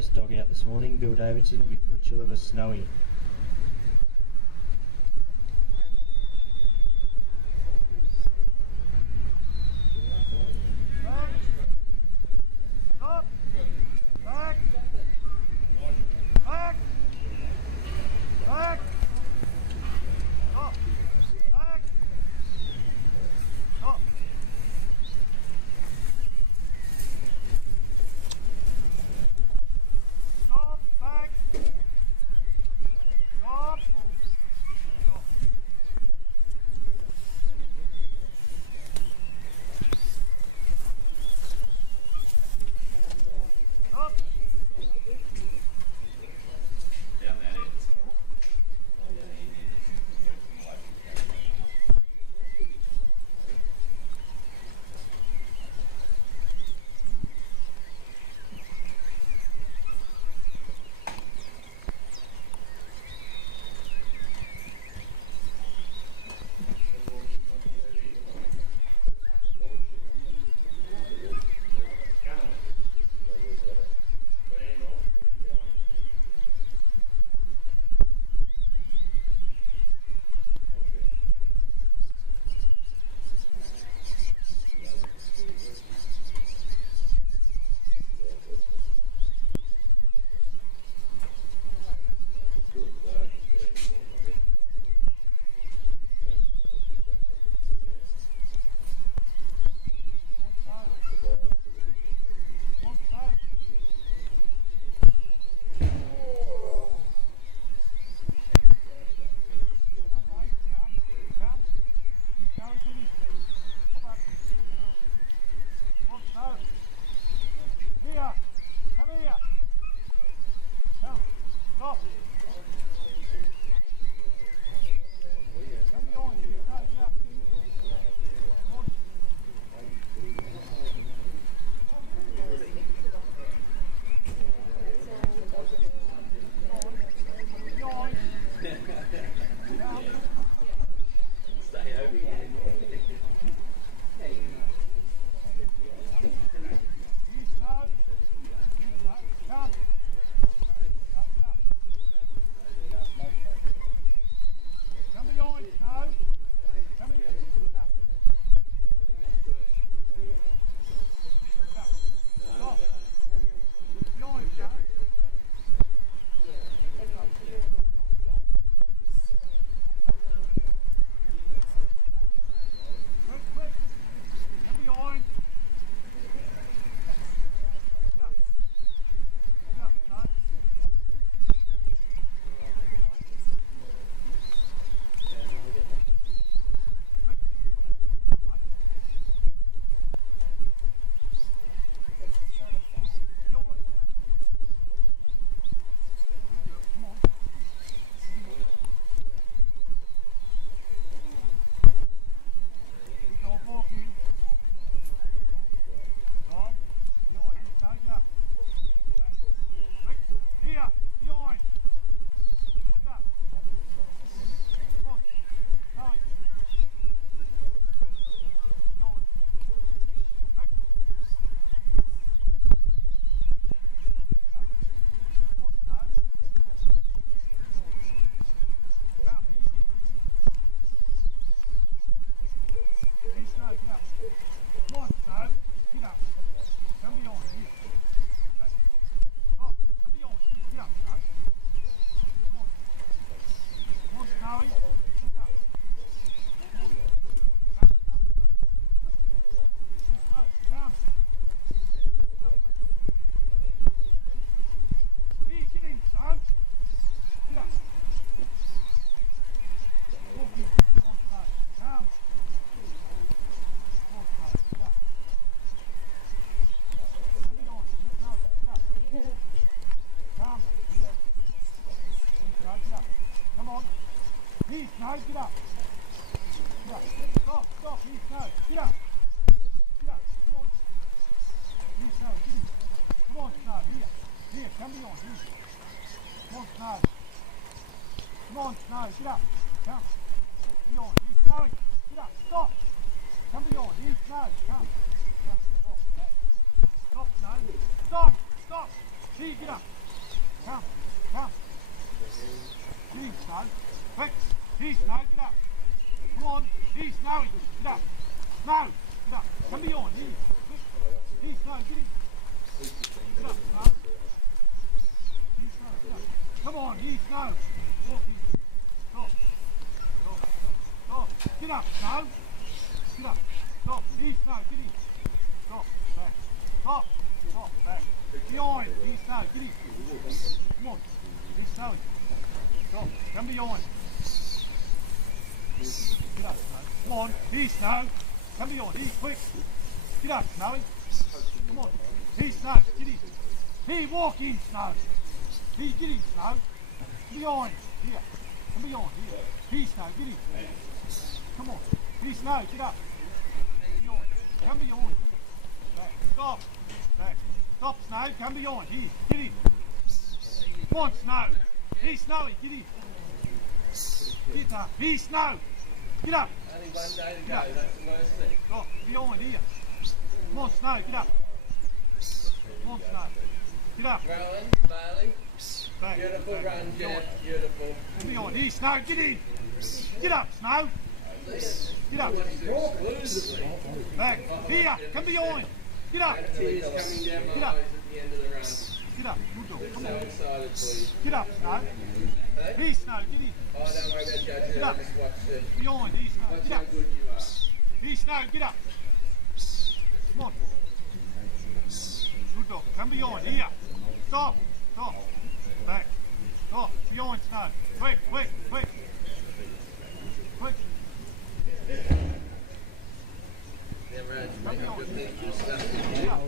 first dog out this morning, Bill Davidson with Rachilla Snowy. No, get up. Right. Stop, stop, you Snow. Get up. Get up. Come on. You Snow, get him. Come on, Snow. Here, come beyond. Here. Come on, Snow. Come on, Snow. Get up. Come. Beyond. You Snow. Get up. Stop. Come beyond. You Snow. Come. Come. Stop. Stop, Snow. Stop. Stop. Here, get up. Here, Snowy. Get up. Snow. Get up. Come beyond. Here. Here, Snow. Get in. Get up, Snow. Here, Snow. Get up. Come on. Here, Snow. Walk in. Stop. Stop. Stop. Get up, Snow. Get up. Stop. Here, Snow. Get in. Stop. Back. Stop. Stop. Back. Behind. Here, Snow. Get in. Come on. Here, Snowy. Stop. Come behind. Get up, Snow. Come on. Here, Snow. Come behind. Here, quick. Get up, Snowy. Come on. Here, Snow. Get in. Here, walk in, Snow. Here, get in, Snow. Behind. Here. Come behind. Here. Here, Snow. Get in. Come on. Here, Snow. Get up. Behind. Come behind. Back. Stop. Back. Stop, Snow. Come behind. Here. Get in. Come on, Snow. Here, Snowy. Get in. Get up. Here, Snow. Get up. Only one day to Get go, up. that's the worst thing. Stop. Behind. Here. Come on, Snow. Get up. Come on, Snow. Get up. Rowan, Bailey, Back. beautiful Back. run, Behind. Jeff, beautiful. Come behind. Here, Snow. Get in. Get up, Snow. Get up. Exclusively. Back. Here. Come behind. Get up. Tears coming down my Get up. eyes at the end of the run. Get up. Good dog. Come So on. excited, please. Get up, Snow. Hey? Here, Snow. Get in. Oh, don't worry about judging, Get I'll up. just watch Behind. Here, Snow. watch Get how up. good you are. Here, Snow. Get up. Come on. Good dog. Come behind. Here. Stop. Stop. Back. Stop. Behind, Snow. Quick, quick, quick. Quick. Never had to make a good thing for stuff. Get up.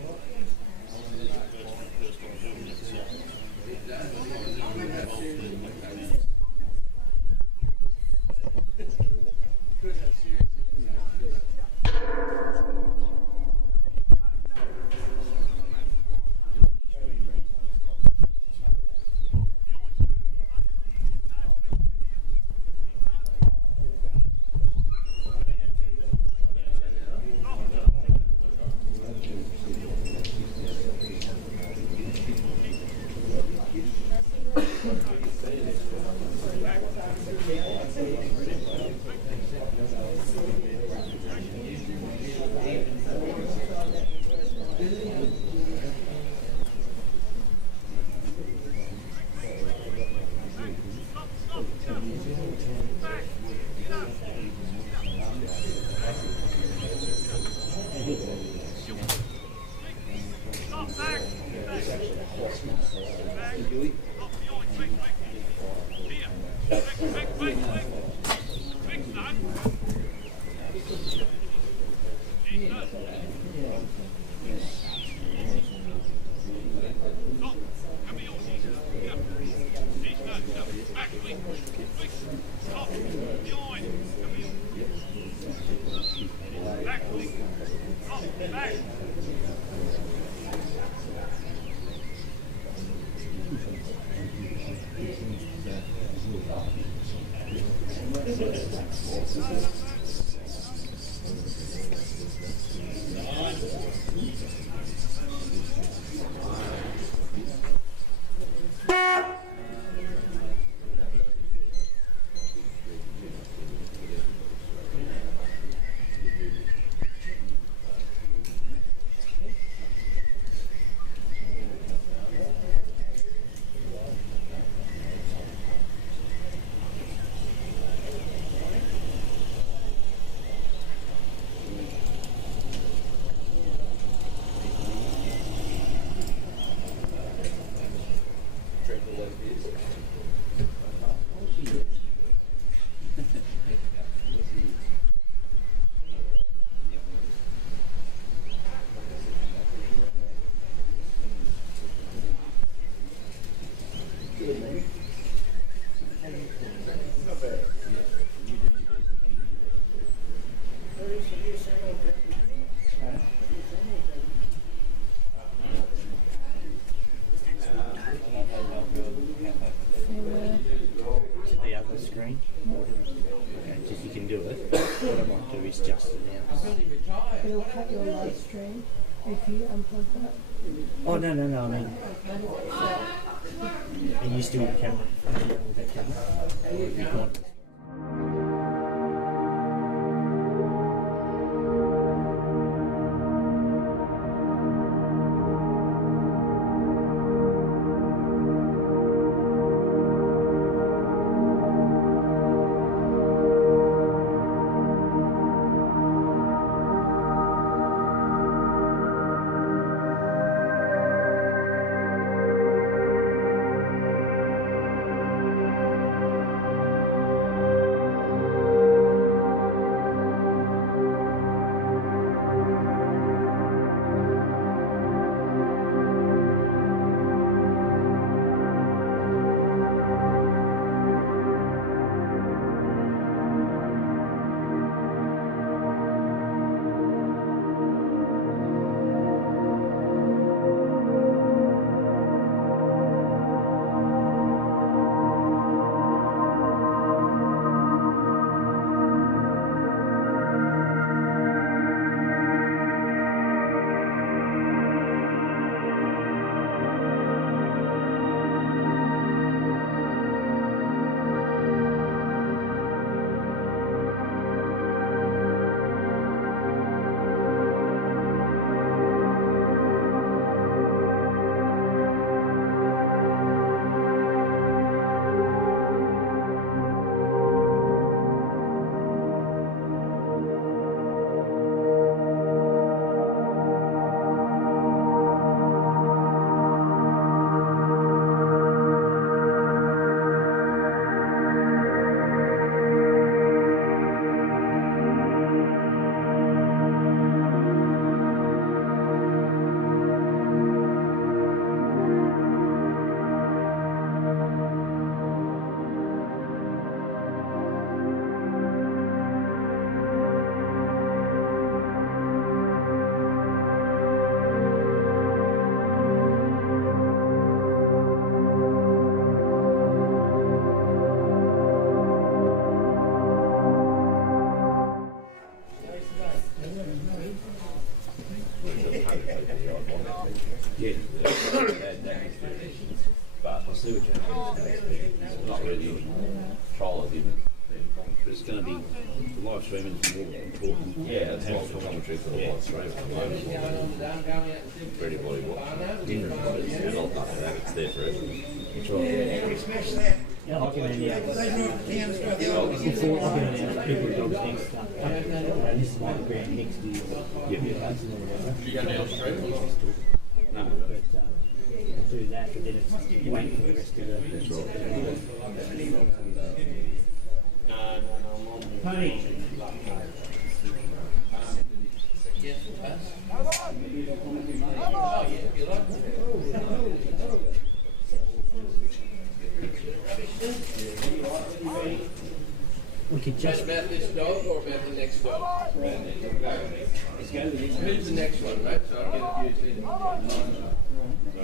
To the other screen. Okay, if you can do it, what I might do is just announce. It'll cut your live stream if you unplug that. Oh, no, I mean, are you still on camera? With that camera? Or have you gone? Yeah, that needs to be. But the sewage is not really trollers in. But it's going to be the live streaming is more important. Yeah, it's live commentary for the live stream at the moment. For anybody watching. And after that, it's there for everyone. That's right. Yeah, I can only before I can only people with dogs next to this is my ground next to you. Yeah. You go down straight? No, but do that, but then it's wait for the rest of the. That's right. Pony. We could just About this dog or about the next dog? Who's the next one, mate? So I'll get it used in.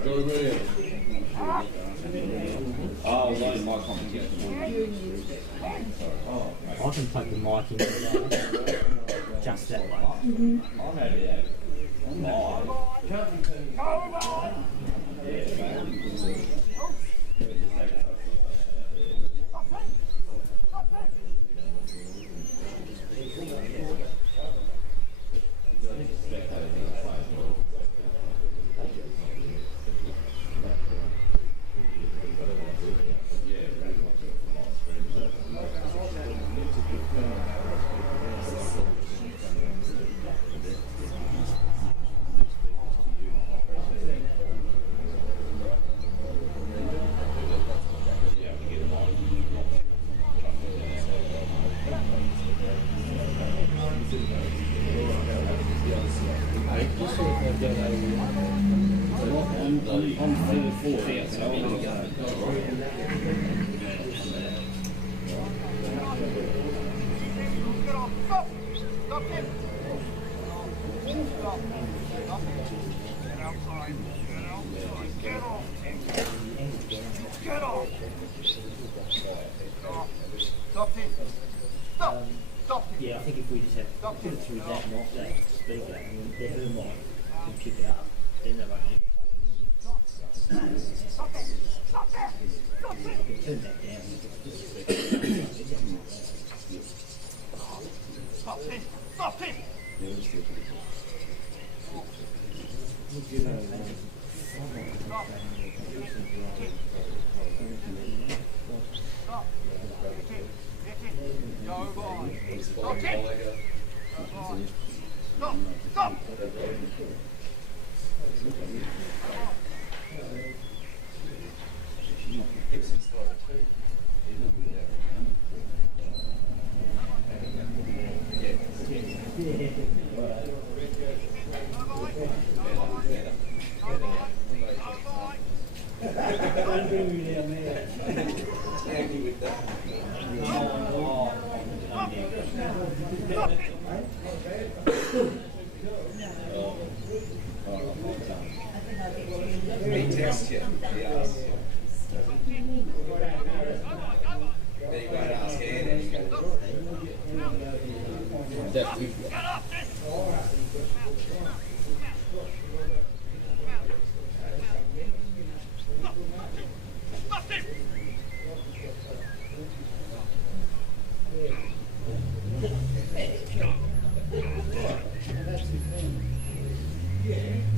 Joy Williams. Oh, no, my competition. I can plug the mic in just that way. I'm happy that. I'm not. Yeah, I think if we just had put it through that and off that speaker and then her mic can pick it up, then they won't need to plug it in. I can turn that down and just put the speaker. Stop him! Stop! He texts you. He asks you. Then you won't ask Anne and you go, That's you.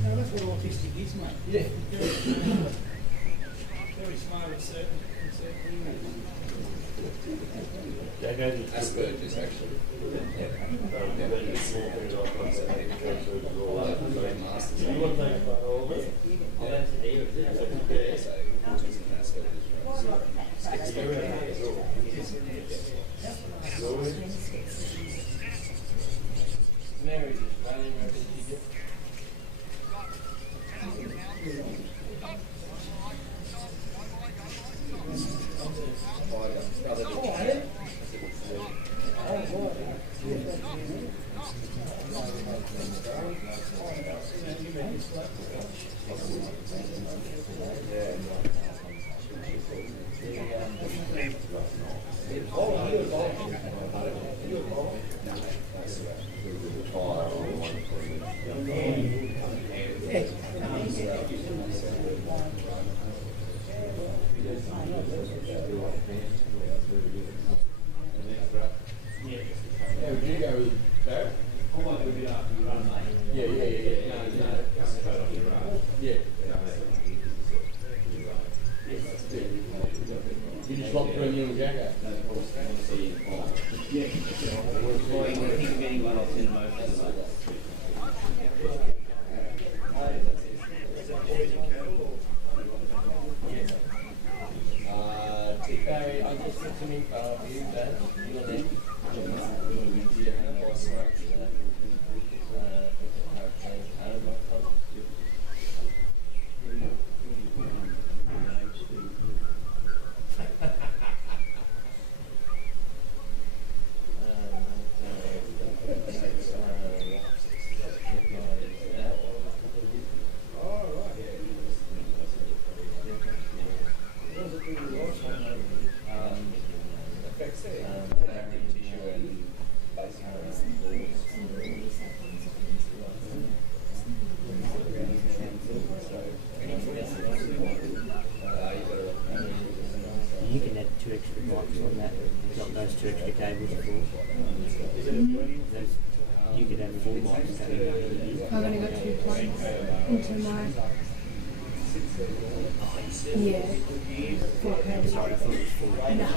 That's what autistic is, mate. Yeah. Very smart at certain Asperger's actually. You just locked her in your jacket. TK, I just sent some info of you, Dad. You're there. You can add 2 extra mics on that, not those 2 extra cables for. You could have 4 mics coming out. I've only got 2 plugs into my. Yeah. 4 cables. Sorry, I thought it was 4. No,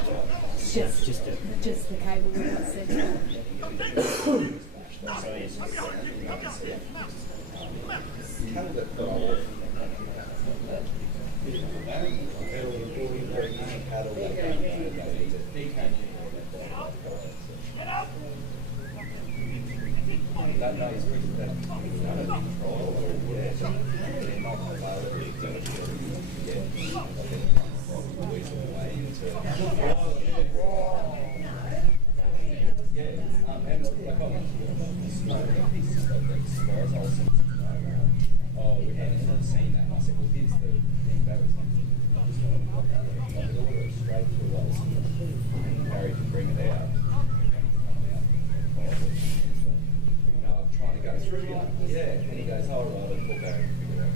it's just the cable without set. Oh, we hadn't seen that. I said, well, here's the thing that was order it straight to us. Barry can bring it out. I'm trying to go through, yeah. And he goes, oh, right, I'll put Barry and figure it out.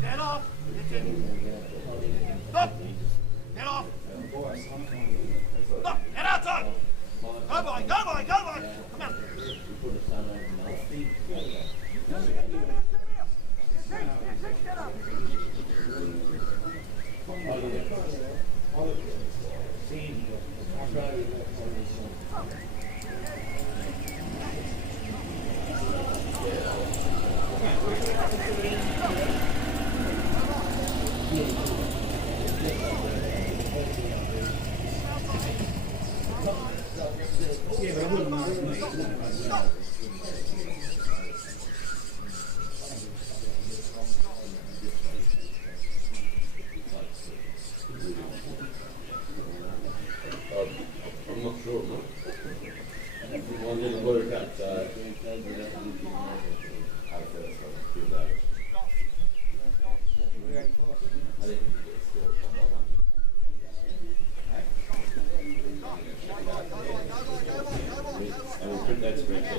Get off! Stop! Get off! Stop! Get outside! Go boy! Go boy! Go boy! Come on! Get up! I'm not sure, no? One didn't work outside. I will print that screenshot.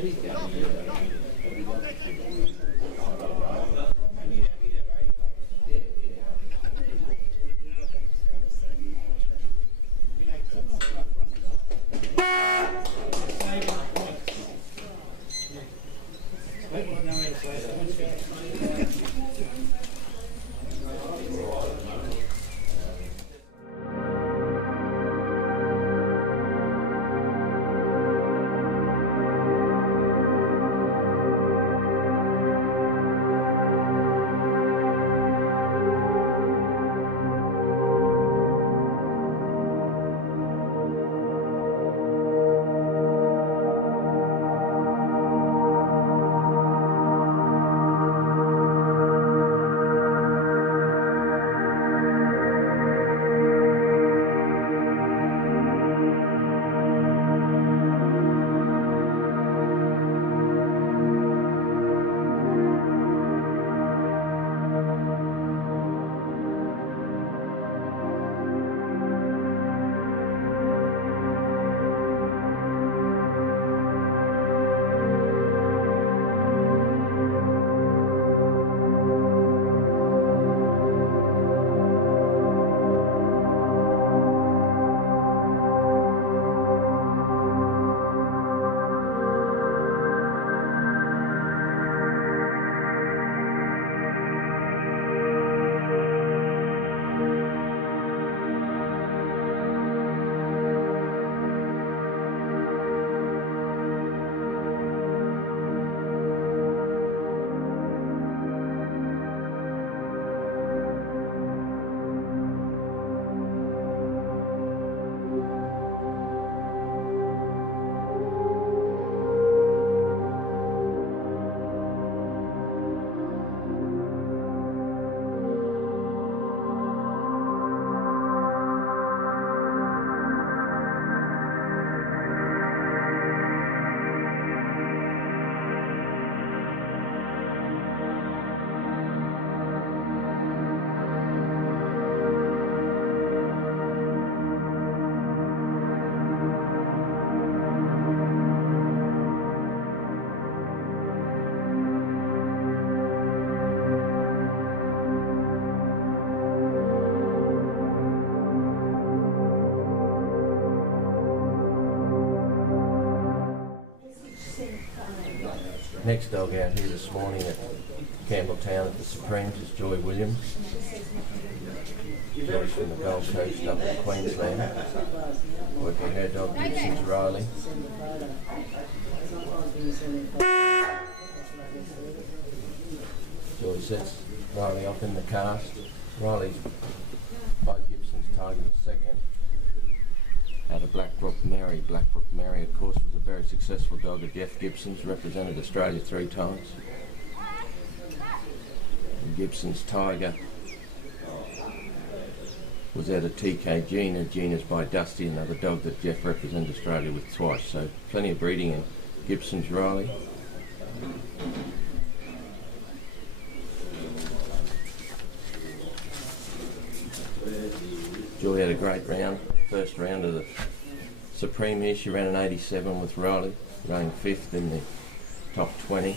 Next dog out here this morning at Campbelltown at the Supremes is Joy Williams. Joy's from the Gold Coast up in Queensland. Working her dog Gibson's Riley. Joy sets Riley up in the cast. Riley's by Gibson's Tiger second. Out of Blackbrook Mary. Blackbrook Mary, of course, was a very successful dog of Jeff Gibson's, represented Australia 3 times. And Gibson's Tiger was out of TK Gina. Gina's by Dusty, another dog that Jeff represented Australia with twice. So plenty of breeding in Gibson's Riley. Joy had a great round. First round of the Supreme here, she ran an 87 with Riley, running 5th in the top 20.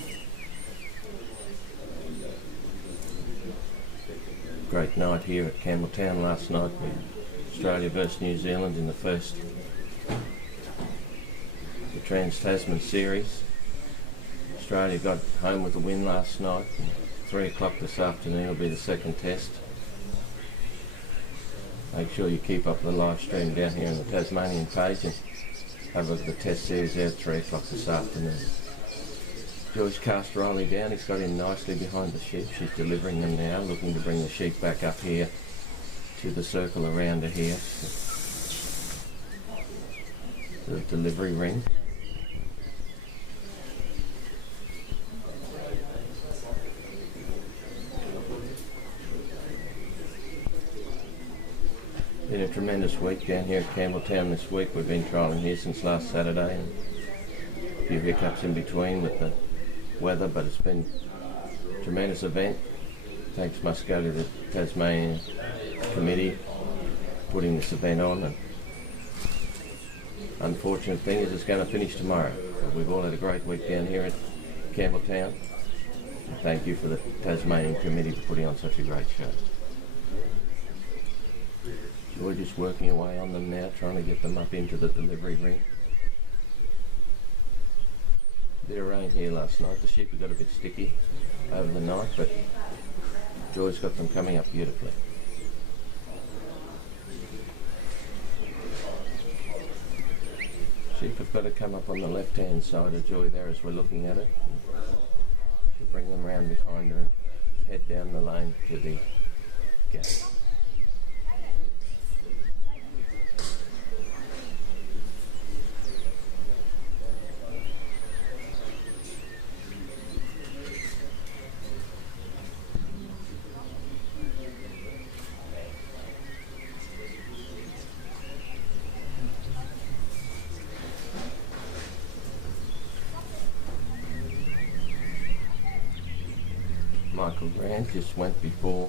Great night here at Campbelltown last night with Australia versus New Zealand in the first, the Trans-Tasman series. Australia got home with a win last night. 3 o'clock this afternoon will be the second test. Make sure you keep up the live stream down here on the Tasmanian page and have the test series there at 3 o'clock this afternoon. Joy's cast Riley down. He's got him nicely behind the sheep. She's delivering them now, looking to bring the sheep back up here to the circle around her here. The delivery ring. Been a tremendous week down here at Campbelltown this week. We've been trialling here since last Saturday, and a few hiccups in between with the weather, but it's been a tremendous event. Thanks must go to the Tasmanian committee putting this event on, and unfortunate thing is it's going to finish tomorrow. But we've all had a great week down here at Campbelltown. And thank you for the Tasmanian committee for putting on such a great show. We're just working away on them now, trying to get them up into the delivery ring. Bit of rain here last night. The sheep got a bit sticky over the night, but Joy's got them coming up beautifully. Sheep have got to come up on the left-hand side of Joy there as we're looking at it. She'll bring them round behind her and head down the lane to the gap. Michael Grant just went before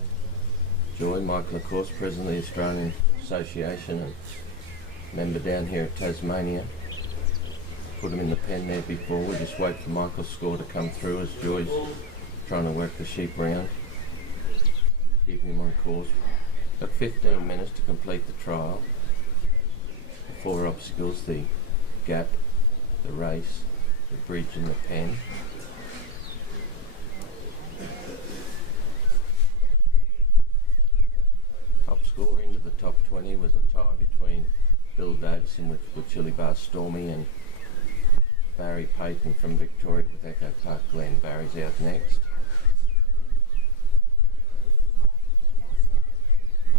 Joy. Michael, of course, President of the Australian Association and member down here at Tasmania. Put him in the pen there before. We'll just wait for Michael's score to come through as Joy's trying to work the sheep round. Keeping him on course. Got 15 minutes to complete the trial. The 4 obstacles, the gap, the race, the bridge and the pen. Top score into the top 20 was a tie between Bill Davison with Chili Bar Stormy and Barry Payton from Victoria with Echo Park Glen. Barry's out next.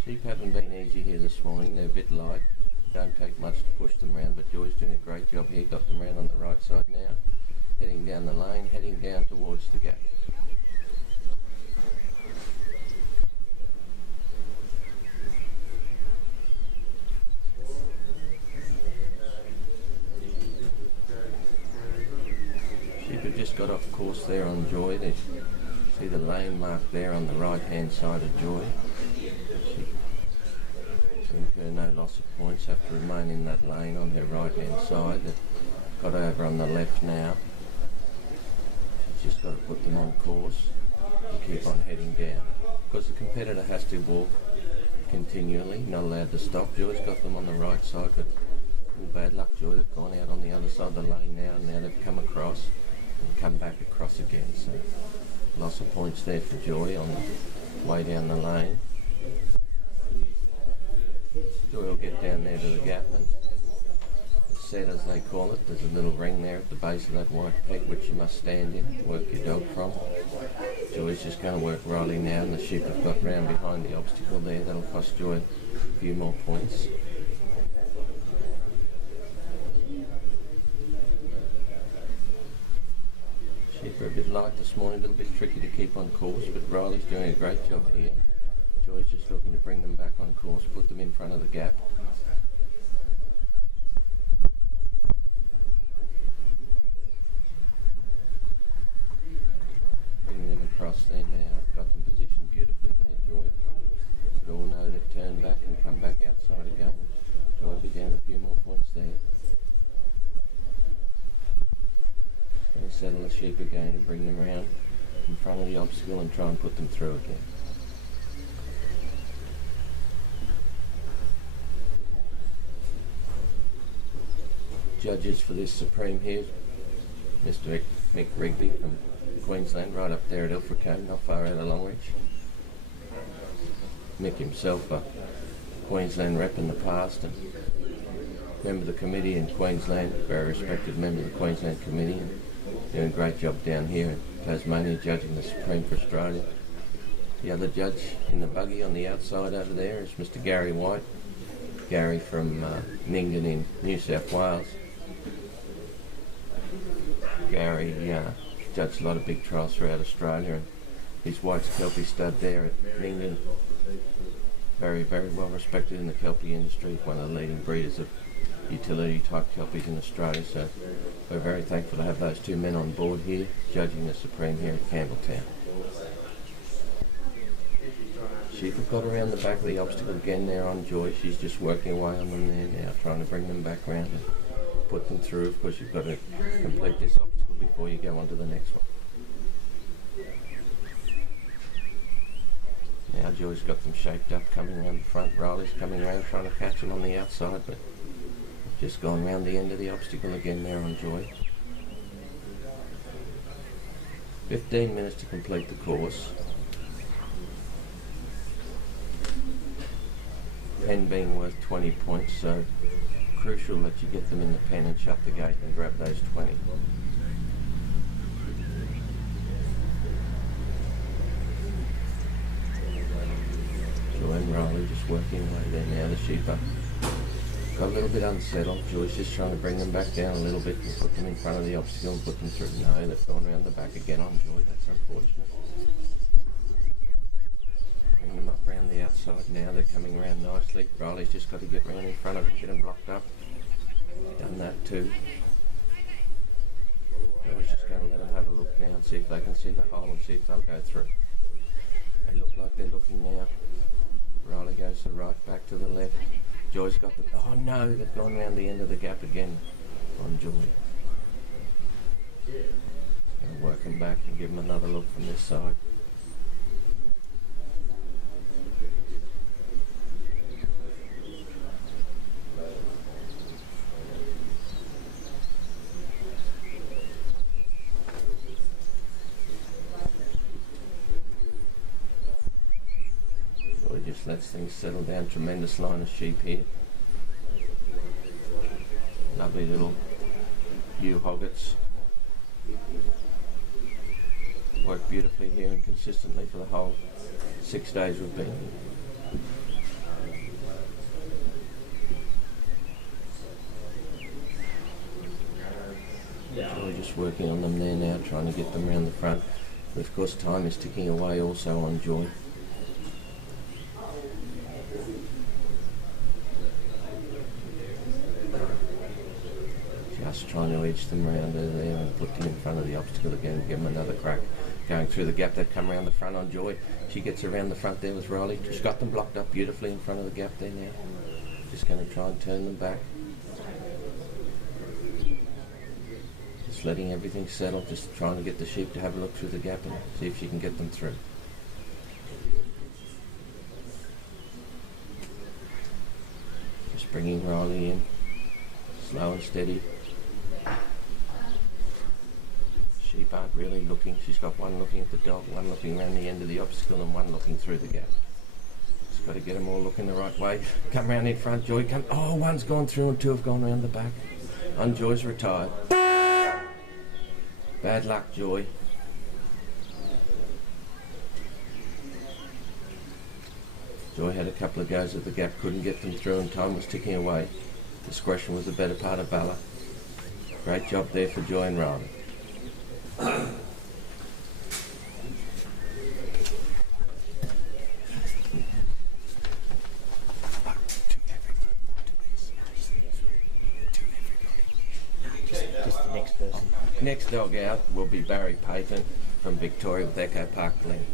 Sheep haven't been easy here this morning. They're a bit light. Don't take much to push them round, but Joy's doing a great job here. Got them round on the right side now. Heading down the lane, heading down towards the gap. Sheep have just got off course there on Joy. They see the lane mark there on the right hand side of Joy. She incur no loss of points, have to remain in that lane on her right hand side. They've got over on the left now. She's just got to put them on course and keep on heading down. Because the competitor has to walk continually, not allowed to stop. Joy's got them on the right side, but bad luck, Joy. They've gone out on the other side of the lane now, and now they've come across. and come back across again. So lots of points there for Joy on the way down the lane. Joy will get down there to the gap, and the set, as they call it, there's a little ring there at the base of that white peg which you must stand in to work your dog from. Joy's just going to work Riley now, and the sheep have got round behind the obstacle there. That'll cost Joy a few more points. Sheep are a bit light this morning, a little bit tricky to keep on course, but Riley's doing a great job here. Joy's just looking to bring them back on course, put them in front of the gap. Bringing them across there now, got them positioned beautifully there, Joy. But all know they've turned back and come back outside again. Joy will be down a few more points there. And settle the sheep again and bring them round in front of the obstacle and try and put them through again. Judges for this Supreme here, Mr. Mick Rigby from Queensland, right up there at Ilfracombe, not far out of Longreach. Mick himself a Queensland rep in the past and member of the committee in Queensland, very respected member of the Queensland committee, and doing a great job down here in Tasmania judging the Supreme for Australia. The other judge in the buggy on the outside over there is Mr. Gary White. Gary from Nyngan in New South Wales. Gary judged a lot of big trials throughout Australia, and his White's Kelpie stud there at Nyngan, very, very well respected in the Kelpie industry, one of the leading breeders of utility type Kelpies in Australia, so we're very thankful to have those two men on board here, judging the Supreme here at Campbelltown. Sheep have got around the back of the obstacle again there on Joy. She's just working away on them there now, trying to bring them back round and put them through. Of course, you've got to complete this obstacle before you go on to the next one. Now Joy's got them shaped up, coming around the front. Riley's coming around, trying to catch them on the outside, but just gone round the end of the obstacle again there on Joy. 15 minutes to complete the course. 10 being worth 20 points, so crucial that you get them in the pen and shut the gate and grab those 20. Joy and Riley just working away there now. The sheep are got a little bit unsettled. Joy's just trying to bring them back down a little bit and put them in front of the obstacle and put them through. No, they've gone around the back again on Joy. That's unfortunate. Bring them up round the outside now. They're coming around nicely. Riley's just got to get round in front of them, get them blocked up. Done that too. I was just going to let them have a look now and see if they can see the hole and see if they'll go through. They look like they're looking now. Riley goes to the right, back to the left. Joy's got the... Oh no, they've gone round the end of the gap again on Joy. Going to work them back and give them another look from this side. Just lets things settle down. Tremendous line of sheep here. Lovely little ewe hoggets. Worked beautifully here and consistently for the whole 6 days we've been here. We're just working on them there now, trying to get them around the front. But of course time is ticking away also on Joy. Just trying to edge them around there and put them in front of the obstacle again, give them another crack. Going through the gap, they've come around the front on Joy. She gets around the front there with Riley. Just got them blocked up beautifully in front of the gap there now. Just going to try and turn them back. Just letting everything settle, just trying to get the sheep to have a look through the gap and see if she can get them through. Just bringing Riley in, slow and steady. sheep aren't really looking. She's got one looking at the dog, one looking around the end of the obstacle, and one looking through the gap. Just got to get them all looking the right way. Come round in front, Joy. Come. Oh, one's gone through and two have gone round the back. And Joy's retired. Bad luck, Joy. Joy had a couple of goes at the gap, couldn't get them through, and time was ticking away. Discretion was the better part of valour. Great job there for Joy and Riley. Just the next person. Next dog out will be Barry Payton from Victoria with Echo Park Glen.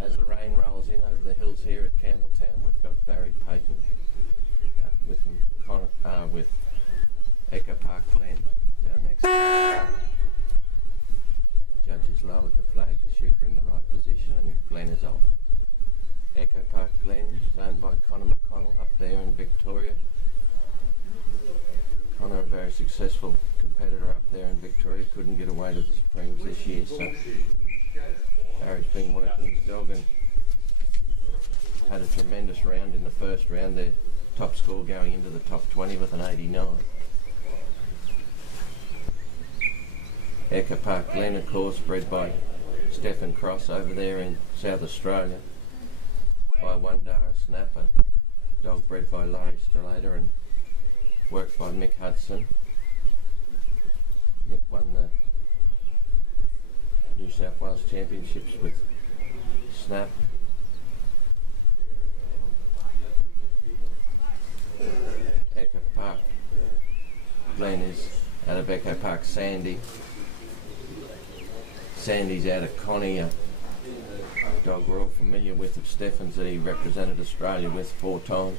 As the rain rolls in over the hills here at Campbell Town, we've got Barry Payton with Echo Park Glen down next. Judges lowered the flag, the shooter in the right position, and Glen is off. Echo Park Glen is owned by Connor McConnell up there in Victoria. Connor, a very successful competitor up there in Victoria, couldn't get away to the Supremes this year, so Barry's been working his dog and had a tremendous round in the first round. Their top score going into the top 20 with an 89. Echo Park Glen, of course, bred by Stephen Cross over there in South Australia, by Wandara Snapper, dog bred by Laurie Strelater and worked by Mick Hudson. Mick won the New South Wales Championships with Snap. Echo Park Glen is out of Echo Park Sandy. Sandy's out of Connie, a dog we're all familiar with of Stefan's that he represented Australia with 4 times.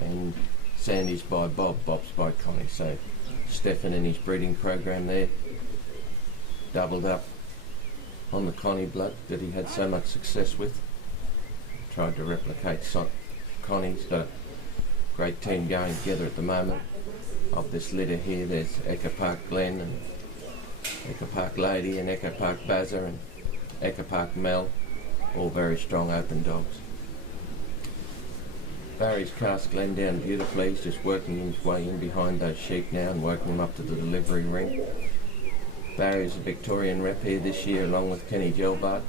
And Sandy's by Bob, Bob's by Connie. So Stefan and his breeding program there doubled up on the Connie blood that he had so much success with. Tried to replicate Connie's. Got a great team going together at the moment. Of this litter here, there's Echo Park Glen and Echo Park Lady and Echo Park Bazza and Echo Park Mel, all very strong open dogs. Barry's cast Glen down beautifully. He's just working his way in behind those sheep now and working them up to the delivery ring. Barry's a Victorian rep here this year along with Kenny Gelbart.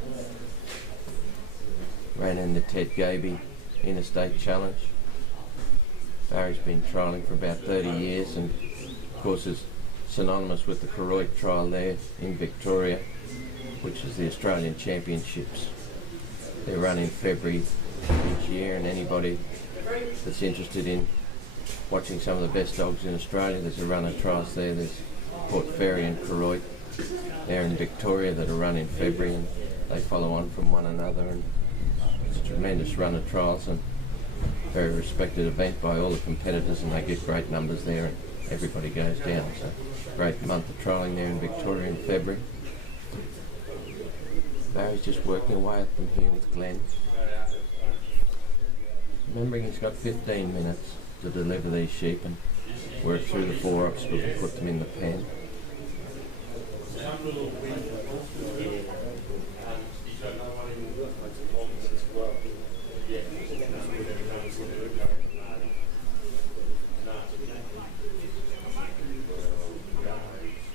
Ran in the Ted Gaby Interstate Challenge. Barry's been trialling for about 30 years and of course is synonymous with the Koroit trial there in Victoria, which is the Australian Championships. They run in February each year, and anybody that's interested in watching some of the best dogs in Australia, there's a run of trials there. There's Port Fairy and Koroit there in Victoria that are run in February, and they follow on from one another, and it's a tremendous run of trials and very respected event by all the competitors, and they get great numbers there and everybody goes down. So great month of trialling there in Victoria in February. Barry's just working away at them here with Glen. Remembering he's got 15 minutes to deliver these sheep and work through the 4-ups before we put them in the pen.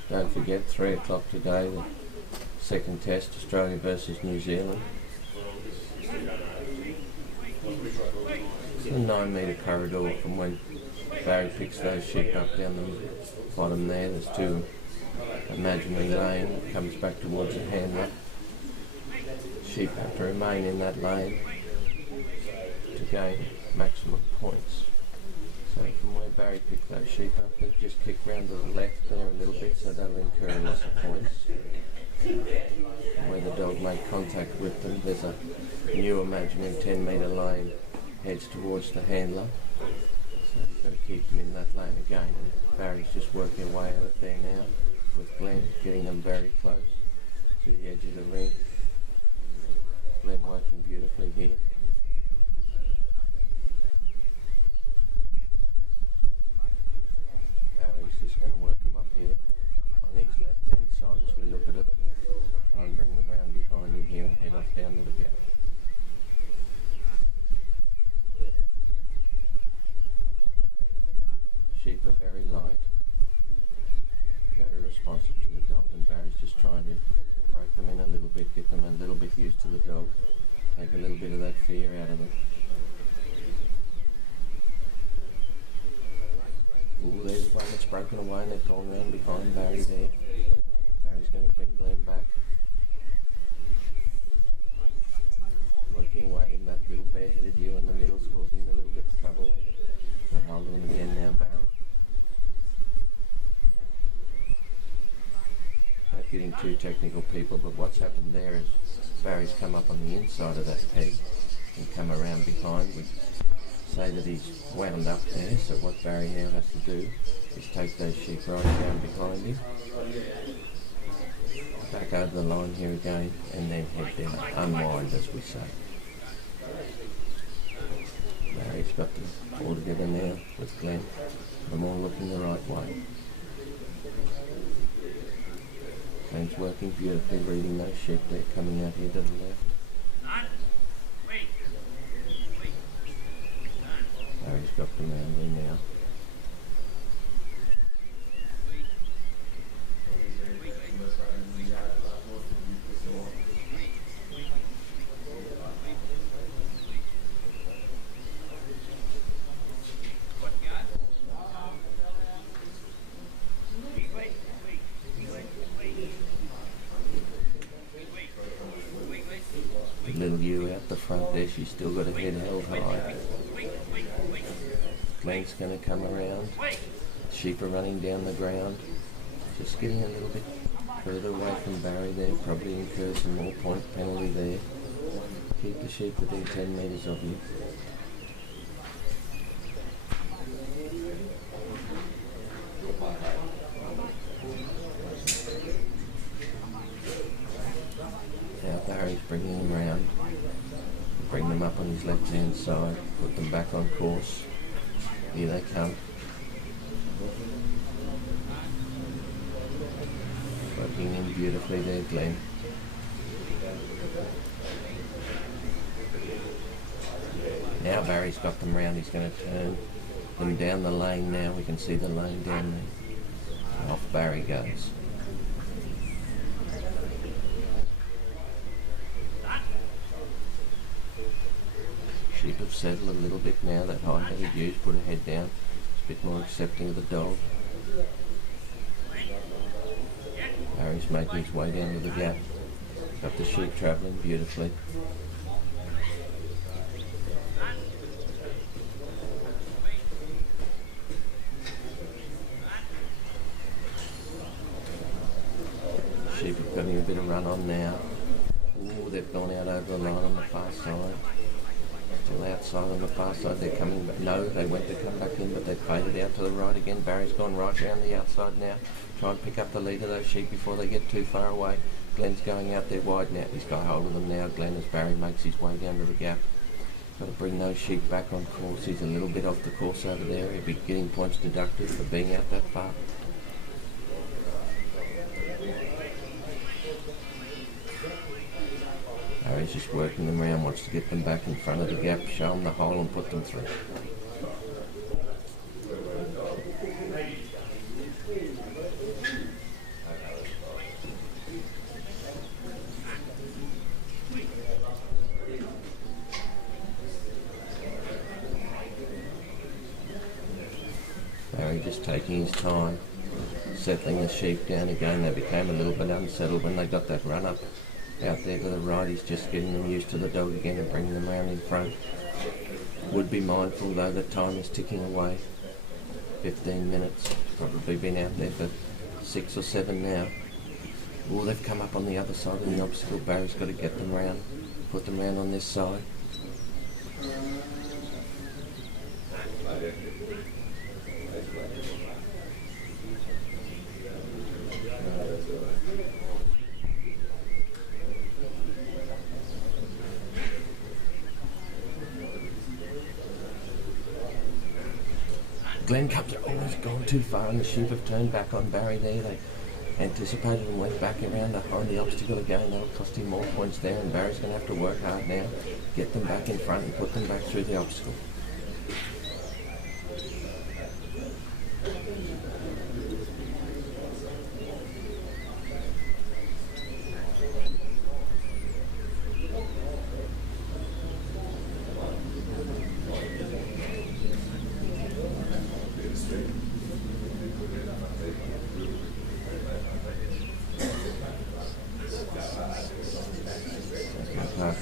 Don't forget, 3 o'clock today, the second test, Australia versus New Zealand. It's a 9-metre corridor from when Barry picks those sheep up down the bottom there. There's 2 imaginary lane that comes back towards the handler. Sheep have to remain in that lane to gain maximum points. So from where Barry picked those sheep up, they just kick round to the left there a little bit, so that'll incur a loss of points. Where the dog made contact with them, there's a new imaginary 10-metre lane heads towards the handler. So you've got to keep them in that lane again. And Barry's just working away out of there now with Glenn, getting them very close to the edge of the ring. Glenn working beautifully here. Barry's just going to work them up here on his left-hand side as we look at it. Try and bring them round behind him here and head off down to the gap. Sheep are very light, very responsive to the dog, and Barry's just trying to break them in a little bit, get them a little bit used to the dog, take a little bit of that fear out of them. Ooh, there's one that's broken away and they've gone round behind Barry there. Barry's going to bring Glenn back. Working away in that little bare-headed ewe in the middle is causing a little bit of trouble. But hold him again now, Barry. Not getting too technical, people, but what's happened there is Barry's come up on the inside of that peg and come around behind. We say that he's wound up there, so what Barry now has to do is take those sheep right down behind him, back over the line here again, and then head down, unwind as we say. Barry's got them all together now with Glenn. Them all looking the right way. Glenn's working beautifully, reading those sheep there coming out here to the left. Barry's got them around there now. The little ewe out the front there, she's still got her head held high. Glenn's going to come around. Sheep are running down the ground. Just getting a little bit further away from Barry there. Probably incur some more point penalty there. Keep the sheep within 10 metres of you. Now Barry's bringing them round. Bring them up on his left-hand side. Put them back on course. Here they come. Working in beautifully there, Glenn. Now Barry's got them round. He's going to turn them down the lane now. We can see the lane down there. Off Barry goes. Sheep have settled a little bit now. That high-headed ewe's put her head down. It's a bit more accepting of the dog. Barry's making his way down to the gap. Got the sheep travelling beautifully. Sheep are getting a bit of run on now. Ooh, they've gone out over the line on the far side. Still outside on the far side, they're coming back. No, they went to come back in, but they faded out to the right again. Barry's gone right round the outside now. Try and pick up the lead of those sheep before they get too far away. Glenn's going out there wide now. He's got hold of them now, Glenn, as Barry makes his way down to the gap. Got to bring those sheep back on course. He's a little bit off the course over there. He'll be getting points deducted for being out that far. He's just working them around, wants to get them back in front of the gap, show them the hole and put them through. Barry just taking his time, settling the sheep down again. They became a little bit unsettled when they got that run up out there to the right. He's just getting them used to the dog again and bringing them around in front. Would be mindful though that time is ticking away. 15 minutes, probably been out there for 6 or 7 now. Oh, they've come up on the other side of the obstacle. Barry's got to get them round, put them round on this side. Glenn comes, oh, he's gone too far and the sheep have turned back on Barry there. They anticipated and went back around behind the obstacle again. That'll cost him more points there, and Barry's going to have to work hard now, get them back in front and put them back through the obstacle.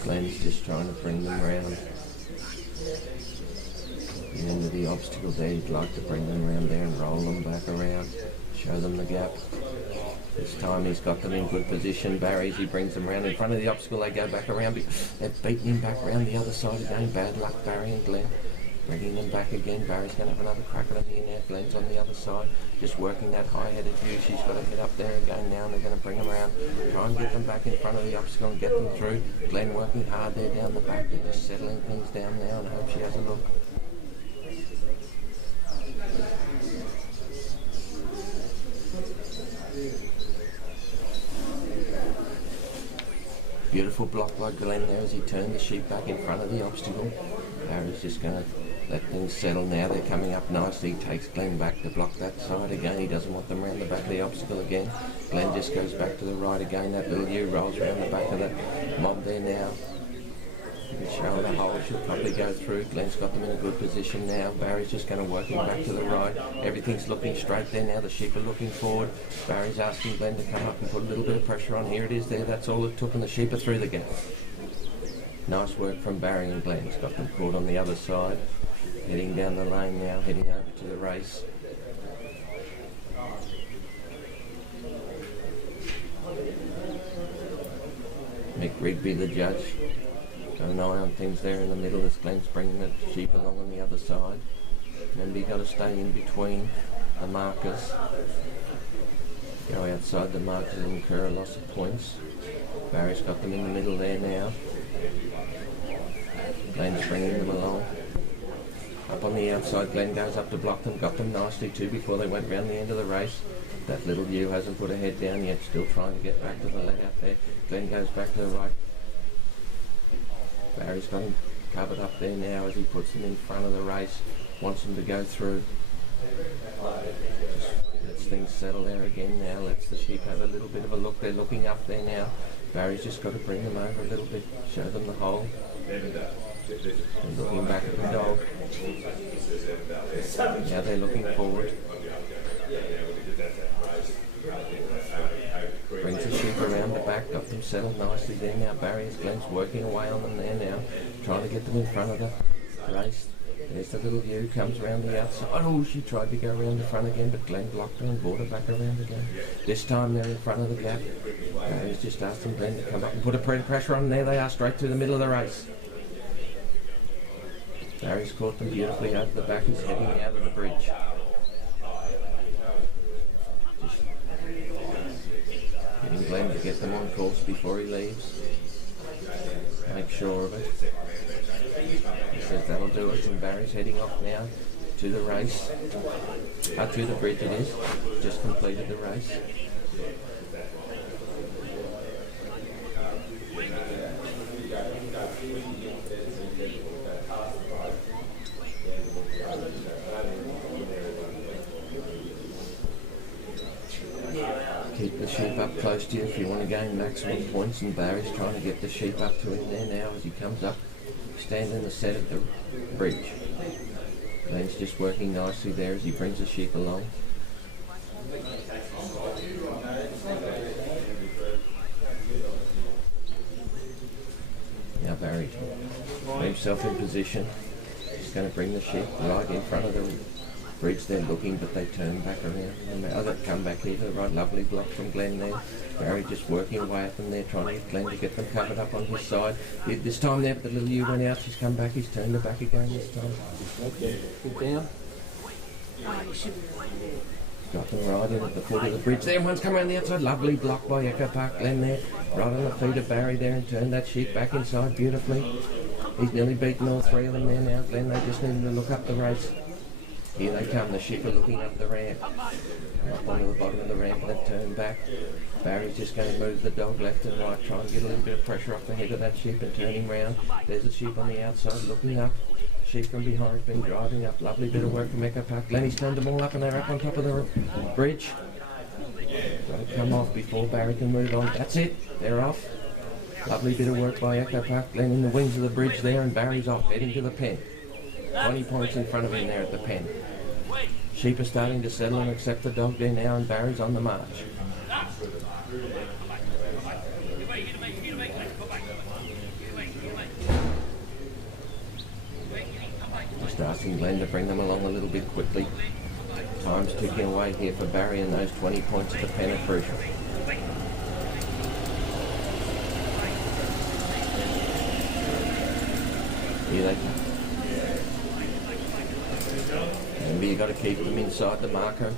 Glenn's just trying to bring them round the end of the obstacle there. He'd like to bring them around there and roll them back around, show them the gap. This time he's got them in good position. Barry, as he brings them around in front of the obstacle, they go back around. They've beaten him back around the other side again. Bad luck, Barry and Glenn. Bringing them back again. Barry's going to have another crack at them here now. Glenn's on the other side, just working that high-headed view. She's got to head up there again now, and they're going to bring them around, try and get them back in front of the obstacle and get them through. Glenn working hard there down the back. They're just settling things down now, and I hope she has a look. Beautiful block by Glenn there as he turned the sheep back in front of the obstacle. Barry's just going to let things settle now. They're coming up nicely. He takes Glenn back to block that side again. He doesn't want them around the back of the obstacle again. Glenn just goes back to the right again. That little ewe rolls around the back of the mob there now. He's showing the hole. She'll probably go through. Glenn's got them in a good position now. Barry's just going to work him back to the right. Everything's looking straight there now. The sheep are looking forward. Barry's asking Glenn to come up and put a little bit of pressure on. Here it is there. That's all it took, and the sheep are through the gap. Nice work from Barry and Glenn. He's got them caught on the other side. Heading down the lane now, heading over to the race. Mick Rigby, the judge, got an eye on things there in the middle as Glenn's bringing the sheep along on the other side. Remember, you've got to stay in between the markers. Go outside the markers and incur a loss of points. Barry's got them in the middle there now. Glenn's bringing them along. Up on the outside, Glenn goes up to block them, got them nicely too before they went round the end of the race. That little ewe hasn't put her head down yet, still trying to get back to the leg out there. Glenn goes back to the right. Barry's got him covered up there now as he puts them in front of the race, wants them to go through. Just lets things settle there again now, lets the sheep have a little bit of a look. They're looking up there now. Barry's just got to bring them over a little bit, show them the hole. And looking back at the dog. Now they're looking forward. Brings the sheep around the back, got them settled nicely there now. Barry and Glenn's working away on them there now, trying to get them in front of the race. There's the little ewe, comes around the outside. Oh, she tried to go around the front again, but Glenn blocked her and brought her back around again. This time they're in front of the gap. Barry's just asking Glenn to come up and put a pressure on. There they are, straight through the middle of the race. Barry's caught them beautifully over the back. He's heading out of the bridge. Just getting Glenn to get them on course before he leaves. Make sure of it. says that'll do it, and Barry's heading off now to the race. To the bridge it is. Just completed the race. Keep the sheep up close to you if you want to gain maximum points, and Barry's trying to get the sheep up to him there now as he comes up. Stand in the set at the bridge. Glenn's just working nicely there as he brings the sheep along. Now Barry put himself in position. He's going to bring the sheep right in front of the bridge. They're looking, but they turn back around. And the other come back here to the right. Lovely block from Glenn there. Barry just working away at them there, trying to get Glenn to get them covered up on his side. This time there, but the little ewe went out. She's come back. He's turned her back again this time. Okay, good down. Got them right in at the foot of the bridge there. One's come around the outside. Lovely block by Echo Park Glen there. Right on the feet of Barry there, and turned that sheep back inside beautifully. He's nearly beaten all three of them there now. Glen, they just need to look up the race. Here they come. The sheep are looking up the ramp. Up onto the bottom of the ramp, and they've turned back. Barry's just going to move the dog left and right, try and get a little bit of pressure off the head of that sheep and turn him round. There's the sheep on the outside looking up. Sheep from behind has been driving up. Lovely bit of work from Echo Park. Lenny's turned them all up and they're up on top of the bridge. Got to come off before Barry can move on. That's it. They're off. Lovely bit of work by Echo Park. Glen in the wings of the bridge there, and Barry's off, heading to the pen. 20 points in front of him there at the pen. Sheep are starting to settle and accept the dog there now, and Barry's on the march. Just asking Glenn to bring them along a little bit quickly. Time's ticking away here for Barry, and those 20 points at the pen are crucial. Here they come. Remember, you've got to keep them inside the marker.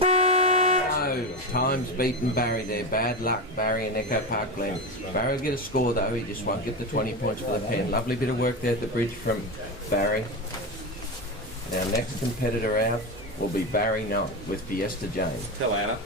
No, time's beaten Barry there. Bad luck, Barry and Echo Park Glen. Barry will get a score though, he just won't get the 20 points for the pen. Lovely bit of work there at the bridge from Barry. Our next competitor out will be Barry Knight with Fiesta Jane. Tell Anna.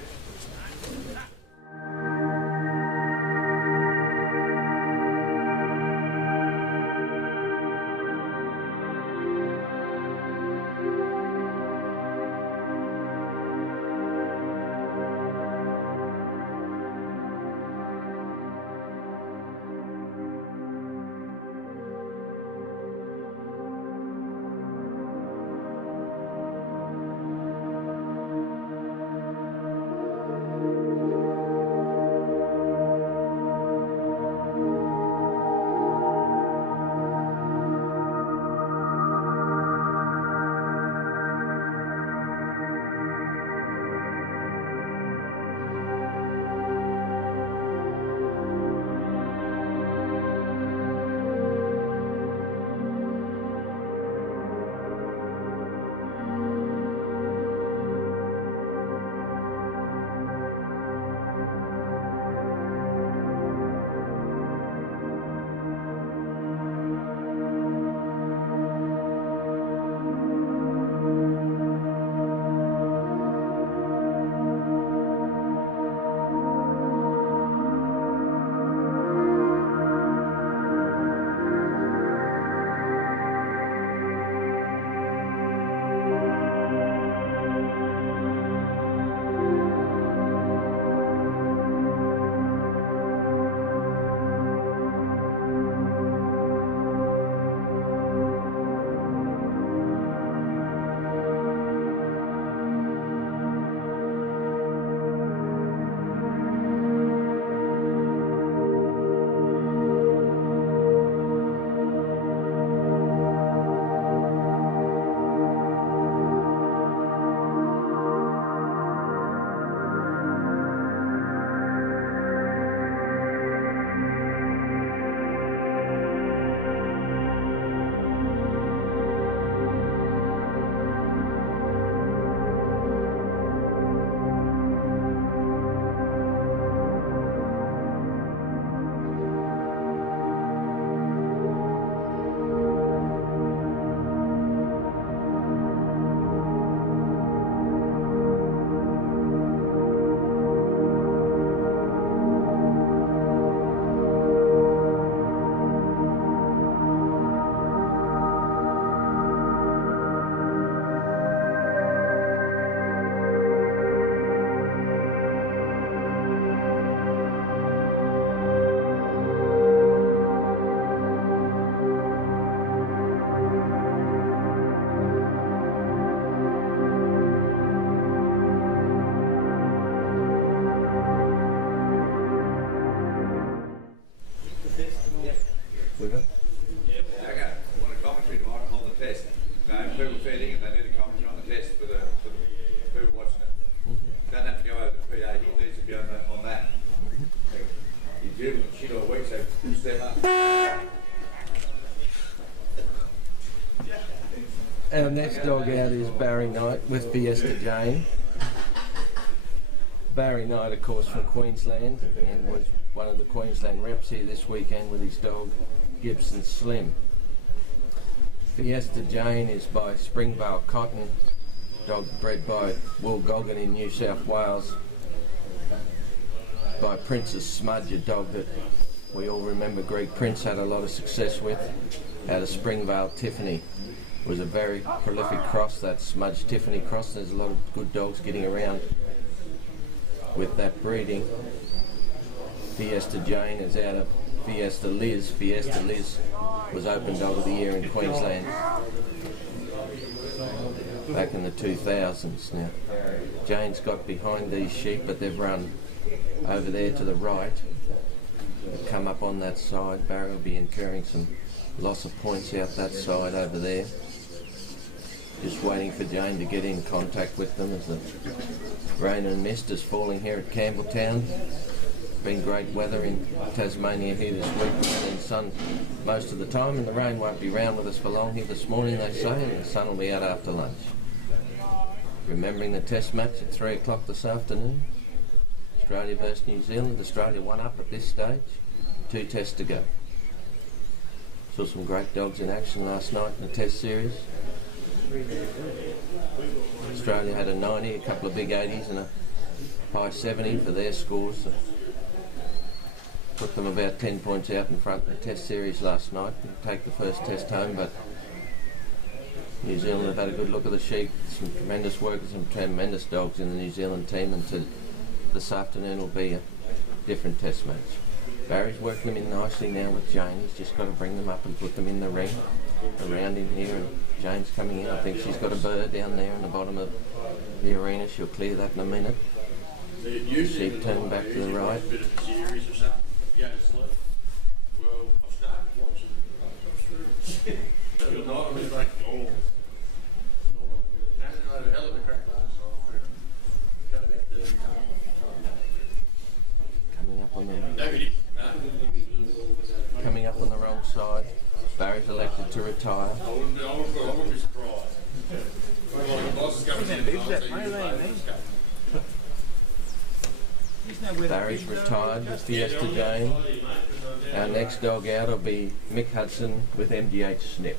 Our next dog out is Barry Knight with Fiesta Jane. Barry Knight, of course, from Queensland, and was one of the Queensland reps here this weekend with his dog Gibson Slim. Fiesta Jane is by Springvale Cotton, dog bred by Will Goggin in New South Wales, by Princess Smudge, a dog that we all remember Greg Prince had a lot of success with, out of Springvale Tiffany. It was a very prolific cross, that Smudge Tiffany cross. There's a lot of good dogs getting around with that breeding. Fiesta Jane is out of Fiesta Liz. Fiesta Liz was Open Dog of the Year in Queensland back in the 2000s. Now, Jane's got behind these sheep, but they've run over there to the right. They've come up on that side. Barry will be incurring some loss of points out that side over there. Just waiting for Jane to get in contact with them as the rain and mist is falling here at Campbelltown. Been great weather in Tasmania here this week. We've been sun most of the time, and the rain won't be round with us for long here this morning, they say, and the sun will be out after lunch. Remembering the test match at 3 o'clock this afternoon. Australia versus New Zealand. Australia 1 up at this stage. 2 tests to go. Saw some great dogs in action last night in the test series. Australia had a 90, a couple of big 80s and a high 70 for their scores. So put them about 10 points out in front in the test series last night and take the first test home, but New Zealand have had a good look at the sheep. Some tremendous work and some tremendous dogs in the New Zealand team, and this afternoon will be a different test match. Barry's working them in nicely now with Jane. He's just got to bring them up and put them in the ring around him here, and Jane's coming in. I think she's got a bird down there in the bottom of the arena. She'll clear that in a minute. Sheep turn back to the right. Coming up on the wrong side. Barry's elected to retire. I wouldn't be surprised. Barry's retired with Fiesta Jane. Our next dog out will be Mick Hudson with MGH Snip.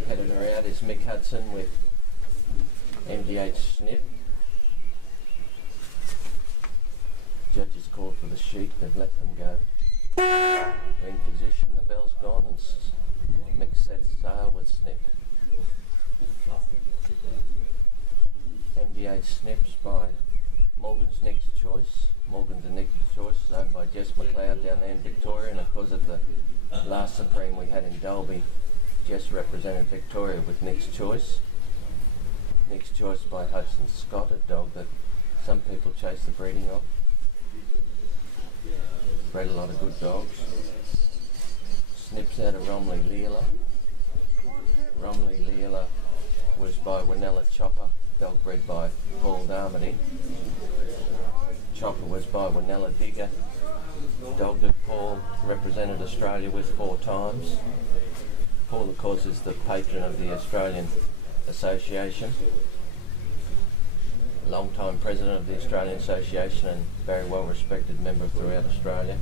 competitor out is Mick Hudson with MDH Snip. Judges called for the sheep, they've let them go. We're in position, the bell's gone, and Mick sets sail with Snip. MDH Snips by Morgan's Next Choice. Morgan's Next Choice is owned by Jess McLeod down there in Victoria, and of course at the last Supreme we had in Dalby, Jess represented Victoria with Next Choice. Next Choice by Hudson Scott, a dog that some people chase the breeding of. Bred a lot of good dogs. Snips out of Romley Leela. Romley Leela was by Winella Chopper, dog bred by Paul Darmody. Chopper was by Winella Digger, dog that Paul represented Australia with 4 times. Paul, of course, is the patron of the Australian Association, long-time president of the Australian Association and very well-respected member throughout Australia.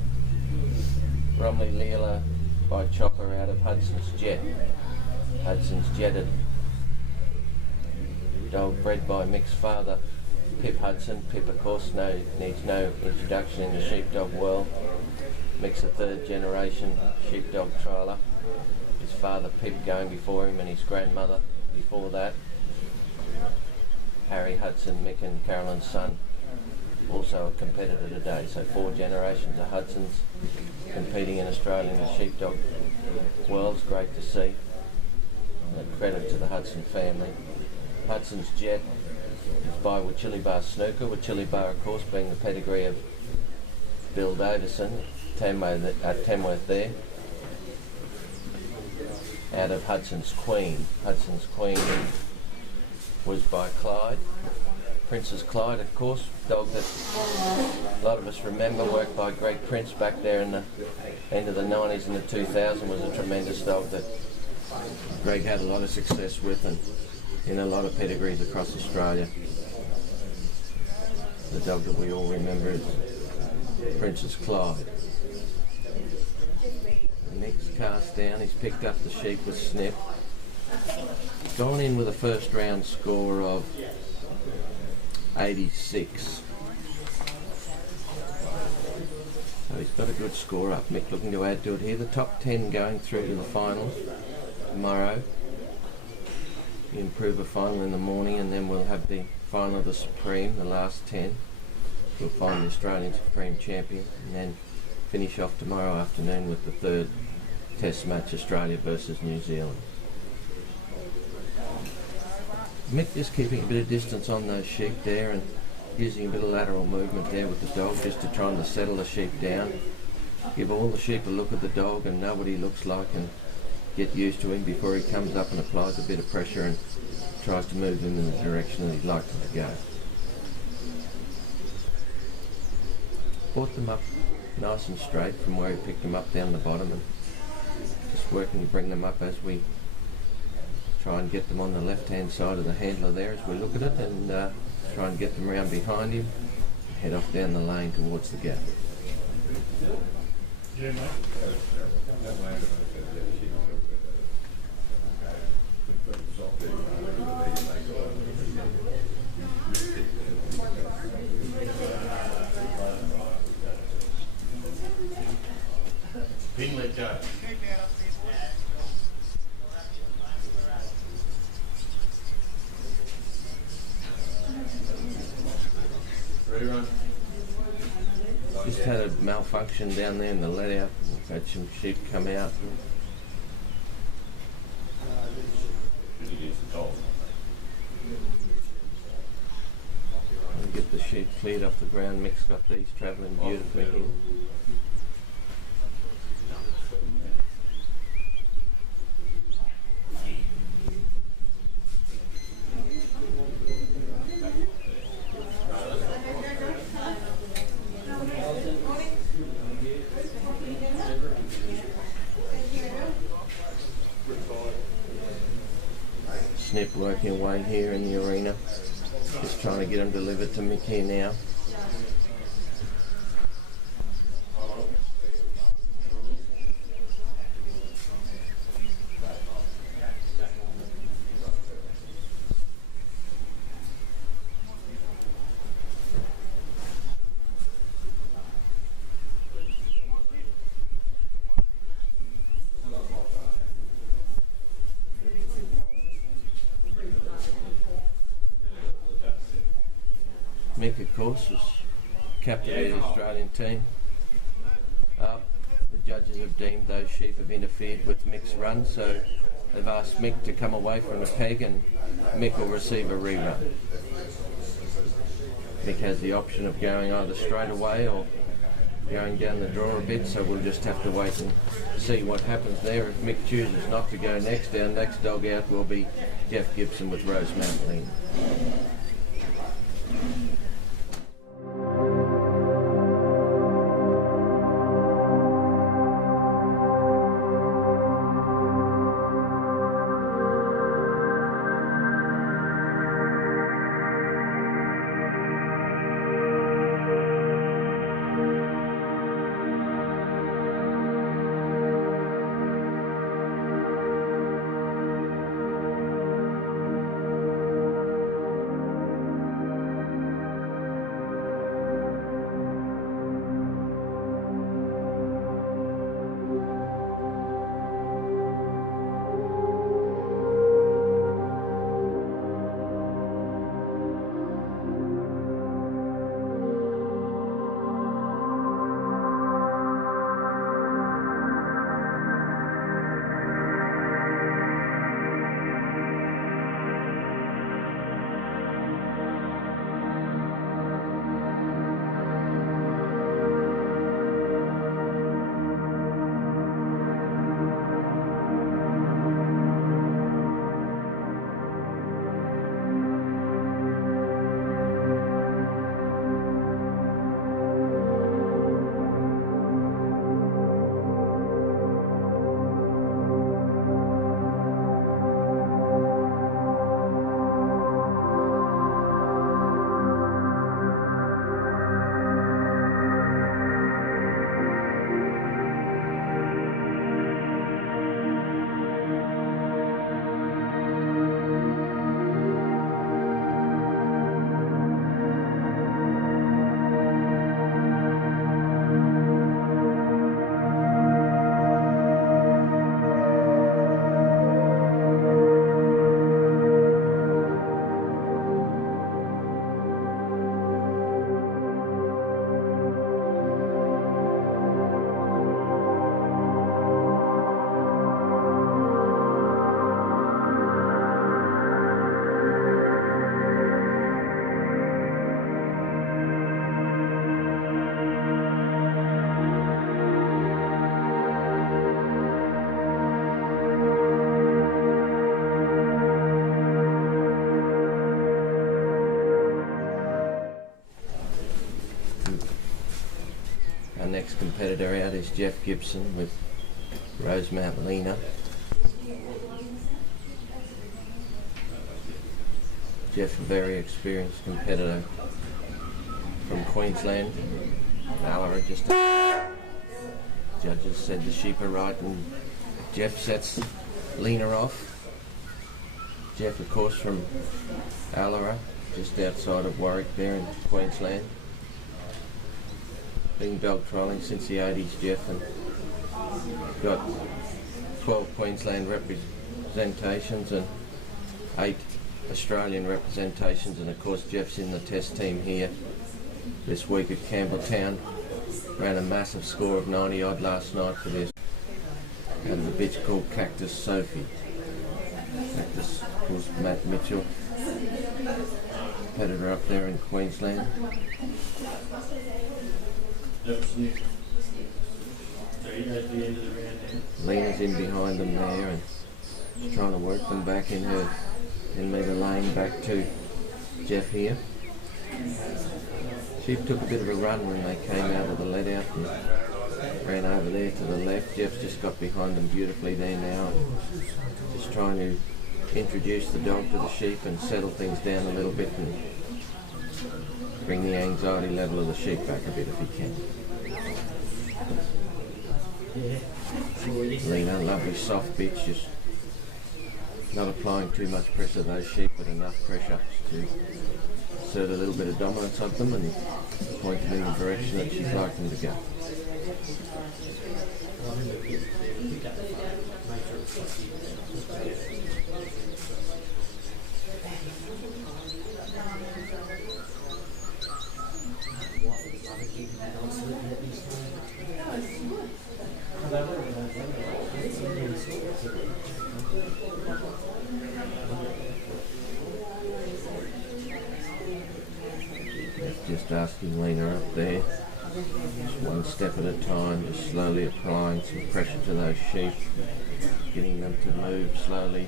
Romley Leela by Chopper out of Hudson's Jet. Hudson's Jetted dog bred by Mick's father, Pip Hudson. Pip, of course, needs no introduction in the sheepdog world. Mick's a 3rd generation sheepdog trialer. His father Pip going before him and his grandmother before that. Harry Hudson, Mick and Carolyn's son, also a competitor today. So 4 generations of Hudsons competing in Australia in the sheepdog world. It's great to see. And credit to the Hudson family. Hudson's Jet is by Wachillibar Snooker. Wachillibar, of course, being the pedigree of Bill Davison, Tamworth there. Out of Hudson's Queen. Hudson's Queen was by Clyde. Princess Clyde, of course, dog that a lot of us remember, worked by Greg Prince back there in the end of the 90s and the 2000s, was a tremendous dog that Greg had a lot of success with and in a lot of pedigrees across Australia. The dog that we all remember is Princess Clyde. The next cast down, he's picked up the sheep with Snip. Gone in with a first round score of 86. So he's got a good score up. Mick looking to add to it here. The top 10 going through to the finals tomorrow. The Improver final in the morning, and then we'll have the final of the Supreme, the last 10. We'll find the Australian Supreme Champion, and then finish off tomorrow afternoon with the 3rd Test match, Australia versus New Zealand. Mick just keeping a bit of distance on those sheep there and using a bit of lateral movement there with the dog just to try and settle the sheep down. Give all the sheep a look at the dog and know what he looks like and get used to him before he comes up and applies a bit of pressure and tries to move them in the direction that he'd like them to go. Brought them up nice and straight from where he picked them up down the bottom, and just working to bring them up as we try and get them on the left-hand side of the handler there as we look at it, and try and get them around behind him, head off down the lane towards the gap. Yeah, mate. Pin let go. Ready, run. Just had a malfunction down there in the let out. We've had some sheep come out. And get the sheep cleared off the ground. Mick's got these travelling beautifully here. Snip working away here in the arena. Just trying to get them delivered to Mick here now. Mick, of course, was captain of the Australian team. The judges have deemed those sheep have interfered with Mick's run, so they've asked Mick to come away from the peg and Mick will receive a rerun. Mick has the option of going either straight away or going down the draw a bit, so we'll just have to wait and see what happens there. If Mick chooses not to go next, our next dog out will be Jeff Gibson with Rose Mountain. Next competitor out is Jeff Gibson with Rosemount Lena. Jeff, a very experienced competitor from Queensland. Ballarat just judges said the sheep are right and Jeff sets Lena off. Jeff, of course, from Ballarat, just outside of Warwick there in Queensland. Been dog trialling since the 80s, Jeff, and got 12 Queensland representations and 8 Australian representations, and of course Jeff's in the test team here this week at Campbell. Ran a massive score of 90 odd last night for this out of a bitch called Cactus Sophie. Cactus was Matt Mitchell, competitor up there in Queensland. Lena's in behind them there and she's trying to work them back in her 10-metre lane back to Jeff here. Sheep took a bit of a run when they came out of the let out and ran over there to the left. Jeff's just got behind them beautifully there now and just trying to introduce the dog to the sheep and settle things down a little bit and bring the anxiety level of the sheep back a bit if he can. Lena, lovely soft bitch, just not applying too much pressure to those sheep, but enough pressure to assert a little bit of dominance of them and point them in the direction that she'd like them to go. just asking Lena up there, just one step at a time, just slowly applying some pressure to those sheep, getting them to move slowly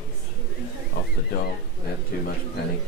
off the dog without too much panic.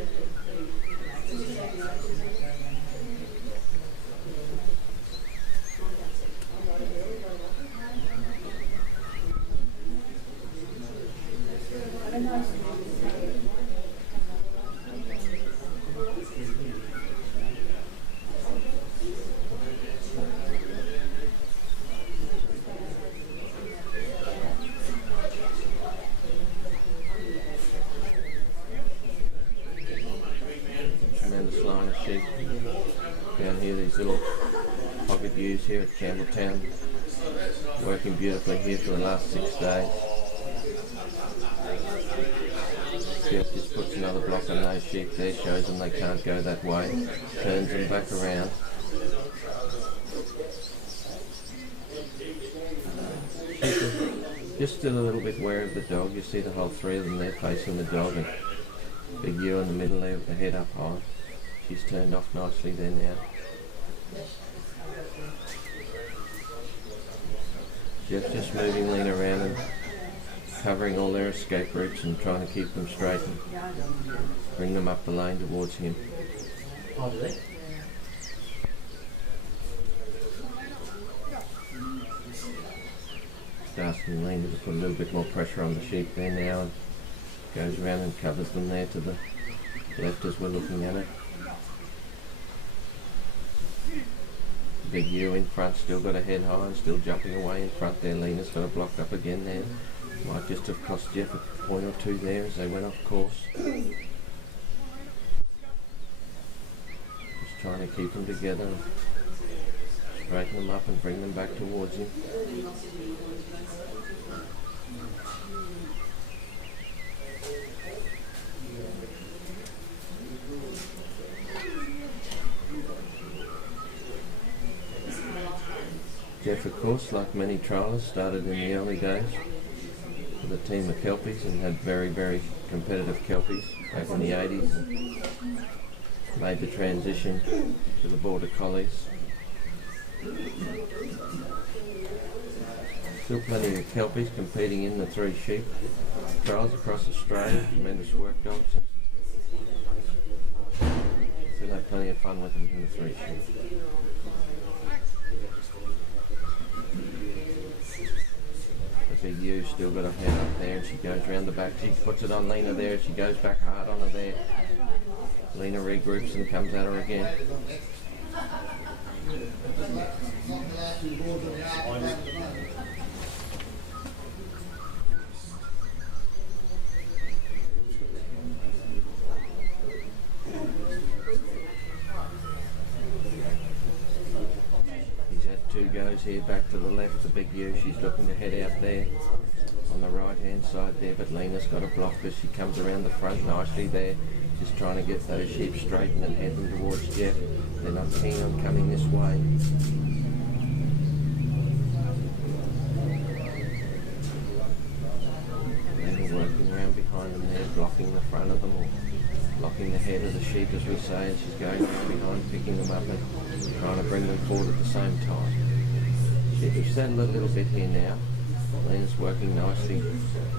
Tremendous line of sheep down here, these little pocket ewes here at Campbell, working beautifully here for the last 6 days. Jeff just puts another block on those sheep there, shows them they can't go that way, turns them back around. Just still a little bit wary of the dog. You see the whole 3 of them there facing the dog, and big ewe in the middle there with the head up high. She's turned off nicely there now. Jeff's just moving Lena around and covering all their escape routes and trying to keep them straight and bring them up the lane towards him. Oh, do they? Just asking Lena to put a little bit more pressure on the sheep there now, and goes around and covers them there to the left as we're looking at it. Big ewe in front, still got a head high and still jumping away in front there. Lena's got it blocked up again there. Might just have cost Jeff a point or two there as they went off course. Just trying to keep them together and straighten them up and bring them back towards him. Jeff, of course, like many triallers, started in the early days with a team of Kelpies and had very, very competitive Kelpies back in the 80s, and made the transition to the Border Collies. Still plenty of Kelpies competing in the 3 sheep trials across Australia, tremendous work dogs. Still have plenty of fun with them in the 3 sheep. Big ewe still got her head up there, and she goes round the back. She puts it on Lena there, and she goes back hard on her there. Lena regroups and comes at her again. He's had 2 goes here back to the left. The big ewe, she's looking to head out there on the right hand side there, but Lena's got a block as she comes around the front nicely there, just trying to get those sheep straightened and head them towards Jeff. They're not keen on coming this way. Lena working around behind them there, blocking the front of them, or blocking the head of the sheep as we say, and she's going around behind, picking them up and trying to bring them forward at the same time. She's settled a little bit here now. Lena's working nicely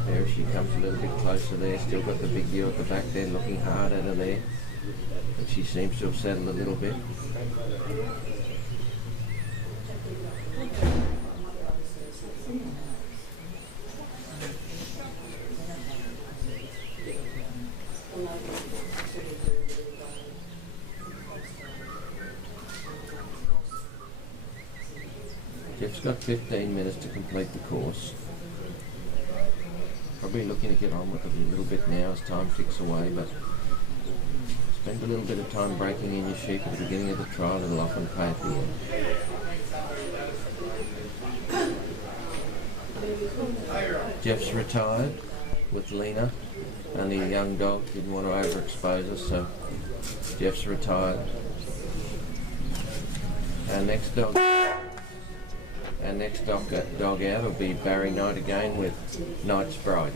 there. She comes a little bit closer there. Still got the big ewe at the back there looking hard at her there. But she seems to have settled a little bit. Jeff's got 15 minutes to complete the course. Probably looking to get on with it a little bit now as time ticks away, but spend a little bit of time breaking in your sheep at the beginning of the trial. It'll often pay at the end. Jeff's retired with Lena. Only a young dog, didn't want to overexpose us, so Jeff's retired. Our next dog out will be Barry Knight again with Knight's Bride.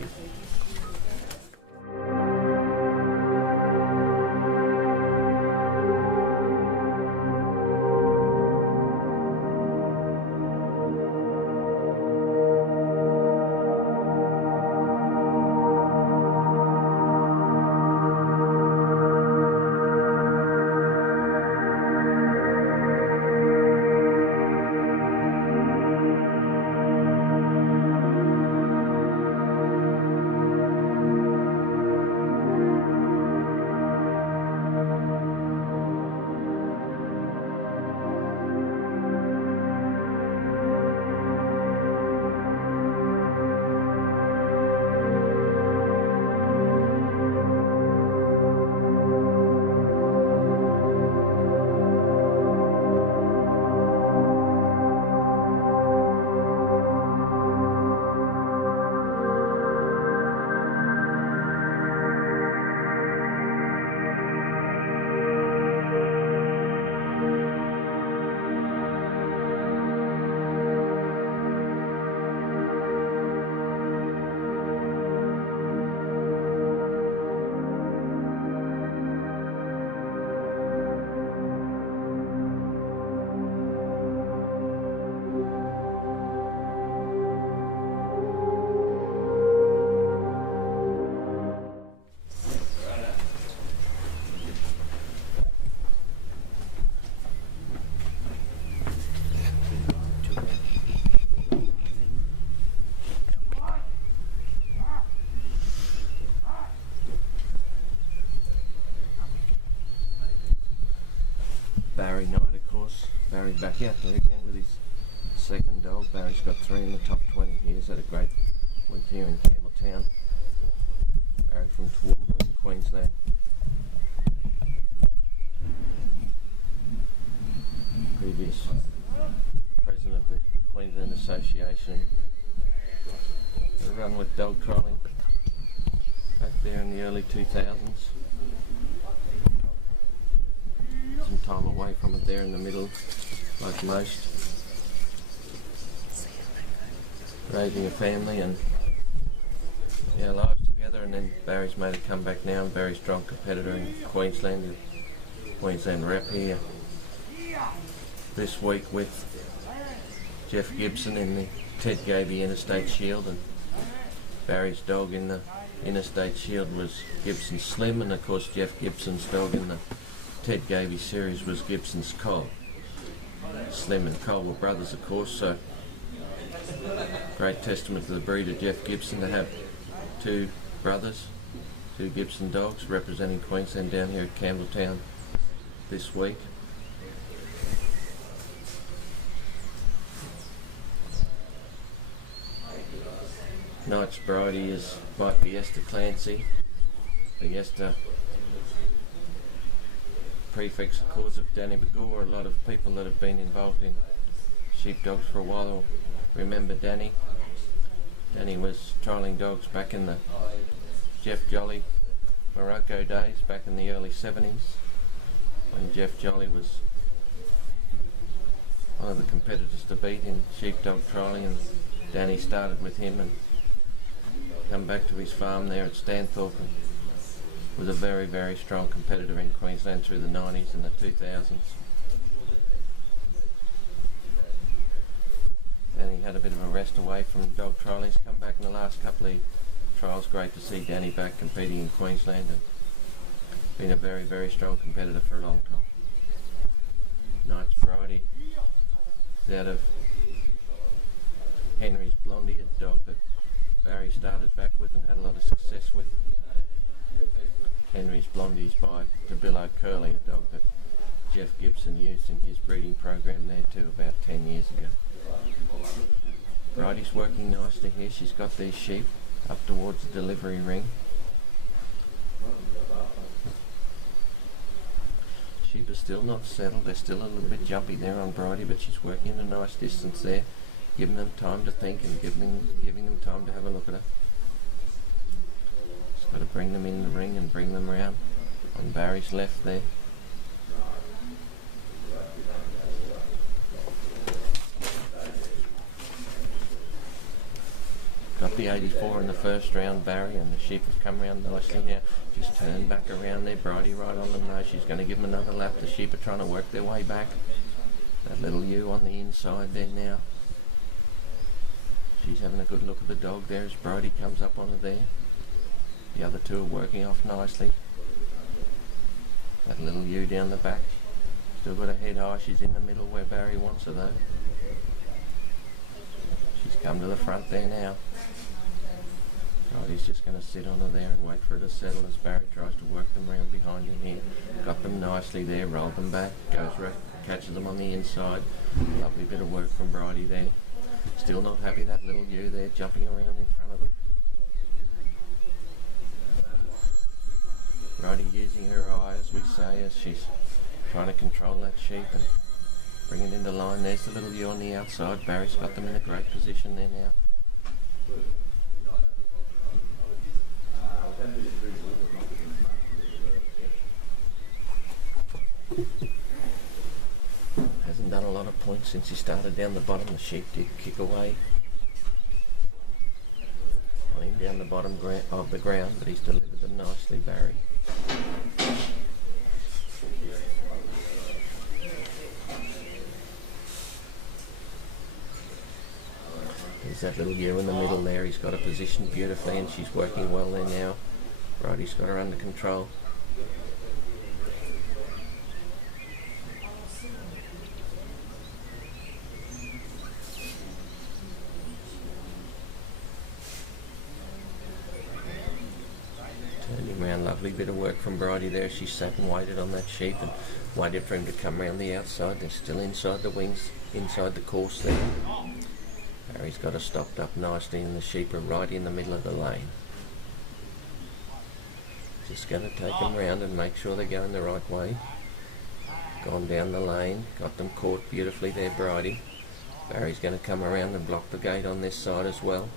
Barry Knight, of course. Barry back out there again with his second dog. Barry's got 3 in the top 20. He's had a great week here in Campbelltown. Barry from Toowoomba in Queensland. Previous president of the Queensland Association. A run with dog trolling back there in the early 2000s. Some time away from it there in the middle, like most. Raising a family and lives together, and then Barry's made a comeback now, and very strong competitor in Queensland, Queensland rep here this week with Jeff Gibson in the Ted Gaby Interstate Shield, and Barry's dog in the Interstate Shield was Gibson's Slim, and of course Jeff Gibson's dog in the Ted Gaby series was Gibson's Cole. Slim and Cole were brothers, of course, so great testament to the breed of Jeff Gibson to have 2 brothers, 2 Gibson dogs representing Queensland down here at Campbelltown this week. Knight's bridie might be Esther Clancy. The Esther prefix, of course, of Danny Begore. A lot of people that have been involved in sheepdogs for a while will remember Danny. Danny was trialling dogs back in the Jeff Jolly Morocco days, back in the early 70s, when Jeff Jolly was one of the competitors to beat in sheepdog trialling, and Danny started with him and come back to his farm there at Stanthorpe and was a very, very strong competitor in Queensland through the 90s and the 2000s. And he had a bit of a rest away from dog trialling. He's come back in the last couple of trials. Great to see Danny back competing in Queensland, and been a very, very strong competitor for a long time. Knight's Bridie is out of Henry's Blondie, a dog that Barry started back with and had a lot of success with. Henry's Blondie's by DeBillo Curley, a dog that Jeff Gibson used in his breeding program there too about 10 years ago. Bridie's working nicely here. She's got these sheep up towards the delivery ring. Sheep are still not settled. They're still a little bit jumpy there on Bridie, but she's working a nice distance there, giving them time to think and giving them time to have a look at her. Just got to bring them in the ring and bring them round on Barry's left there. Got the 84 in the first round, Barry, and the sheep have come around nicely now. Just turn back around there, Bridie right on them now. She's going to give them another lap. The sheep are trying to work their way back. That little ewe on the inside there now. She's having a good look at the dog there as Bridie comes up on her there. The other 2 are working off nicely. That little ewe down the back. Still got her head high. She's in the middle where Barry wants her though. She's come to the front there now. Bridie's just going to sit on her there and wait for her to settle as Barry tries to work them around behind him here. Got them nicely there, rolled them back, goes right, catches them on the inside. Lovely bit of work from Bridie there. Still not happy, that little ewe there jumping around in front of them. Bridie using her eye, as we say, as she's trying to control that sheep and bring it into line. There's the little ewe on the outside. Barry's got them in a great position there now. Hasn't done a lot of points since he started down the bottom. The sheep did kick away on him down the bottom of the ground, but he's delivered them nicely, Barry. There's that little ewe in the middle there. He's got her positioned beautifully and she's working well there now. Bridie's got her under control. Lovely bit of work from Bridie there. She sat and waited on that sheep and waited for him to come round the outside. They're still inside the wings, inside the course there. Barry's got her stopped up nicely and the sheep are right in the middle of the lane. Just going to take them round and make sure they're going the right way. Gone down the lane, got them caught beautifully there, Bridie. Barry's going to come around and block the gate on this side as well.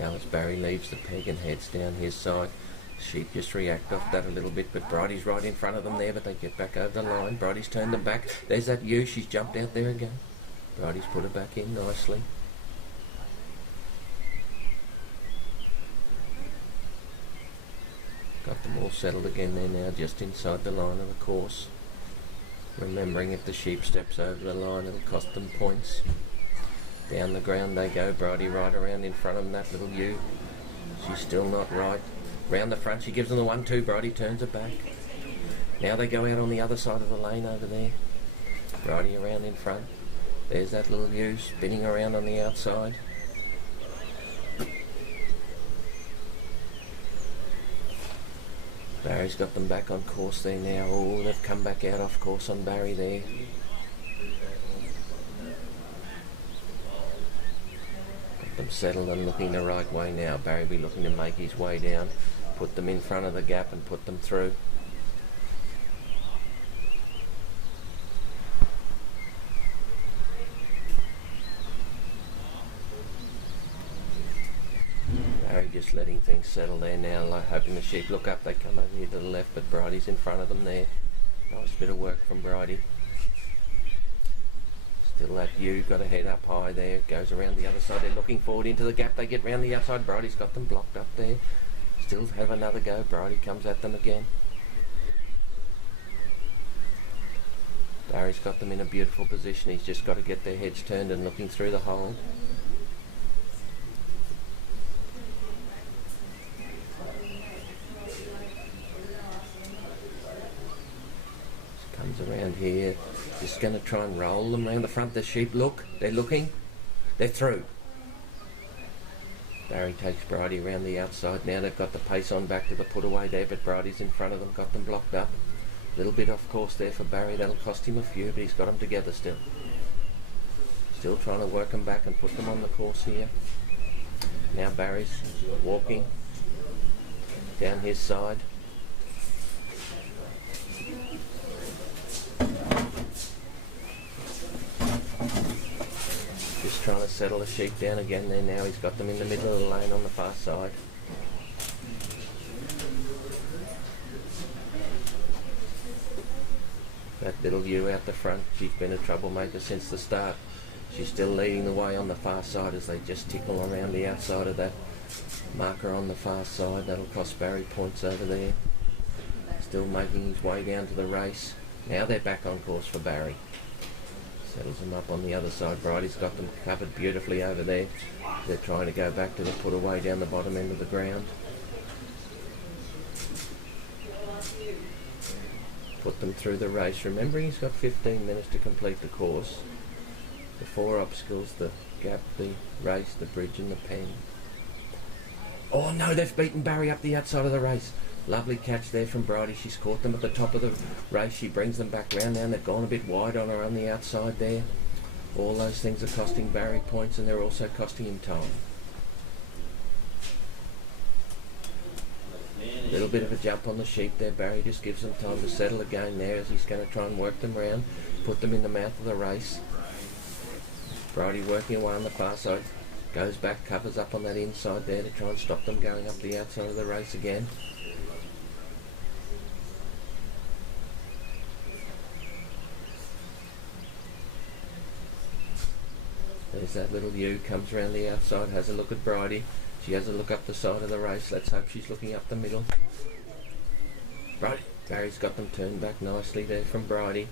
Now as Barry leaves the peg and heads down his side, sheep just react off that a little bit, but Bridie's right in front of them there, but they get back over the line. Bridie's turned them back. There's that ewe, she's jumped out there again. Bridie's put her back in nicely. Got them all settled again there now, just inside the line of the course. Remembering if the sheep steps over the line, it'll cost them points. Down the ground they go, Bridie right around in front of them, that little ewe. She's still not right. Round the front, she gives them the 1-2, Bridie turns her back. Now they go out on the other side of the lane over there. Bridie around in front. There's that little ewe spinning around on the outside. Barry's got them back on course there now. Oh, they've come back out off course on Barry there. Got them settled and looking the right way now. Barry be looking to make his way down, put them in front of the gap and put them through. Just letting things settle there now, like hoping the sheep look up. They come over here to the left, but Bridie's in front of them there. Nice bit of work from Bridie. Still that ewe got a head up high there, goes around the other side. They're looking forward into the gap. They get round the outside. Bridie's got them blocked up there. Still have another go. Bridie comes at them again. Barry's got them in a beautiful position. He's just got to get their heads turned and looking through the hole. Comes around here, just going to try and roll them around the front. The sheep look, they're looking, they're through. Barry takes Bridie around the outside. Now they've got the pace on back to the put away there, but Bridie's in front of them, got them blocked up. A little bit off course there for Barry. That'll cost him a few, but he's got them together still. Still trying to work them back and put them on the course here. Now Barry's walking down his side. Just trying to settle the sheep down again there now. He's got them in the middle of the lane on the far side. That little ewe out the front, she's been a troublemaker since the start. She's still leading the way on the far side as they just tickle around the outside of that marker on the far side. That'll cost Barry points over there. Still making his way down to the race. Now they're back on course for Barry. Settles them up on the other side. Bridie's got them covered beautifully over there. They're trying to go back to the put away down the bottom end of the ground. Put them through the race. Remembering he's got 15 minutes to complete the course. The 4 obstacles, the gap, the race, the bridge and the pen. Oh no, they've beaten Barry up the outside of the race. Lovely catch there from Bridie. She's caught them at the top of the race. She brings them back round now. They've gone a bit wide on her on the outside there. All those things are costing Barry points and they're also costing him time. A little bit of a jump on the sheep there. Barry just gives them time to settle again there as he's going to try and work them round, put them in the mouth of the race. Bridie working away on the far side. Goes back, covers up on that inside there to try and stop them going up the outside of the race again. There's that little ewe, comes around the outside, has a look at Bridie. She has a look up the side of the race. Let's hope she's looking up the middle. Bridie. Barry's got them turned back nicely there from Bridie.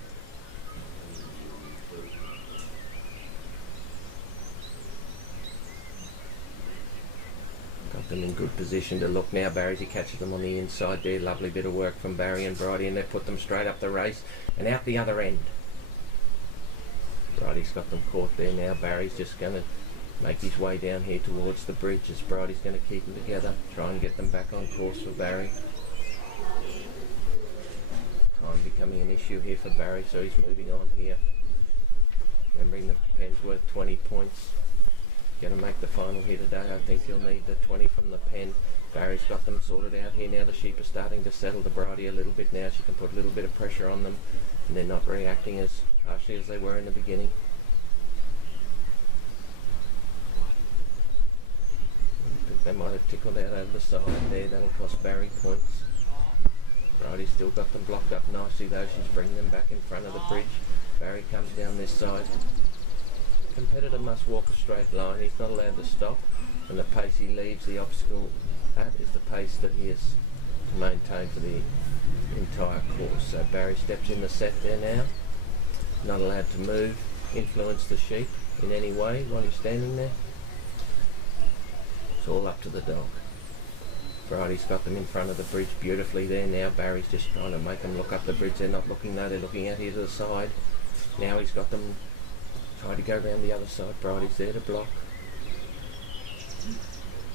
Got them in good position to look now. Barry, he catches them on the inside there. Lovely bit of work from Barry and Bridie, and they put them straight up the race and out the other end. Bridie's got them caught there now. Barry's just going to make his way down here towards the bridge as Bridie's going to keep them together, try and get them back on course for Barry. Time becoming an issue here for Barry, so he's moving on here. Remembering the pen's worth 20 points. Going to make the final here today. I think he'll need the 20 from the pen. Barry's got them sorted out here now. The sheep are starting to settle to Bridie a little bit now. She can put a little bit of pressure on them, and they're not reacting as harshly as they were in the beginning. I think they might have tickled out over the side there. That'll cost Barry points. Bridie's still got them blocked up nicely though. She's bringing them back in front of the bridge. Barry comes down this side. Competitor must walk a straight line. He's not allowed to stop, and the pace he leaves the obstacle at is the pace that he has to maintain for the entire course. So Barry steps in the set there now. Not allowed to move, influence the sheep in any way while he's standing there. It's all up to the dog. Bridie's got them in front of the bridge beautifully there now. Barry's just trying to make them look up the bridge. They're not looking though, they're looking out here to the side. Now he's got them try to go around the other side. Bridie's there to block.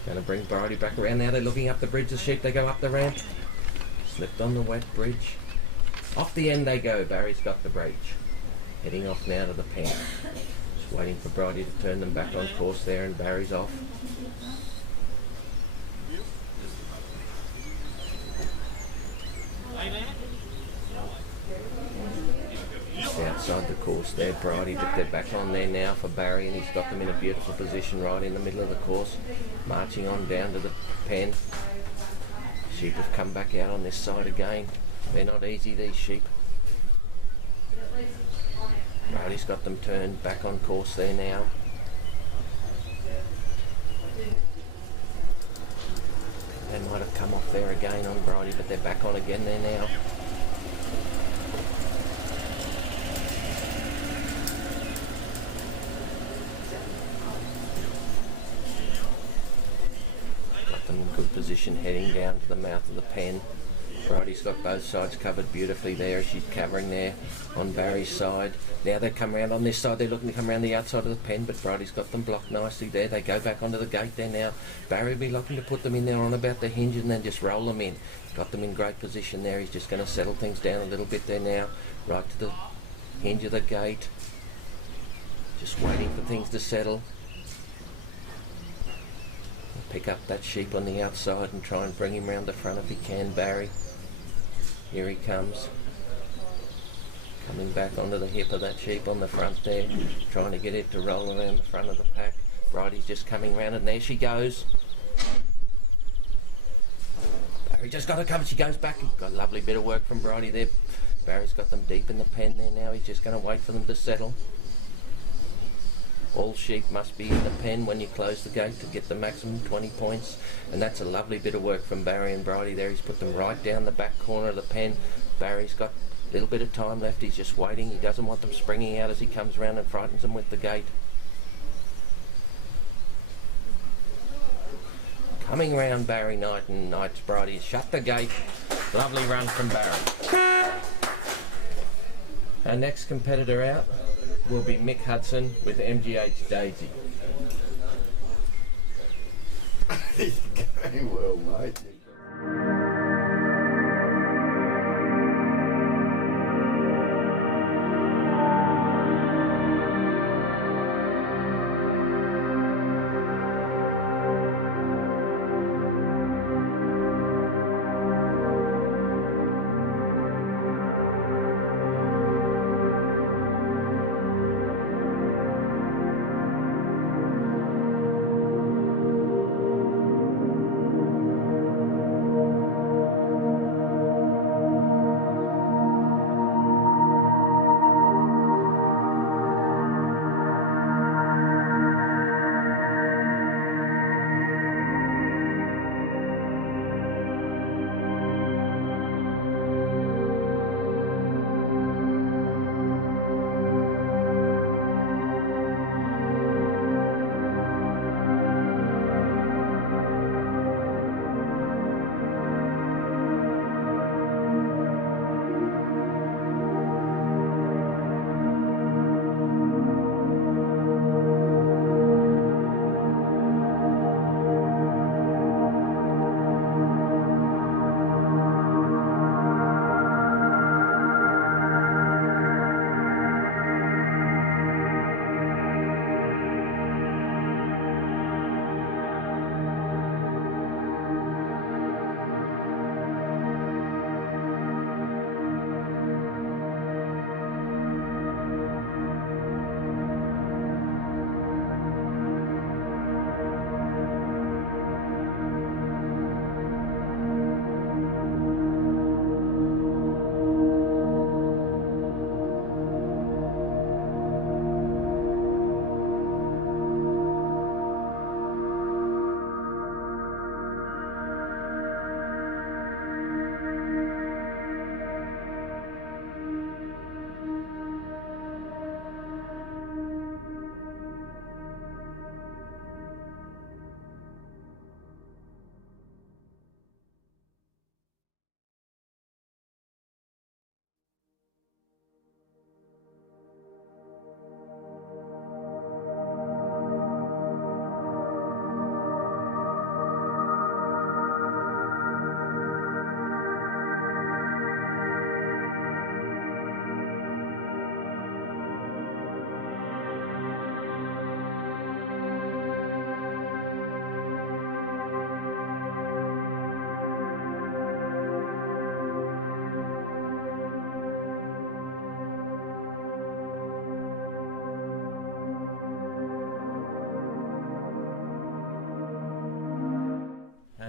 Going to bring Bridie back around now. They're looking up the bridge. The sheep, they go up the ramp. Slipped on the wet bridge. Off the end they go. Barry's got the bridge. Heading off now to the pen. Just waiting for Bridie to turn them back on course there, and Barry's off. Outside the course there, Bridie, but they're back on there now for Barry, and he's got them in a beautiful position right in the middle of the course, marching on down to the pen. Sheep have come back out on this side again. They're not easy, these sheep. Bridie's got them turned back on course there now. They might have come off there again on Bridie, but they're back on again there now. Good position heading down to the mouth of the pen. Bridie's got both sides covered beautifully there. She's covering there on Barry's side. Now they come around on this side. They're looking to come around the outside of the pen, but Bridie's got them blocked nicely there. They go back onto the gate there now. Barry will be looking to put them in there on about the hinge and then just roll them in. Got them in great position there. He's just going to settle things down a little bit there now. Right to the hinge of the gate. Just waiting for things to settle. Pick up that sheep on the outside and try and bring him round the front if he can, Barry. Here he comes. Coming back onto the hip of that sheep on the front there, trying to get it to roll around the front of the pack. Bridie's just coming round, and there she goes. Barry just got to come, she goes back. Got a lovely bit of work from Bridie there. Barry's got them deep in the pen there now. He's just going to wait for them to settle. All sheep must be in the pen when you close the gate to get the maximum 20 points. And that's a lovely bit of work from Barry and Bridie there. He's put them right down the back corner of the pen. Barry's got a little bit of time left. He's just waiting. He doesn't want them springing out as he comes round and frightens them with the gate. Coming round Barry Knight and Knight's Bridie. Shut the gate. Lovely run from Barry. Our next competitor out will be Mick Hudson with MGH Daisy. He's going well, mate.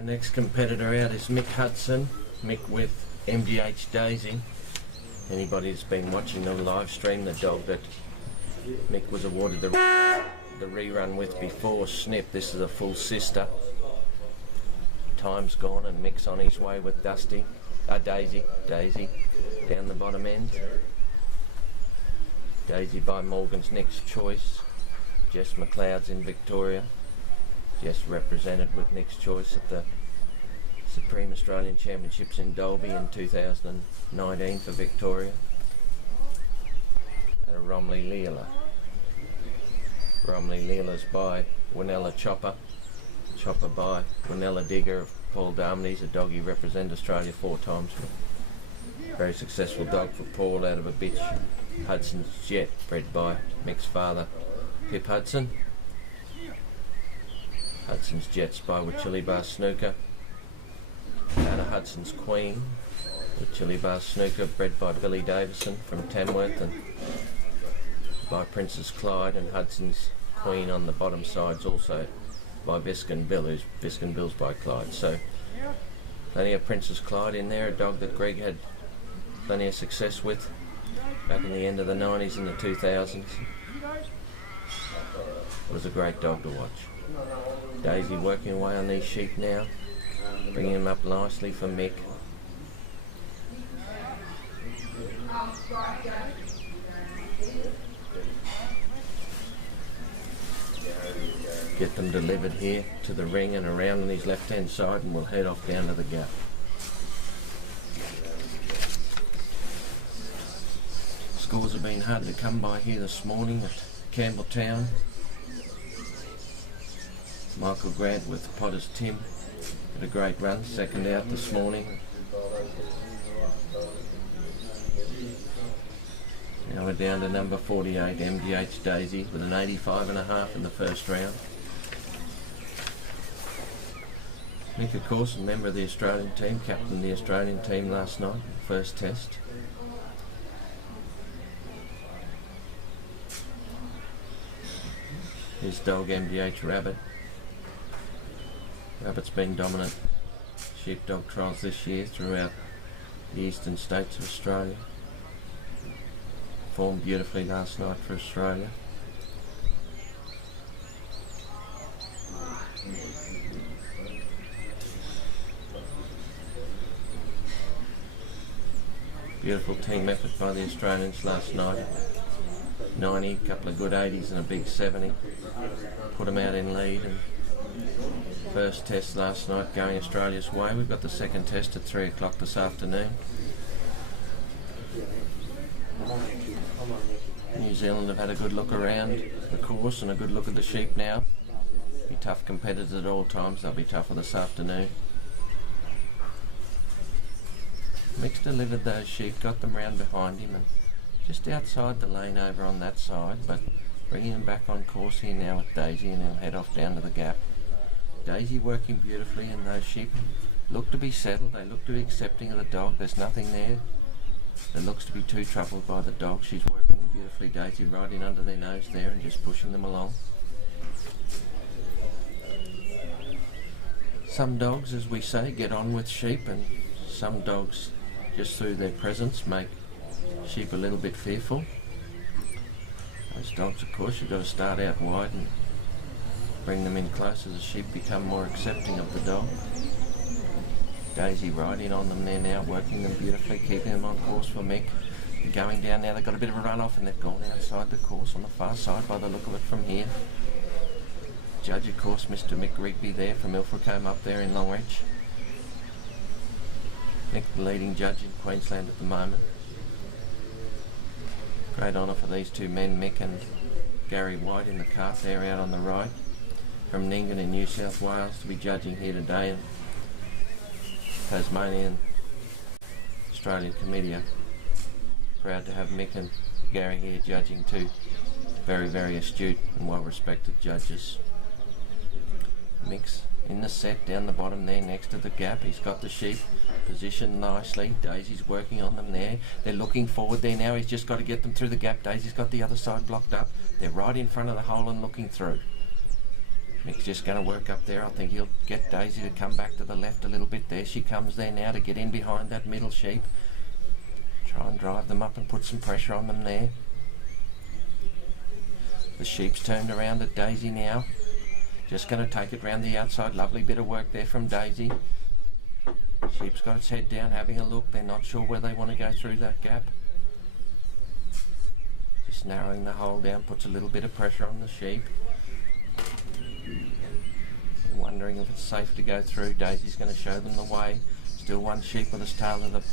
next competitor out is Mick Hudson. Mick with MGH Daisy. Anybody that's been watching the live stream, the dog that Mick was awarded the rerun with before, Snip. This is a full sister. Time's gone and Mick's on his way with Daisy down the bottom end. Daisy by Morgan's Next Choice. Jess McLeod's in Victoria. Jess represented with Next Choice at the Supreme Australian Championships in Dalby in 2019 for Victoria. And a Romley Leela. Romley Leela's by Winella Chopper. Chopper by Winella Digger of Paul Darmony's, a dog he represented Australia 4 times. Very successful dog for Paul out of a bitch. Hudson's Jet, bred by Mick's father, Pip Hudson. Hudson's Jet's by Chili Bar Snooker. Out of Hudson's Queen, Chili Bar Snooker, bred by Billy Davison from Tamworth, and by Princess Clyde, and Hudson's Queen on the bottom sides also by Viscount Bill, who's Viscount Bill's by Clyde. So plenty of Princess Clyde in there, a dog that Greg had plenty of success with back in the end of the 90s and the 2000s. It was a great dog to watch. Daisy working away on these sheep now, bringing them up nicely for Mick. Get them delivered here to the ring and around on his left hand side, and we'll head off down to the gap. Scores have been hard to come by here this morning at Campbelltown. Michael Grant with Potter's Tim had a great run, second out this morning. Now we're down to number 48, MGH Daisy, with an 85.5 in the first round. Mick, of course, a member of the Australian team, captained the Australian team last night, first test. His dog MGH Rabbit. Rabbit's been dominant sheepdog trials this year throughout the eastern states of Australia. Performed beautifully last night for Australia. Beautiful team effort by the Australians last night. 90, a couple of good 80s and a big 70. Put them out in lead, and first test last night going Australia's way. We've got the second test at 3 o'clock this afternoon. New Zealand have had a good look around the course and a good look at the sheep now. Be tough competitors at all times. They'll be tougher this afternoon. Mick's delivered those sheep, got them round behind him and just outside the lane over on that side, but bringing them back on course here now with Daisy, and he'll head off down to the gap. Daisy working beautifully, and those sheep look to be settled. They look to be accepting of the dog. There's nothing there that looks to be too troubled by the dog. She's working beautifully, Daisy, right in under their nose there and just pushing them along. Some dogs, as we say, get on with sheep, and some dogs, just through their presence, make sheep a little bit fearful. Those dogs, of course, you've got to start out wide and bring them in close as the sheep become more accepting of the dog. Daisy right in on them there now, working them beautifully, keeping them on course for Mick. Going down now, they've got a bit of a run off and they've gone outside the course on the far side by the look of it from here. Judge, of course, Mr. Mick Rigby there from Ilfracombe up there in Longreach. Mick, the leading judge in Queensland at the moment. Great honour for these two men, Mick and Gary White in the cart there out on the right, from Nyngan in New South Wales, to be judging here today. And Tasmanian Australian Committee are proud to have Mick and Gary here judging, two very, very astute and well respected judges. Mick's in the set down the bottom there next to the gap. He's got the sheep positioned nicely. Daisy's working on them there. They're looking forward there now. He's just got to get them through the gap. Daisy's got the other side blocked up. They're right in front of the hole and looking through. Mick's just going to work up there. I think he'll get Daisy to come back to the left a little bit. There she comes there now to get in behind that middle sheep. Try and drive them up and put some pressure on them there. The sheep's turned around at Daisy now. Just going to take it round the outside. Lovely bit of work there from Daisy. Sheep's got its head down, having a look. They're not sure where they want to go through that gap. Just narrowing the hole down, puts a little bit of pressure on the sheep. Wondering if it's safe to go through. Daisy's going to show them the way. Still one sheep with its tail to the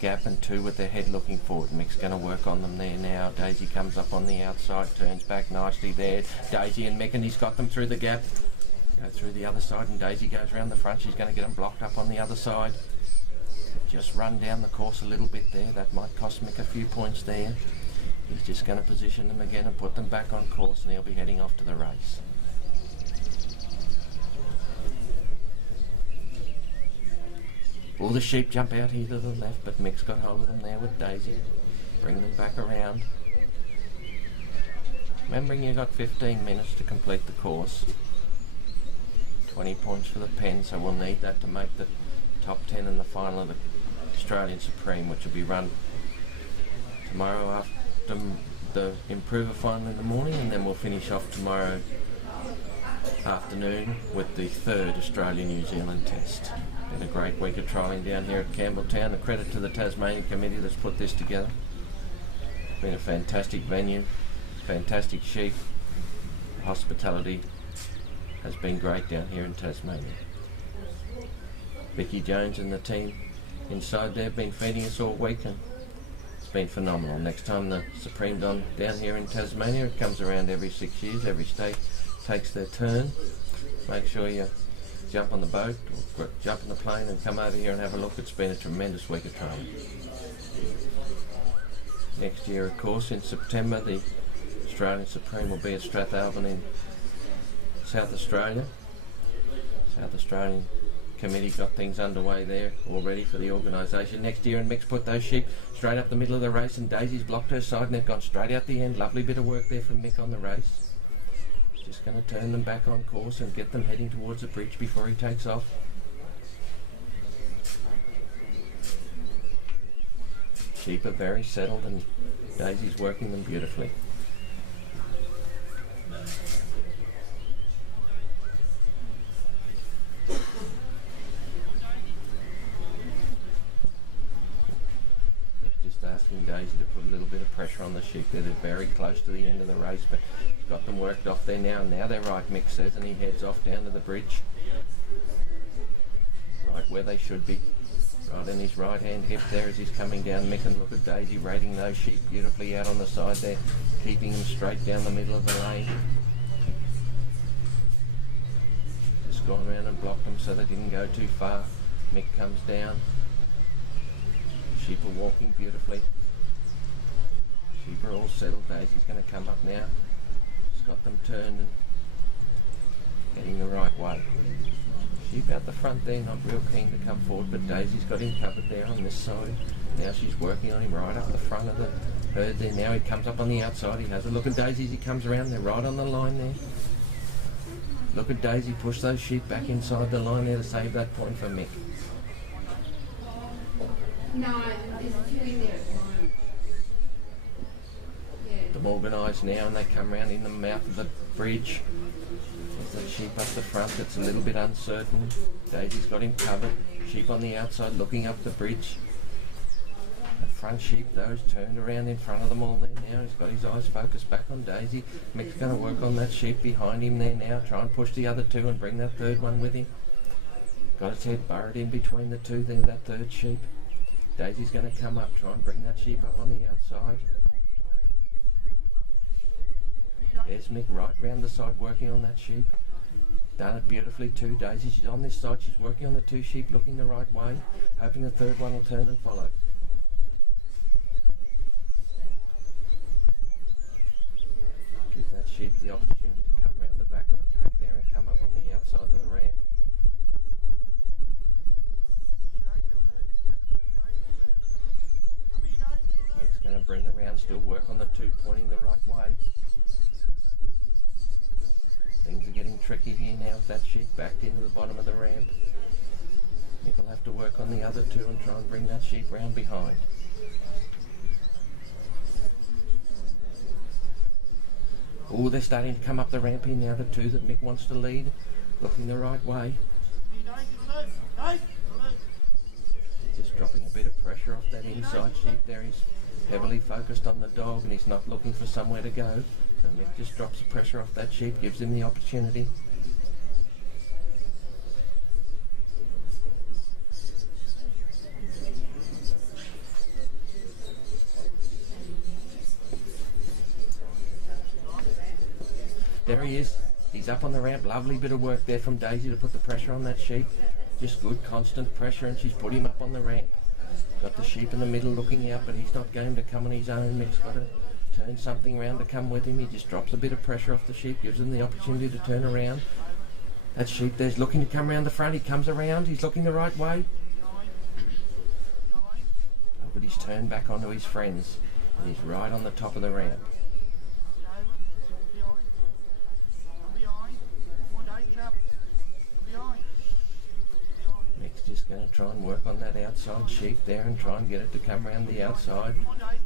gap and two with their head looking forward. Mick's going to work on them there now. Daisy comes up on the outside, turns back nicely there. Daisy and Mick, and he's got them through the gap. Go through the other side, and Daisy goes around the front. She's going to get them blocked up on the other side. Just run down the course a little bit there. That might cost Mick a few points there. He's just going to position them again and put them back on course, and he'll be heading off to the race. All the sheep jump out here to the left, but Mick's got hold of them there with Daisy. Bring them back around. Remembering you've got 15 minutes to complete the course. 20 points for the pen, so we'll need that to make the top 10 in the final of the Australian Supreme, which will be run tomorrow after the Improver final in the morning, and then we'll finish off tomorrow afternoon with the third Australia-New Zealand test. Been a great week of trialling down here at Campbelltown. A credit to the Tasmania committee that's put this together. It's been a fantastic venue, fantastic sheep. Hospitality has been great down here in Tasmania. Vicky Jones and the team inside there have been feeding us all week, and it's been phenomenal. Next time the Supreme's on down here in Tasmania, it comes around every 6 years. Every state takes their turn. Make sure you jump on the boat or jump in the plane and come over here and have a look. It's been a tremendous week of training. Next year, of course, in September, the Australian Supreme will be at Strathalbyn in South Australia. South Australian Committee got things underway there already for the organisation next year, and Mick's put those sheep straight up the middle of the race, and Daisy's blocked her side and they've gone straight out the end. Lovely bit of work there from Mick on the race. Just going to turn them back on course and get them heading towards the bridge before he takes off. Sheep are very settled and Daisy's working them beautifully. Just asking Daisy to put a little bit of pressure on the sheep there. They're very close to the end of the race, but got them worked off there now. Now they're right, Mick says, and he heads off down to the bridge. Right where they should be. Right in his right hand hip there as he's coming down. Mick, and look at Daisy rating those sheep beautifully out on the side there, keeping them straight down the middle of the lane. Just gone around and blocked them so they didn't go too far. Mick comes down. Sheep are walking beautifully. Sheep are all settled. Daisy's going to come up now. Got them turned and heading the right way. Sheep out the front there, not real keen to come forward, but Daisy's got him covered there on this side. Now she's working on him right up the front of the herd there. Now he comes up on the outside. He has a look at Daisy as he comes around. They're right on the line there. Look at Daisy push those sheep back inside the line there to save that point for Mick. No, there's two in there at the moment. Them organised now, and they come round in the mouth of the bridge. There's that sheep up the front that's a little bit uncertain. Daisy's got him covered. Sheep on the outside looking up the bridge. The front sheep, those turned around in front of them all there now. He's got his eyes focused back on Daisy. Mick's going to work on that sheep behind him there now. Try and push the other two and bring that third one with him. Got its head burrowed in between the two there, that third sheep. Daisy's going to come up, try and bring that sheep up on the outside. There's Mick right round the side working on that sheep. Done it beautifully too. Daisy, she's on this side, she's working on the two sheep, looking the right way, hoping the third one will turn and follow. Give that sheep the opportunity to come around the back of the pack there and come up on the outside of the ramp. Mick's going to bring around, still work on the two, pointing the right way. Things are getting tricky here now with that sheep backed into the bottom of the ramp. Mick will have to work on the other two and try and bring that sheep round behind. Oh, they're starting to come up the ramp here now, the two that Mick wants to lead, looking the right way. Just dropping a bit of pressure off that inside sheep there. He's heavily focused on the dog and he's not looking for somewhere to go. So Mick just drops the pressure off that sheep, gives him the opportunity. There he is. He's up on the ramp. Lovely bit of work there from Daisy to put the pressure on that sheep. Just good constant pressure, and she's put him up on the ramp. Got the sheep in the middle looking out, but he's not going to come on his own. Mick's got to turn something round to come with him. He just drops a bit of pressure off the sheep, gives him the opportunity to turn around. That sheep there's looking to come around the front. He comes around. He's looking the right way. Oh, but he's turned back onto his friends, and he's right on the top of the ramp. Mick's just going to try and work on that outside sheep there and try and get it to come around the outside.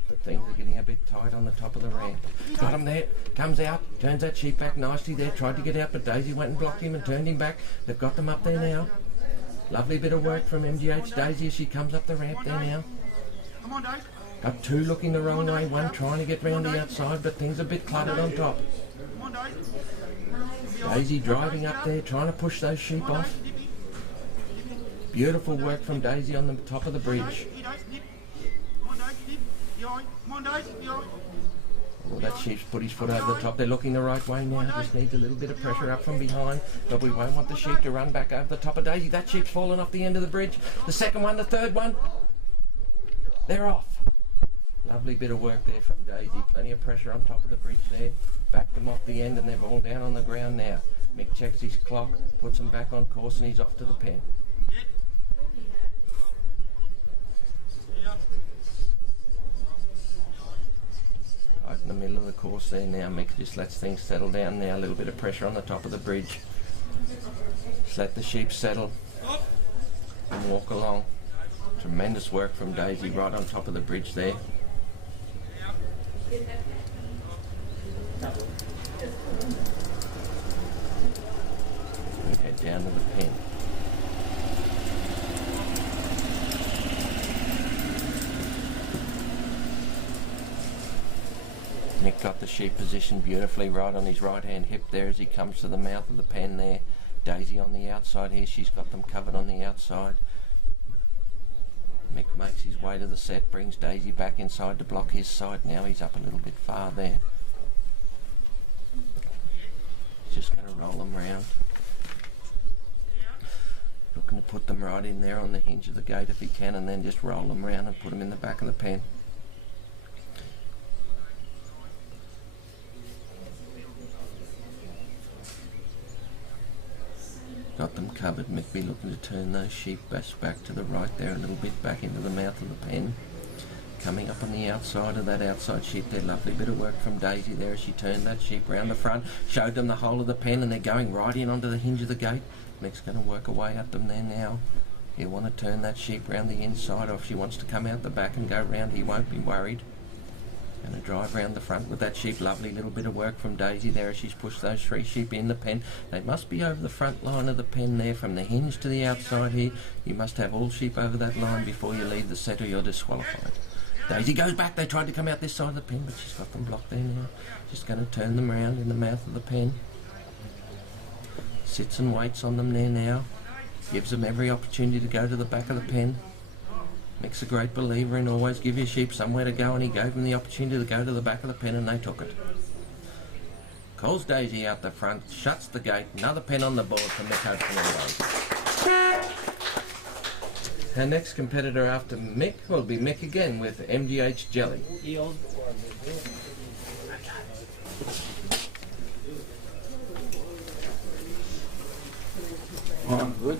But things are getting a bit tight on the top of the ramp. Got him there, comes out, turns that sheep back nicely there, tried to get out, but Daisy went and blocked him and turned him back. They've got them up there now. Lovely bit of work from MGH Daisy as she comes up the ramp there now. Got two looking the wrong way, one trying to get round the outside, but things are a bit cluttered on top. Daisy driving up there, trying to push those sheep off. Beautiful work from Daisy on the top of the bridge. Oh, that sheep's put his foot over the top. They're looking the right way now. Just needs a little bit of pressure up from behind. But we won't want the sheep to run back over the top of Daisy. That sheep's fallen off the end of the bridge. The second one, the third one. They're off. Lovely bit of work there from Daisy. Plenty of pressure on top of the bridge there. Backed them off the end and they're all down on the ground now. Mick checks his clock, puts them back on course, and he's off to the pen. Right in the middle of the course there now. Mick just lets things settle down now. A little bit of pressure on the top of the bridge. Just let the sheep settle and walk along. Tremendous work from Daisy right on top of the bridge there. We head down to the pen. Mick got the sheep positioned beautifully right on his right hand hip there as he comes to the mouth of the pen there. Daisy on the outside here, she's got them covered on the outside. Mick makes his way to the set, brings Daisy back inside to block his side. Now he's up a little bit far there. He's just going to roll them round. Looking to put them right in there on the hinge of the gate if he can, and then just roll them round and put them in the back of the pen. Got them covered. Mick be looking to turn those sheep back to the right there a little bit, back into the mouth of the pen. Coming up on the outside of that outside sheep there. Lovely bit of work from Daisy there as she turned that sheep round the front, showed them the whole of the pen, and they're going right in onto the hinge of the gate. Mick's going to work away at them there now. He'll want to turn that sheep round the inside, or if she wants to come out the back and go round, he won't be worried. Going to drive round the front with that sheep. Lovely little bit of work from Daisy there as she's pushed those three sheep in the pen. They must be over the front line of the pen there from the hinge to the outside here. You must have all sheep over that line before you leave the set or you're disqualified. Daisy goes back. They tried to come out this side of the pen, but she's got them blocked there now. Just going to turn them round in the mouth of the pen. Sits and waits on them there now. Gives them every opportunity to go to the back of the pen. Mick's a great believer in always give your sheep somewhere to go, and he gave them the opportunity to go to the back of the pen, and they took it. Calls Daisy out the front, shuts the gate, another pen on the board for Mick Hudson. Our next competitor after Mick will be Mick again with MGH Jelly. Oh, good.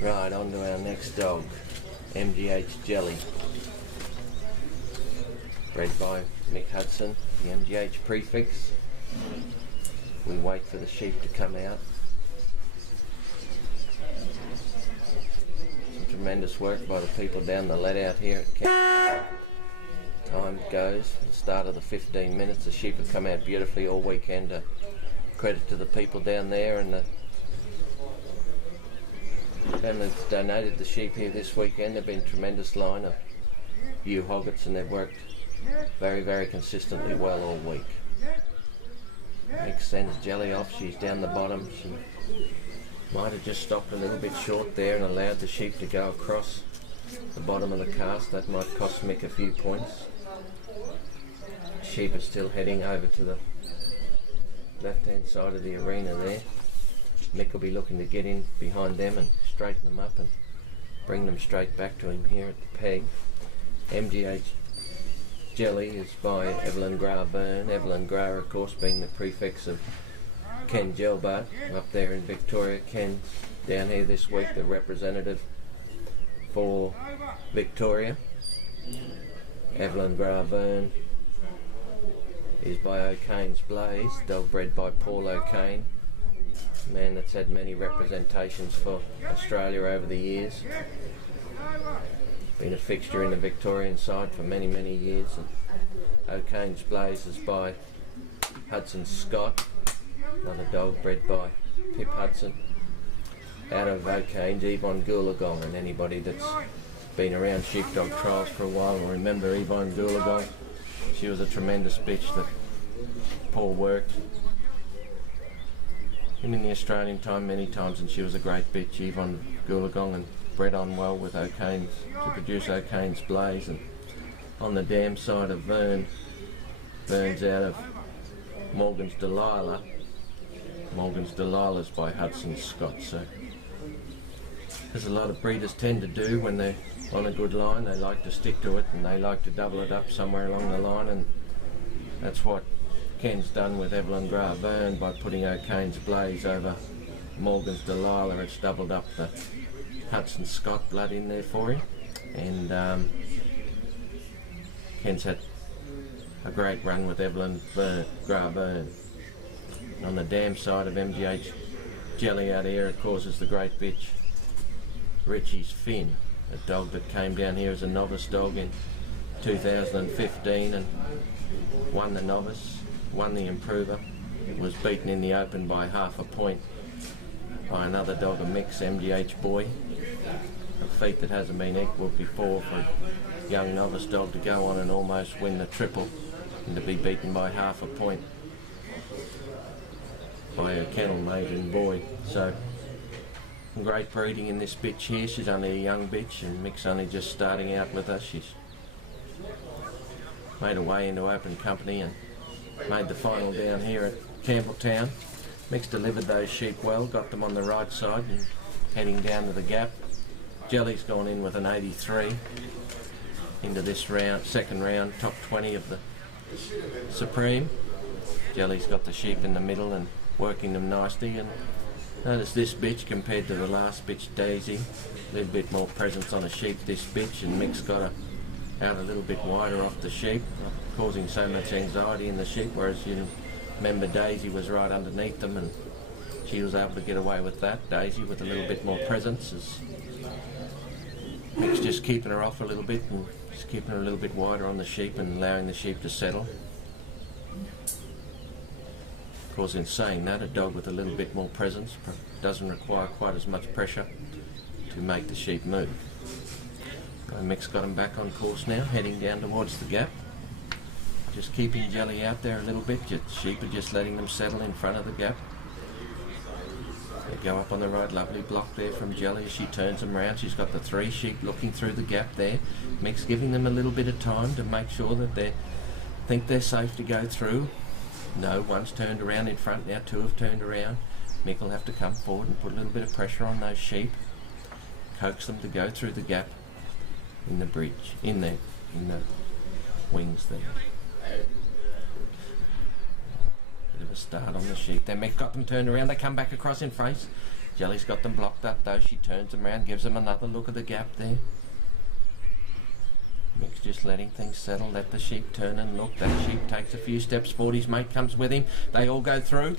Right, on to our next dog, MGH Jelly. Bred by Mick Hudson, the MGH prefix. We wait for the sheep to come out. Some tremendous work by the people down the lead out here at Campbell. Time goes, the start of the 15 minutes. The sheep have come out beautifully all weekend. Credit to the people down there and the family that's donated the sheep here this weekend. They've been a tremendous line of ewe hoggets and they've worked very, very consistently well all week. Mick sends Jelly off, she's down the bottom. She might have just stopped a little bit short there and allowed the sheep to go across the bottom of the cast. That might cost Mick a few points. Sheep are still heading over to the left hand side of the arena there. Mick will be looking to get in behind them and straighten them up and bring them straight back to him here at the peg. MGH Jelly is by Evelyn Grah-Byrne. Evelyn Grah, of course, being the prefix of Ken Gelbart up there in Victoria. Ken's down here this week, the representative for Victoria. Evelyn Grah-Byrne is by O'Kane's Blaze, dog bred by Paul O'Kane, a man that's had many representations for Australia over the years. Been a fixture in the Victorian side for many, many years. And O'Kane's Blaze is by Hudson Scott, another dog bred by Pip Hudson. Out of O'Kane's, Yvonne Goolagong, and anybody that's been around sheepdog trials for a while will remember Yvonne Goolagong. She was a tremendous bitch that Paul worked him in the Australian time many times, and she was a great bitch, Yvonne Goolagong, and bred on well with O'Kane's to produce O'Kane's Blaze. And on the dam side of Vern's out of Morgan's Delilah. Morgan's Delilah's by Hudson Scott. So there's a lot of breeders tend to do when they're on a good line. They like to stick to it and they like to double it up somewhere along the line, and that's what Ken's done with Evelyn Grah-Byrne by putting O'Kane's Blaze over Morgan's Delilah. It's doubled up the Hudson Scott blood in there for him, and Ken's had a great run with Evelyn Grah-Byrne. On the dam side of MGH Jelly out here, of course, is the great bitch Richie's Finn, a dog that came down here as a novice dog in 2015 and won the novice, won the improver, was beaten in the open by half a point by another dog, a mix MGH Boy, a feat that hasn't been equalled before for a young novice dog to go on and almost win the triple and to be beaten by half a point by a kennel mate in Boy. So great breeding in this bitch here. She's only a young bitch and Mick's only just starting out with her. She's made her way into open company and made the final down here at Campbelltown. Mick's delivered those sheep well, got them on the right side and heading down to the gap. Jelly's gone in with an 83 into this round, second round, top 20 of the Supreme. Jelly's got the sheep in the middle and working them nicely, and notice this bitch compared to the last bitch, Daisy, a little bit more presence on a sheep, this bitch, and Mick's got her out a little bit wider off the sheep, not causing so much anxiety in the sheep, whereas you remember Daisy was right underneath them and she was able to get away with that. Daisy with a little bit more presence, is Mick's just keeping her off a little bit and just keeping her a little bit wider on the sheep and allowing the sheep to settle. Of course, in saying that, a dog with a little bit more presence doesn't require quite as much pressure to make the sheep move. Mick's got him back on course now, heading down towards the gap. Just keeping Jelly out there a little bit. Sheep are just letting them settle in front of the gap. They go up on the right, lovely block there from Jelly as she turns them around. She's got the three sheep looking through the gap there. Mick's giving them a little bit of time to make sure that they think they're safe to go through. No, one's turned around in front now, two have turned around. Mick will have to come forward and put a little bit of pressure on those sheep, coax them to go through the gap in the bridge, in the wings there. Bit of a start on the sheep. Then Mick got them turned around, they come back across in face. Jelly's got them blocked up though. She turns them around, gives them another look at the gap there. Mick's just letting things settle, let the sheep turn and look. That sheep takes a few steps forward, his mate comes with him. They all go through.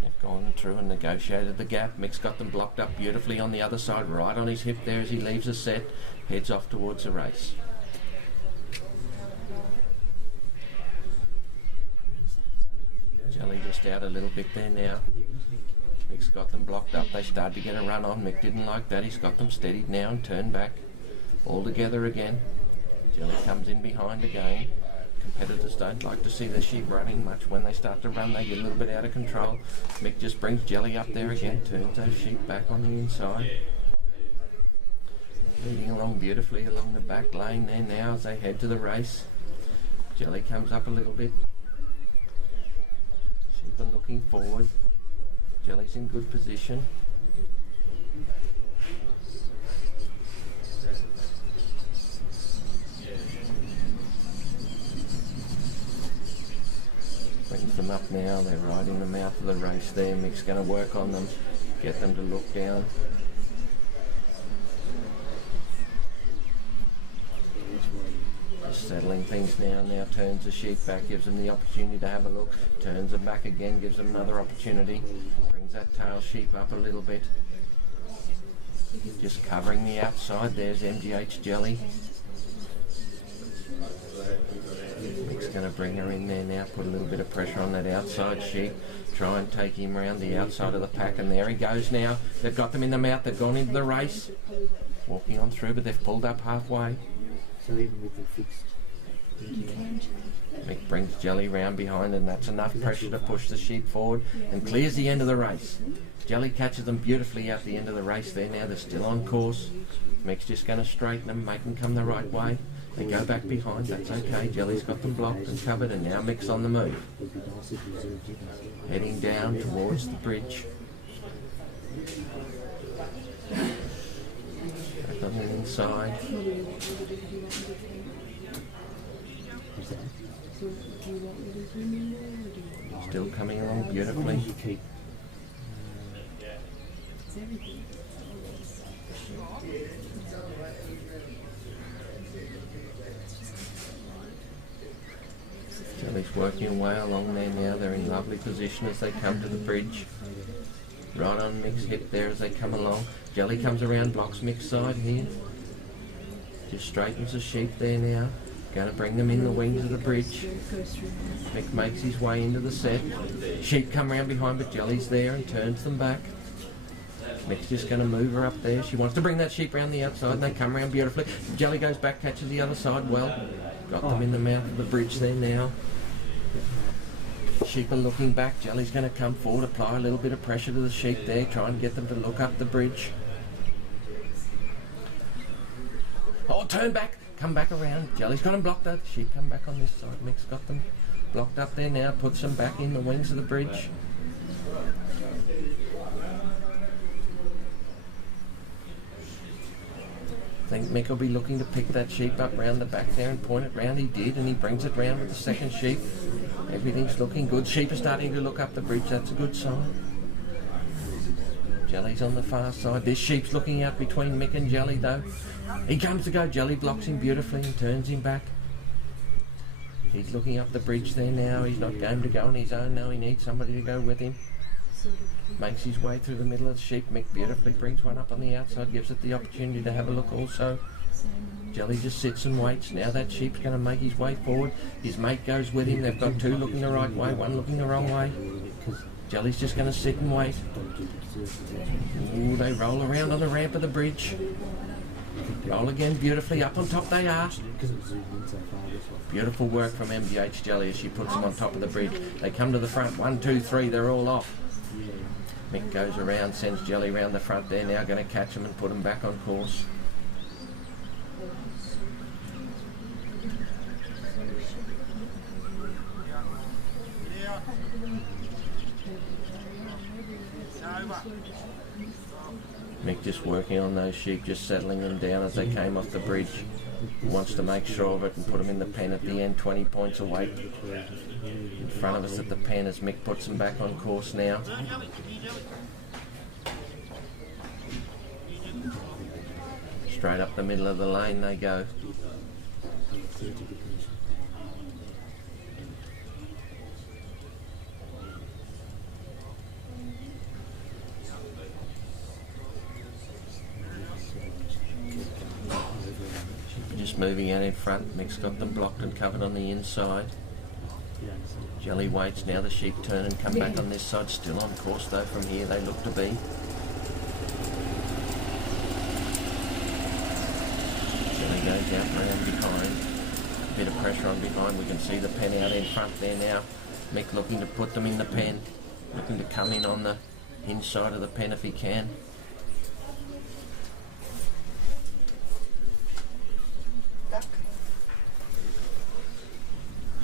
They've gone through and negotiated the gap. Mick's got them blocked up beautifully on the other side, right on his hip there as he leaves the set, heads off towards the race. Jelly just out a little bit there now. Mick's got them blocked up. They started to get a run on. Mick didn't like that. He's got them steadied now and turned back. All together again. Jelly comes in behind again. Competitors don't like to see the sheep running much. When they start to run, they get a little bit out of control. Mick just brings Jelly up there again, turns those sheep back on the inside. Leading along beautifully along the back lane there now as they head to the race. Jelly comes up a little bit. Sheep are looking forward. Jelly's in good position. Brings them up now, they're right in the mouth of the race there. Mick's going to work on them, get them to look down. Just settling things now turns the sheep back, gives them the opportunity to have a look, turns them back again, gives them another opportunity, brings that tail sheep up a little bit. Just covering the outside, there's MGH Jelly. Mick's going to bring her in there now, put a little bit of pressure on that outside sheep, try and take him around the outside of the pack, and there he goes now. They've got them in the mouth, they've gone into the race, walking on through, but they've pulled up halfway. So even with the fixed, Mick brings Jelly round behind, and that's enough pressure to push the sheep forward and clears the end of the race. Jelly catches them beautifully out the end of the race there now. They're still on course. Mick's just going to straighten them, make them come the right way. They go back behind, that's okay. Jelly's got them blocked and covered, and now Mick's on the move. Heading down towards the bridge. Back on the inside. Still coming along beautifully. Jelly's working away along there now. They're in lovely position as they come to the bridge. Right on Mick's hip there as they come along. Jelly comes around, blocks Mick's side here. Just straightens the sheep there now. Going to bring them in the wings of the bridge. Mick makes his way into the set. Sheep come around behind, but Jelly's there and turns them back. Mick's just going to move her up there. She wants to bring that sheep around the outside, and they come around beautifully. Jelly goes back, catches the other side well. Got them in the mouth of the bridge there now. Sheep are looking back. Jelly's going to come forward, apply a little bit of pressure to the sheep there, try and get them to look up the bridge. Oh, turn back! Come back around. Jelly's got them blocked up. Sheep come back on this side. Mick's got them blocked up there now. Puts them back in the wings of the bridge. I think Mick will be looking to pick that sheep up round the back there and point it round. He did, and he brings it round with the second sheep. Everything's looking good. Sheep are starting to look up the bridge. That's a good sign. Jelly's on the far side. This sheep's looking out between Mick and Jelly though. He comes to go. Jelly blocks him beautifully and turns him back. He's looking up the bridge there now. He's not going to go on his own now. He needs somebody to go with him. Makes his way through the middle of the sheep. Mick beautifully brings one up on the outside, gives it the opportunity to have a look also. Jelly just sits and waits. Now that sheep's going to make his way forward. His mate goes with him. They've got two looking the right way, one looking the wrong way. Jelly's just going to sit and wait. Ooh, they roll around on the ramp of the bridge. Roll again beautifully. Up on top they are. Beautiful work from MGH Jelly as she puts them on top of the bridge. They come to the front. 1, 2, 3. They're all off. Mick goes around, sends Jelly around the front there. Now going to catch them and put them back on course. Mick just working on those sheep, just settling them down as they came off the bridge. Wants to make sure of it and put them in the pen at the end, 20 points away. In front of us at the pen as Mick puts them back on course now. Straight up the middle of the lane they go. Just moving out in front. Mick's got them blocked and covered on the inside. Jelly waits. Now the sheep turn and come back on this side. Still on course though from here they look to be. Jelly goes out round behind. A bit of pressure on behind. We can see the pen out in front there now. Mick looking to put them in the pen. Looking to come in on the inside of the pen if he can.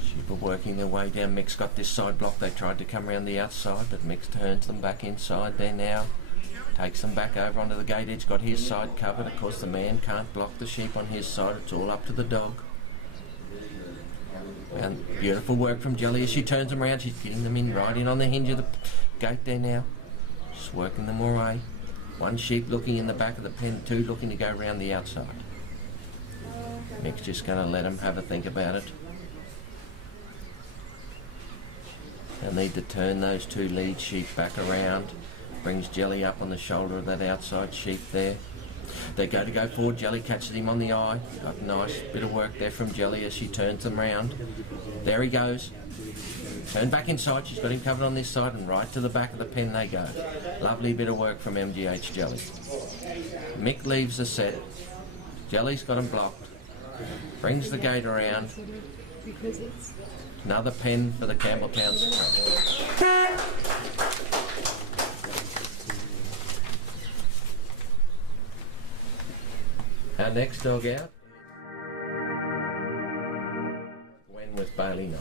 Sheep are working their way down. Mick's got this side block. They tried to come around the outside, but Mick turns them back inside there now. Takes them back over onto the gate edge. Got his side covered. Of course, the man can't block the sheep on his side. It's all up to the dog. And beautiful work from Jelly as she turns them around. She's getting them in right in on the hinge of the gate there now. Just working them away. One sheep looking in the back of the pen, two looking to go round the outside. Mick's just going to let them have a think about it. They'll need to turn those two lead sheep back around. Brings Jelly up on the shoulder of that outside sheep there. They go to go forward. Jelly catches him on the eye. Got a nice bit of work there from Jelly as she turns them round. There he goes. Turn back inside. She's got him covered on this side and right to the back of the pen they go. Lovely bit of work from MGH Jelly. Mick leaves the set. Jelly's got him blocked. Brings the gate around. Another pen for the Campbelltown Scrum. Our next dog out, Gwen with Bailey Knight.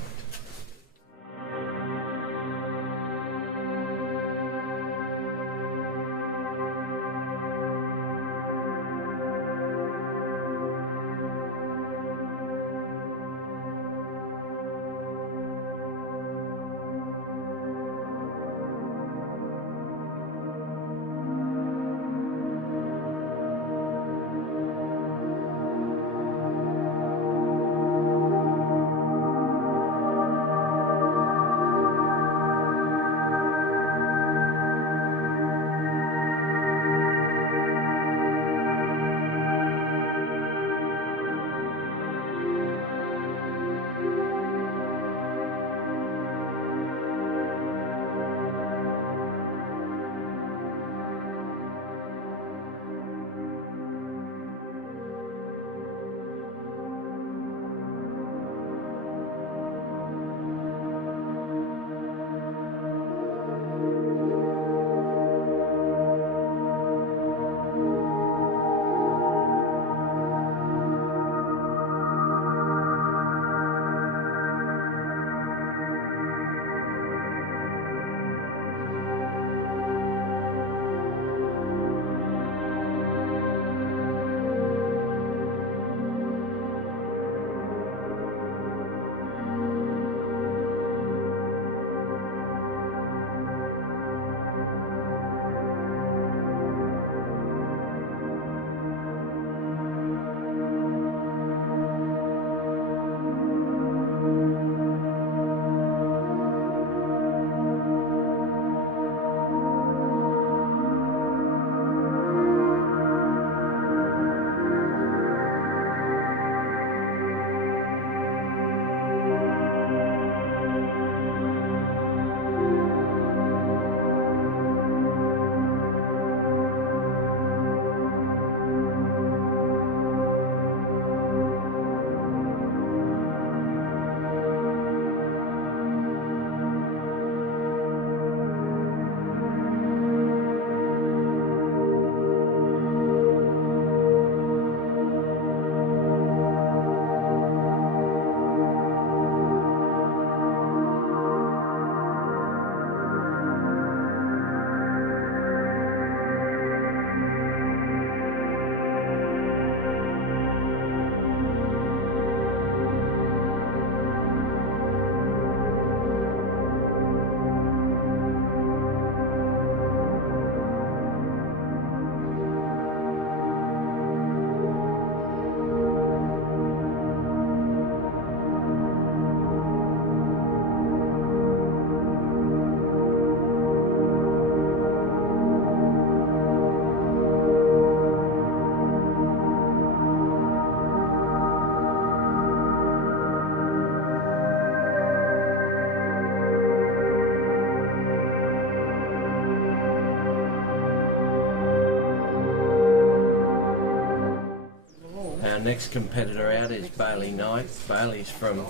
next competitor out is Bailey Knight. Bailey's from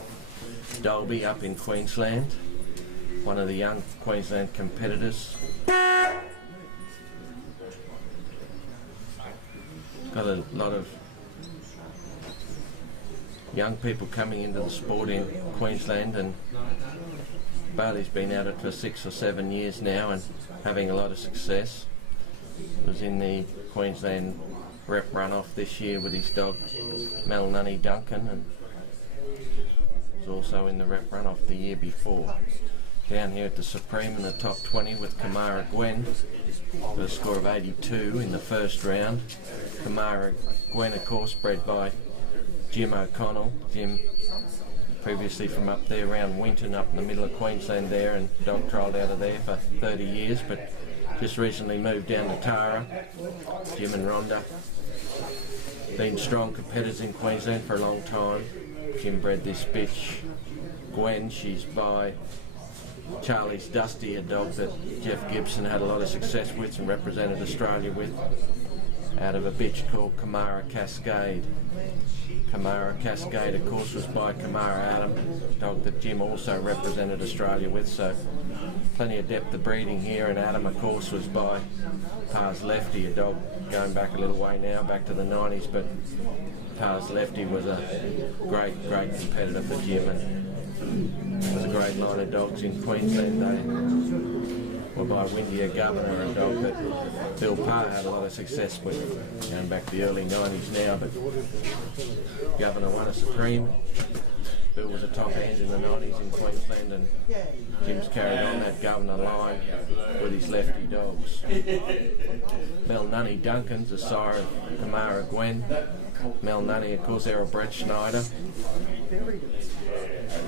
Dalby up in Queensland, one of the young Queensland competitors. Got a lot of young people coming into the sport in Queensland, and Bailey's been at it for 6 or 7 years now and having a lot of success. Was in the Queensland rep runoff this year with his dog Melnunny Duncan, and was also in the rep runoff the year before. Down here at the Supreme in the top 20 with Kamara Gwen with a score of 82 in the first round. Kamara Gwen, of course, bred by Jim O'Connell. Jim, previously from up there around Winton, up in the middle of Queensland there, and dog trialled out of there for 30 years, but just recently moved down to Tara. Jim and Rhonda been strong competitors in Queensland for a long time. Jim bred this bitch Gwen. She's by Charlie's Dusty, a dog that Jeff Gibson had a lot of success with and represented Australia with, out of a bitch called Kamara Cascade. Kamara Cascade, of course, was by Kamara Adam, a dog that Jim also represented Australia with, so plenty of depth of breeding here. And Adam, of course, was by Pars Lefty, a dog going back a little way now, back to the 90s, but Pars Lefty was a great competitor for Jim, and was a great line of dogs in Queensland. They were by Windia Governor, a dog that Bill Parr had a lot of success with, going back to the early 90s now, but Governor won a Supreme. Bill was a top hand in the 90s in Queensland, and Jim's carried on that Governor line with his lefty dogs. Melnunny Duncan's a sire of Kamara Gwen. Melnunny, of course, Errol Brett Schneider.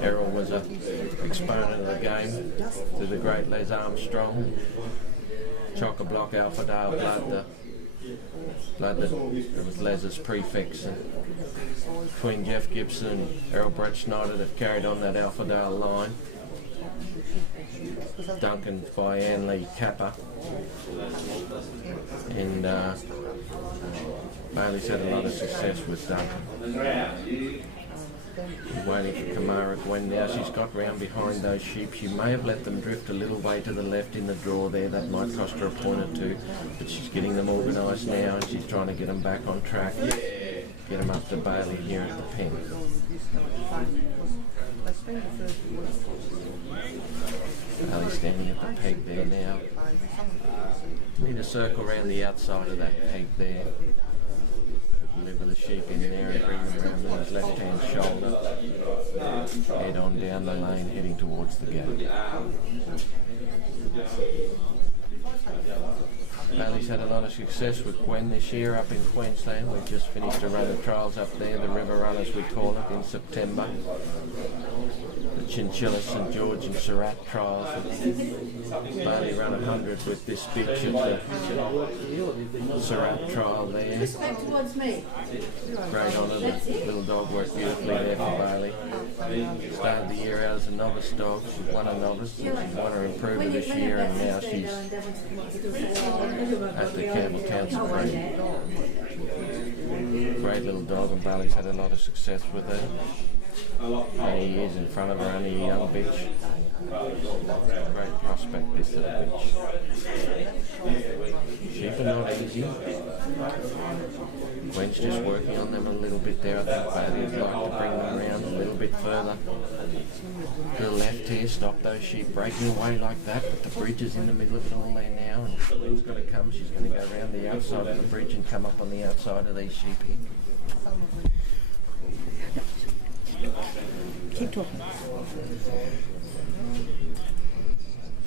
Errol was an exponent of the game to the great Les Armstrong. Chock-a-block Alpha-Dale blood that was Les's prefix. And between Jeff Gibson and Errol Brett Schneider, they've carried on that Alpha-Dale line. Duncan by Anne Lee Kappa. And Bailey's had a lot of success with Duncan. She's waiting for Kamara Gwen now. She's got round behind those sheep. She may have let them drift a little way to the left in the draw there. That might cost her a point or two, but she's getting them organised now, and she's trying to get them back on track. Get them up to Bailey here at the pen. Bailey's standing at the peg there now. Need a circle around the outside of that peg there. Deliver the sheep in there and bring them around on his left-hand shoulder. Head on down the lane, heading towards the gate. Bailey's had a lot of success with Gwen this year up in Queensland. We've just finished a run of trials up there, the River Runners we call it, in September. The Chinchilla, St George and Surat trials. Bailey ran 100 with this bitch at the Surat trial there. Great honour, the little dog worked beautifully there for Bailey. Started the year out as a novice dog. She's won a novice, she's won her improver this year, and now she's at the Campbell Town Supreme. Great little dog, and Bailey's had a lot of success with her. 20 years in front of her, only a young bitch. Great prospect, this little bitch. Sheep are not easy. Gwen's just working on them a little bit there. I think Bailey would like to bring them around a little bit further. To the left here, stop those sheep breaking away like that, but the bridge is in the middle of it all there now, and Gwen's got to come. She's going to go around the outside of the bridge and come up on the outside of these sheep here. Keep talking.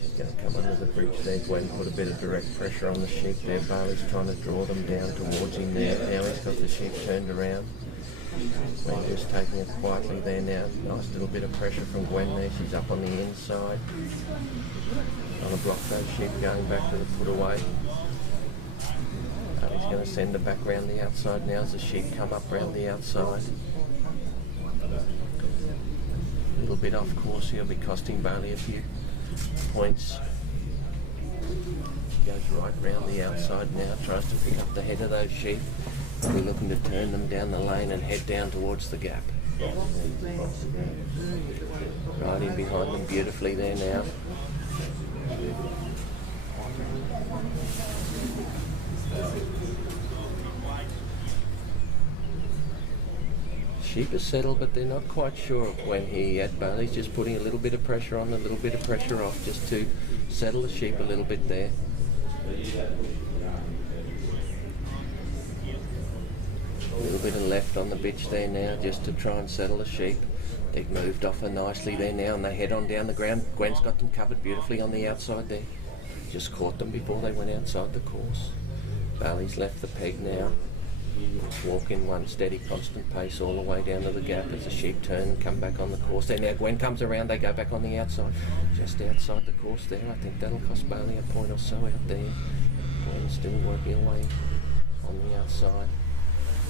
She's going to come under the bridge there, Gwen, put a bit of direct pressure on the sheep there. Bailey's trying to draw them down towards him there. Now he's got the sheep turned around. Gwen just taking it quietly there now. Nice little bit of pressure from Gwen there. She's up on the inside. Trying to block those sheep going back to the put away. He's going to send her back round the outside now as the sheep come up round the outside. A little bit off course here, will be costing Bailey a few points. She goes right round the outside now, tries to pick up the head of those sheep. We're looking to turn them down the lane and head down towards the gap. Right in behind them beautifully there now. Sheep are settled, but they're not quite sure of when he yet. Bailey's just putting a little bit of pressure on, a little bit of pressure off, just to settle the sheep a little bit there. A little bit of left on the bitch there now, just to try and settle the sheep. They've moved off her nicely there now, and they head on down the ground. Gwen's got them covered beautifully on the outside there. Just caught them before they went outside the course. Bailey's left the peg now. Walking one steady, constant pace all the way down to the gap as the sheep turn and come back on the course. Then now Gwen comes around, they go back on the outside, just outside the course there. I think that'll cost Bailey a point or so out there. Gwen's still working away on the outside,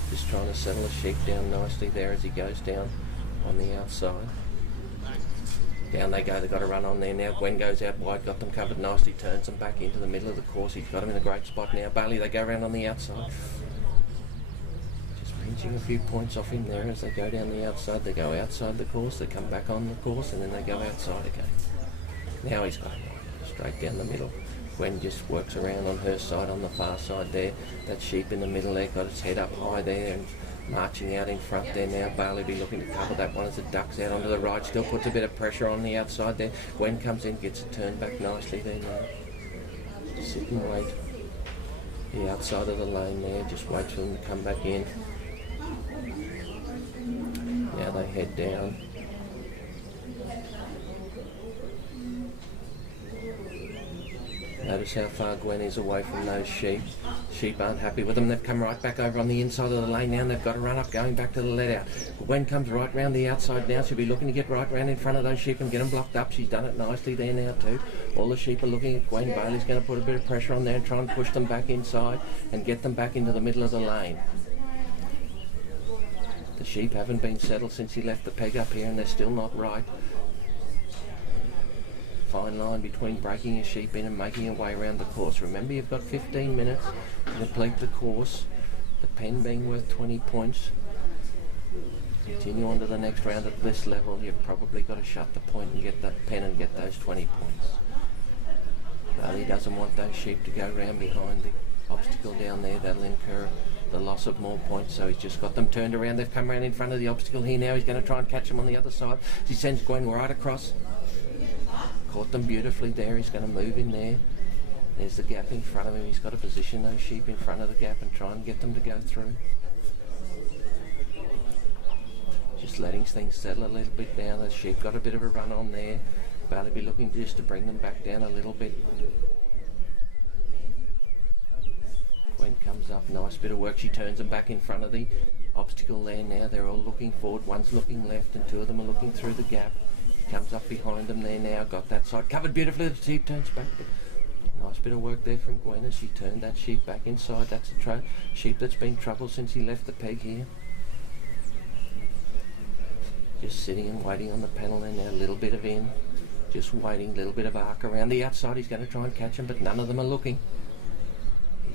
just trying to settle the sheep down nicely there as he goes down on the outside. Down they go, they've got a run on there now. Gwen goes out wide, got them covered nicely, turns them back into the middle of the course. He's got them in a great spot now. Bailey, they go around on the outside. Pinching a few points off him there as they go down the outside. They go outside the course, they come back on the course, and then they go outside again. Now he's got him straight down the middle. Gwen just works around on her side, on the far side there. That sheep in the middle there got its head up high there and marching out in front there now. Bailey be looking to cover that one as it ducks out onto the right. Still puts a bit of pressure on the outside there. Gwen comes in, gets it turned back nicely there now. Just sit and wait. The outside of the lane there, just wait for them to come back in. Now they head down. Notice how far Gwen is away from those sheep. Sheep aren't happy with them. They've come right back over on the inside of the lane now, and they've got to run up, going back to the let out. Gwen comes right round the outside now. She'll be looking to get right round in front of those sheep and get them blocked up. She's done it nicely there now too. All the sheep are looking at Gwen. Bailey's going to put a bit of pressure on there and try and push them back inside and get them back into the middle of the lane. The sheep haven't been settled since he left the peg up here, and they're still not right. Fine line between breaking a sheep in and making a way around the course. Remember, you've got 15 minutes to complete the course, the pen being worth 20 points. Continue on to the next round at this level. You've probably got to shut the point and get that pen and get those 20 points. Bailey doesn't want those sheep to go round behind the obstacle down there. That'll incur the loss of more points, so he's just got them turned around. They've come around in front of the obstacle here now. He's going to try and catch them on the other side. He sends Gwen right across. Caught them beautifully there. He's going to move in there. There's the gap in front of him. He's got to position those sheep in front of the gap and try and get them to go through. Just letting things settle a little bit down. The sheep got a bit of a run on there. Bailey be looking just to bring them back down a little bit. Gwen comes up, nice bit of work. She turns them back in front of the obstacle there now. They're all looking forward. One's looking left and two of them are looking through the gap. He comes up behind them there now. Got that side covered beautifully. The sheep turns back. Nice bit of work there from Gwen as she turned that sheep back inside. That's a sheep that's been troubled since he left the peg here. Just sitting and waiting on the panel there now. A little bit of in. Just waiting. A little bit of arc around the outside. He's going to try and catch them, but none of them are looking.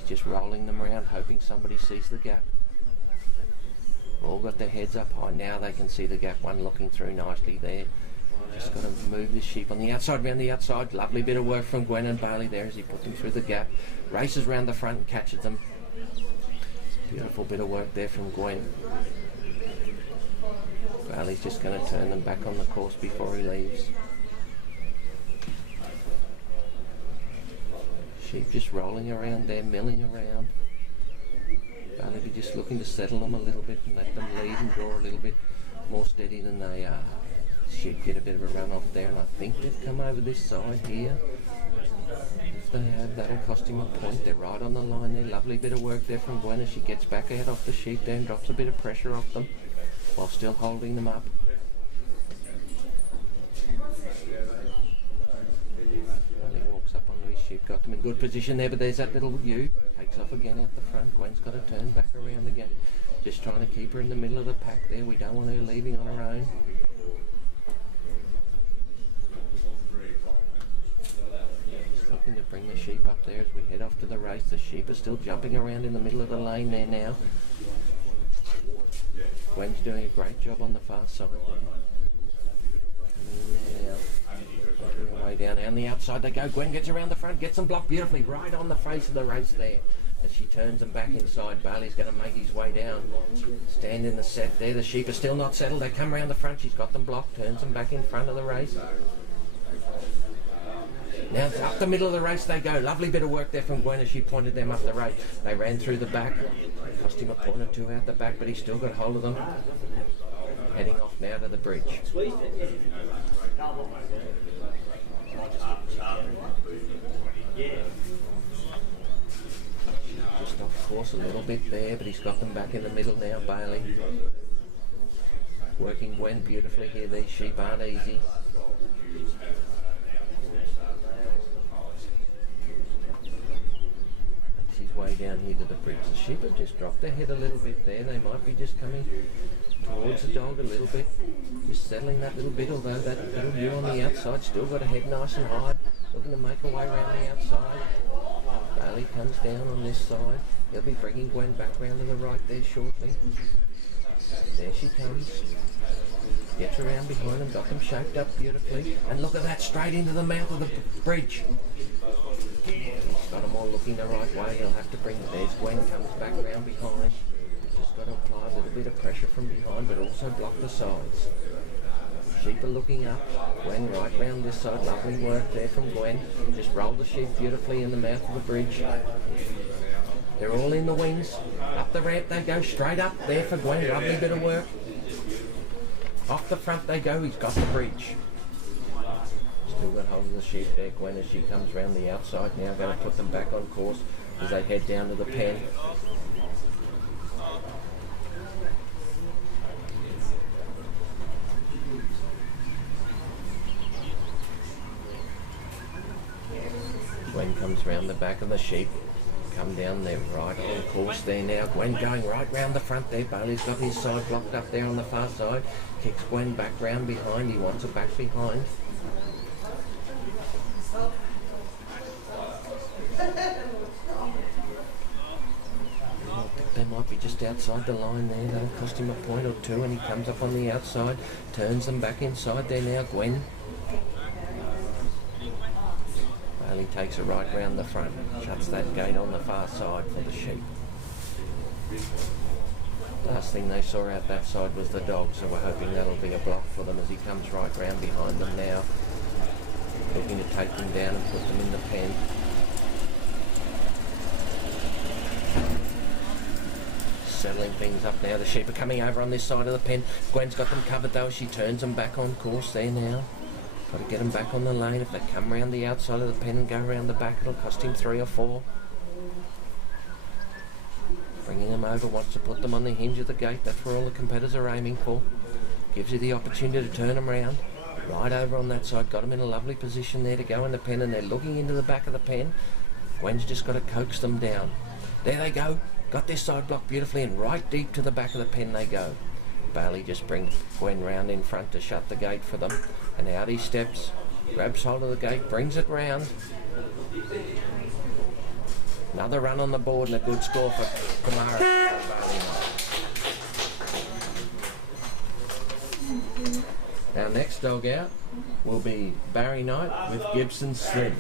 Just rolling them around, hoping somebody sees the gap. All got their heads up high. Now they can see the gap. One looking through nicely there. Just got to move this sheep on the outside, round the outside. Lovely bit of work from Gwen and Bailey there as he put them through the gap. Races round the front and catches them. Beautiful bit of work there from Gwen. Bailey's just going to turn them back on the course before he leaves. Sheep just rolling around there, milling around. Bailey be just looking to settle them a little bit and let them lead and draw a little bit more steady than they are. Sheep get a bit of a run off there, and I think they've come over this side here. If they have, that'll cost him a point. They're right on the line there. Lovely bit of work there from Gwen as she gets back out off the sheep there and drops a bit of pressure off them while still holding them up. Sheep got them in good position there, but there's that little ewe. Takes off again out the front. Gwen's got to turn back around again. Just trying to keep her in the middle of the pack there. We don't want her leaving on her own. Just looking to bring the sheep up there as we head off to the race. The sheep are still jumping around in the middle of the lane there now. Gwen's doing a great job on the far side there. Now, working her way down. On the outside they go. Gwen gets around the front, gets them blocked beautifully, right on the face of the race there. As she turns them back inside, Bailey's going to make his way down. Stand in the set there. The sheep are still not settled. They come around the front. She's got them blocked. Turns them back in front of the race. Now it's up the middle of the race they go. Lovely bit of work there from Gwen as she pointed them up the race. They ran through the back. Cost him a point or two out the back, but he still got hold of them. Heading off now to the bridge. Just off course a little bit there, but he's got them back in the middle now, Bailey. Working Gwen beautifully here. These sheep aren't easy. Makes his way down here to the bridge. The sheep have just dropped their head a little bit there. They might be just coming towards the dog a little bit. Just settling that little bit, although that little ewe on the outside still got a head nice and high. Looking to make her way around the outside. Bailey comes down on this side. He'll be bringing Gwen back round to the right there shortly. There she comes. Gets around behind them, got them shaped up beautifully. And look at that, straight into the mouth of the bridge. He's got them all looking the right way. He'll have to bring, there's Gwen comes back round behind. Just got to apply a little bit of pressure from behind, but also block the sides. Sheep are looking up. Gwen right round this side. Lovely work there from Gwen. Just rolled the sheep beautifully in the mouth of the bridge. They're all in the wings. Up the ramp they go. Straight up there for Gwen. Lovely bit of work. Off the front they go. He's got the bridge. Still got hold of the sheep there, Gwen, as she comes round the outside. Now going to put them back on course as they head down to the pen. Gwen comes round the back of the sheep. Come down there, right on course there now. Gwen going right round the front there. Bailey's got his side blocked up there on the far side. Kicks Gwen back round behind. He wants her back behind. They might be just outside the line there. That'll cost him a point or two, and he comes up on the outside. Turns them back inside there now, Gwen. Bailey takes her right round the front, shuts that gate on the far side for the sheep. Last thing they saw out that side was the dog, so we're hoping that'll be a block for them as he comes right round behind them now. Looking to take them down and put them in the pen. Settling things up now. The sheep are coming over on this side of the pen. Gwen's got them covered though. She turns them back on course there now. Got to get them back on the lane. If they come round the outside of the pen and go round the back, it'll cost him 3 or 4. Bringing them over, wants to put them on the hinge of the gate. That's where all the competitors are aiming for. Gives you the opportunity to turn them round. Right over on that side. Got them in a lovely position there to go in the pen, and they're looking into the back of the pen. Gwen's just got to coax them down. There they go. Got this side blocked beautifully, and right deep to the back of the pen they go. Bailey just brings Gwen round in front to shut the gate for them. And out he steps, grabs hold of the gate, brings it round. Another run on the board and a good score for Kamara. Our next dog out will be Barry Knight with Gibson Slim.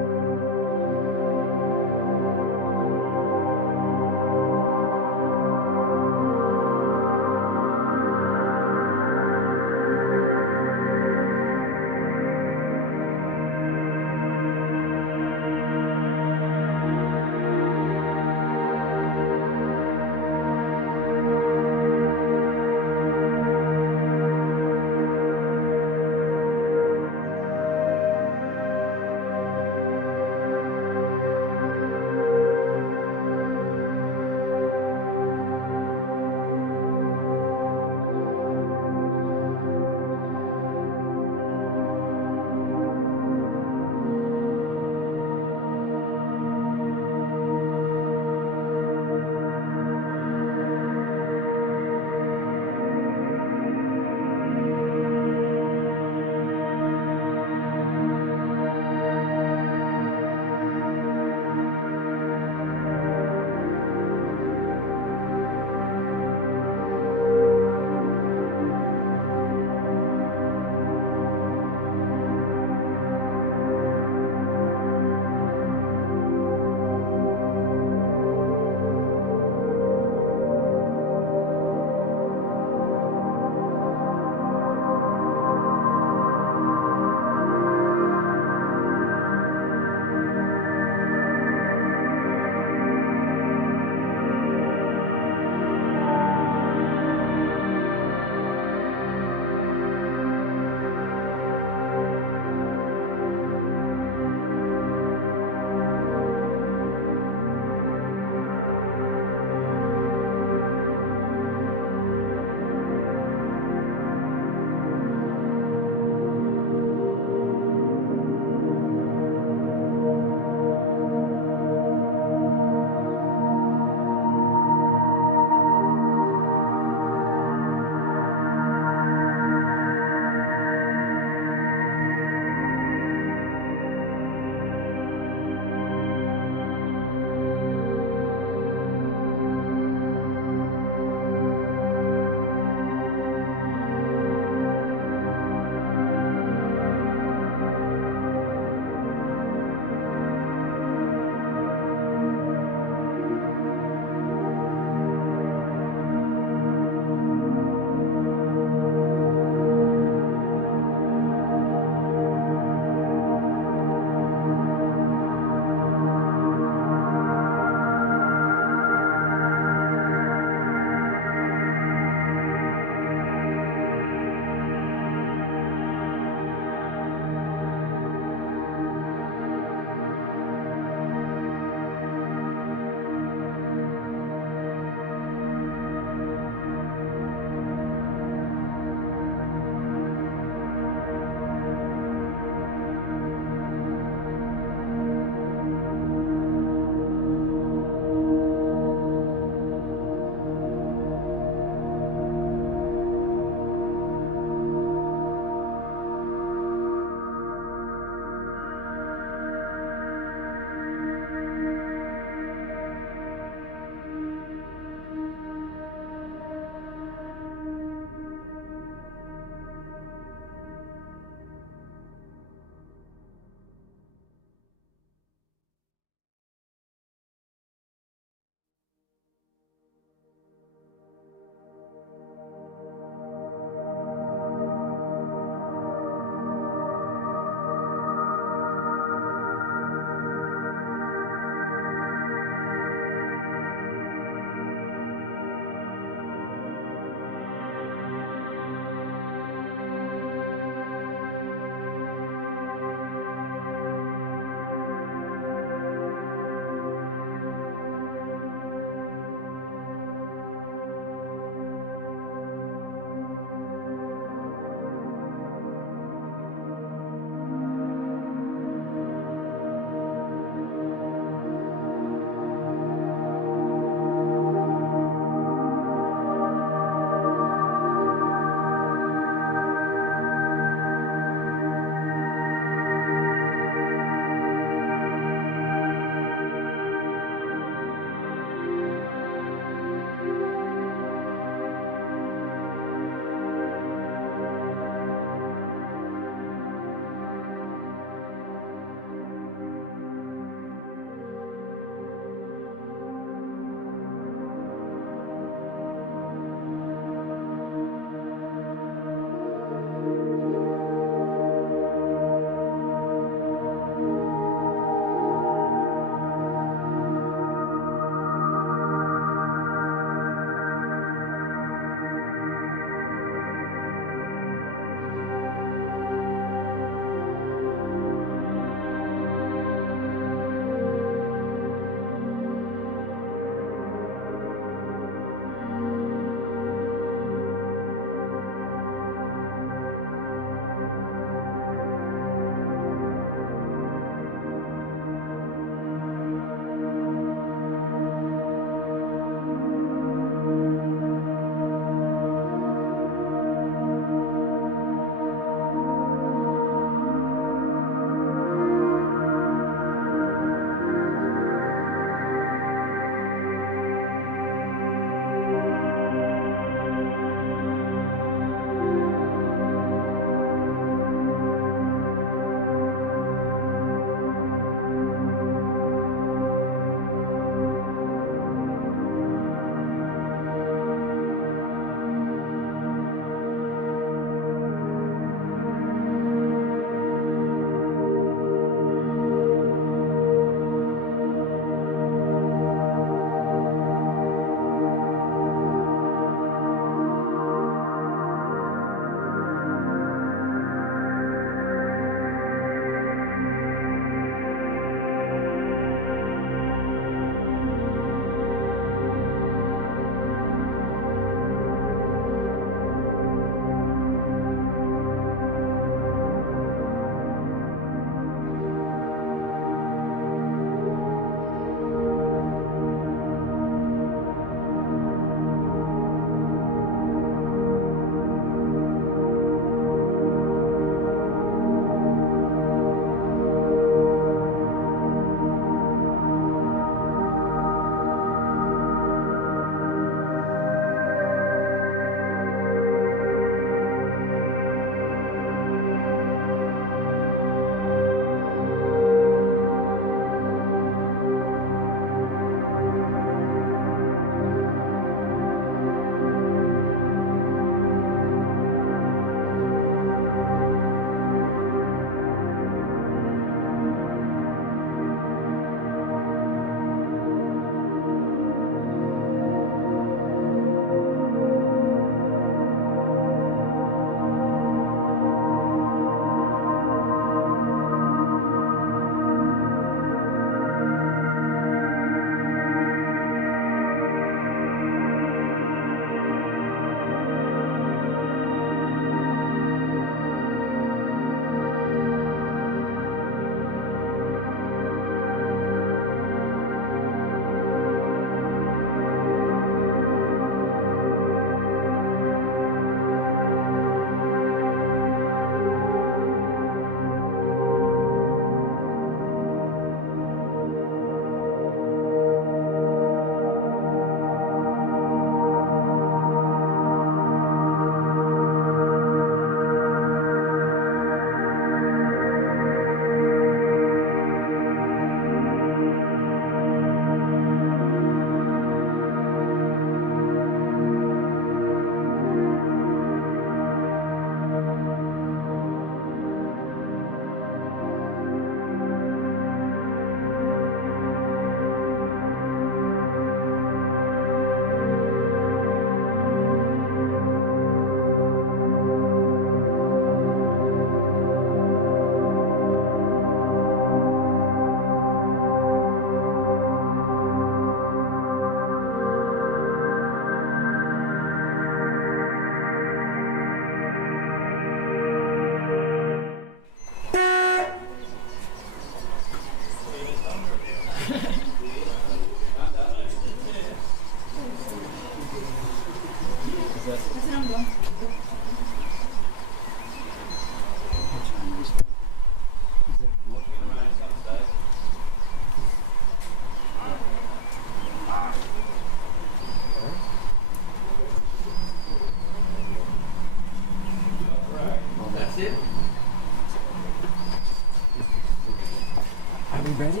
Are we ready?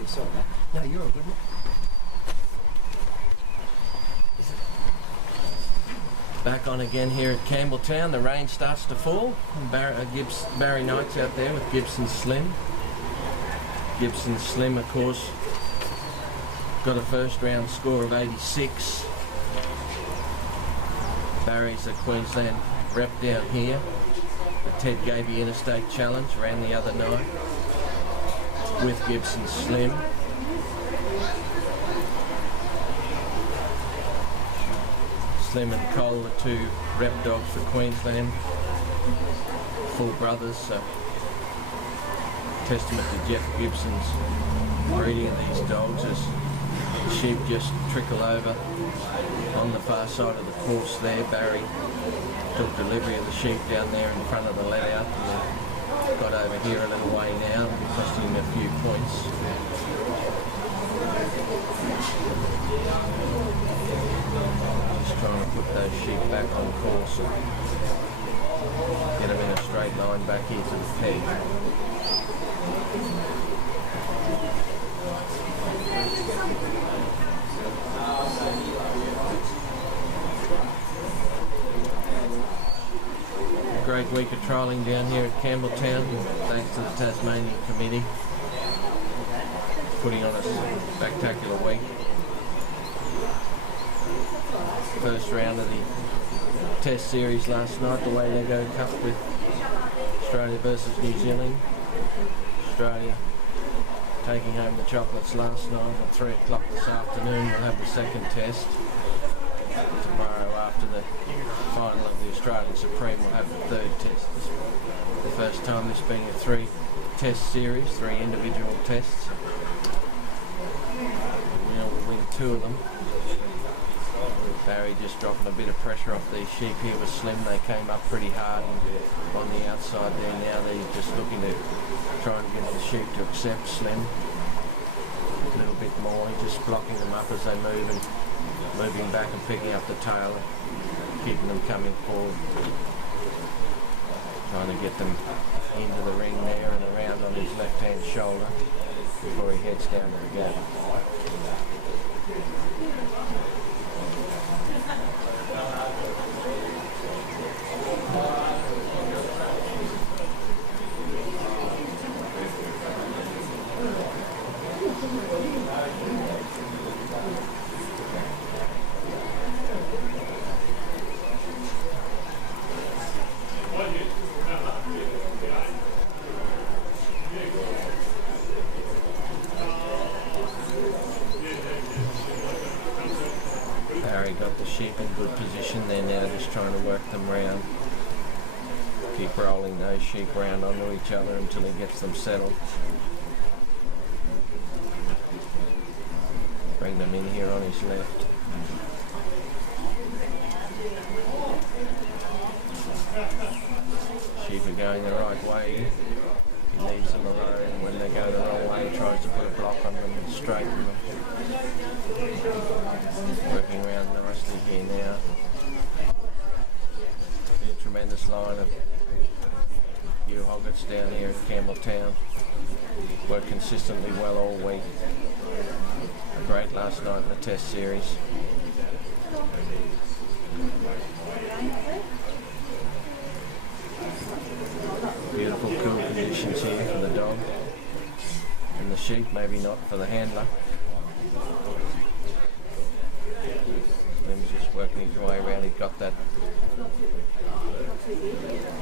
It's all right. No, you're all good. Back on again here at Campbelltown. The rain starts to fall. And Barry Knight's out there with Gibson Slim. Gibson Slim, of course, got a first round score of 86. Barry's a Queensland rep down here. The Ted Gaby Interstate Challenge ran the other night with Gibson Slim. Slim and Cole, the two rep dogs for Queensland, full brothers, so testament to Jeff Gibson's breeding of these dogs as the sheep just trickle over on the far side of the course there. Barry took delivery of the sheep down there in front of the layout and got over here a little way now, costing him a few points. Just trying to put those sheep back on course and get them in a straight line back here to the peg. A great week of trialling down here at Campbelltown, thanks to the Tasmania committee putting on a spectacular week. First round of the Test series last night, the Waylego Cup with Australia versus New Zealand. Australia taking home the chocolates last night. At 3 o'clock this afternoon we'll have the second test. Tomorrow, after the final of the Australian Supreme, we'll have the third test. The first time this being a 3-test series, 3 individual tests. We'll win 2 of them. Barry just dropping a bit of pressure off these sheep here with Slim. They came up pretty hard and on the outside there. Now they're just looking to try and get the sheep to accept Slim a little bit more. He's just blocking them up as they move and moving back and picking up the tail and keeping them coming forward. Trying to get them into the ring there and around on his left-hand shoulder before he heads down to the gap. Got the sheep in good position there now, just trying to work them round. Keep rolling those sheep round onto each other until he gets them settled. Bring them in here on his left. Sheep are going the right way. He leaves them alone. When they go the wrong way, he tries to put a block on them and straighten them. Working around nicely here now. A tremendous line of ewe hoggets down here at Campbelltown. Worked consistently well all week. Great last night in the Test series. Beautiful cool conditions here for the dog and the sheep, maybe not for the handler. Slim's just working his way around. He's got that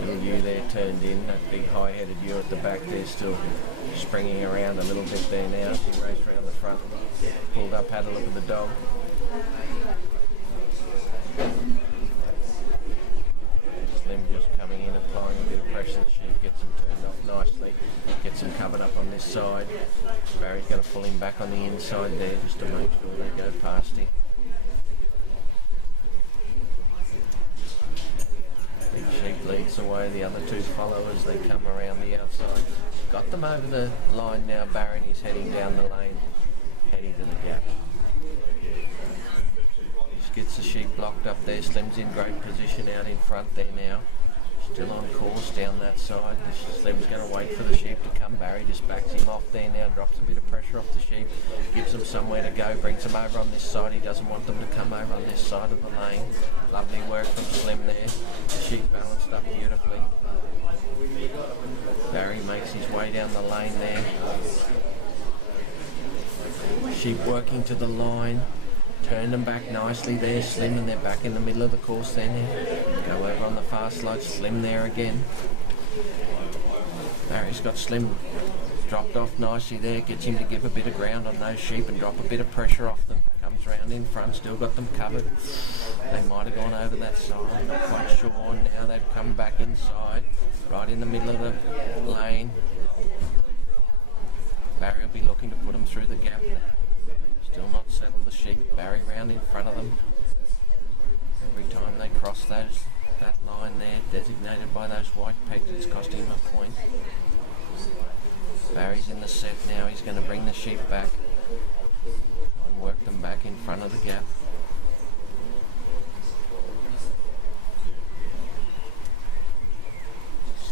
little ewe there turned in, that big high-headed ewe at the back there still springing around a little bit there now. She raced around the front, pulled up, had a look at the dog. Slim just coming in, applying a bit of pressure. The sheep gets him turned off nicely, gets him covered up on this side. Barry's going to pull him back on the inside there just to make sure they go past him. Big sheep leads the way, the other two follow as they come around the outside. Got them over the line now. Barry, he's heading down the lane, heading to the gap. Just gets the sheep blocked up there. Slim's in great position out in front there now. Still on course down that side. Slim's going to wait for the sheep to come. Barry just backs him off there now, drops a bit of pressure off the sheep, gives them somewhere to go, brings them over on this side. He doesn't want them to come over on this side of the lane. Lovely work from Slim there. The sheep balanced up beautifully. Barry makes his way down the lane there. Sheep working to the line. Turned them back nicely there, Slim, and they're back in the middle of the course there now. Go over on the far slide, Slim there again. Barry's got Slim dropped off nicely there, gets him to give a bit of ground on those sheep and drop a bit of pressure off them. Comes round in front, still got them covered. They might have gone over that side, not quite sure. Now they've come back inside, right in the middle of the lane. Barry will be looking to put them through the gap. Still not settled the sheep. Barry round in front of them. Every time they cross that line there, designated by those white pegs, it's costing him a point. Barry's in the set now. He's going to bring the sheep back. Try and work them back in front of the gap.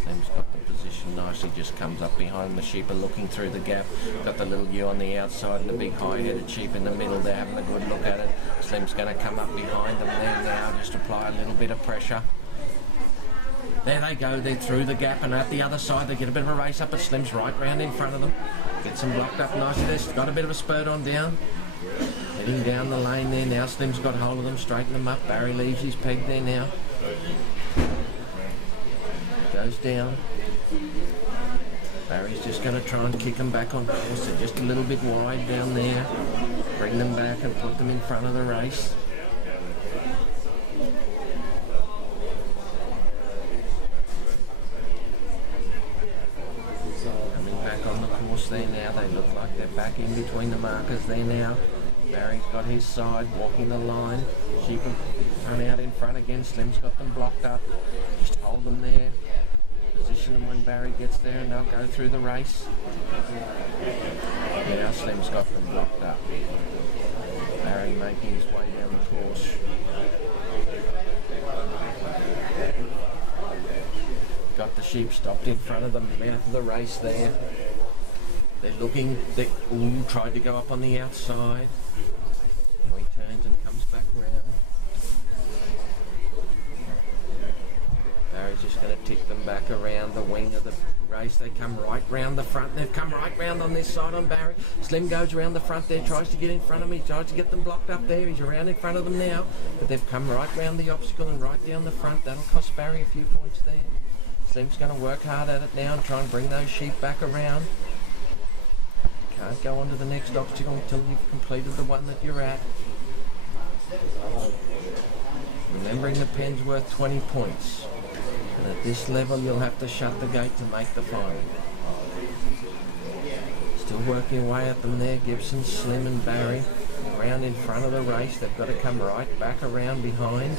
Slim's got the position nicely, just comes up behind the sheep and looking through the gap. Got the little ewe on the outside and the big high-headed sheep in the middle. They're having a good look at it. Slim's going to come up behind them there now, just apply a little bit of pressure. There they go, they're through the gap, and at the other side they get a bit of a race up, but Slim's right round in front of them. Gets them blocked up nicely. They've got a bit of a spurt on down. Heading down the lane there now. Slim's got hold of them, straighten them up. Barry leaves his peg there now. Goes down. Barry's just going to try and kick them back on course. They're just a little bit wide down there. Bring them back and put them in front of the race. Coming back on the course there now. They look like they're back in between the markers there now. Barry's got his side, walking the line. Sheep have run out in front again. Slim's got them blocked up. Just hold them there. Position them when Barry gets there and they'll go through the race. Now Slim's got them blocked up. Barry making his way down the course. Got the sheep stopped in front of the mouth of the race there. They're looking, tried to go up on the outside. Now he turns and comes back round. Barry's just going to tick them back around the wing of the race. They come right round the front. They've come right round on this side on Barry. Slim goes round the front there, tries to get in front of him. He tries to get them blocked up there. He's around in front of them now. But they've come right round the obstacle and right down the front. That'll cost Barry a few points there. Slim's going to work hard at it now and try and bring those sheep back around. Can't go on to the next obstacle until you've completed the one that you're at. Remembering the pen's worth 20 points. And at this level you'll have to shut the gate to make the final. Still working away at them there, Gibson, Slim and Barry. Around in front of the race, they've got to come right back around behind.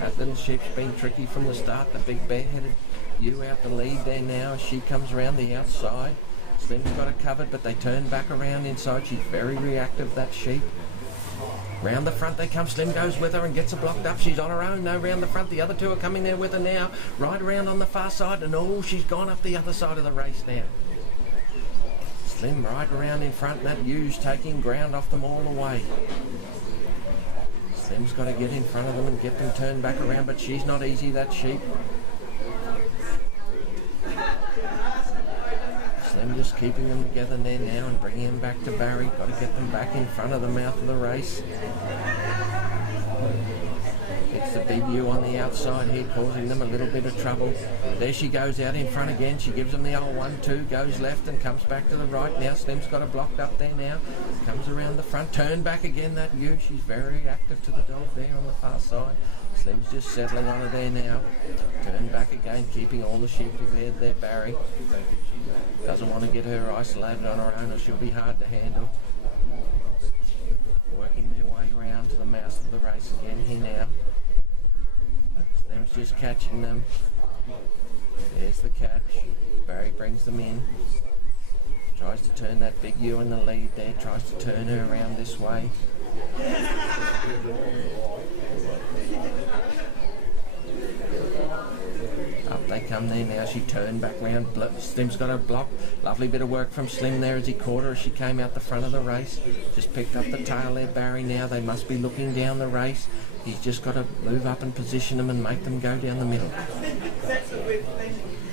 That little sheep's been tricky from the start. The big bare-headed ewe out the lead there now. She comes around the outside. Slim's got her covered, but they turn back around inside. She's very reactive, that sheep. Round the front they come. Slim goes with her and gets her blocked up. She's on her own. No, round the front. The other two are coming there with her now. Right around on the far side, and oh, she's gone up the other side of the race now. Slim right around in front, and that ewe's taking ground off them all the way. Slim's got to get in front of them and get them turned back around, but she's not easy, that sheep. Slim just keeping them together there now and bringing them back to Barry. Got to get them back in front of the mouth of the race. It's the big ewe on the outside here causing them a little bit of trouble. There she goes out in front again. She gives them the old 1-2, goes left and comes back to the right. Now Slim's got her blocked up there now. Comes around the front, turn back again, that ewe. She's very active to the dog there on the far side. Slim's just settling on her there now. Turn back again, keeping all the sheep together there, Barry. Doesn't want to get her isolated on her own or she'll be hard to handle. Working their way around to the mouth of the race again here now. Slim's just catching them. There's the catch. Barry brings them in. Tries to turn that big ewe in the lead there. Tries to turn her around this way. they come there now. She turned back round. Slim's got her block. Lovely bit of work from Slim there as he caught her as she came out the front of the race. Just picked up the tail there, Barry. Now they must be looking down the race. He's just got to move up and position them and make them go down the middle.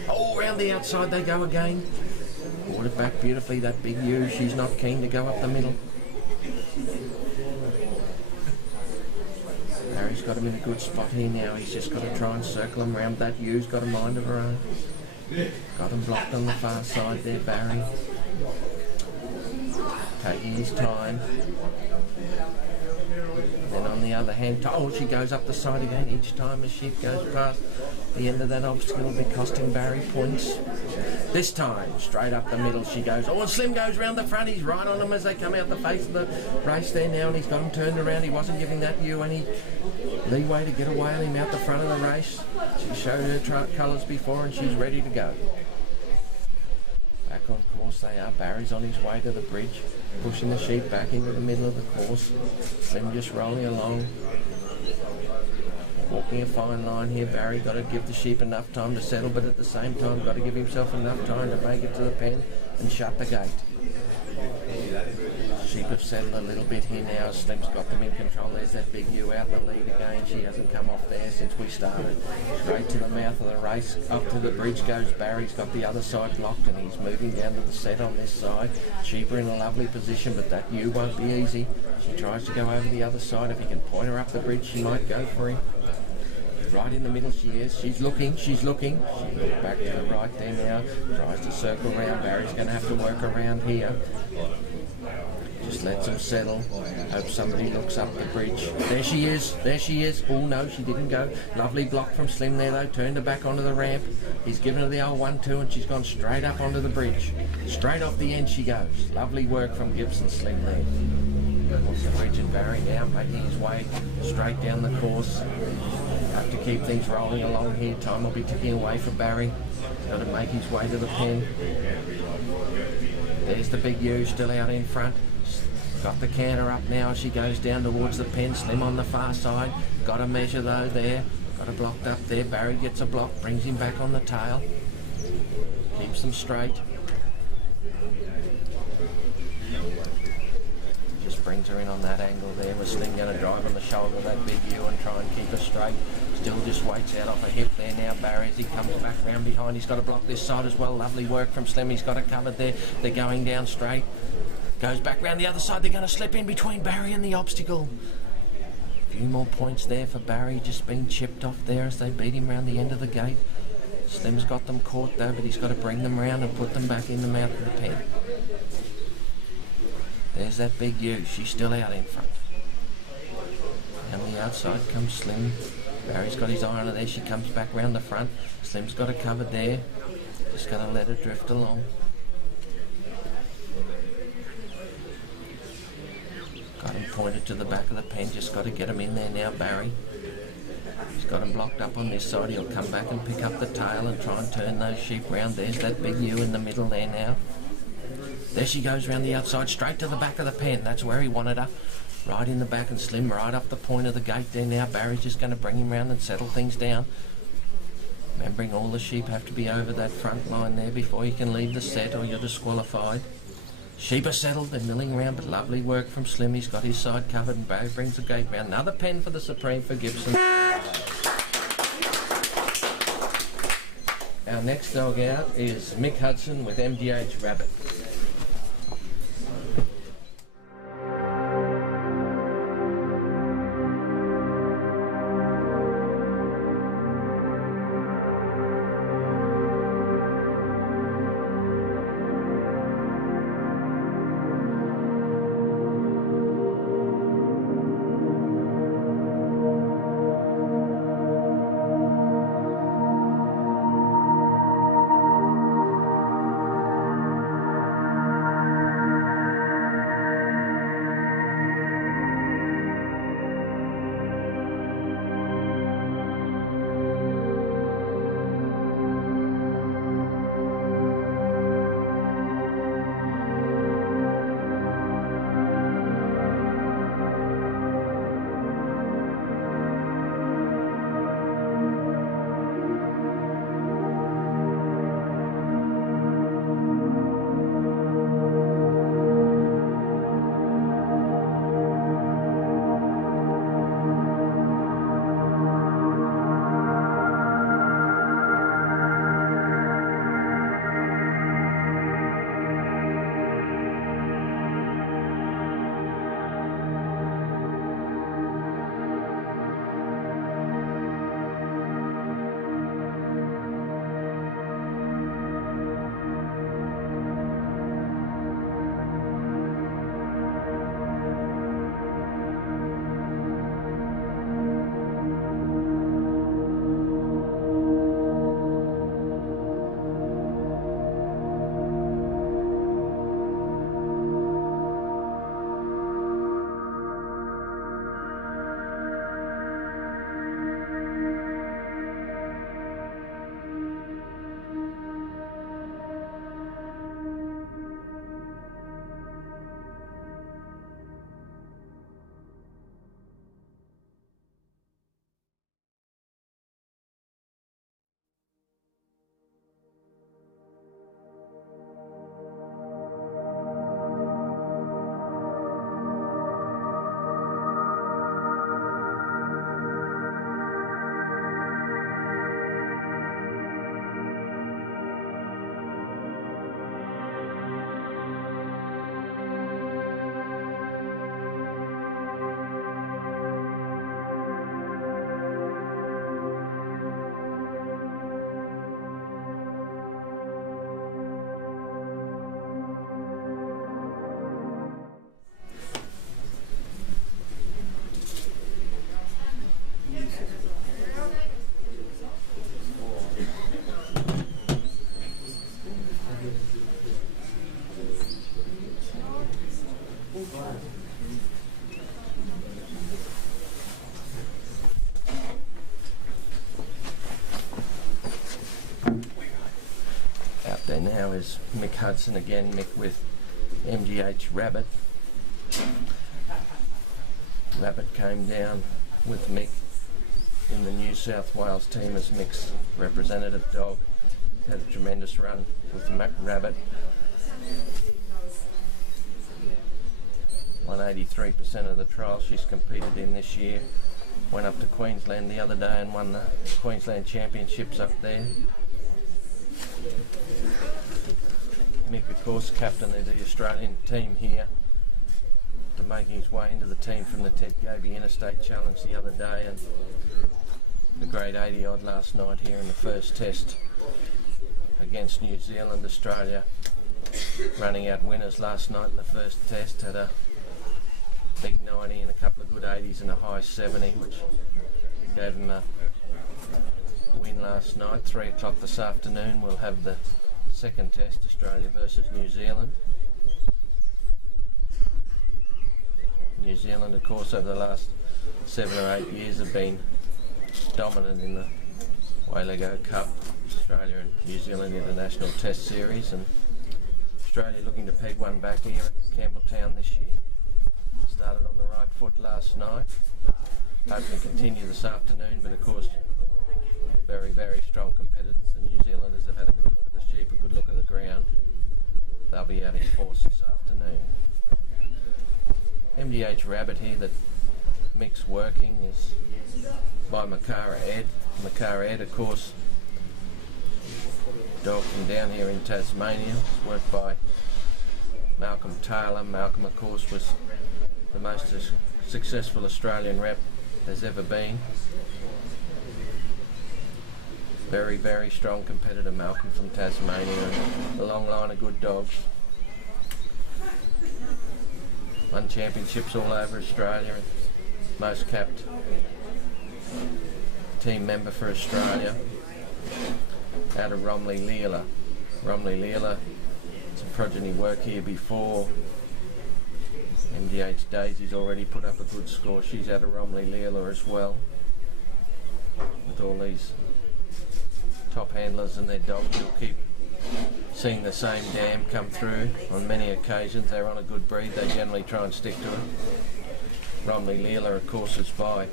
Oh, round the outside they go again. Brought it back beautifully, that big ewe. She's not keen to go up the middle. Barry's got him in a good spot here now. He's just got to try and circle him round. That ewe's got a mind of her own. Got him blocked on the far side there, Barry. Taking his time. Then on the other hand, oh, she goes up the side again. Each time a sheep goes past the end of that obstacle will be costing Barry points. This time, straight up the middle she goes. Oh, and Slim goes round the front. He's right on them as they come out the face of the race there now, and he's got him turned around. He wasn't giving that ewe any leeway to get away on him out the front of the race. She showed her colours before, and she's ready to go. Back on course they are. Barry's on his way to the bridge, pushing the sheep back into the middle of the course. Slim just rolling along. Walking a fine line here, Barry. Got to give the sheep enough time to settle, but at the same time got to give himself enough time to make it to the pen and shut the gate. Sheep have settled a little bit here now. Slim's got them in control. There's that big ewe out in the lead again. She hasn't come off there since we started. Straight to the mouth of the race. Up to the bridge goes Barry's got the other side blocked and he's moving down to the set on this side. Sheep are in a lovely position, but that ewe won't be easy. She tries to go over the other side. If he can point her up the bridge, she might go for him. Right in the middle she is. She's looking. She looked back to the right there now. Tries to circle around. Barry's going to have to work around here. Just lets him settle. Hope somebody looks up the bridge. There she is. There she is. Oh no, she didn't go. Lovely block from Slim there though. Turned her back onto the ramp. He's given her the old 1-2 and she's gone straight up onto the bridge. Straight off the end she goes. Lovely work from Gibson Slim there. Wants the bridge and Barry now making his way straight down the course. Have to keep things rolling along here. Time will be ticking away for Barry. He's got to make his way to the pen. There's the big ewe still out in front. Got the canter up now as she goes down towards the pen. Slim on the far side. Got to measure though there. Got her blocked up there. Barry gets a block. Brings him back on the tail. Keeps them straight. Just brings her in on that angle there. With Slim going to drive on the shoulder of that big ewe and try and keep her straight. Still just waits out off a hip there now, Barry, as he comes back round behind. He's got to block this side as well. Lovely work from Slim. He's got it covered there. They're going down straight. Goes back round the other side. They're going to slip in between Barry and the obstacle. A few more points there for Barry. Just being chipped off there as they beat him round the end of the gate. Slim's got them caught though, but he's got to bring them round and put them back in the mouth of the pen. There's that big ewe. She's still out in front. On the outside comes Slim. Barry's got his eye on her there. She comes back round the front. Slim's got her covered there. Just got to let her drift along. Got him pointed to the back of the pen. Just got to get him in there now, Barry. He's got him blocked up on this side. He'll come back and pick up the tail and try and turn those sheep round. There's that big ewe in the middle there now. There she goes round the outside, straight to the back of the pen. That's where he wanted her. Right in the back and Slim right up the point of the gate there now. Barry's just going to bring him round and settle things down. Remembering all the sheep have to be over that front line there before you can leave the set or you're disqualified. Sheep are settled, they're milling around, but lovely work from Slim. He's got his side covered and Barry brings the gate round. Another pen for the Supreme for Gibson. Our next dog out is Mick Hudson with MDH Rabbit. there's Mick Hudson again, Mick with MGH Rabbit. Rabbit came down with Mick in the New South Wales team as Mick's representative dog. Had a tremendous run with Rabbit. 183% of the trials she's competed in this year. Went up to Queensland the other day and won the Queensland Championships up there. Mick, of course, captain of the Australian team here, to making his way into the team from the Ted Gaby Interstate Challenge the other day, and the grade 80 odd last night here in the first test against New Zealand. Australia running out winners last night in the first test. Had a big 90 and a couple of good 80s and a high 70, which gave them a win last night. 3 o'clock this afternoon we'll have the second test, Australia versus New Zealand. New Zealand, of course, over the last 7 or 8 years have been dominant in the Waylego Cup, Australia and New Zealand International Test Series, and Australia looking to peg one back here at Campbelltown this year. Started on the right foot last night, hoping to continue this afternoon, but of course very, very strong competitors. The New Zealanders have had a good look at the sheep, a good look at the ground. They'll be out in force this afternoon. MDH Rabbit here that Mick's working is by Makara Ed. Makara Ed, of course, dog from down here in Tasmania. It's worked by Malcolm Taylor. Malcolm, of course, was the most successful Australian rep there's ever been. Very, very strong competitor, Malcolm from Tasmania, and a long line of good dogs. Won championships all over Australia, and most capped team member for Australia. Out of Romley Leela. Romley Leela, some progeny work here before. MDH Daisy's already put up a good score. She's out of Romley Leela as well. With all these top handlers and their dogs, you'll keep seeing the same dam come through on many occasions. They're on a good breed, they generally try and stick to it. Romley Leela, of course, is by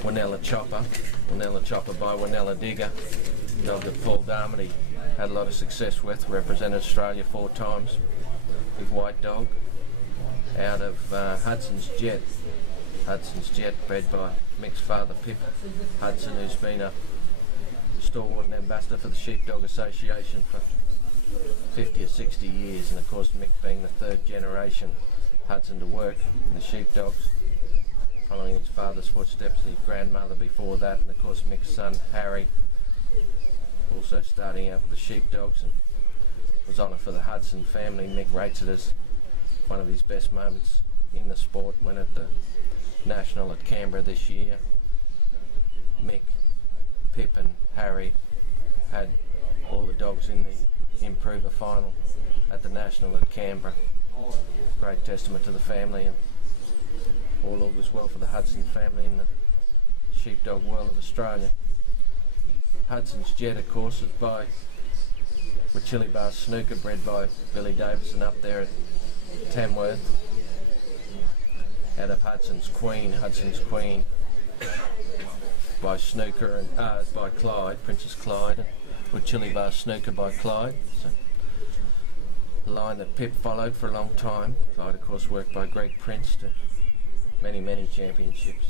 Winella Chopper. Winella Chopper by Winella Digger. Dog that Paul Darmody had a lot of success with, represented Australia 4 times with White Dog. Out of Hudson's Jet. Hudson's Jet, bred by Mick's father Pip Hudson, who's been a stalwart and ambassador for the Sheepdog Association for 50 or 60 years, and of course Mick being the 3rd generation Hudson to work in the sheepdogs, following his father's footsteps, his grandmother before that, and of course Mick's son Harry also starting out with the sheepdogs, and was honour for the Hudson family. Mick rates it as one of his best moments in the sport when at the National at Canberra this year. Mick, Pip and Harry had all the dogs in the Improver final at the National at Canberra. Great testament to the family, and all augurs well for the Hudson family in the sheepdog world of Australia. Hudson's Jet, of course, is by with Chili Bar Snooker, bred by Billy Davison up there at Tamworth. Out of Hudson's Queen by Snooker and by Clyde, Princess Clyde, with Chili Bar Snooker by Clyde. So, a line that Pip followed for a long time. Clyde, of course, worked by Greg Prince to many, many championships.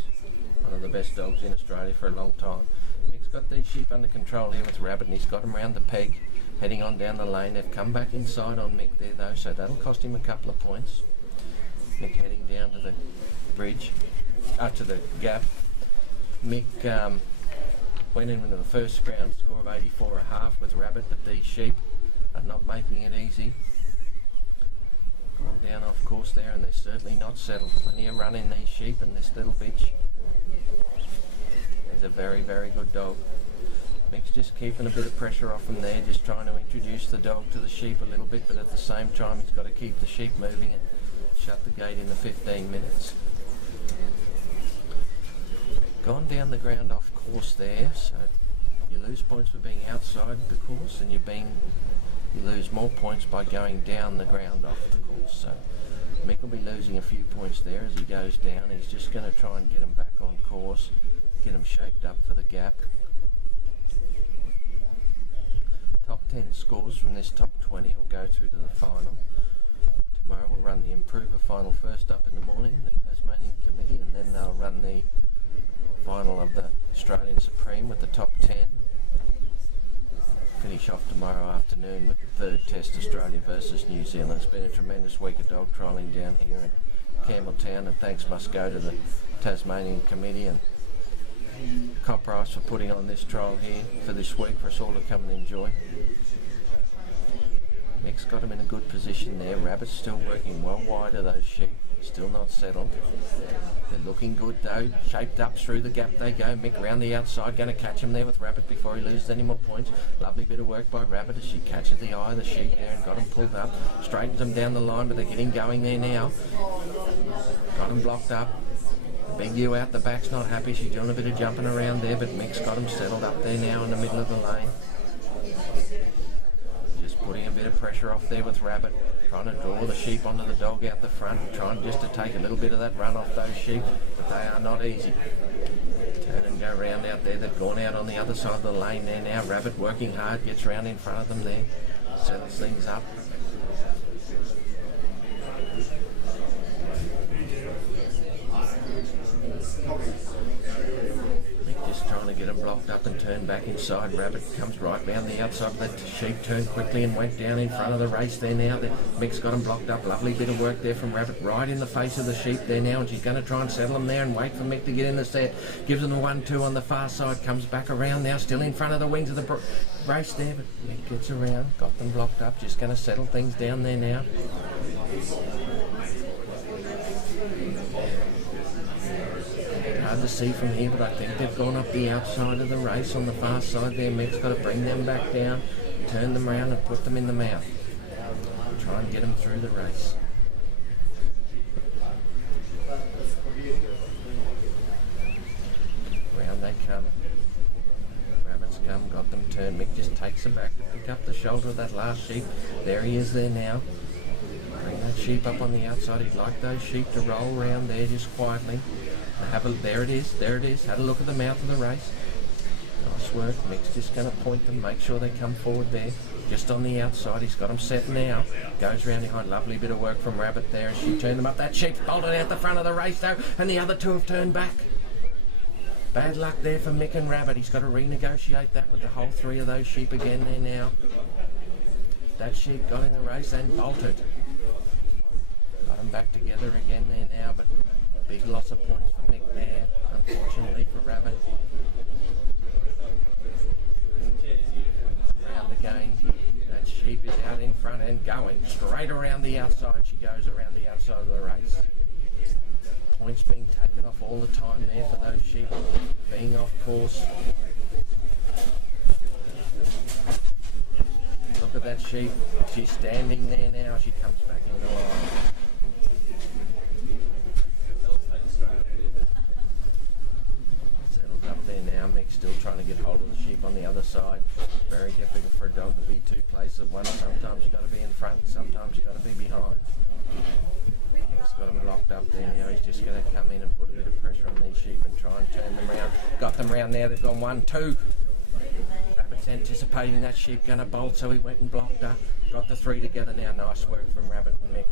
One of the best dogs in Australia for a long time. Mick's got these sheep under control here with Rabbit, and he's got them round the peg, heading on down the lane. They've come back inside on Mick there though, so that'll cost him a couple of points. Mick heading down to the bridge, to the gap. Mick went into the first round score of 84.5 with Rabbit, but these sheep are not making it easy. Gone down off course there, and they're certainly not settled. Plenty of run in these sheep, and this little bitch is a very, very good dog. Mick's just keeping a bit of pressure off him there, just trying to introduce the dog to the sheep a little bit, but at the same time he's got to keep the sheep moving and shut the gate in the 15 minutes. Gone down the ground off course there, so You lose points for being outside the course, and you lose more points by going down the ground off the course. So Mick will be losing a few points there as he goes down. He's just going to try and get him back on course, get him shaped up for the gap. Top 10 scores from this top 20 will go through to the final. Tomorrow we'll run the Improver final first up in the morning, the Tasmanian committee, and then they'll run the final of the Australian Supreme with the top 10. Finish off tomorrow afternoon with the third test, Australia versus New Zealand. It's been a tremendous week of dog trialling down here in Campbelltown, and thanks must go to the Tasmanian committee and Copprice for putting on this trial here for this week for us all to come and enjoy. Mick's got him in a good position there. Rabbit's still working well wide of those sheep, still not settled. They're looking good though, shaped up through the gap they go. Mick round the outside, going to catch him there with Rabbit before he loses any more points. Lovely bit of work by Rabbit as she catches the eye of the sheep there and got him pulled up. Straightens them down the line, but they're getting going there now. Got him blocked up. The big ewe out the back's not happy, she's doing a bit of jumping around there, but Mick's got him settled up there now in the middle of the lane. Putting a bit of pressure off there with Rabbit, trying to draw the sheep onto the dog out the front, trying just to take a little bit of that run off those sheep, but they are not easy. Turn and go round out there. They've gone out on the other side of the lane there now. Rabbit working hard, gets round in front of them there, settles things up. Just trying to get him blocked up and turn back inside. Rabbit comes right round the outside. The sheep turned quickly and went down in front of the race there now. Mick's got him blocked up. Lovely bit of work there from Rabbit right in the face of the sheep there now, and she's going to try and settle him there and wait for Mick to get in the set. Gives him the 1-2 on the far side, comes back around now, still in front of the wings of the race there, but Mick gets around, got them blocked up, just going to settle things down there now. Hard to see from here, but I think they've gone up the outside of the race on the far side there. Mick's got to bring them back down, turn them around and put them in the mouth. Try and get them through the race. Round they come. Rabbits come, got them turned. Mick just takes them back to pick up the shoulder of that last sheep. There he is there now. Bring that sheep up on the outside. He'd like those sheep to roll round there just quietly. There it is, had a look at the mouth of the race. Nice work. Mick's just going to point them, make sure they come forward there. Just on the outside, he's got them set now. Goes round behind, lovely bit of work from Rabbit there as she turned them up. That sheep's bolted out the front of the race though, and the other two have turned back. Bad luck there for Mick and Rabbit. He's got to renegotiate that with the whole three of those sheep again there now. That sheep got in the race and bolted. Got them back together again there now, but big loss of points for Mick there, unfortunately for Rabbit. Round again. That sheep is out in front and going straight around the outside. She goes around the outside of the race. Points being taken off all the time there for those sheep, being off course. Look at that sheep. She's standing there now. She comes back in the line. Up there now, Mick's still trying to get hold of the sheep on the other side. Very difficult for a dog to be two places at once. Sometimes you've got to be in front, sometimes you've got to be behind. He's got them locked up there now. He's just going to come in and put a bit of pressure on these sheep and try and turn them around. Got them round there, they've gone 1-2. Rabbit's anticipating that sheep going to bolt, so he went and blocked her. Got the three together now. Nice work from Rabbit and Mick.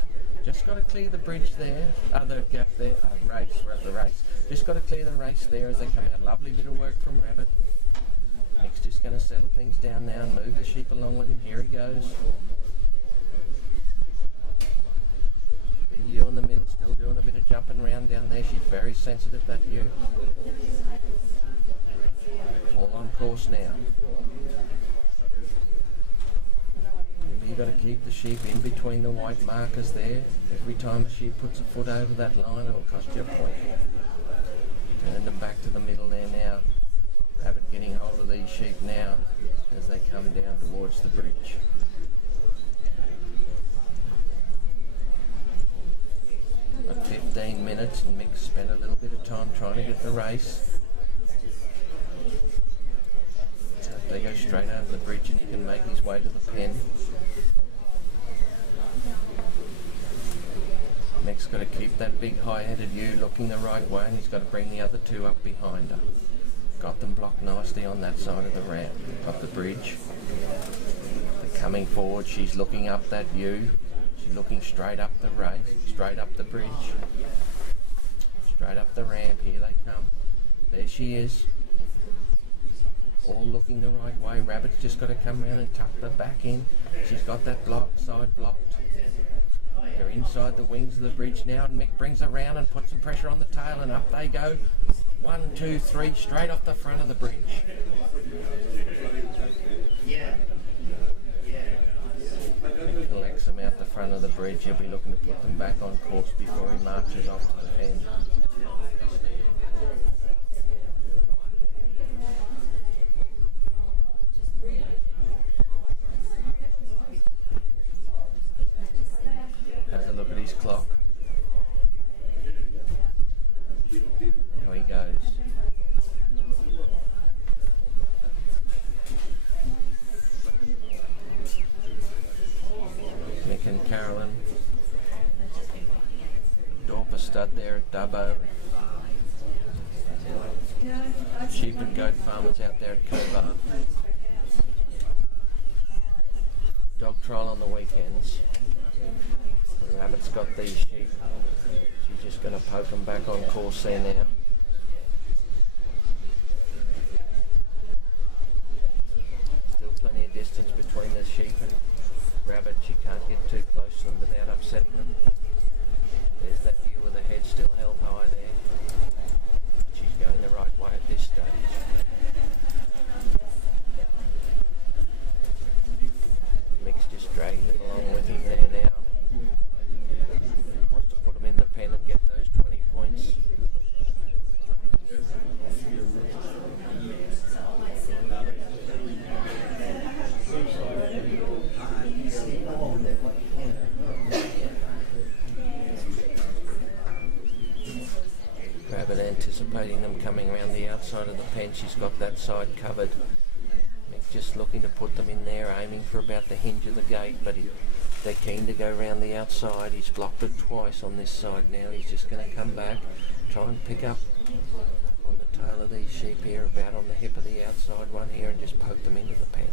Just got to clear the bridge there, the gap there, race, we're at the race. Just got to clear the race there as they come out. Lovely bit of work from Rabbit. Mick's just going to settle things down now and move the sheep along with him. Here he goes. Big ewe in the middle, still doing a bit of jumping around down there. She's very sensitive, that ewe. All on course now. You've got to keep the sheep in between the white markers there. Every time a sheep puts a foot over that line, it'll cost you a point. Turn them back to the middle there now. Rabbit getting hold of these sheep now as they come down towards the bridge. About 15 minutes and Mick spent a little bit of time trying to get the race. straight over the bridge and he can make his way to the pen. Mick's got to keep that big high-headed ewe looking the right way, and he's got to bring the other two up behind her. Got them blocked nicely on that side of the ramp, up the bridge. They're coming forward, she's looking up that ewe. She's looking straight up the race, straight up the bridge. Straight up the ramp, here they come. There she is. All looking the right way. Rabbit's just got to come around and tuck the back in. She's got that side blocked. They're inside the wings of the bridge now, and Mick brings her around and puts some pressure on the tail, and up they go. 1, 2, 3, straight off the front of the bridge. Mick collects them out the front of the bridge. He'll be looking to put them back on course before he marches off to the pen. Have a look at his clock. There he goes. Mick and Carolyn. Dorper stud there at Dubbo. Sheep and goat farmers out there at Cobar. Dog trial on the weekends. The Rabbit's got these sheep. She's just going to poke them back on course there now. Still plenty of distance between the sheep and Rabbit. She can't get too close to them without upsetting them. There's that view with the head still held high there. She's going the right way at this stage. Mick's just dragging them along with him there now. Wants to put them in the pen and get those 20 points. Rabbit anticipating them coming around the outside of the pen. She's got that side covered. Mick just looking to put them in there, aiming for about the hinge of the gate, but they're keen to go round the outside. He's blocked it twice on this side now. He's just going to come back, try and pick up on the tail of these sheep here, about on the hip of the outside one here, and just poke them into the pen.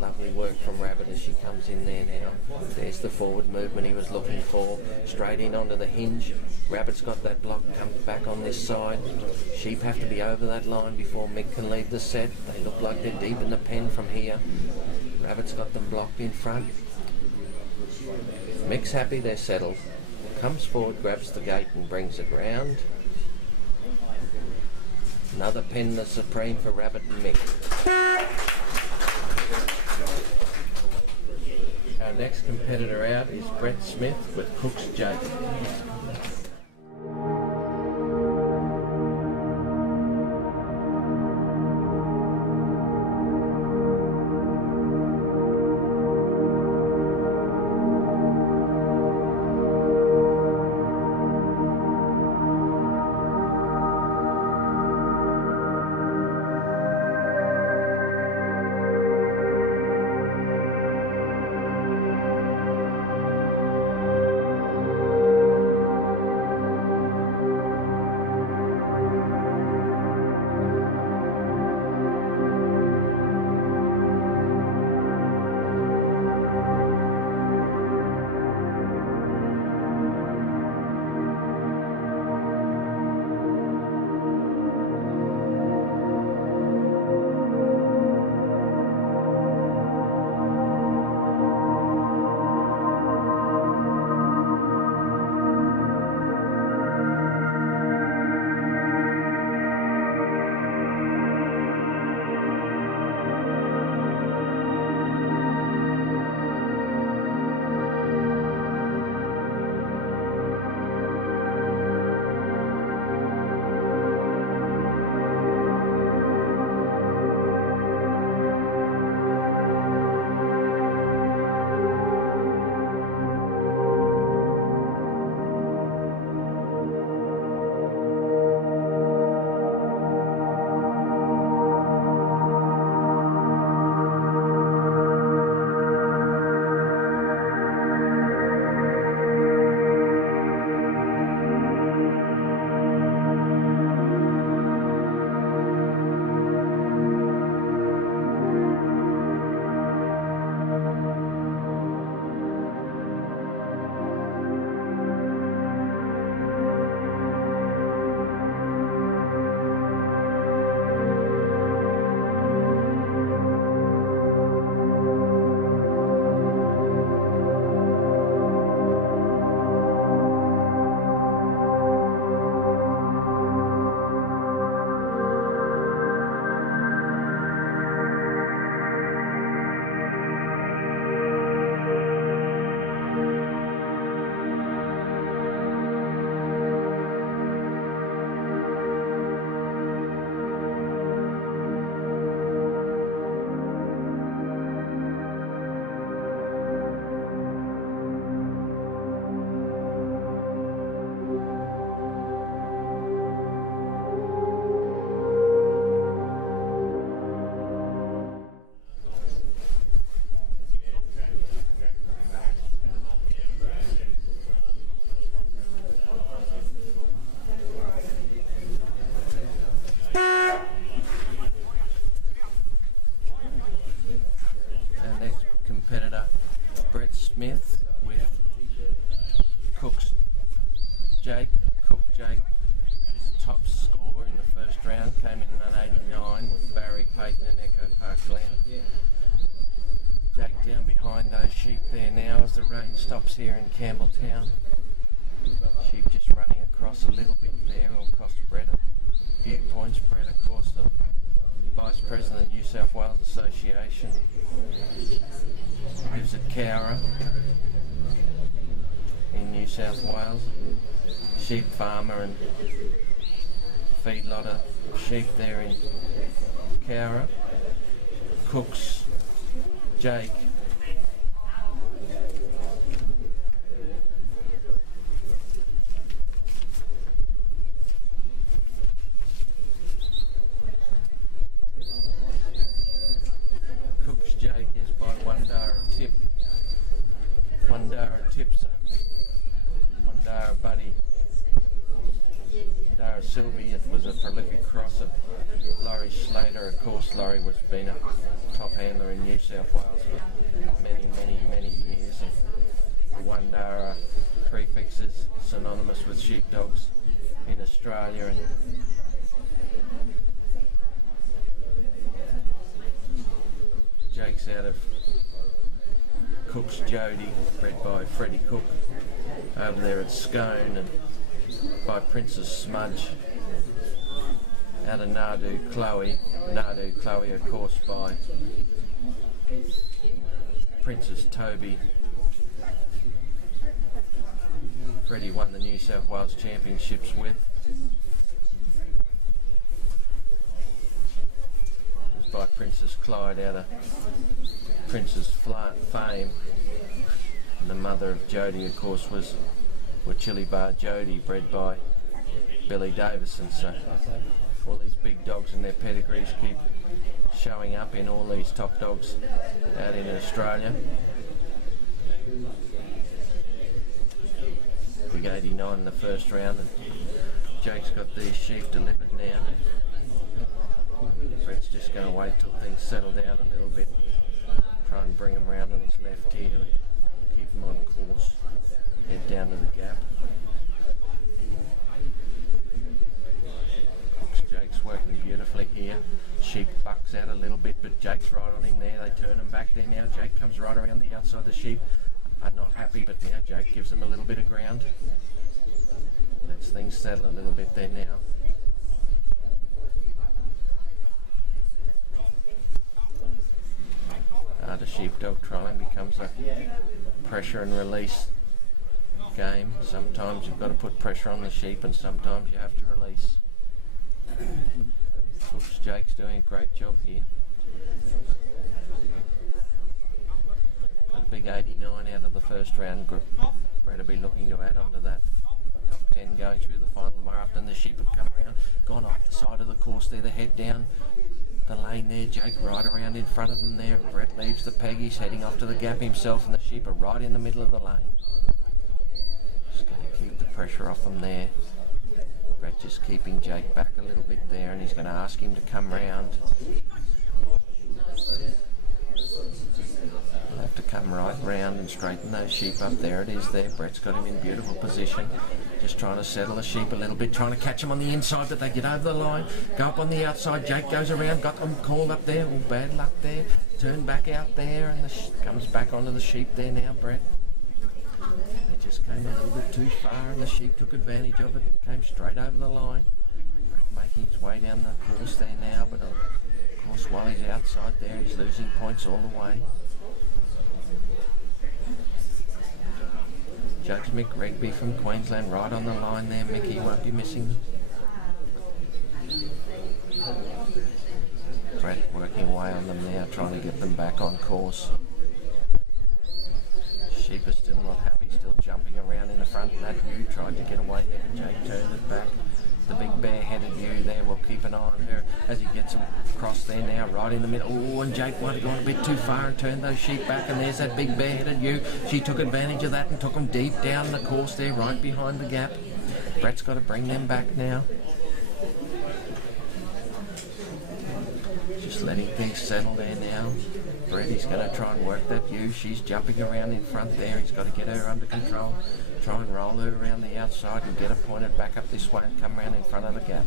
Lovely work from Rabbit as she comes in there now. There's the forward movement he was looking for. Straight in onto the hinge. Rabbit's got that block, comes back on this side. Sheep have to be over that line before Mick can leave the set. They look like they're deep in the pen from here. Rabbit's got them blocked in front. Mick's happy they're settled. Comes forward, grabs the gate and brings it round. Another pen the supreme for Rabbit and Mick. Our next competitor out is Brett Smith with Cook's Jake. Smith with Cook's Jake. Cook Jake, his top score in the first round, came in an 89 with Barry Payton and Echo Park Glen. Jake down behind those sheep there now as the rain stops here in Campbelltown. Sheep just running across a little bit there, will cost Brett a few points. Brett, of course, the Vice President of the New South Wales Association. Lives at Cowra in New South Wales. Sheep farmer and feedlotter of sheep there in Cowra. Cooks Jake. Cook's Jake is by Wandara Tip. Wandara Tipsa. Wandara Buddy. Dara Sylvie was a prolific crosser. Laurie Slater, of course, Laurie was been a top handler in New South Wales for many years. And the Wandara prefix is synonymous with sheepdogs in Australia. And Jake's out of Cook's Jody, bred by Freddie Cook over there at Scone, and by Princess Smudge out of Nadu Chloe. Nadu Chloe, of course, by Princess Toby. Freddie won the New South Wales Championships with. It was by Princess Clyde out of Princess Fame. And the mother of Jody, of course, was Chili Bar Jody, bred by Billy Davison. So all these big dogs and their pedigrees keep showing up in all these top dogs out in Australia. Big 89 in the first round, and Jake's got these sheep delivered now. Brett's just going to wait till things settle down a little bit, try and bring him round on his left here and keep him on course. Head down to the gap. Jake's working beautifully here. Sheep bucks out a little bit, but Jake's right on him there. They turn him back there now. Jake comes right around the outside. The sheep are not happy, but now Jake gives them a little bit of ground. Lets things settle a little bit there now. The sheepdog trialing becomes a pressure and release game. Sometimes you've got to put pressure on the sheep and sometimes you have to release. Cook's Jake's doing a great job here. Got a big 89 out of the first round group. Brett will be looking to add on to that. Top 10 going through the final tomorrow afternoon. The sheep have come around, gone off the side of the course there, the head down the lane there. Jake right around in front of them there. Brett leaves the peg, he's heading off to the gap himself, and the sheep are right in the middle of the lane. Just going to keep the pressure off them there. Brett just keeping Jake back a little bit there, and he's going to ask him to come round. He'll have to come right round and straighten those sheep up. There it is there. Brett's got him in beautiful position. Just trying to settle the sheep a little bit, trying to catch them on the inside, but they get over the line. Go up on the outside. Jake goes around, got them called up there. Oh, bad luck there. Turn back out there, and comes back onto the sheep there now, Brett. They just came a little bit too far, and the sheep took advantage of it and came straight over the line. Brett making his way down the course there now, but of course while he's outside there, he's losing points all the way. Judge Mick Rigby from Queensland right on the line there. Mickey won't be missing them. Brett working away on them now, trying to get them back on course. Sheep are still not happy, still jumping around in the front. That ewe tried to get away there, but Jake turned it back. The big bare-headed ewe there, we'll keep an eye on her as he gets them across there now, right in the middle. Oh, and Jake might have gone a bit too far and turned those sheep back, and there's that big bare-headed ewe. She took advantage of that and took them deep down the course there, right behind the gap. Brett's got to bring them back now. Just letting things settle there now. Brett. He's going to try and work that ewe. She's jumping around in front there. He's got to get her under control. Try and roll her around the outside and get her pointed back up this way and come around in front of the gap.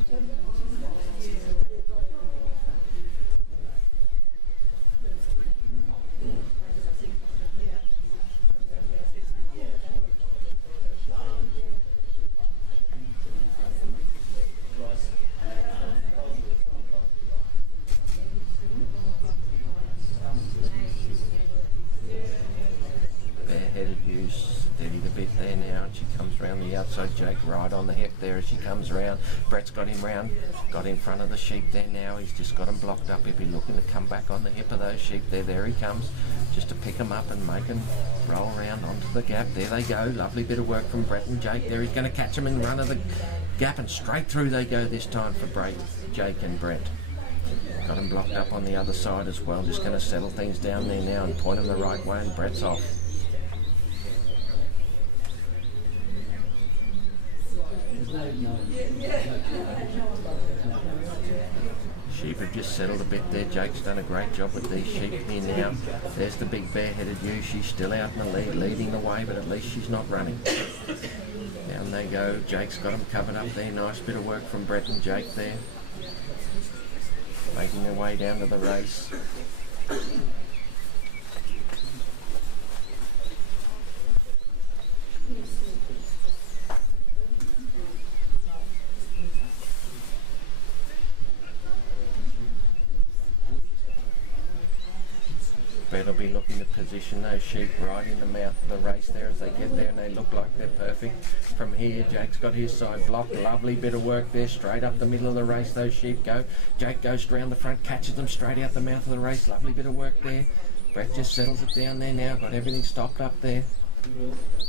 Bareheaded ewe, steadied a bit there now, and she comes round the outside. Jake right on the hip there as she comes round. Brett's got him round, got in front of the sheep there now. He's just got him blocked up. He'll be looking to come back on the hip of those sheep there. There he comes, just to pick him up and make him roll around onto the gap. There they go. Lovely bit of work from Brett and Jake there. He's going to catch him in run of the gap, and straight through they go this time for Jake and Brett. Got him blocked up on the other side as well. Just going to settle things down there now and point him the right way, and Brett's off. Sheep have just settled a bit there. Jake's done a great job with these sheep here now. There's the big bareheaded ewe. She's still out in the lead, leading the way, but at least she's not running. Down they go. Jake's got them covered up there. Nice bit of work from Brett and Jake there. Making their way down to the race. Brett will be looking to position those sheep right in the mouth of the race there as they get there, and they look like they're perfect. From here, Jake's got his side blocked. Lovely bit of work there, straight up the middle of the race those sheep go. Jake goes round the front, catches them straight out the mouth of the race. Lovely bit of work there. Brett just settles it down there now, got everything stopped up there.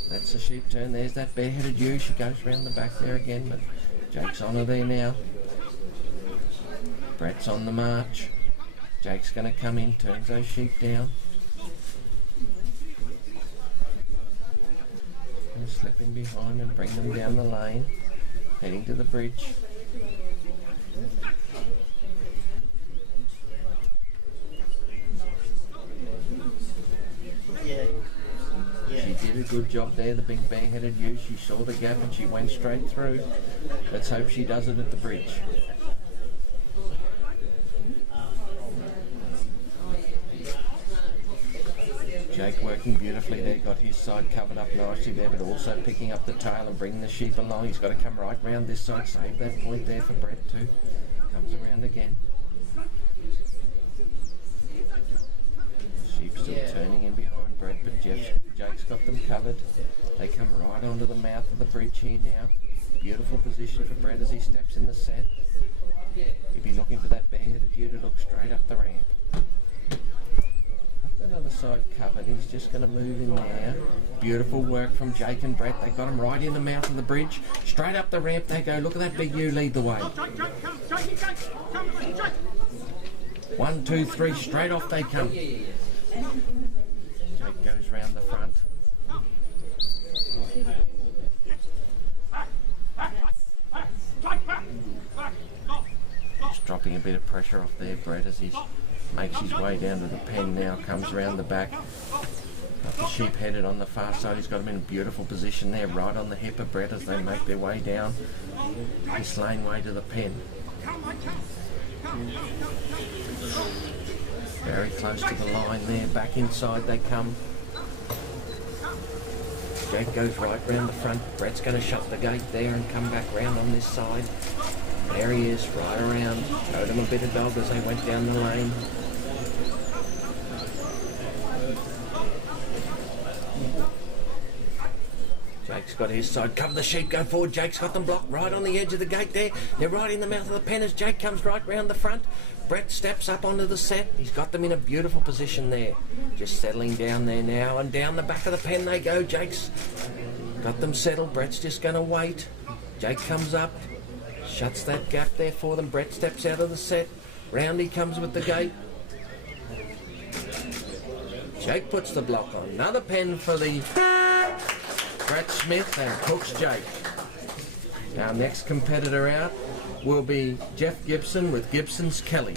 That's the sheep turn. There's that bareheaded ewe. She goes round the back there again, but Jake's on her there now. Brett's on the march. Jake's going to come in, turns those sheep down. Going to slip in behind and bring them down the lane, heading to the bridge. She did a good job there, the big bareheaded ewe. She saw the gap and she went straight through. Let's hope she does it at the bridge. Jake working beautifully there, got his side covered up nicely there, but also picking up the tail and bringing the sheep along. He's got to come right round this side, save that point there for Brett too. Comes around again. Sheep still turning in behind Brett, but Jake's got them covered. They come right onto the mouth of the bridge here now. Beautiful position for Brett as he steps in the set. He'll be looking for that bareheaded ewe to look straight up the ramp. Another side covered. He's just going to move in there. Beautiful work from Jake and Brett. They got him right in the mouth of the bridge. Straight up the ramp they go. Look at that big ewe lead the way. 1, 2, 3. Straight off they come. Jake goes round the front. Just dropping a bit of pressure off there, Brett, as he's makes his way down to the pen now, comes around the back. Got the sheep headed on the far side. He's got him in a beautiful position there, right on the hip of Brett as they make their way down this lane way to the pen. Very close to the line there, back inside they come. Jake goes right round the front. Brett's going to shut the gate there and come back round on this side. There he is, right around. Showed him a bit of dog as they went down the lane. Jake's got his side. Cover the sheep, go forward. Jake's got them blocked right on the edge of the gate there. They're right in the mouth of the pen as Jake comes right round the front. Brett steps up onto the set. He's got them in a beautiful position there. Just settling down there now, and down the back of the pen they go. Jake's got them settled. Brett's just going to wait. Jake comes up. Shuts that gap there for them. Brett steps out of the set. Round he comes with the gate. Jake puts the block on. Another pen for the Brett Smith and hooks Jake. Our next competitor out will be Jeff Gibson with Gibson's Kelly.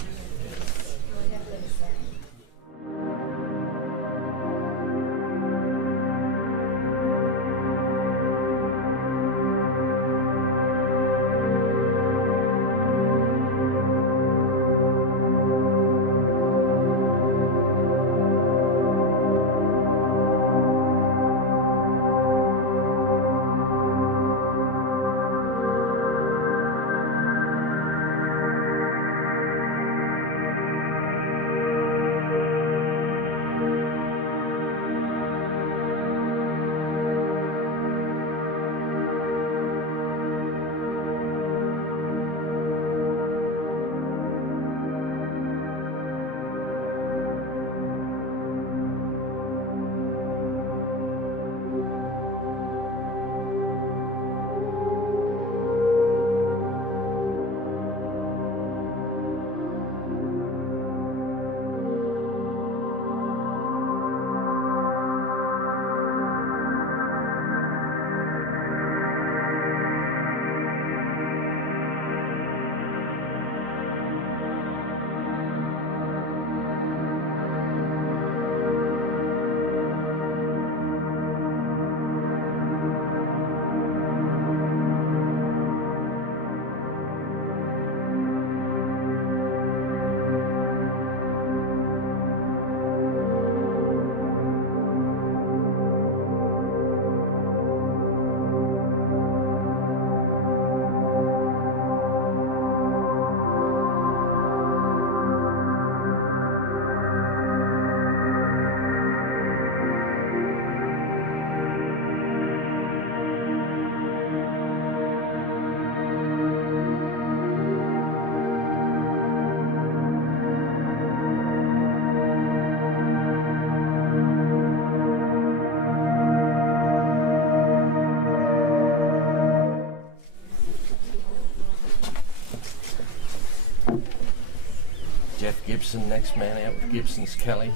Gibson, next man out with Gibson's Kelly.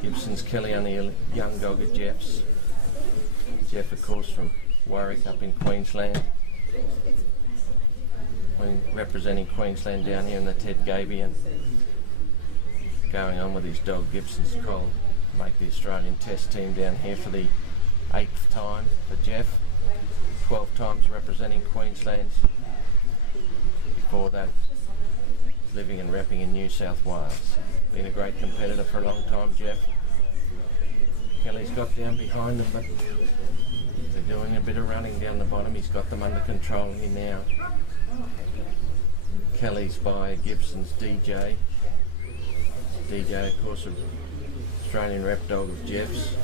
Gibson's Kelly, only a young dog of Jeff's. Jeff, of course, from Warwick up in Queensland. When representing Queensland down here in the Ted Gabion. Going on with his dog Gibson's Coll. Make the Australian Test team down here for the 8th time for Jeff. 12 times representing Queensland. Before that, living and repping in New South Wales. Been a great competitor for a long time, Jeff. Kelly's got down behind them, but they're doing a bit of running down the bottom. He's got them under control here now. Kelly's by Gibson's DJ. DJ, of course, an Australian rep dog of Jeff's.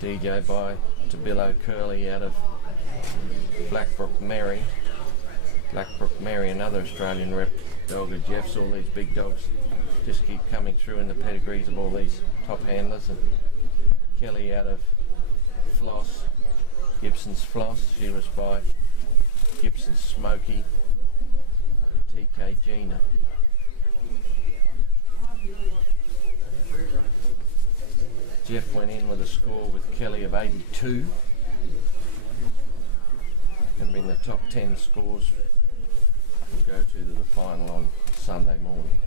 DJ by Tabillo Curly out of Blackbrook Mary. Blackbrook Mary, another Australian rep dog of Jeff's. All these big dogs just keep coming through in the pedigrees of all these top handlers. And Kelly out of Floss, Gibson's Floss. She was by Gibson's Smoky, TK Gina. Jeff went in with a score with Kelly of 82. Going to be in the top 10 scores we'll go to the final on Sunday morning.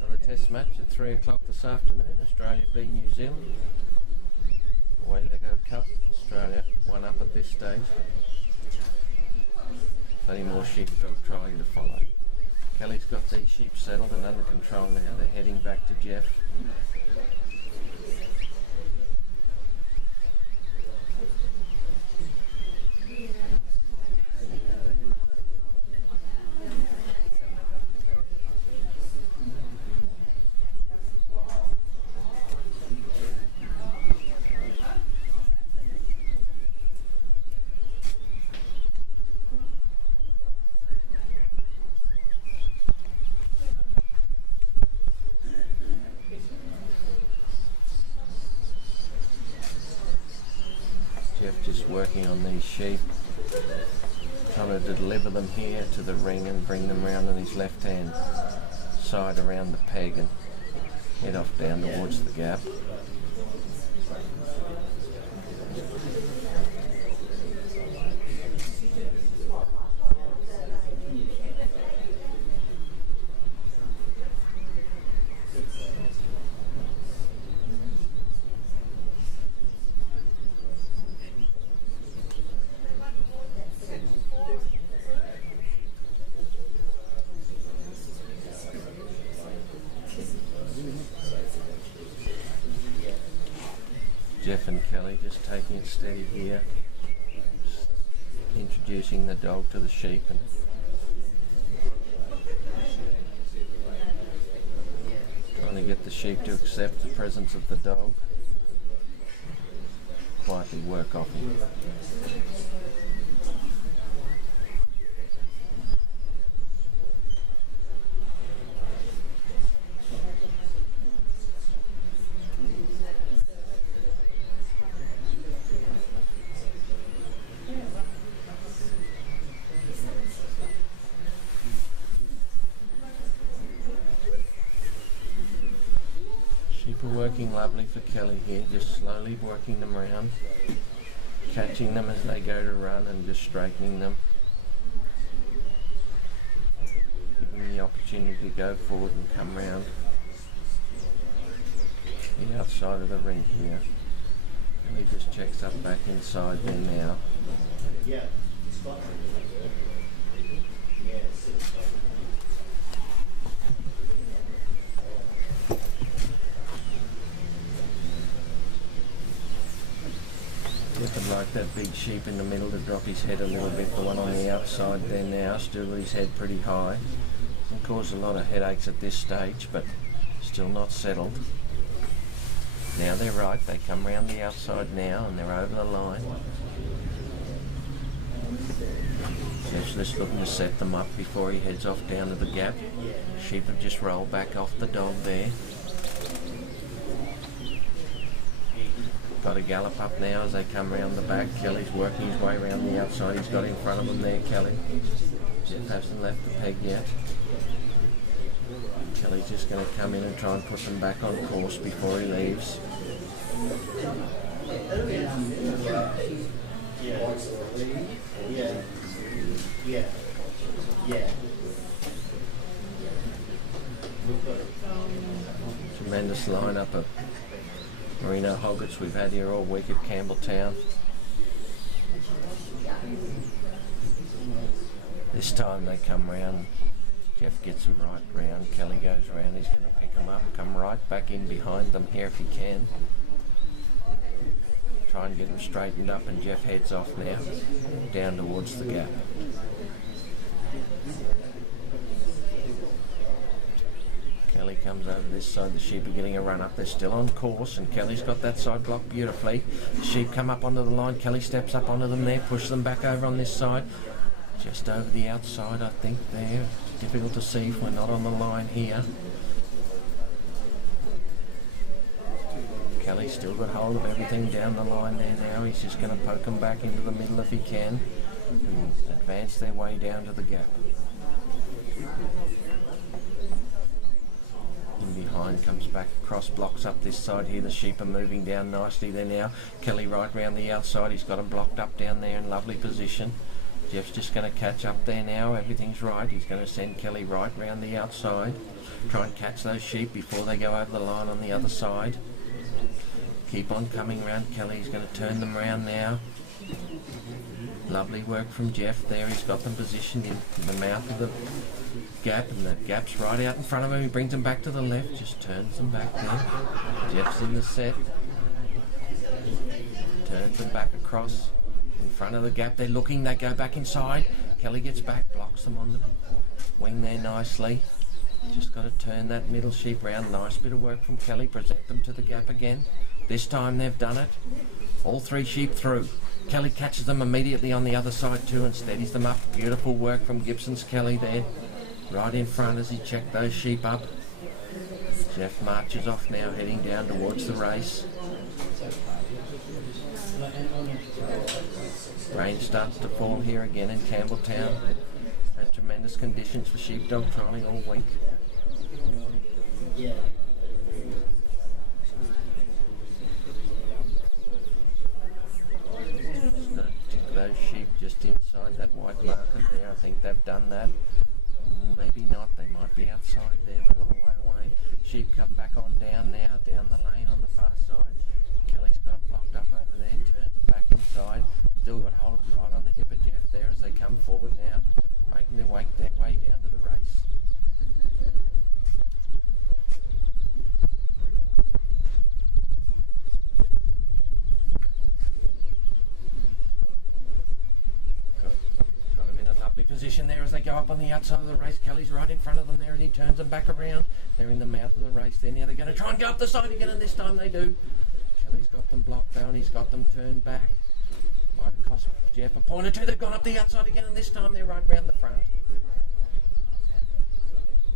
Another test match at 3 o'clock this afternoon, Australia v New Zealand. The Waylego Cup, Australia one up at this stage. Plenty more sheepdog trying to follow. Kelly's got these sheep settled and under control now. They're heading back to Jeff. Jeff just working on these sheep, trying to deliver them here to the ring and bring them round on his left hand side around the peg and head off down towards the gap. Jeff and Kelly just taking it steady here, just introducing the dog to the sheep and trying to get the sheep to accept the presence of the dog. Quietly work off him. Sheep are working lovely for Kelly here, just slowly working them around, catching them as they go to run and just straightening them. Giving the opportunity to go forward and come round the outside of the ring here. And he just checks up back inside there now. Yeah. Looking like that big sheep in the middle to drop his head a little bit. The one on the outside there now, still with his head pretty high. Can cause a lot of headaches at this stage, but still not settled. Now they're right, they come round the outside now and they're over the line. Jeff's just looking to set them up before he heads off down to the gap. Sheep have just rolled back off the dog there. got a gallop up now as they come round the back. Kelly's working his way around the outside. He's got in front of them there, Kelly. Jeff hasn't left the peg yet. Kelly's just going to come in and try and put them back on course before he leaves. Tremendous lineup of merino hoggets we've had here all week at Campbell Town. This time they come round. Jeff gets them right round. Kelly goes round. He's going to pick them up, come right back in behind them here if he can. Try and get them straightened up, and Jeff heads off now down towards the gap. Kelly comes over this side. The sheep are getting a run up. They're still on course, and Kelly's got that side blocked beautifully. The sheep come up onto the line. Kelly steps up onto them there, push them back over on this side. Just over the outside, I think there. Difficult to see if we're not on the line here. Kelly's still got hold of everything down the line there now. He's just going to poke them back into the middle if he can and advance their way down to the gap. In behind, comes back across, blocks up this side here. The sheep are moving down nicely there now. Kelly right round the outside. He's got them blocked up down there in lovely position. Jeff's just going to catch up there now. Everything's right. He's going to send Kelly right round the outside. Try and catch those sheep before they go over the line on the other side. Keep on coming round Kelly. He's going to turn them round now. Lovely work from Jeff there. He's got them positioned in the mouth of the gap, and the gap's right out in front of him. He brings them back to the left, just turns them back there. Jeff's in the set. Turns them back across in front of the gap. They're looking, they go back inside. Kelly gets back, blocks them on the wing there nicely. Just got to turn that middle sheep round. Nice bit of work from Kelly. Present them to the gap again. This time they've done it. All three sheep through. Kelly catches them immediately on the other side too and steadies them up. Beautiful work from Gibson's Kelly there. Right in front as he checked those sheep up. Jeff marches off now, heading down towards the race. Rain starts to fall here again in Campbelltown. And tremendous conditions for sheepdog trialling all week. Just going to tick those sheep just inside that white marker there. I think they've done that. Maybe not. They might be outside there. We're a long way away. Sheep come back on down now, down the lane on the far side. Kelly's got them blocked up over there, turns them back inside. Still got hold of them right on the hip of Jeff there as they come forward now, making their way down to the race. Got them in a lovely position there as they go up on the outside of the race. Kelly's right in front of them there and he turns them back around. They're in the mouth of the race there now. They're going to try and go up the side again, and this time they do. Kelly's got them blocked down. He's got them turned back. Might have cost Jeff a point or two. They've gone up the outside again, and this time they're right round the front.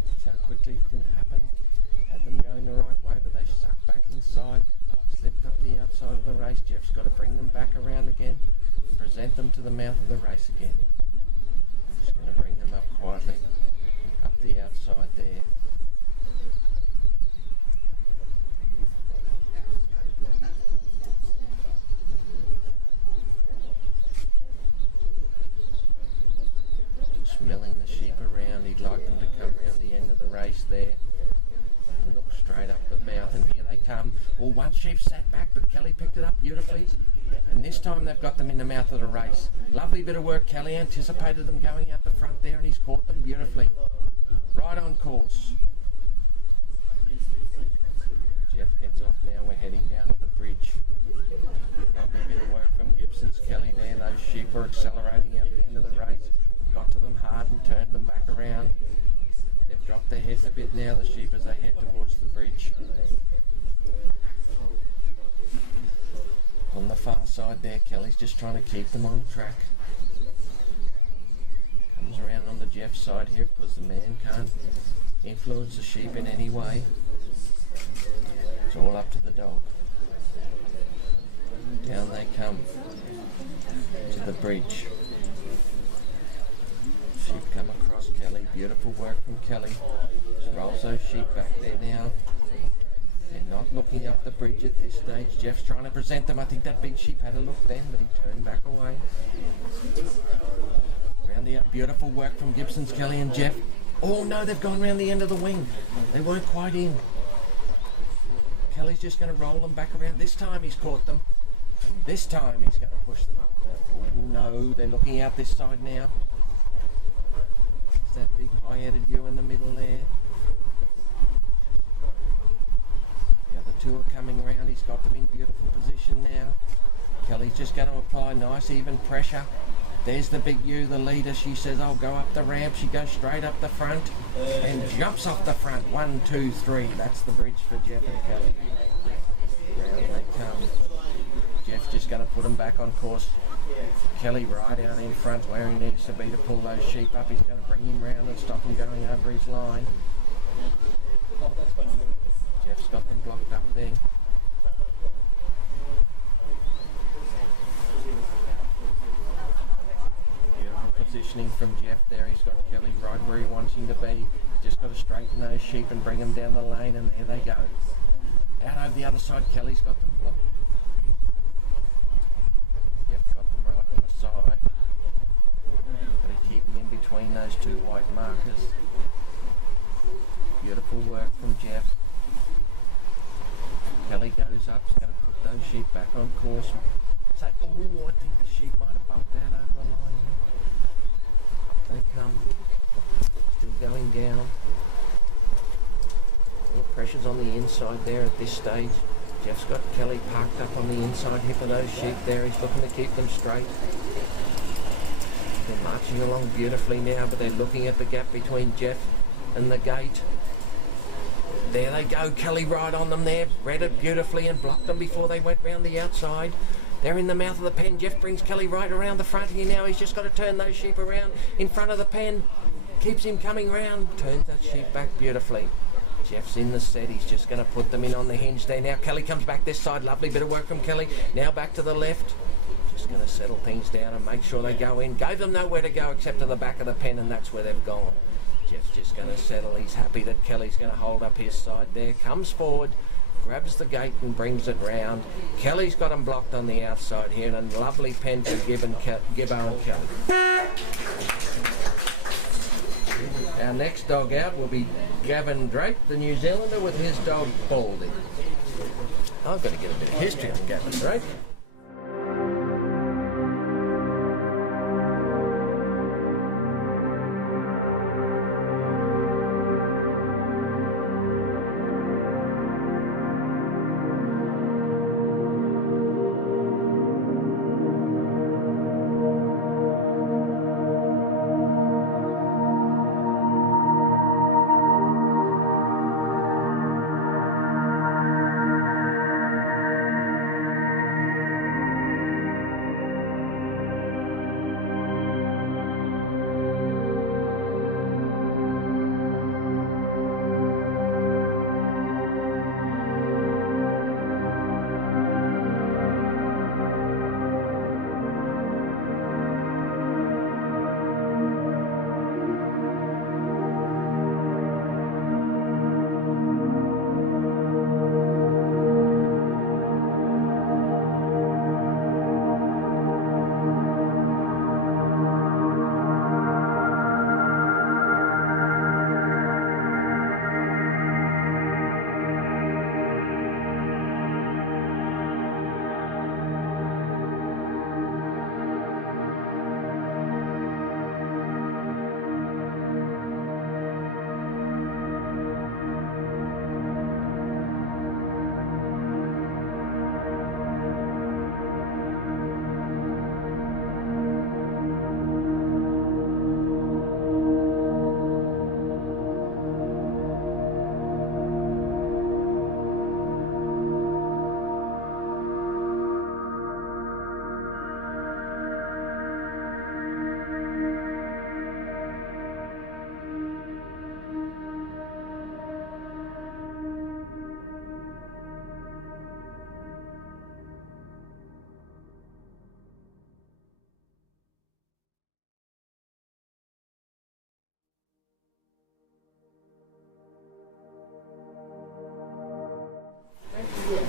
That's how quickly it can happen. Had them going the right way, but they sucked back inside. Slipped up the outside of the race. Jeff's got to bring them back around again and present them to the mouth of the race again. Just going to bring them up quietly up the outside there. Milling the sheep around. He'd like them to come around the end of the race there and look straight up the mouth, and here they come. Well, one sheep sat back, but Kelly picked it up beautifully, and this time they've got them in the mouth of the race. Lovely bit of work. Kelly anticipated them going out the front there, and he's caught them beautifully. Right on course. Jeff heads off now. We're heading down to the bridge. Lovely bit of work from Gibson's Kelly there. Those sheep are accelerating out the end of the race. Got to them hard and turned them back around. They've dropped their heads a bit now, the sheep, as they head towards the bridge. On the far side there, Kelly's just trying to keep them on track. Comes around on the Jeff side here because the man can't influence the sheep in any way. It's all up to the dog. Down they come to the bridge. Sheep come across Kelly. Beautiful work from Kelly. She rolls those sheep back there now. They're not looking up the bridge at this stage. Jeff's trying to present them. I think that big sheep had a look then, but he turned back away. Round the beautiful work from Gibson's Kelly and Jeff. Oh no, they've gone round the end of the wing. They weren't quite in. Kelly's just going to roll them back around. This time he's caught them. And this time he's going to push them up. Oh no, they're looking out this side now. It's that big high-headed ewe in the middle there. The other two are coming around. He's got them in beautiful position now. Kelly's just going to apply nice even pressure. There's the big ewe, the leader. She says, I'll go up the ramp. She goes straight up the front and jumps off the front. 1, 2, 3. That's the bridge for Jeff and Kelly. Round they come. Jeff's just going to put them back on course. Kelly right out in front where he needs to be to pull those sheep up. He's going to bring him round and stop him going over his line. Jeff's got them blocked up there. Positioning from Jeff there. He's got Kelly right where he wants him to be. He's just got to straighten those sheep and bring them down the lane, and there they go. Out over the other side, Kelly's got them blocked. Jeff got them right on the side. Got to keep them in between those two white markers. Beautiful work from Jeff. Kelly goes up. He's going to put those sheep back on course. Say, oh, I think the sheep might have bumped out over the line. They come, still going down. All the pressure's on the inside there at this stage. Jeff's got Kelly parked up on the inside hip of those sheep there. He's looking to keep them straight. They're marching along beautifully now, but they're looking at the gap between Jeff and the gate. There they go, Kelly right on them there. Read it beautifully and blocked them before they went round the outside. They're in the mouth of the pen. Jeff brings Kelly right around the front here now. He's just got to turn those sheep around in front of the pen. Keeps him coming round. Turns that sheep back beautifully. Jeff's in the set. He's just going to put them in on the hinge there. Now Kelly comes back this side. Lovely bit of work from Kelly. Now back to the left. Just going to settle things down and make sure they go in. Gave them nowhere to go except to the back of the pen, and that's where they've gone. Jeff's just going to settle. He's happy that Kelly's going to hold up his side there. Comes forward. Grabs the gate and brings it round. Kelly's got them blocked on the outside here, and a lovely pen for Gibbo and Kelly. Our next dog out will be Gavin Drake, the New Zealander, with his dog Baldy. I've got to get a bit of history on Gavin Drake.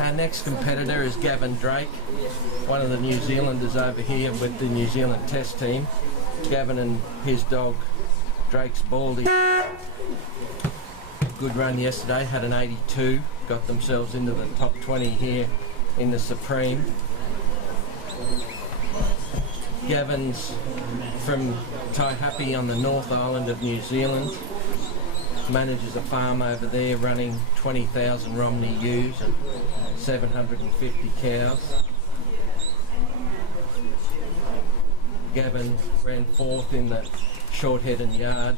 Our next competitor is Gavin Drake, one of the New Zealanders over here with the New Zealand test team. Gavin and his dog, Drake's Baldy. Good run yesterday, had an 82, got themselves into the top 20 here in the Supreme. Gavin's from Taihape on the North Island of New Zealand. Manages a farm over there running 20,000 Romney ewes and 750 cows. Gavin ran 4th in the short-headed yard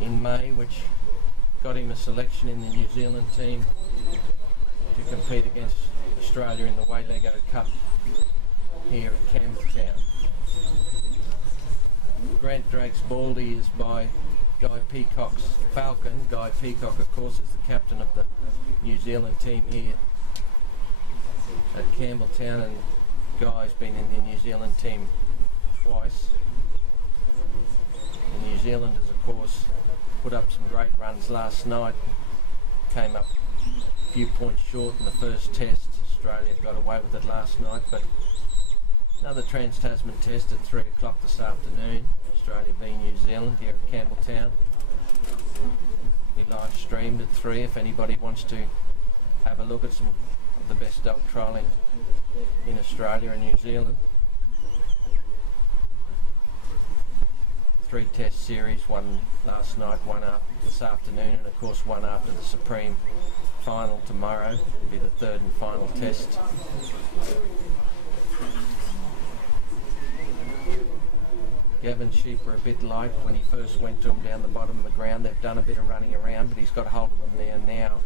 in May, which got him a selection in the New Zealand team to compete against Australia in the Waylego Cup here at Campbelltown. Grant Drake's Baldy is by Guy Peacock's Falcon. Guy Peacock, of course, is the captain of the New Zealand team here at Campbelltown, and Guy's been in the New Zealand team twice. The New Zealanders, of course, put up some great runs last night. Came up a few points short in the first test. Australia got away with it last night, but another Trans-Tasman test at 3 o'clock this afternoon. Australia v New Zealand here at Campbelltown. We live streamed at 3 if anybody wants to have a look at some of the best dog trialling in Australia and New Zealand. 3 test series, one last night, one up this afternoon, and of course one after the Supreme final tomorrow. It'll be the 3rd and final test. Gavin's sheep were a bit light when he first went to them down the bottom of the ground. They've done a bit of running around, but he's got hold of them there now.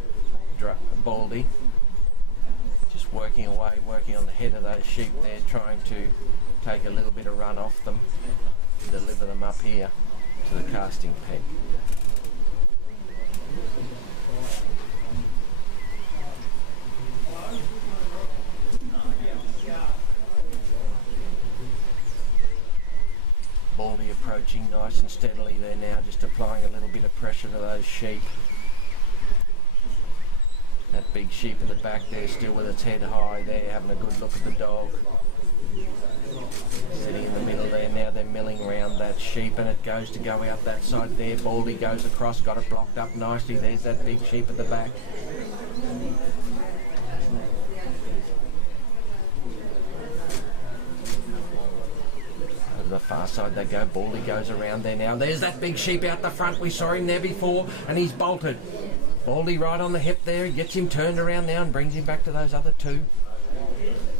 Baldy just working away, working on the head of those sheep there, trying to take a little bit of run off them, deliver them up here to the casting pen. Baldy approaching nice and steadily there now, just applying a little bit of pressure to those sheep. That big sheep at the back there, still with its head high there, having a good look at the dog. Sitting in the middle there now, they're milling around that sheep, and it goes to go out that side there. Baldy goes across, got it blocked up nicely. There's that big sheep at the back. The far side they go. Baldy goes around there now. There's that big sheep out the front. We saw him there before, and he's bolted. Baldy right on the hip there. He gets him turned around now and brings him back to those other two.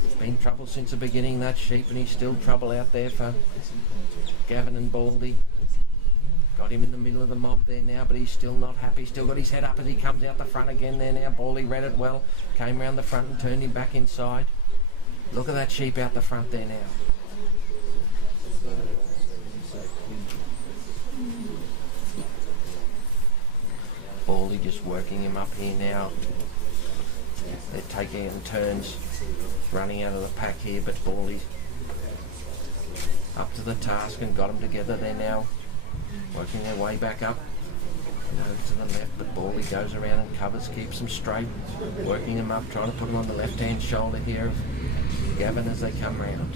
It's been trouble since the beginning, that sheep, and he's still trouble out there for Gavin and Baldy. Got him in the middle of the mob there now, but he's still not happy. Still got his head up as he comes out the front again there now. Baldy read it well. Came round the front and turned him back inside. Look at that sheep out the front there now. Baldy just working him up here now. They're taking it in turns, running out of the pack here, but Baldy's up to the task and got them together there now, working their way back up and over to the left, but Baldy goes around and covers, keeps them straight, working them up, trying to put them on the left-hand shoulder here of Gavin as they come round.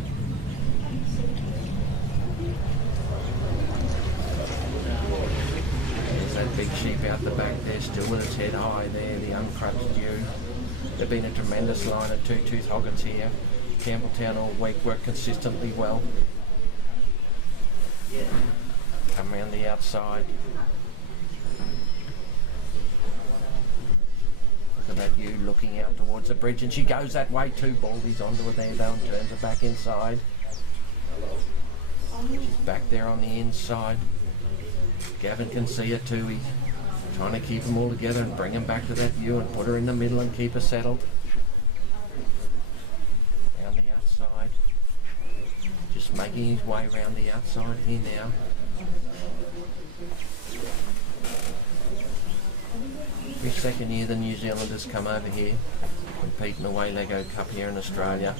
That big sheep out the back there, still with its head high there, the uncrunched ewe. They've been a tremendous line of two-tooth hoggets here. Campbelltown all week, work consistently well. Come round the outside. Look at that ewe looking out towards the bridge, and she goes that way too. Baldy's onto her there though and turns her back inside. She's back there on the inside. Gavin can see her too. He's trying to keep them all together and bring them back to that ewe and put her in the middle and keep her settled. Round the outside. Just making his way round the outside here now. Every second year the New Zealanders come over here, compete in the Waylego Cup here in Australia.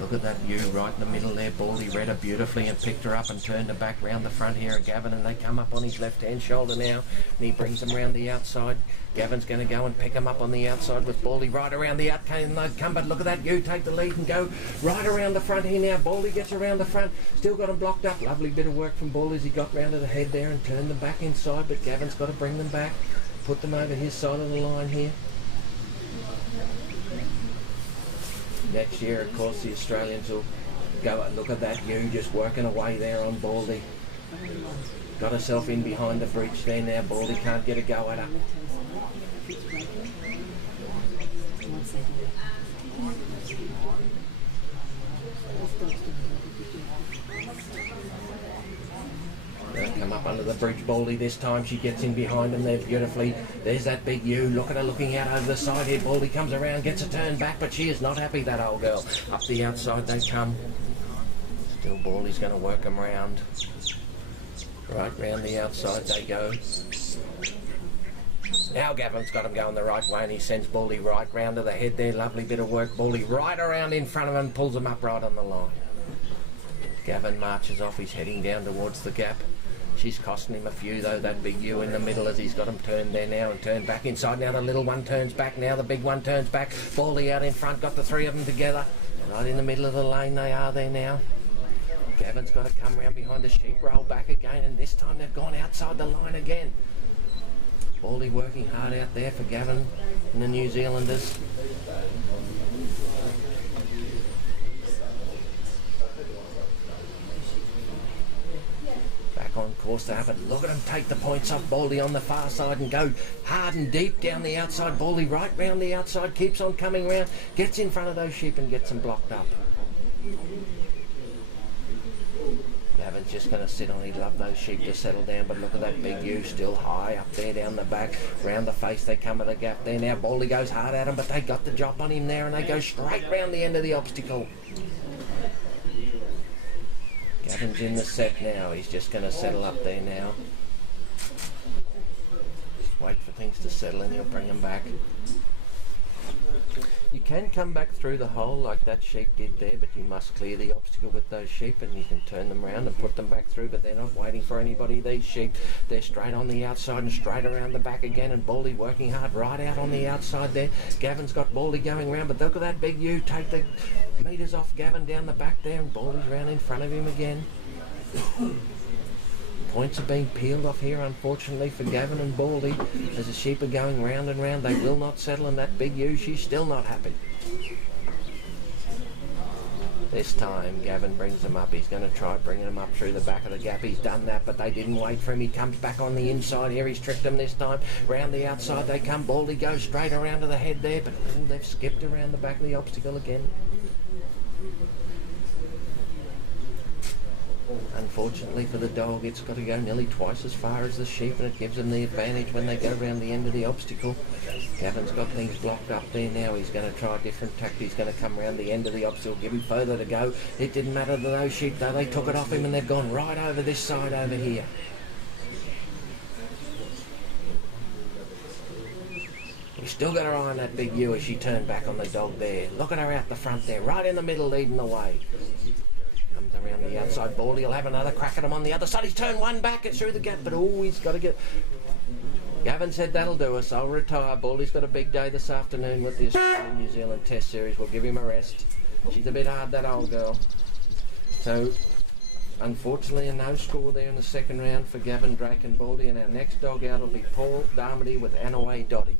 Look at that ewe right in the middle there. Baldy read her beautifully and picked her up and turned her back round the front here of Gavin, and they come up on his left-hand shoulder now, and he brings them round the outside. Gavin's going to go and pick them up on the outside with Baldy right around the outside, and they've come, but look at that ewe take the lead and go right around the front here now. Baldy gets around the front, still got them blocked up. Lovely bit of work from Baldy as he got round to the head there and turned them back inside, but Gavin's got to bring them back, put them over his side of the line here. Next year, of course, the Australians will go, look at that ewe just working away there on Baldy. Got herself in behind the breech there now. Baldy can't get a go at her. They'll come up under the bridge. Baldy this time, she gets in behind them there beautifully. There's that big ewe. Look at her looking out over the side here. Baldy comes around, gets a turn back, but she is not happy, that old girl. Up the outside they come. Still Baldy's going to work them round. Right round the outside they go. Now Gavin's got him going the right way, and he sends Baldy right round to the head there. Lovely bit of work. Baldy right around in front of him, pulls him up right on the line. Gavin marches off. He's heading down towards the gap. She's costing him a few though, that big ewe in the middle, as he's got him turned there now and turned back inside. Now the little one turns back, now the big one turns back. Baldy out in front, got the three of them together. Right in the middle of the lane they are there now. Gavin's got to come round behind the sheep, roll back again, and this time they've gone outside the line again. Baldy working hard out there for Gavin and the New Zealanders. On course they have it. Look at him take the points off Baldy on the far side and go hard and deep down the outside. Baldy right round the outside, keeps on coming round, gets in front of those sheep and gets them blocked up. Gavin's just going to sit on. He'd love those sheep to settle down, but look at that big ewe still high up there down the back. Round the face they come at the gap there now. Baldy goes hard at him, but they got the job on him there and they go straight round the end of the obstacle. Gavin's in the set now. He's just going to settle up there now. Just wait for things to settle and he'll bring them back. You can come back through the hole like that sheep did there, but you must clear the obstacle with those sheep and you can turn them around and put them back through, but they're not waiting for anybody, these sheep. They're straight on the outside and straight around the back again, and Baldy working hard right out on the outside there. Gavin's got Baldy going round, but look at that big ewe take the meters off Gavin down the back there, and Baldy's round in front of him again. Points are being peeled off here, unfortunately, for Gavin and Baldy. As the sheep are going round and round, they will not settle, and that big ewe, she's still not happy. This time, Gavin brings them up. He's going to try bringing them up through the back of the gap. He's done that, but they didn't wait for him. He comes back on the inside here. He's tricked them this time. Round the outside they come. Baldy goes straight around to the head there, but they've skipped around the back of the obstacle again. Unfortunately for the dog, it's got to go nearly twice as far as the sheep, and it gives them the advantage when they go around the end of the obstacle. Gavin's got things blocked up there now. He's going to try a different tactic. He's going to come around the end of the obstacle, give him further to go. It didn't matter to those sheep though. They took it off him and they've gone right over this side over here. He's still got her eye on that big ewe as she turned back on the dog there. Look at her out the front there, right in the middle, leading the way. Comes around the outside. Baldy will have another crack at him on the other side. He's turned one back and through the gap, but he's got to get... Gavin said that'll do us. I'll retire. Baldy's got a big day this afternoon with the Australia New Zealand Test Series. We'll give him a rest. She's a bit hard, that old girl. So, unfortunately, a no score there in the second round for Gavin, Drake and Baldy, and our next dog out will be Paul Darmody with Anaway Dotty.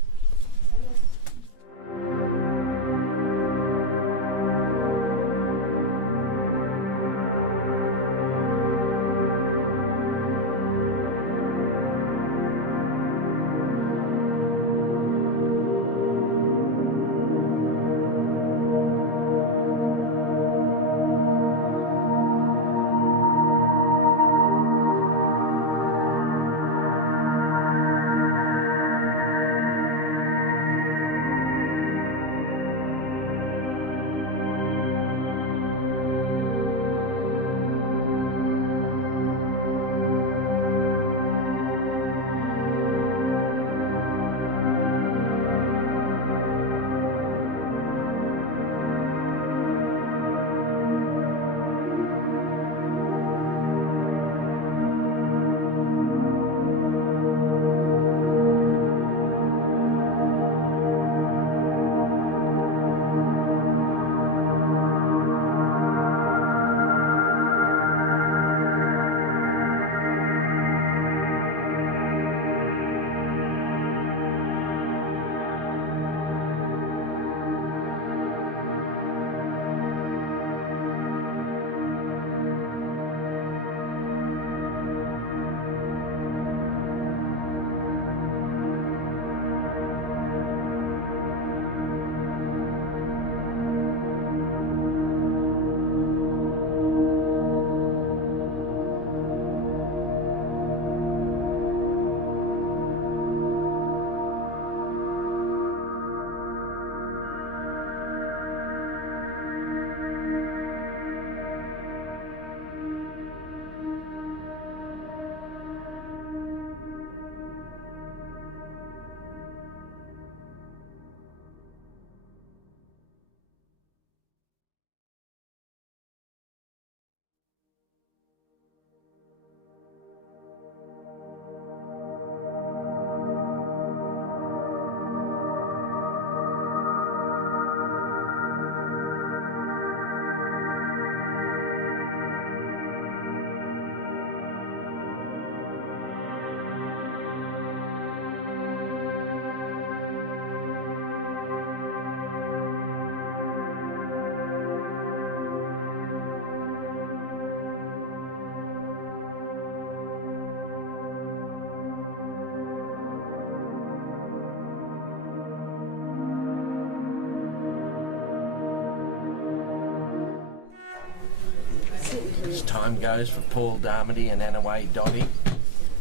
time goes for Paul Darmody and Anaway Dotty.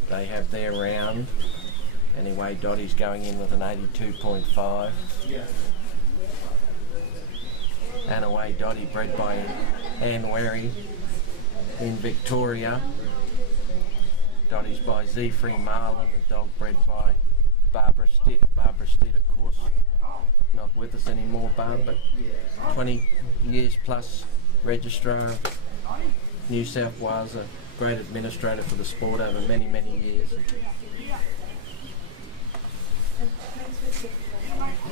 They have their round. Anyway, Dotty's going in with an 82.5. Anaway Dotty, bred by Anne Werry in Victoria. Dotty's by Z-Free Marlin, the dog bred by Barbara Stitt. Barbara Stitt, of course, not with us anymore, Barb, but 20 years plus registrar of New South Wales, a great administrator for the sport over many, many years.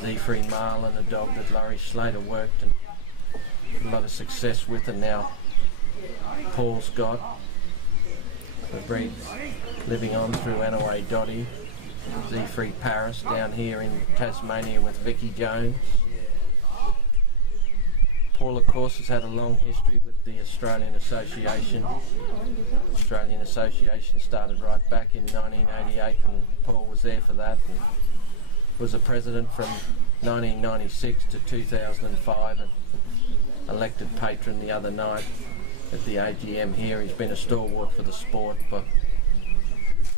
Z-Free Marlin, a dog that Laurie Slater worked and a lot of success with, and now Paul's got the breed living on through Anaway Dotty. Z-Free Paris down here in Tasmania with Vicky Jones. Paul, of course, has had a long history with the Australian Association. Australian Association started right back in 1988, and Paul was there for that and was a president from 1996 to 2005 and elected patron the other night at the AGM here. He's been a stalwart for the sport for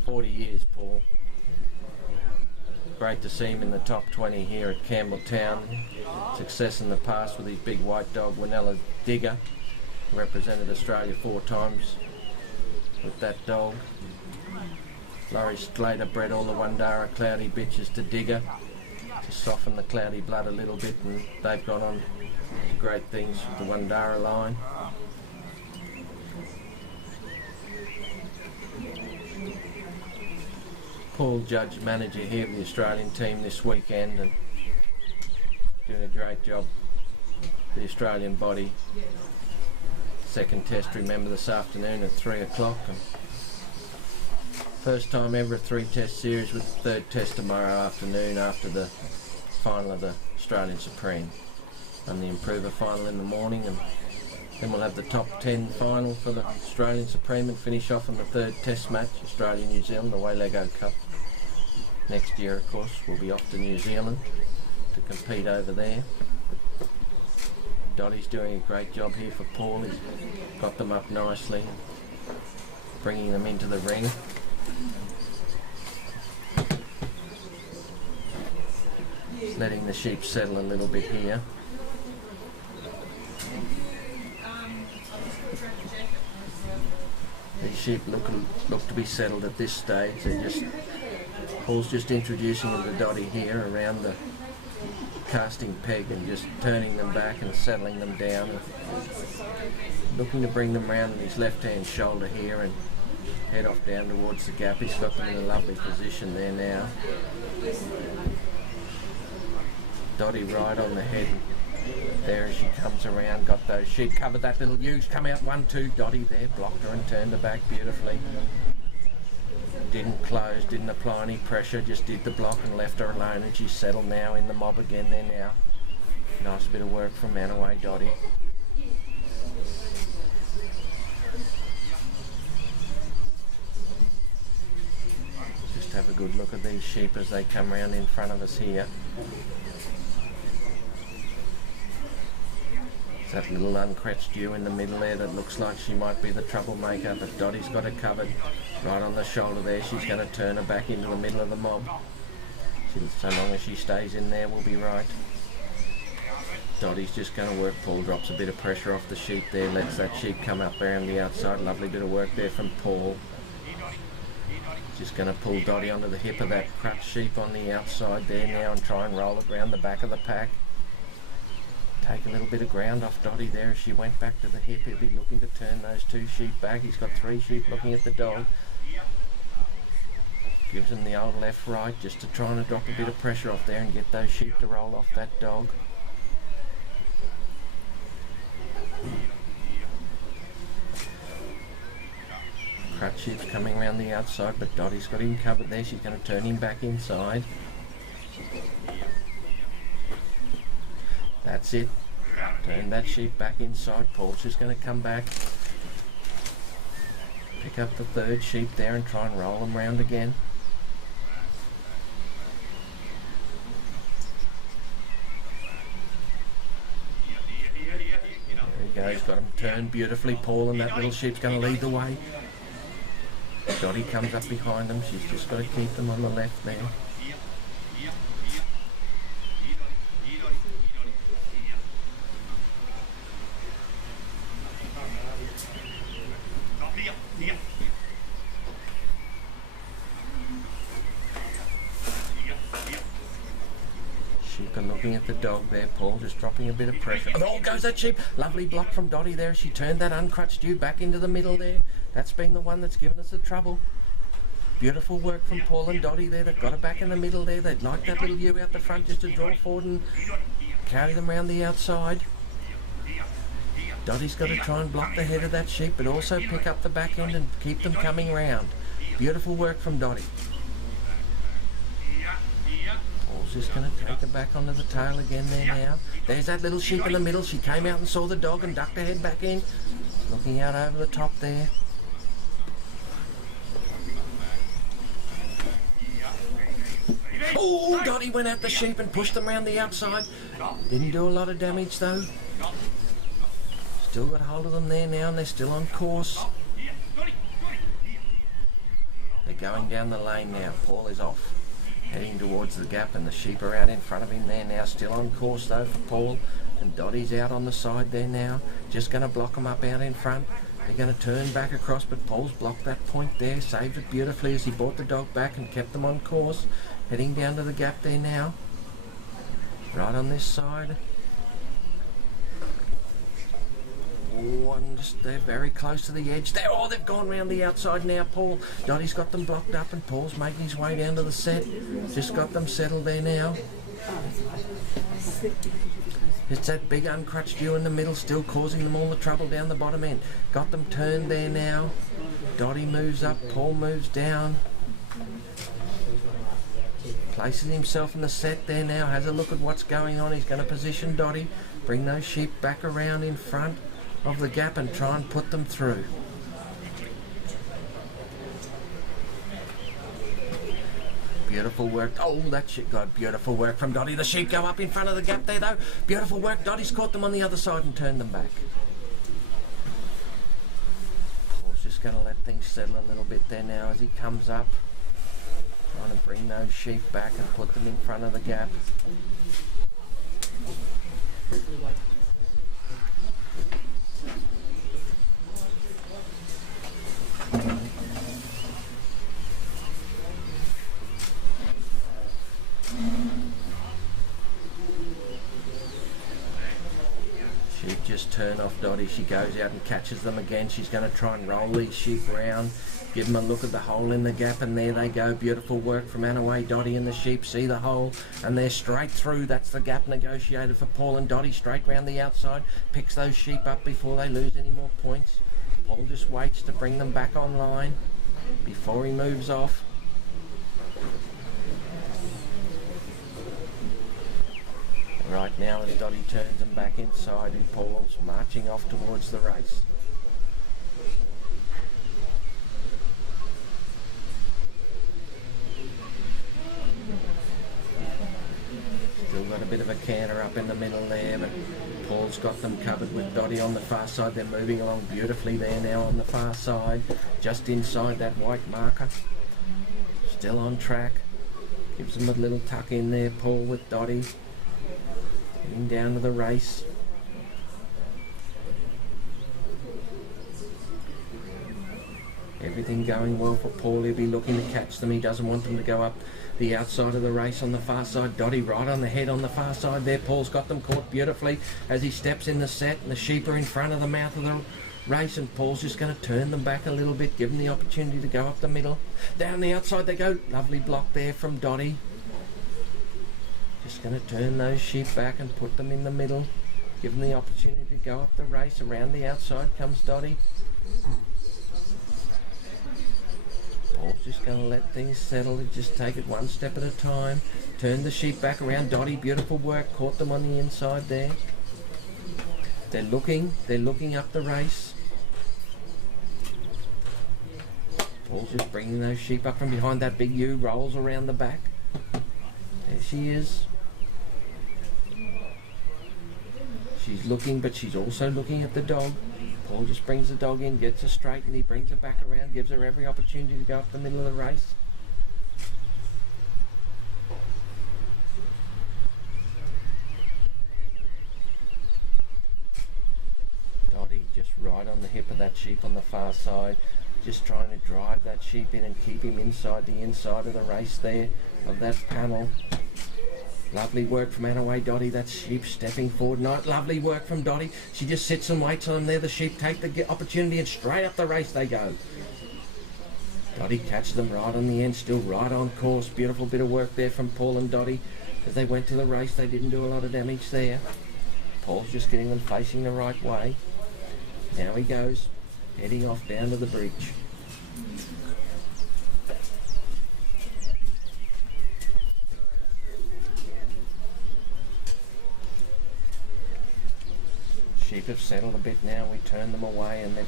40 years, Paul. Great to see him in the top 20 here at Campbell Town. Success in the past with his big white dog, Winella Digger. Represented Australia 4 times with that dog. Laurie Slater bred all the Wandara Cloudy bitches to Digger to soften the Cloudy blood a little bit, and they've gone on to great things with the Wandara line. Paul, judge manager here of the Australian team this weekend, and doing a great job. The Australian body. Second test, remember, this afternoon at 3 o'clock. And first time ever a 3-test series with the third test tomorrow afternoon after the final of the Australian Supreme. And the Improver final in the morning, and then we'll have the top 10 final for the Australian Supreme and finish off on the third test match, Australia-New Zealand, the Waylego Cup. Next year, of course, we'll be off to New Zealand to compete over there. Dotty's doing a great job here for Paul. He's got them up nicely, bringing them into the ring. Letting the sheep settle a little bit here. These sheep look to be settled at this stage. Paul's just introducing them to Dotty here around the casting peg and just turning them back and settling them down. And looking to bring them round on his left-hand shoulder here and head off down towards the gap. He's got them in a lovely position there now. Dotty right on the head. There as she comes around, got those sheep covered. That little ewes come out 1-2. Dotty there, blocked her and turned her back beautifully. Didn't close, didn't apply any pressure, just did the block and left her alone, and she's settled now in the mob again there now. Nice bit of work from Anaway Dotty. Just have a good look at these sheep as they come round in front of us here. That little uncretched ewe in the middle there that looks like she might be the troublemaker, but Dotty's got her covered right on the shoulder there. She's going to turn her back into the middle of the mob. So long as she stays in there, we'll be right. Dotty's just going to work. Paul drops a bit of pressure off the sheep there, lets that sheep come up around the outside. Lovely bit of work there from Paul. Just going to pull Dotty onto the hip of that crutch sheep on the outside there now and try and roll it round the back of the pack. Take a little bit of ground off Dotty there as she went back to the hip. He'll be looking to turn those 2 sheep back. He's got 3 sheep looking at the dog. Gives him the old left-right just to try and drop a bit of pressure off there and get those sheep to roll off that dog. Crutch sheep's coming around the outside, but Dotty's got him covered there. She's going to turn him back inside. That's it. Turn that sheep back inside. Paul's just going to come back. Pick up the 3rd sheep there and try and roll them round again. There he goes Paul's got him turned beautifully, Paul, and that little sheep's going to lead the way. Dottie comes up behind them. She's just got to keep them on the left there. Sheep are looking at the dog there, Paul, just dropping a bit of pressure. Oh, goes that sheep. Lovely block from Dottie there. She turned that uncrutched ewe back into the middle there. That's been the one that's given us the trouble. Beautiful work from Paul and Dottie there. They've got it back in the middle there. They'd like that little ewe out the front just to draw forward and carry them around the outside. Dottie's got to try and block the head of that sheep, but also pick up the back end and keep them coming round. Beautiful work from Dottie. Paul's just going to take her back onto the tail again there now. There's that little sheep in the middle. She came out and saw the dog and ducked her head back in. Looking out over the top there. Oh, Dottie went at the sheep and pushed them around the outside. Didn't do a lot of damage though. Still got hold of them there now and they're still on course. They're going down the lane now. Paul is off, heading towards the gap, and the sheep are out in front of him there now. Still on course though for Paul, and Dottie's out on the side there now. Just going to block them up out in front. They're going to turn back across, but Paul's blocked that point there, saved it beautifully as he brought the dog back and kept them on course. Heading down to the gap there now. Right on this side. Oh, and just they're very close to the edge there. Oh, they've gone round the outside now, Paul. Dottie's got them blocked up and Paul's making his way down to the set. Just got them settled there now. It's that big uncrutched ewe in the middle still causing them all the trouble down the bottom end. Got them turned there now. Dottie moves up, Paul moves down. Places himself in the set there now, has a look at what's going on. He's going to position Dottie, bring those sheep back around in front of the gap and try and put them through. Beautiful work. Oh, that shit got beautiful work from Dottie. The sheep go up in front of the gap there though. Beautiful work. Dottie's caught them on the other side and turned them back. Paul's just going to let things settle a little bit there now as he comes up. Trying to bring those sheep back and put them in front of the gap. Sheep just turn off Dottie. She goes out and catches them again. She's going to try and roll these sheep round. Give them a look at the hole in the gap, and there they go. Beautiful work from Anaway. Dottie and the sheep see the hole, and they're straight through. That's the gap negotiated for Paul and Dottie. Straight round the outside. Picks those sheep up before they lose any more points. Paul just waits to bring them back online before he moves off. Right now as Dottie turns them back inside and Paul's marching off towards the race. Still got a bit of a canter up in the middle there, but Paul's got them covered with Dottie on the far side. They're moving along beautifully there now on the far side, just inside that white marker. Still on track. Gives them a little tuck in there, Paul with Dottie. Getting down to the race. Everything going well for Paul. He'll be looking to catch them. He doesn't want them to go up the outside of the race on the far side. Dottie right on the head on the far side there. Paul's got them caught beautifully as he steps in the set, and the sheep are in front of the mouth of the race, and Paul's just going to turn them back a little bit, give them the opportunity to go up the middle. Down the outside they go. Lovely block there from Dottie. Just going to turn those sheep back and put them in the middle. Give them the opportunity to go up the race. Around the outside comes Dottie. Paul's just going to let things settle. Just take it one step at a time. Turn the sheep back around. Dottie, beautiful work. Caught them on the inside there. They're looking up the race. Paul's just bringing those sheep up from behind. That big ewe rolls around the back. There she is. She's looking, but she's also looking at the dog. Paul just brings the dog in, gets her straight, and he brings her back around, gives her every opportunity to go up the middle of the race. Dottie just right on the hip of that sheep on the far side, just trying to drive that sheep in and keep him inside the inside of the race there, of that panel. Lovely work from Anaway Dottie, that sheep stepping forward. Lovely work from Dottie. She just sits and waits on him there. The sheep take the opportunity and straight up the race they go. Dottie catches them right on the end, still right on course. Beautiful bit of work there from Paul and Dottie. As they went to the race, they didn't do a lot of damage there. Paul's just getting them facing the right way. Now he goes, heading off down to the bridge. Sheep have settled a bit now. We turn them away and they're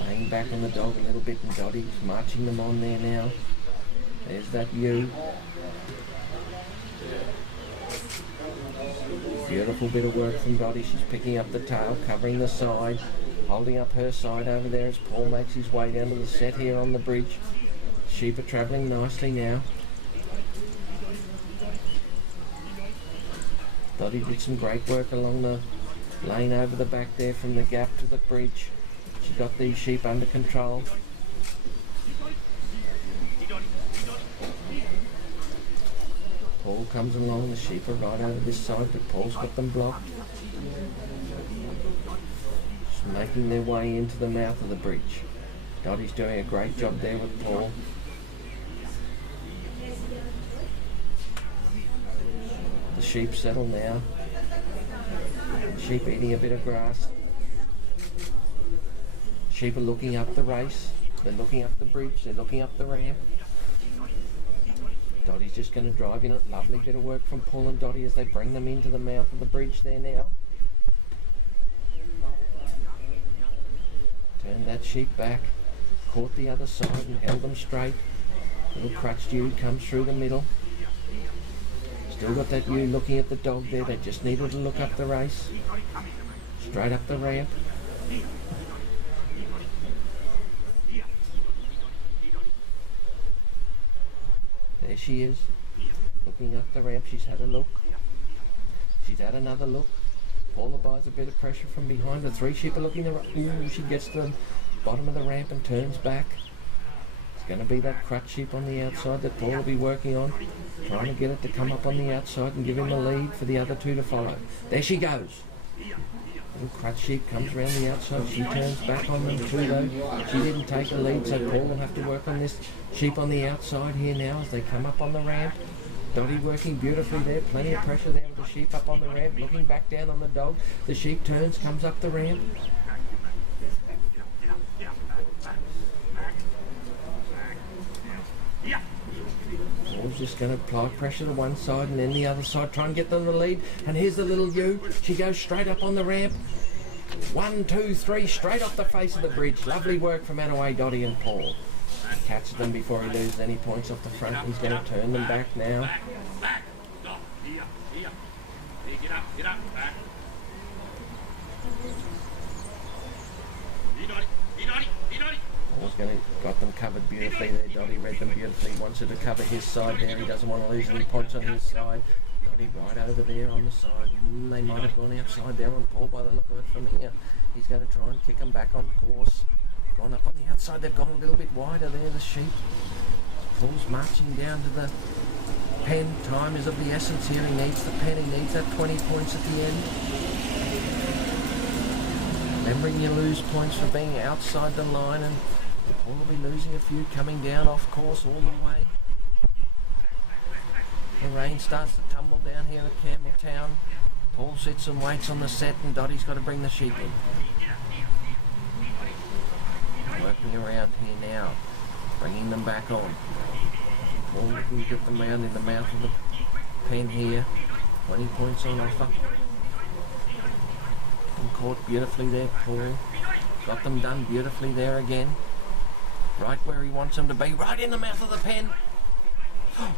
laying back on the dog a little bit, and Dottie's marching them on there now. There's that ewe. Beautiful bit of work from Dottie. She's picking up the tail, covering the side, holding up her side over there as Paul makes his way down to the set here on the bridge. Sheep are travelling nicely now. Dottie did some great work along the lane over the back there from the gap to the bridge. She got these sheep under control. Paul comes along, the sheep are right over this side, but Paul's got them blocked. Just making their way into the mouth of the bridge. Dottie's doing a great job there with Paul. The sheep settle now. Sheep eating a bit of grass. Sheep are looking up the race. They're looking up the bridge. They're looking up the ramp. Dottie's just going to drive in it. Lovely bit of work from Paul and Dottie as they bring them into the mouth of the bridge there now. Turned that sheep back. Caught the other side and held them straight. Little crutch ewe comes through the middle. Still got that ewe looking at the dog there. They just needed to look up the race. Straight up the ramp. There she is, looking up the ramp. She's had a look. She's had another look. Paul abides a bit of pressure from behind. The three sheep are looking the right. Ooh, she gets to the bottom of the ramp and turns back. It's going to be that crutch sheep on the outside that Paul will be working on, trying to get it to come up on the outside and give him a lead for the other two to follow. There she goes. Little crutch sheep comes around the outside. She turns back on them too though. She didn't take the lead, so Paul will have to work on this sheep on the outside here now as they come up on the ramp. Dottie working beautifully there. Plenty of pressure there with the sheep up on the ramp. Looking back down on the dog. The sheep turns, comes up the ramp. Paul's just going to apply pressure to one side and then the other side, try and get them the lead. And here's the little ewe. She goes straight up on the ramp. 1, 2, 3, straight off the face of the bridge. Lovely work from Anaway Dottie and Paul. Catches them before he loses any points off the front. He's going to turn them back now. Paul's got them covered beautifully there. Dottie read them beautifully. Wants her to cover his side there. He doesn't want to lose any points on his side. Dottie right over there on the side. They might have gone outside there on Paul by the look of it from here. He's going to try and kick them back on course. Gone up on the outside. They've gone a little bit wider there, the sheep. Paul's marching down to the pen. Time is of the essence here. He needs the pen. He needs that 20 points at the end. Remembering you lose points for being outside the line, and Paul will be losing a few coming down off course all the way. The rain starts to tumble down here at Campbell. Paul sits and waits on the set, and Dottie's got to bring the sheep in. Working around here now, bringing them back on. Paul will get them round in the mouth of the pen here. 20 points on offer. And caught beautifully there, Paul. Got them done beautifully there again. Right where he wants them to be, right in the mouth of the pen.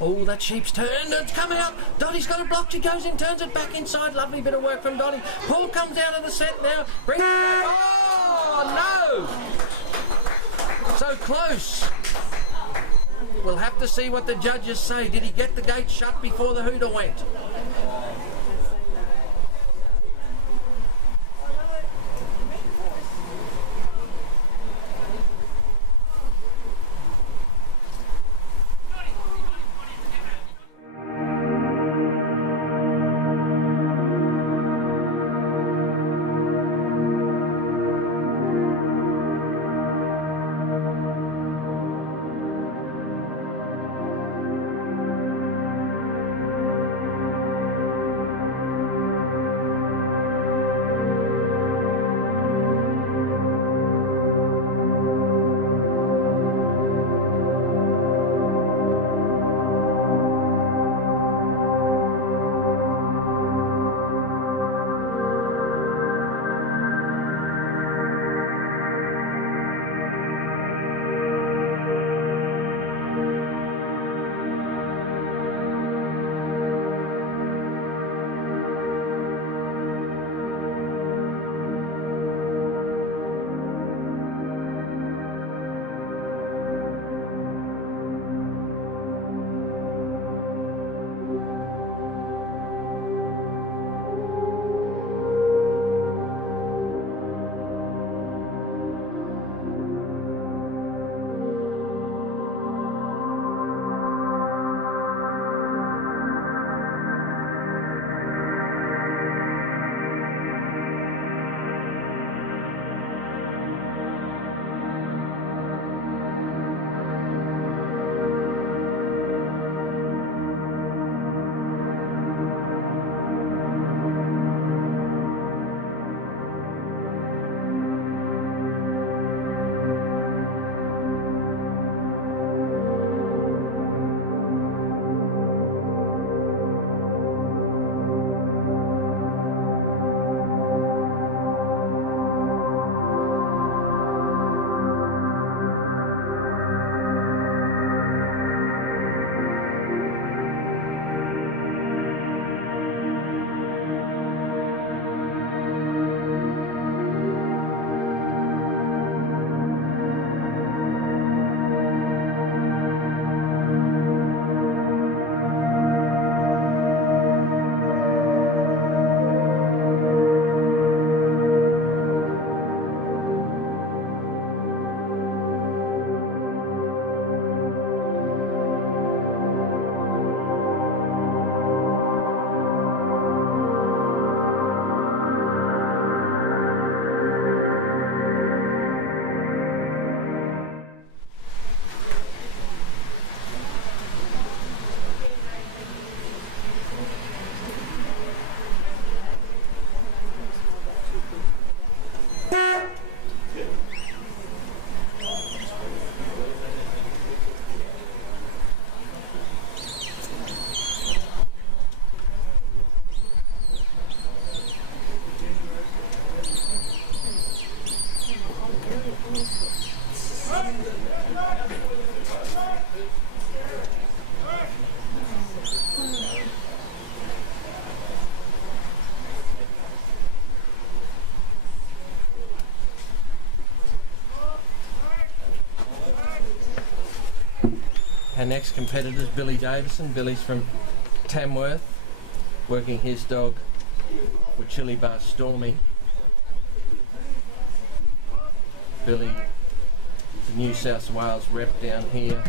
Oh, that sheep's turned. It's come out. Dottie's got it blocked. She goes in, turns it back inside. Lovely bit of work from Dottie. Paul comes out of the set now. Brings it back. Oh, no! So close. We'll have to see what the judges say. Did he get the gate shut before the hooter went? Our next competitor is Billy Davison. Billy's from Tamworth, working his dog with Chili Bar Stormy. Billy, the New South Wales rep down here,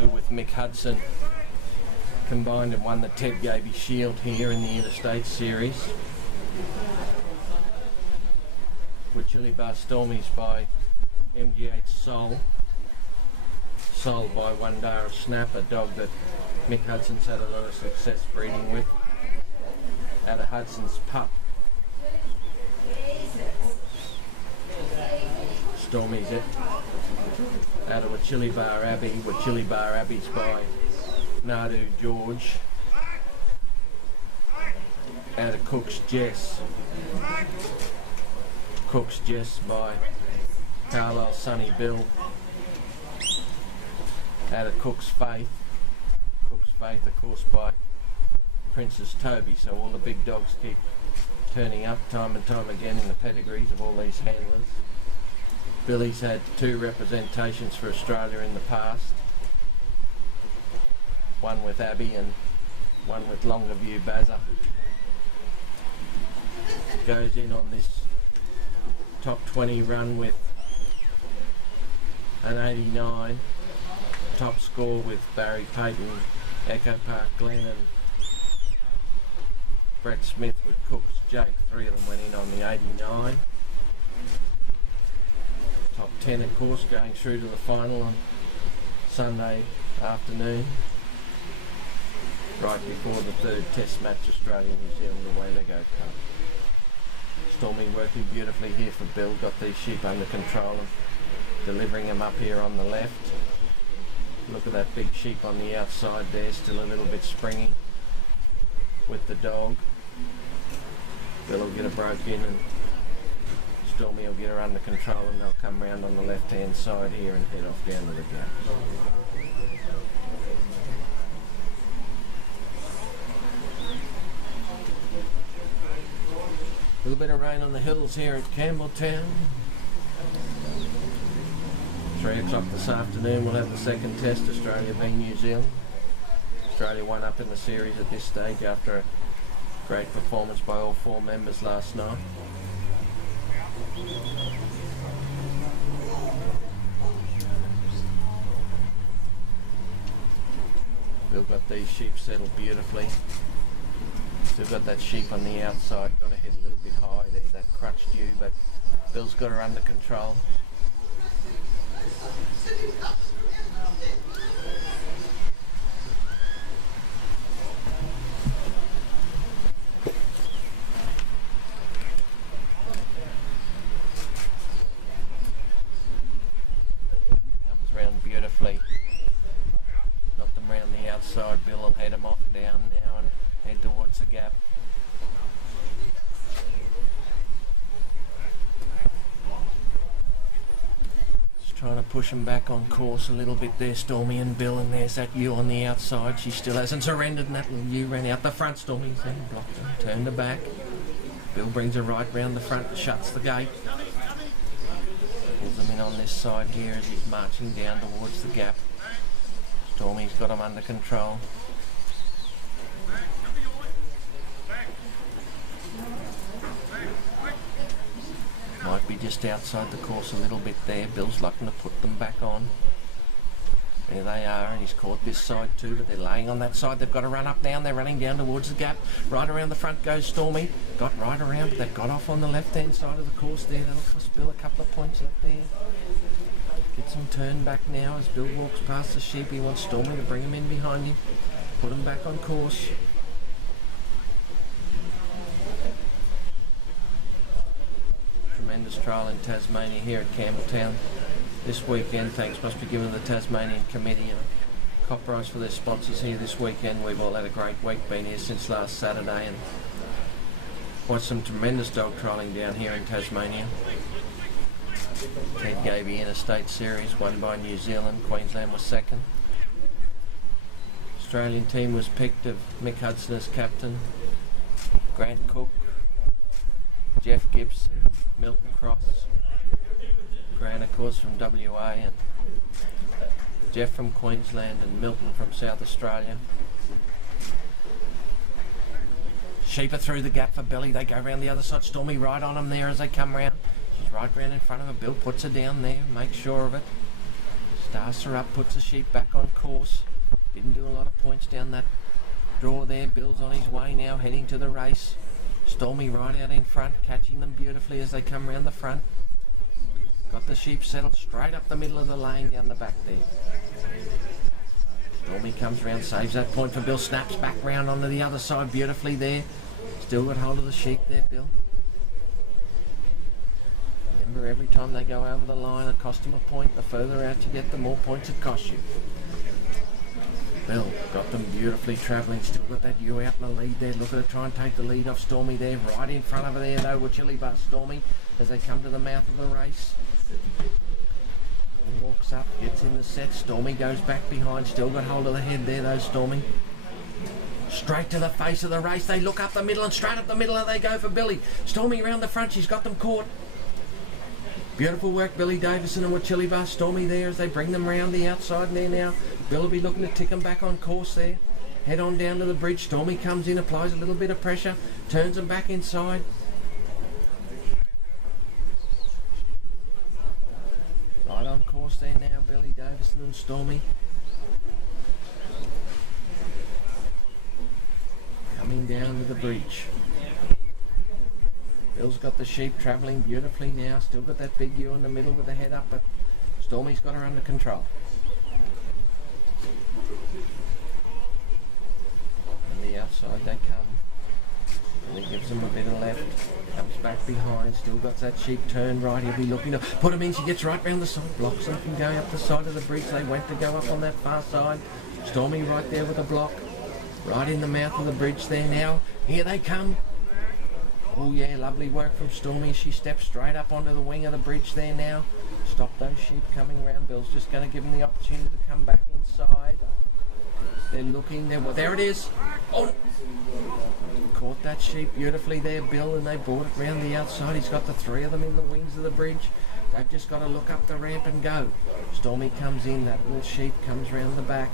who with Mick Hudson combined and won the Ted Gaby Shield here in the Interstate Series. With Chili Bar Stormies by MG8 Soul, sold by One Day Snap, a dog that Mick Hudson's had a lot of success breeding with, out of Hudson's pup. Stormy's it, out of a Chili Bar Abbey, with Chili Bar Abbey's by Nadu George, out of Cook's Jess. Cook's Jess by Carlisle Sonny Bill, out of Cook's Faith. Cook's Faith, of course, by Princess Toby. So all the big dogs keep turning up time and time again in the pedigrees of all these handlers. Billy's had 2 representations for Australia in the past. One with Abby and one with Longview Bazza. Goes in on this top 20 run with an 89. Top score with Barry Payton, Echo Park Glen and Brett Smith with Cook's Jake. 3 of them went in on the 89. Top 10 of course going through to the final on Sunday afternoon. Right before the 3rd test match, Australia-New Zealand, away they go Cup. Stormy working beautifully here for Bill, got these sheep under control and delivering them up here on the left. Look at that big sheep on the outside there, still a little bit springy with the dog. Bill will get her broke in and Stormy will get her under control and they'll come round on the left hand side here and head off down to the gap. A little bit of rain on the hills here at Campbelltown. 3 o'clock this afternoon we'll have the 2nd test, Australia being New Zealand. Australia 1 up in the series at this stage after a great performance by all 4 members last night. Bill got these sheep settled beautifully. Still got that sheep on the outside, got to head a little bit high there, that crutch due, but Bill's got her under control. Comes round beautifully. Got them round the outside. Bill will head them off down now and head towards the gap. Just trying to push him back on course a little bit there, Stormy and Bill, and there's that ewe on the outside. She still hasn't surrendered, and that little ewe ran out the front. Stormy's then blocked her, turned her back. Bill brings her right round the front and shuts the gate. Pulls him in on this side here as he's marching down towards the gap. Stormy's got him under control. Might be just outside the course a little bit there. Bill's looking to put them back on. There they are, and he's caught this side too, but they're laying on that side. They've got to run up now, and they're running down towards the gap. Right around the front goes Stormy. Got right around, but they've got off on the left-hand side of the course there. That'll cost Bill a couple of points up there. Gets him turned back now as Bill walks past the sheep. He wants Stormy to bring him in behind him. Put him back on course. Tremendous trial in Tasmania here at Campbelltown this weekend. Thanks must be given to the Tasmanian Committee and Cop Prize for their sponsors here this weekend. We've all had a great week, been here since last Saturday and watched some tremendous dog trialling down here in Tasmania. Ted Gaby Interstate Series won by New Zealand. Queensland was 2nd. Australian team was picked of Mick Hudson as captain, Grant Cook, Jeff Gibson, Milton Cross, Grant of course from WA, and Jeff from Queensland and Milton from South Australia. Sheep are through the gap for Billy. They go round the other side. Stormy right on them there as they come round. She's right round in front of her. Bill puts her down there, makes sure of it. Starts her up, puts the sheep back on course. Didn't do a lot of points down that draw there. Bill's on his way now, heading to the race. Stormy right out in front, catching them beautifully as they come round the front. Got the sheep settled straight up the middle of the lane down the back there. Stormy comes round, saves that point for Bill, snaps back round onto the other side beautifully there. Still got hold of the sheep there, Bill. Remember, every time they go over the line, it costs them a point. The further out you get, the more points it costs you. Bill got them beautifully travelling, still got that ewe out in the lead there. Look at her try and take the lead off Stormy there. Right in front of her there though with Chili Bar Stormy as they come to the mouth of the race. He walks Locks up, gets in the set. Stormy goes back behind. Still got hold of the head there though, Stormy. Straight to the face of the race. They look up the middle and straight up the middle and they go for Billy. Stormy around the front. She's got them caught. Beautiful work, Billy Davison and Wachiliba. Stormy there as they bring them round the outside there now. Bill will be looking to tick them back on course there. Head on down to the bridge. Stormy comes in, applies a little bit of pressure, turns them back inside. Right on course there now, Billy Davison and Stormy. Coming down to the bridge. Bill's got the sheep travelling beautifully now. Still got that big ewe in the middle with the head up, but Stormy's got her under control. On the outside they come. And he gives them a bit of left. Comes back behind. Still got that sheep turned right. He'll be looking to put them in. She gets right round the side. Blocks them from going up the side of the bridge. They went to go up on that far side. Stormy right there with a block. Right in the mouth of the bridge there now. Here they come. Oh yeah, lovely work from Stormy. She steps straight up onto the wing of the bridge there now. Stop those sheep coming round. Bill's just going to give them the opportunity to come back inside. They're looking. There it is. Oh! Caught that sheep beautifully there, Bill, and they brought it round the outside. He's got the three of them in the wings of the bridge. They've just got to look up the ramp and go. Stormy comes in. That little sheep comes round the back.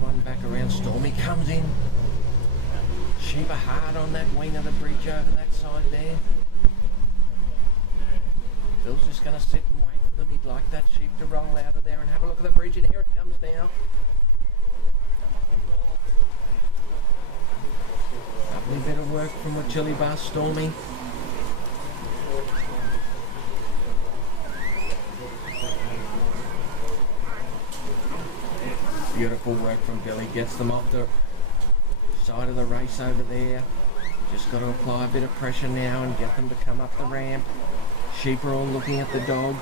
One back around. Stormy comes in. Sheep are hard on that wing of the bridge over that side there. Bill's just going to sit and wait for them. He'd like that sheep to roll out of there and have a look at the bridge, and here it comes now. Lovely bit of work from Wachiliba, Stormy. Beautiful work from Billy. Gets them off the side of the race over there. Just got to apply a bit of pressure now and get them to come up the ramp. Sheep are all looking at the dog.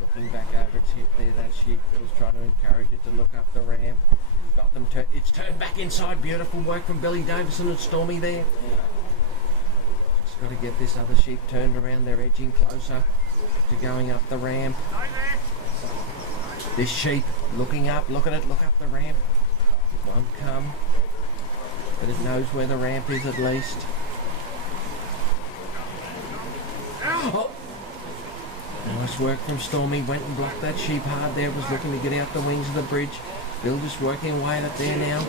Looking back over its hip there, that sheep. Bill's trying to encourage it to look up the ramp. Got them it's turned back inside. Beautiful work from Billy Davison and Stormy there. Got to get this other sheep turned around. They're edging closer to going up the ramp. This sheep looking up, look at it, look up the ramp. It won't come, but it knows where the ramp is at least. Oh! Nice work from Stormy. Went and blocked that sheep hard there. Was looking to get out the wings of the bridge. Bill just working away at it there now.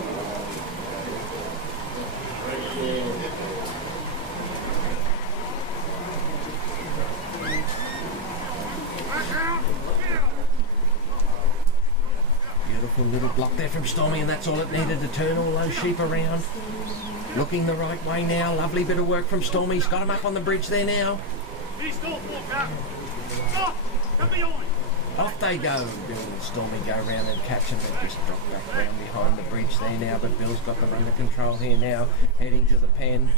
Beautiful little block there from Stormy, and that's all it needed to turn all those sheep around. Looking the right way now. Lovely bit of work from Stormy. He's got him up on the bridge there now. Off they go. Bill and Stormy go round and catch them. They just drop back round behind the bridge there now, but Bill's got them under control here now, heading to the pen.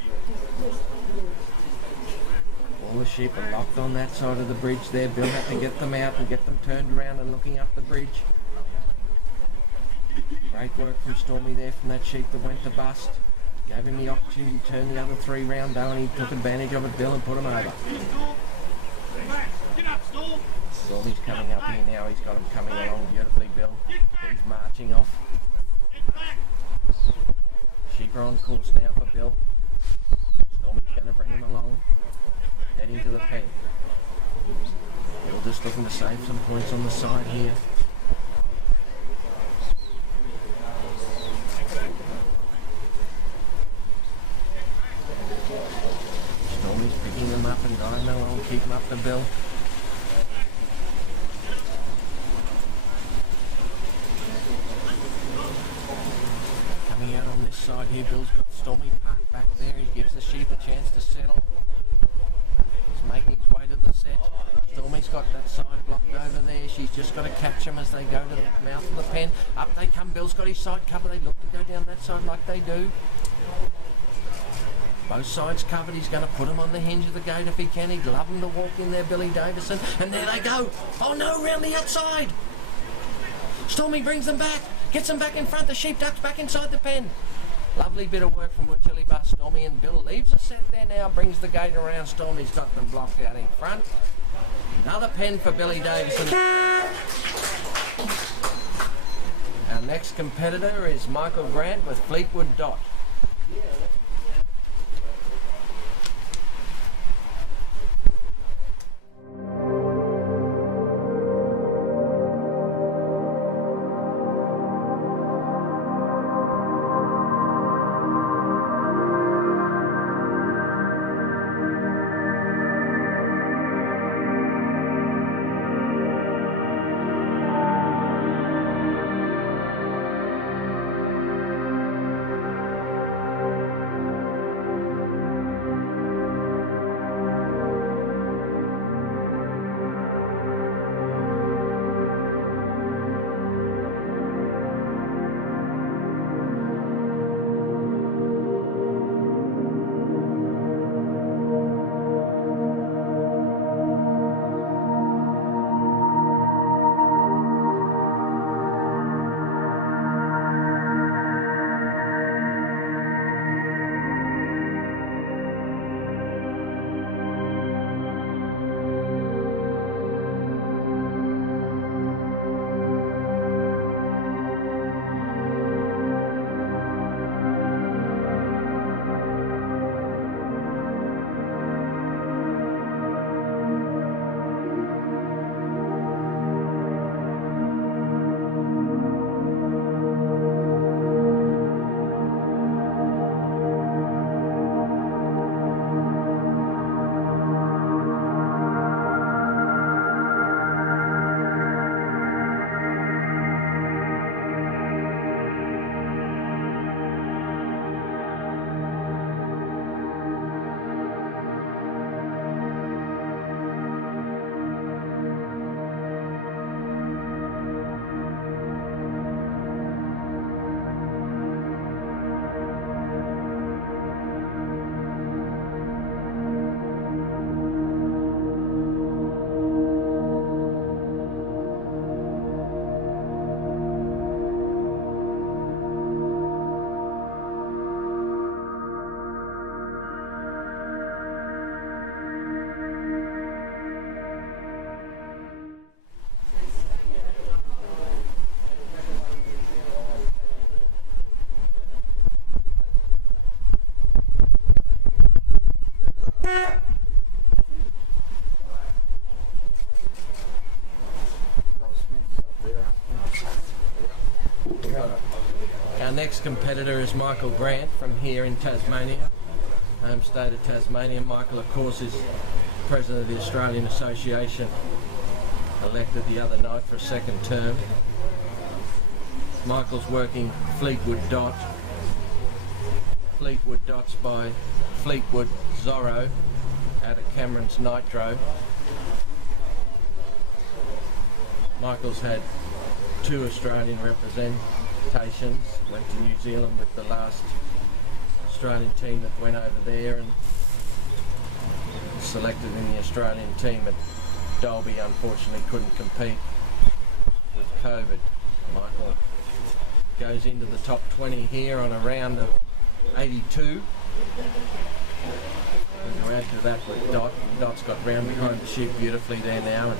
All the sheep are locked on that side of the bridge there. Bill had to get them out and get them turned around and looking up the bridge. Great work from Stormy there from that sheep that went to bust. Gave him the opportunity to turn the other three round though, and he took advantage of it, Bill, and put him over. Stormy's coming up here now. He's got him coming along beautifully, Bill. He's marching off. Sheep are on course now for Bill. Stormy's going to bring him along. Heading to the pen. Bill just looking to save some points on the side here. Stormy's picking them up and got him along, keep him up to Bill. Coming out on this side here, Bill's got Stormy parked back there. He gives the sheep a chance to settle. He's making his way to the set. Stormy's got that side blocked over there. She's just got to catch them as they go to the mouth of the pen. Up they come. Bill's got his side cover. They look to go down that side like they do. Both sides covered. He's going to put them on the hinge of the gate if he can. He'd love them to walk in there, Billy Davison. And there they go. Oh no, round the outside. Stormy brings them back. Gets them back in front. The Sheepdog's back inside the pen. Lovely bit of work from Wachili Bar Stormy, and Bill leaves a set there now, brings the gate around. Stormy's got them blocked out in front. Another pen for Billy Davison. Our next competitor is Michael Grant with Fleetwood Dot. Our next competitor is Michael Grant from here in Tasmania, home state of Tasmania. Michael, of course, is president of the Australian Association, elected the other night for a second term. Michael's working Fleetwood Dot. Fleetwood Dots by Fleetwood Zorro out of Cameron's Nitro. Michael's had 2 Australian representations, went to New Zealand with the last Australian team that went over there, and selected in the Australian team at Dolby. Unfortunately couldn't compete with COVID. Michael goes into the top 20 here on a round of 82. We'll go out to that with Dot. Dot's got round behind the sheep beautifully there now, and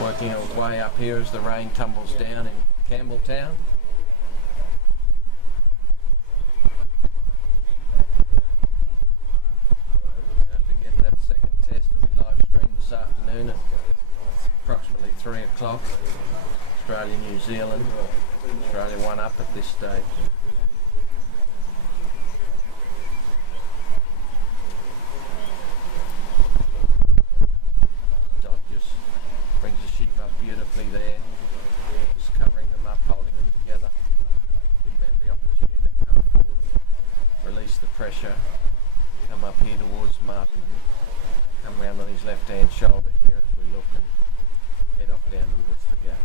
working her way up here as the rain tumbles down in Campbell town. Don't forget that second test will be live streamed this afternoon at approximately 3 o'clock. Australia, New Zealand. Australia 1 up at this stage. Dot just brings the sheep up beautifully there, just covering them up, holding them together, giving them every opportunity to come forward and release the pressure, come up here towards Martin, and come round on his left hand shoulder here as we look and head off down towards the gap.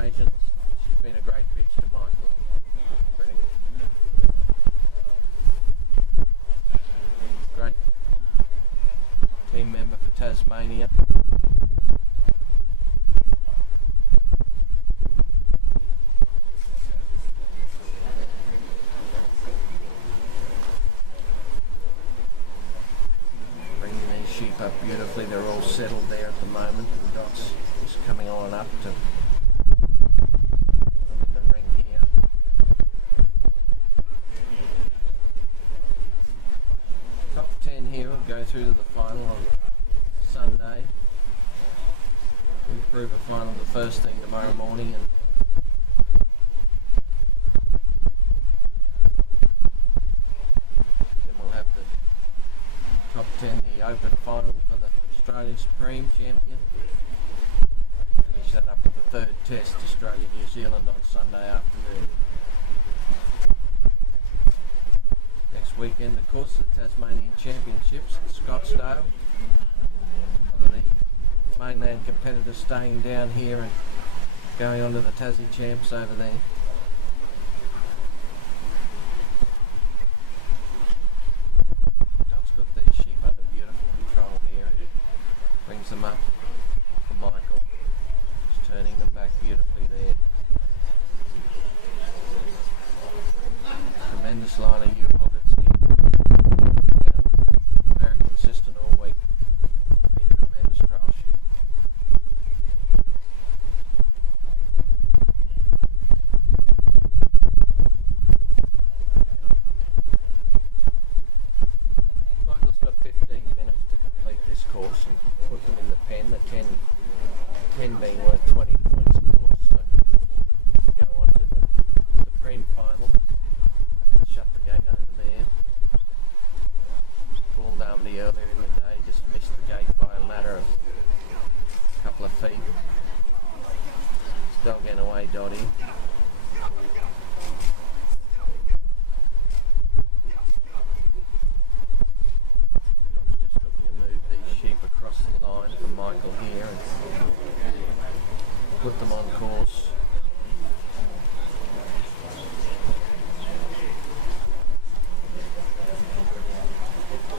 occasions. She's been a great bitch to Michael. Great team member for Tasmania. Bringing these sheep up beautifully. They're all settled there at the moment, and Dot's just coming on up to put them in the ring here. Top 10 here will go through to the final on Sunday. We'll prove a final the first thing tomorrow morning, and then we'll have the top 10, the open final for the Australian Supreme Champion. Finish that up with the third test, Australia-New Zealand, on Sunday afternoon. Next weekend, of course, the Tasmanian Championships at Scottsdale. A lot of the mainland competitors staying down here and going on to the Tassie Champs over there. Dot's got these sheep under beautiful control here. Brings them up for Michael. Just turning them back beautifully there. Tremendous line of U-pockets here. Very consistent all week. Been a tremendous trial sheep. Michael's got 15 minutes to complete this course and put them in the pen. The 10 being worth 20 points, of course. So go on to the Supreme Final. Shut the gate over there. Paul Darmody earlier in the day just missed the gate by a matter of a couple of feet. Still getting away, Dotty. Just looking to move these sheep across the line for Michael here and put them on course.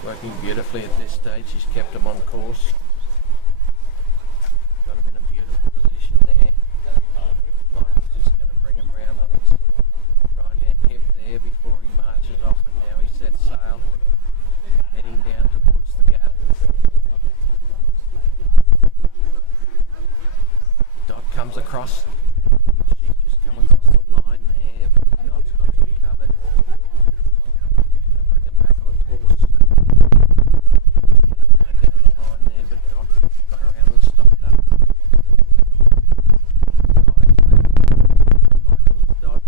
Working beautifully at this stage. She's kept them on course. Got him in a beautiful position there. Michael's just going to bring him round on his right hand hip there before he marches off, and now he sets sail, heading down towards the gap. Dot comes across. Sheep just come across the line there. Dot's got them covered. Gonna bring him back on course. Down the line there, but Dot got around and stopped up. Michael is Dot.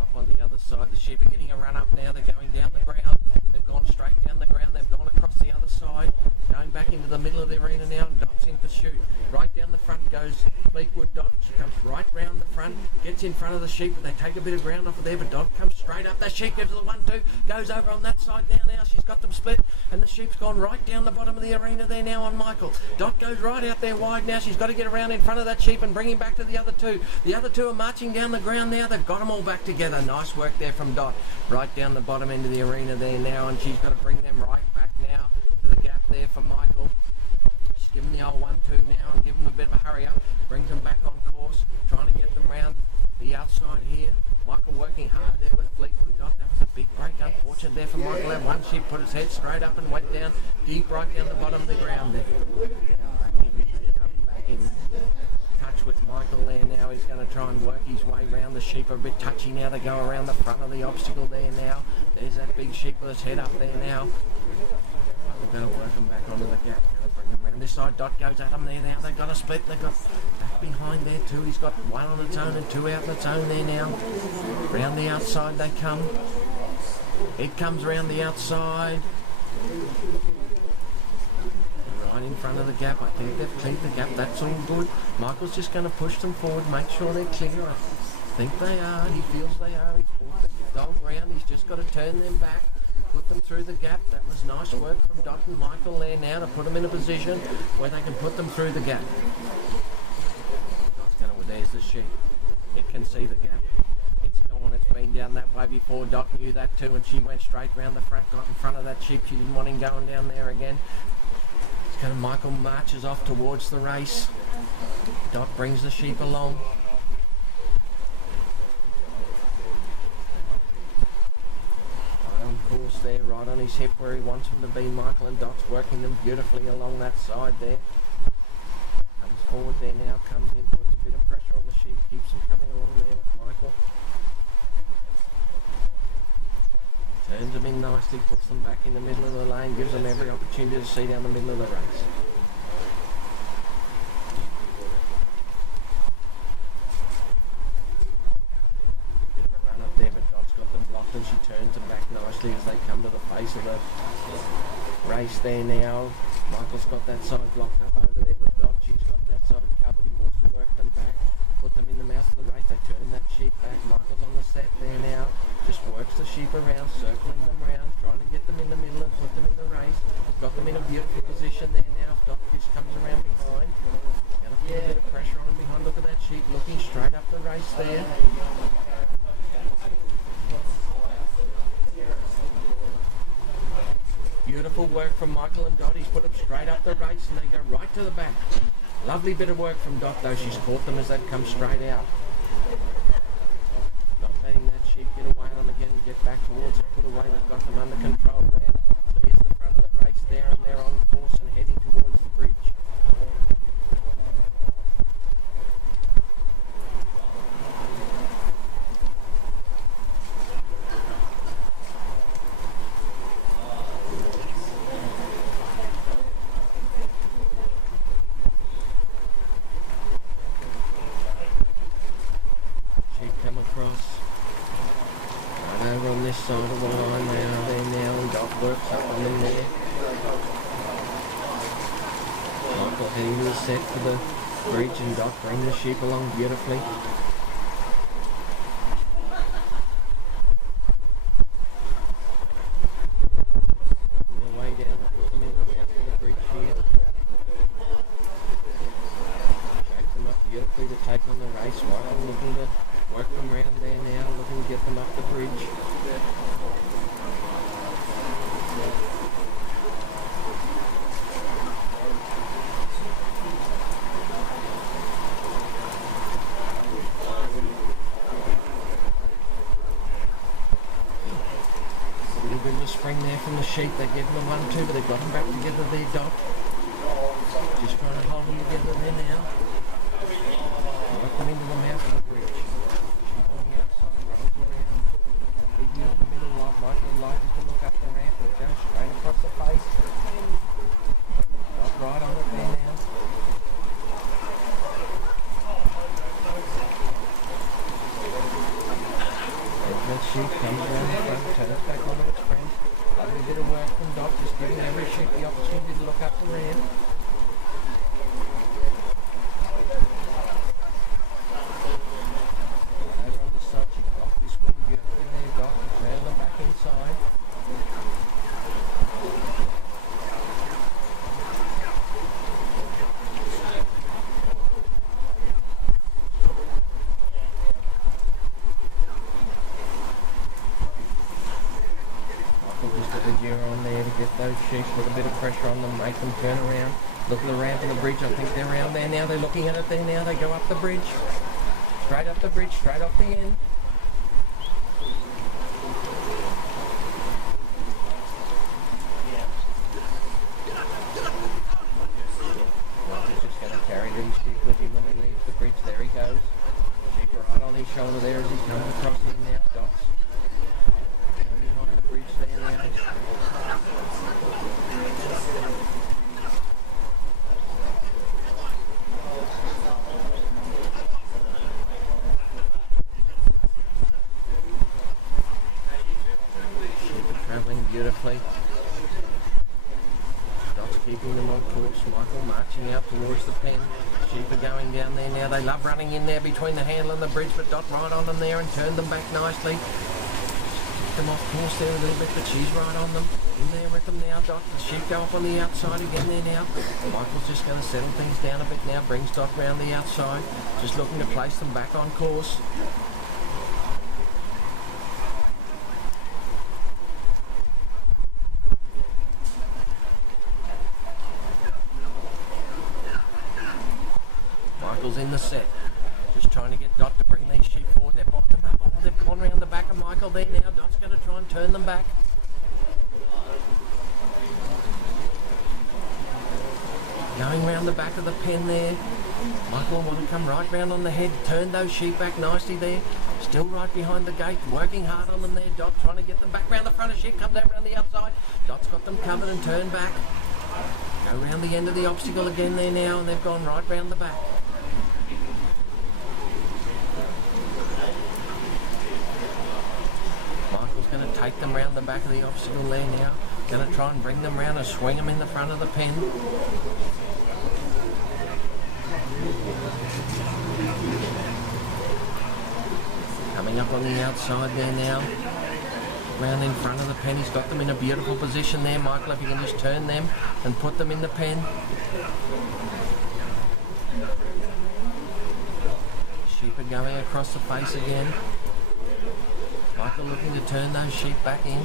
Up on the other side. The sheep are getting a run up now. They're going down the ground. They've gone straight down the ground. They've gone across the other side. Going back into the middle of the arena now, and Dot's in pursuit. Right down the front goes Fleetwood Dot. She comes right round the front, gets in front of the sheep, but they take a bit of ground off of there, but Dot comes straight up. That sheep gives her the 1-2, goes over on that side now. She's got them split, and the sheep's gone right down the bottom of the arena there now on Michael. Dot goes right out there wide now. She's got to get around in front of that sheep and bring him back to the other two. The other two are marching down the ground now. They've got them all back together. Nice work there from Dot. Right down the bottom end of the arena there now, and she's got to bring them right back now to the gap there for Michael. She's giving the old 1-2 now and giving them a bit of a hurry up. Brings them back on course, trying to get them round the outside here. Michael working hard there with Fleetwood Dot. That was a big break. Unfortunate there for Michael. That one sheep put his head straight up and went down deep right down the bottom of the ground there. Now back in touch with Michael there now. He's going to try and work his way round. The sheep are a bit touchy now. They go around the front of the obstacle there now. There's that big sheep with his head up there now. We're going to work them back onto the gap. Going to bring them around this side. Dot goes at them there now. They've got a split. They've got back behind there too. He's got one on its own and two out on its own there now. Round the outside they come. It comes round the outside. Right in front of the gap. I think they've cleared the gap. That's all good. Michael's just going to push them forward, make sure they're clear. I think they are. He feels they are. He's brought the dog round. He's just got to turn them back. Put them through the gap. That was nice work from Dot and Michael there now to put them in a position where they can put them through the gap. There's sheep. It can see the gap. It's gone, it's been down that way before. Dot knew that too, and she went straight round the front, got in front of that sheep. She didn't want him going down there again. Michael marches off towards the race. Dot brings the sheep along. Right on course there, right on his hip where he wants him to be. Michael and Dot's working them beautifully along that side there. Comes forward there now, comes in, puts a bit of pressure on the sheep, keeps them coming along there with Michael. Turns them in nicely, puts them back in the middle of the lane, gives them every opportunity to see down the middle of the race. Bit of a run up there, but Dot's got them blocked and she turns them back nicely as they come to the face of the race there now. Michael's got that side blocked up over there with Dot. She's got that side covered. He wants to work them back, put them in the mouth of the race. They turn that sheep back. Michael's on the set there now. Just works the sheep around, circling them around, trying to get them in the middle and put them in the race. Got them in a beautiful position there now. Dot just comes around behind. Gonna put a bit of pressure on behind. Look at that sheep looking straight up the race there. Beautiful work from Michael and Dot. He's put them straight up the race and they go right to the back. Lovely bit of work from Dot though. She's caught them as they've come straight out. Not letting that sheep get away on them again and get back towards it. Put away, they've got them under control there. So here's the front of the race there and they're on course and heading towards the bridge. This side of the line, they are there now and Dot works up on them there. Michael heading to the set for the bridge and Dot bring the sheep along beautifully. Working their way down, put them in the mouth of the bridge here. Shake them up beautifully to take on the race. Michael looking to work them around there now, looking to get them up the bridge. A little bit of a spring there from the sheep. They're giving them 1-2, but they've got them back together there, Dot. Just trying to hold them together there now. Work them into the mouth of the bridge. Sheep on the outside, rolls around. Big in the middle, Michael and Light to look up the ramp and go straight across the face. Dot right on it there now. That sheep comes around the front, turns back onto its friend. Lovely bit of work from Dot, just giving every sheep the opportunity to look up the ramp. Over on the side, she blocked this wing beautifully there, Dot, and turned them back inside. On there to get those sheep, put a bit of pressure on them, make them turn around. Look at the ramp and the bridge. I think they're around there now. They're looking at it there now. They go up the bridge. Straight up the bridge, straight off the end. He's just going to carry these sheep with him when he leaves the bridge. There he goes. Sheep right on his shoulder there as he comes across him now. Dots. Behind the bridge there now. Beautifully. Dot's keeping them on course. Michael marching out towards the pen. Sheep are going down there now. They love running in there between the handle and the bridge, but Dot right on them there and turned them back nicely. them off course there a little bit, but she's right on them. In there with them now, Dot. The sheep go up on the outside again there now. Michael's just going to settle things down a bit now, brings Dot round the outside, just looking to place them back on course. Michael's in the set, just trying to get Dot to bring these sheep forward. They've brought them up. Oh, they've gone round the back of Michael there now. Dot's going to try and turn them back. Going round the back of the pen there. Michael want to come right round on the head, turn those sheep back nicely there. Still right behind the gate, working hard on them there. Dot trying to get them back round the front of sheep, come down round the outside. Dot's got them covered and turned back. Go round the end of the obstacle again there now, and they've gone right round the back. Michael's going to take them round the back of the obstacle there now. Going to try and bring them round and swing them in the front of the pen. Coming up on the outside there now. Round in front of the pen. He's got them in a beautiful position there, Michael, if you can just turn them and put them in the pen. Sheep are going across the face again. Michael looking to turn those sheep back in.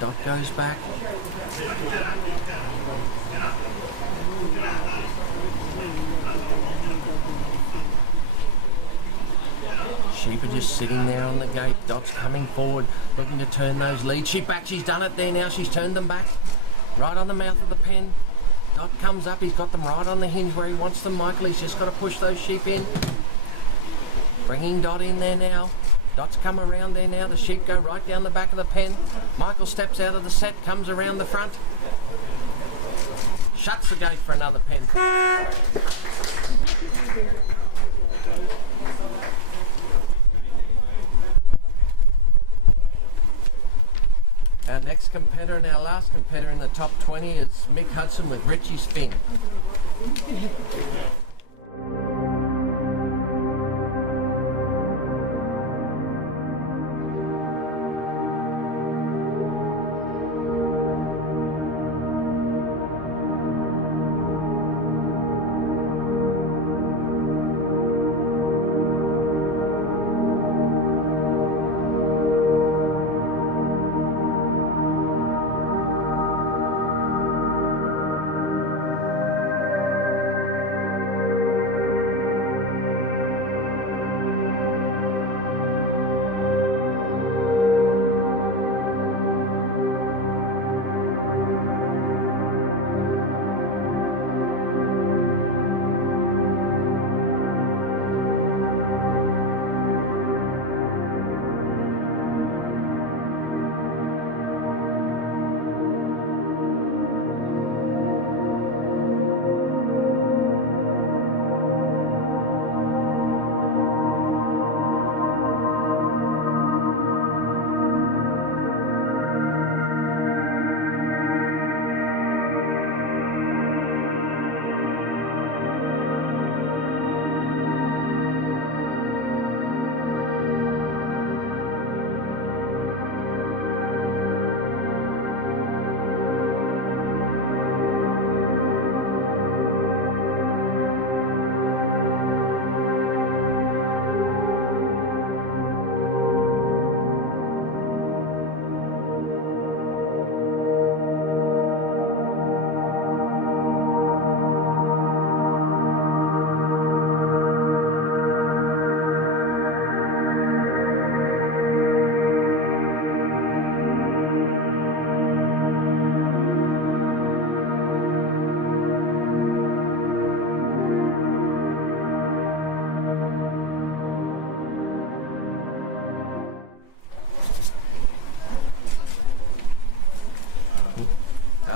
Dot goes back. Sheep are just sitting there on the gate. Dot's coming forward, looking to turn those lead sheep back. She's done it there now. She's turned them back. Right on the mouth of the pen. Dot comes up. He's got them right on the hinge where he wants them, Michael. He's just got to push those sheep in. Bringing Dot in there now. Dot's come around there now. The sheep go right down the back of the pen. Michael steps out of the set, comes around the front. Shuts the gate for another pen. Our next competitor and our last competitor in the top 20 is Mick Hudson with Richie's Fin.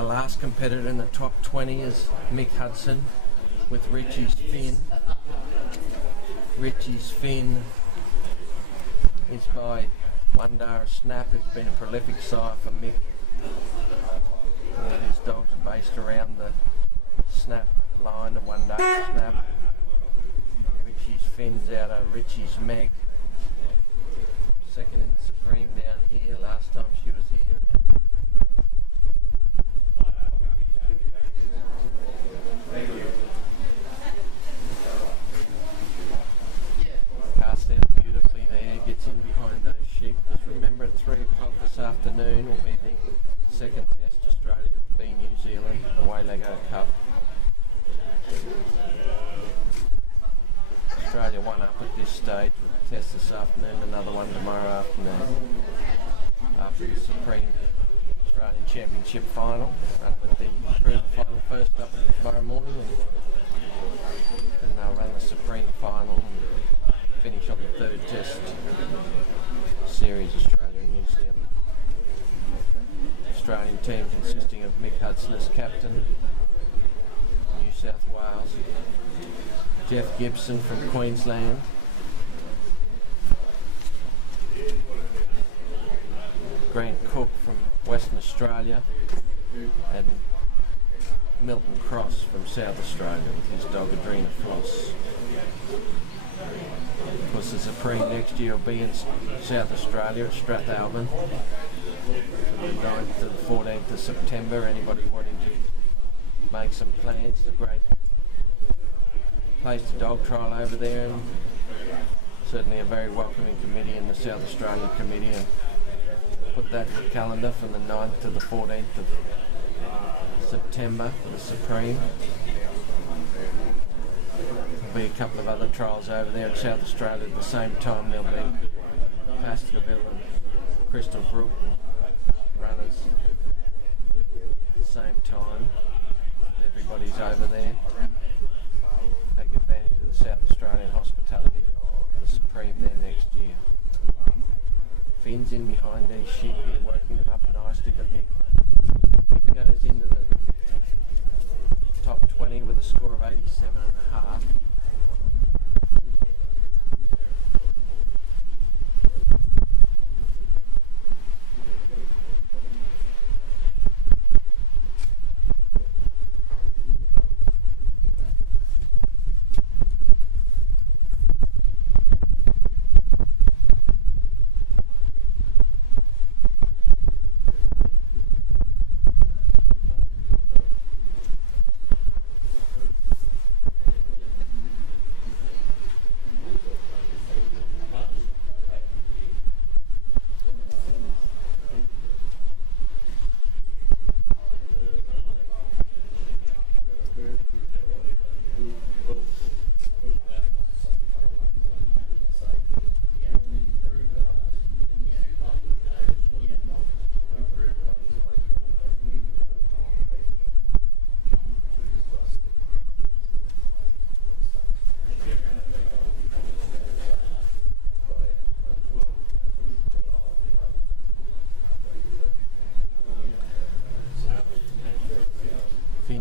Last competitor in the top 20 is Mick Hudson with Richie's Fin. Richie's Fin is by Wandara Snap. It's been a prolific sire for Mick. His dogs are based around the Snap line, the Wandara Snap. Richie's Fin's out of Richie's Meg. second in the Supreme down here, last time she was here. Casts out beautifully there, gets in behind those sheep. Just remember at 3 o'clock this afternoon will be the second test, Australia v New Zealand, away Lego Cup. Australia one up at this stage, with a test this afternoon, another one tomorrow afternoon. After the Supreme Australian Championship final, run with the Group final first up tomorrow morning, and they'll run the Supreme final and finish on the third test series, Australia and New Zealand. Australian team consisting of Mick Hudson as captain, New South Wales, Jeff Gibson from Queensland, Grant Cook from Western Australia, and Milton Cross from South Australia with his dog Adrena Floss. Of course, the Supreme next year will be in South Australia at Strathalbyn from the 9th to the 14th of September. Anybody wanting to make some plans, it's a great place to dog trial over there, and certainly a very welcoming committee in the South Australian Committee, and put that in the calendar from the 9th to the 14th of September for the Supreme. There'll be a couple of other trials over there at South Australia at the same time. There'll be Baskerville and Crystal Brook runners at the same time. Everybody's over there. Take advantage of the South Australian hospitality of the Supreme there next year. Finn's in behind these sheep here, working them up nicely to Mick. Finn goes into the top 20 with a score of 87.5.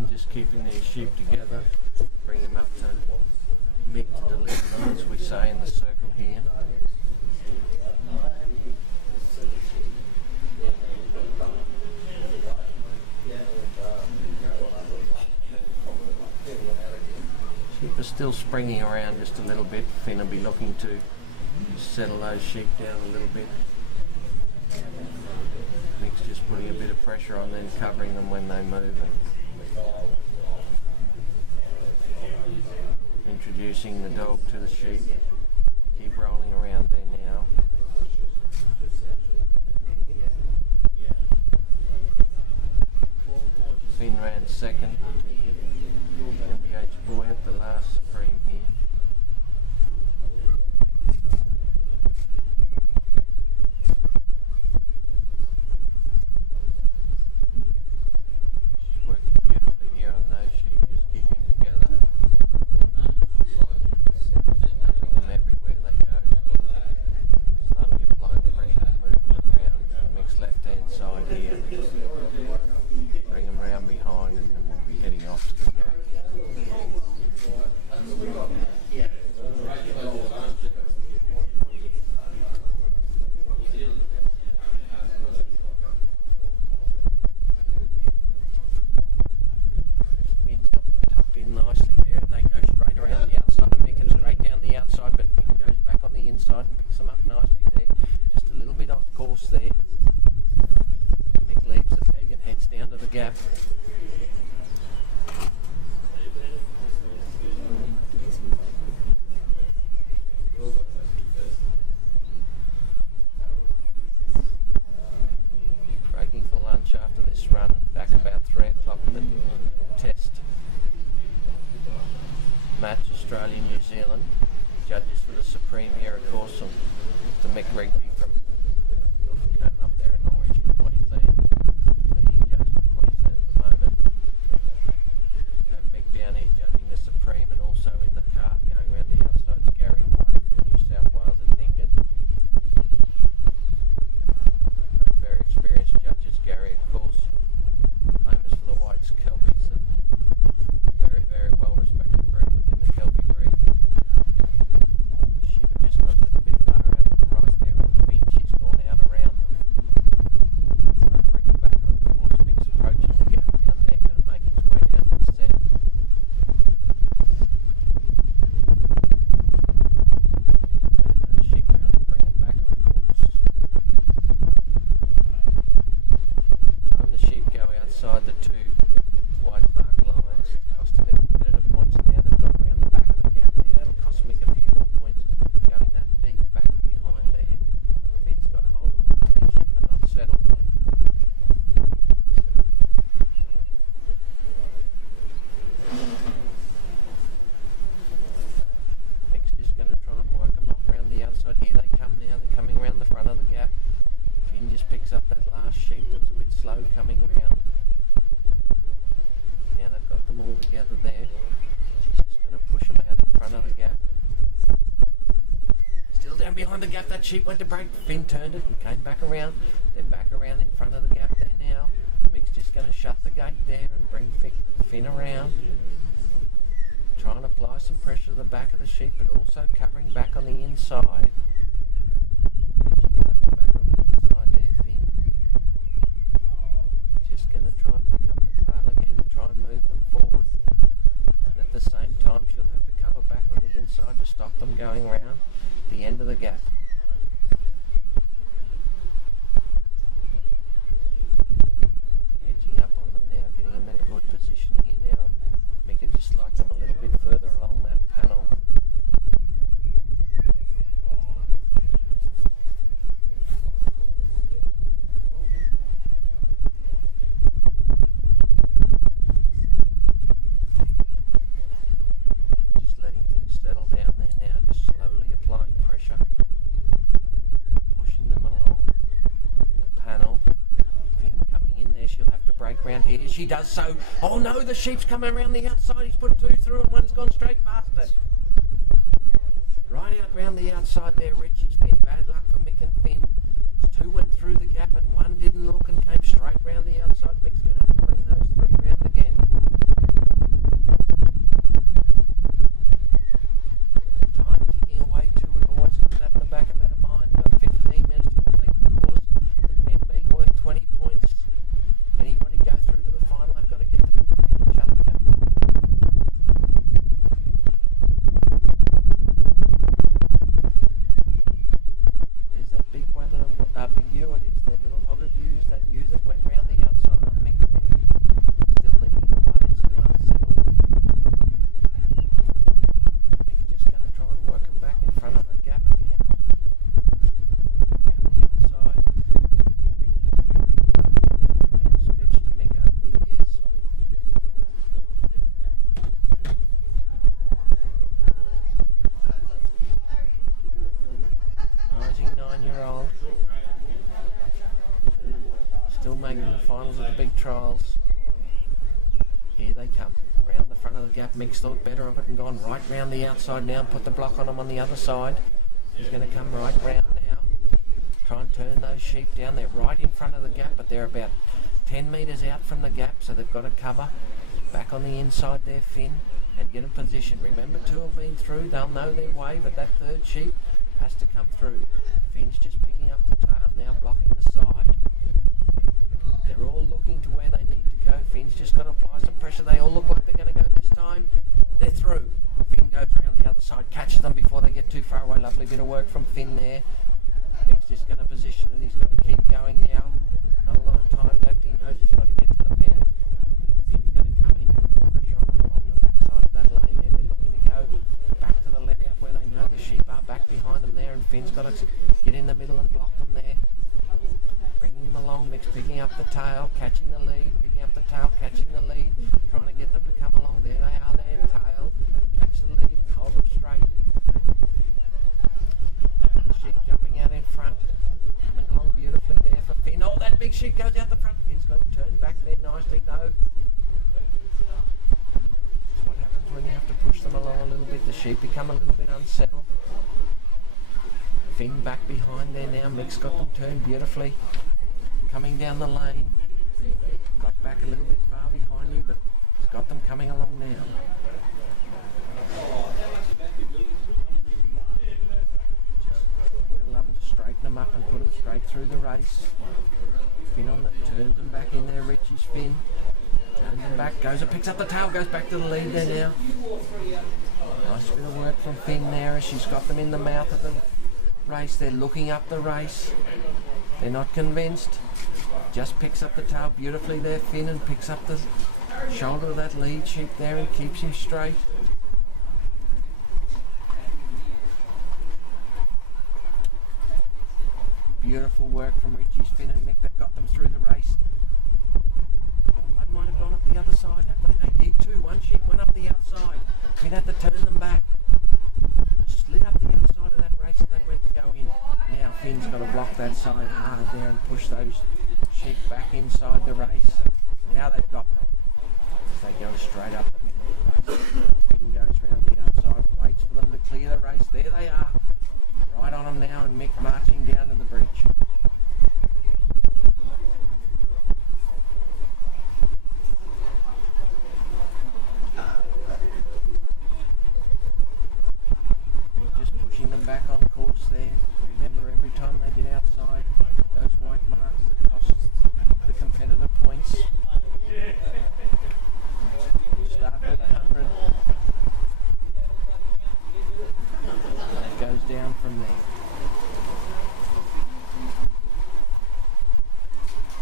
Just keeping these sheep together, bring them up to Mick to deliver them, as we say in the circle here. Sheep are still springing around just a little bit. Finn will be looking to settle those sheep down a little bit. Mick's just putting a bit of pressure on them, covering them when they move. Introducing the dog to the sheep. Keep rolling around there now. Finn ran second. MBH boy at the last Supreme here. Zealand. Judges for the Supreme here, of course, and to Mick Rigby from Norfolk up there in Longreach in Queensland, leading judge in Queensland at the moment. Mick down here judging the Supreme, and also in the cart going around the outside's Gary White from New South Wales at Nyngan. Both very experienced judges. Gary, of course, famous for the White's Kelpies, a very, very well respected breed within the Kelpie breed. Sheep have just got a little bit far out to the right there on the fin. She's gone out around them. Bring him back on course. Mick's approaching the gap down there, going to make his way down to the set. Turn those sheep around and bring them back on course. Time the sheep go outside the two white marked lines, costing them competitive points. Now they've got around the back of the gap there, that'll cost Mick a few more points. Going that deep back behind there. Finn's got a hold of them, but these sheep are not settled. Mick's just going to try and work them up around the outside. Here they come now, they're coming around the front of the gap. Finn just picks up that last sheep that was a bit slow coming around. Now they've got them all together there. She's just going to push them out in front of the gap. Still down behind the gap, that sheep went to break. Finn turned it and came back around. They're back around in front of the gap there now. Mick's just going to shut the gate there and bring Finn around. Trying to apply some pressure to the back of the sheep, but also covering back on the inside. There she goes, back on the inside there, Finn. Just going to try and pick up the tail again, try and move them forward. And at the same time, she'll have to cover back on the inside to stop them going round the end of the gap. Edging up on them now, getting them in a good position here now. Make it just like them a little bit further along that panel. Just letting things settle down there now, just slowly applying pressure, pushing them along the panel. Finn coming in there, she'll have to break round here. She does so. Oh no, the sheep's coming around the outside. He's put two through and one's gone straight past it. Right out round the outside there, Richie's Finn. Bad luck for Mick and Finn. Two went through the gap and one didn't look and came straight round the outside. Mick's going to have to bring those three round again. Time ticking away too. We've always got that in the back of our mind. We've got 15 minutes to complete the course. The pen being worth 20 points. Anybody go through to the final, I've got to get them in the pen and shut the gate. There's that big weather, big ewe it is, that little hogger ewes, that ewe that went round the outside on Mick there. Still leading the way, still unsettled. Mick's just going to try and work them back in front of the gap again. Around the outside. Tremendous bitch to Mick over the years. Rising 9-year-old. Still making the finals of the big trials. Here they come. Round the front of the gap. Mick's thought better of it and gone right round the outside now and put the block on him on the other side. He's going to come right round now. Try and turn those sheep down. They're right in front of the gap, but they're about 10 metres out from the gap, so they've got to cover. Back on the inside there, Finn, and get a position. Remember, two have been through. They'll know their way, but that third sheep has to come through. Finn's just picking up the tail now, blocking the side. They're all looking to where they need to go. Finn's just got to apply some pressure. They all look like they're going to go this time. They're through. Finn goes around the other side, catches them before they get too far away. Lovely bit of work from Finn there. Mick's just going to position it. He's got to keep going now. Not a lot of time left. He knows he's got to get to the pen. Finn's going to come in, put pressure on them along the back side of that lane there. They're looking to go back to the let out where they know the sheep are back behind them there, and Finn's got to get in the middle and block them there. Bringing them along. Mick's picking up the tail, catching the lead, picking up the tail, catching the lead, trying to get them to come along. There they are there, tail, catch the lead, hold them straight. big sheep goes out the front. Finn's got to turn back there nicely. No. What happens when you have to push them along a little bit? The sheep become a little bit unsettled. Finn back behind there now. Mick's got them turned beautifully. Coming down the lane. Got back a little bit far behind you, but he's got them coming along now. Love to straighten them up and put them straight through the race. Finn on the, turns them back in there, Richie's Finn. Turns them back, goes and picks up the tail, goes back to the lead there now. Nice bit of work from Finn there as she's got them in the mouth of the race. They're looking up the race. They're not convinced. Just picks up the tail beautifully there, Finn, and picks up the shoulder of that lead sheep there and keeps him straight. Beautiful work from Richie's Finn and Mick that got them through the race. One might have gone up the other side, haven't they? They did too. One sheep went up the outside. Finn had to turn them back. Slid up the outside of that race and they went to go in. Now Finn's got to block that side hard there and push those sheep back inside the race. Now they've got them. They go straight up the middle of the race. Finn goes round the outside, waits for them to clear the race. There they are. Right on them now, and Mick marching down to the bridge. Mick just pushing them back on course there. Remember, every time they get outside, those white markers that cost the competitor points. Start with 100. It goes down from there.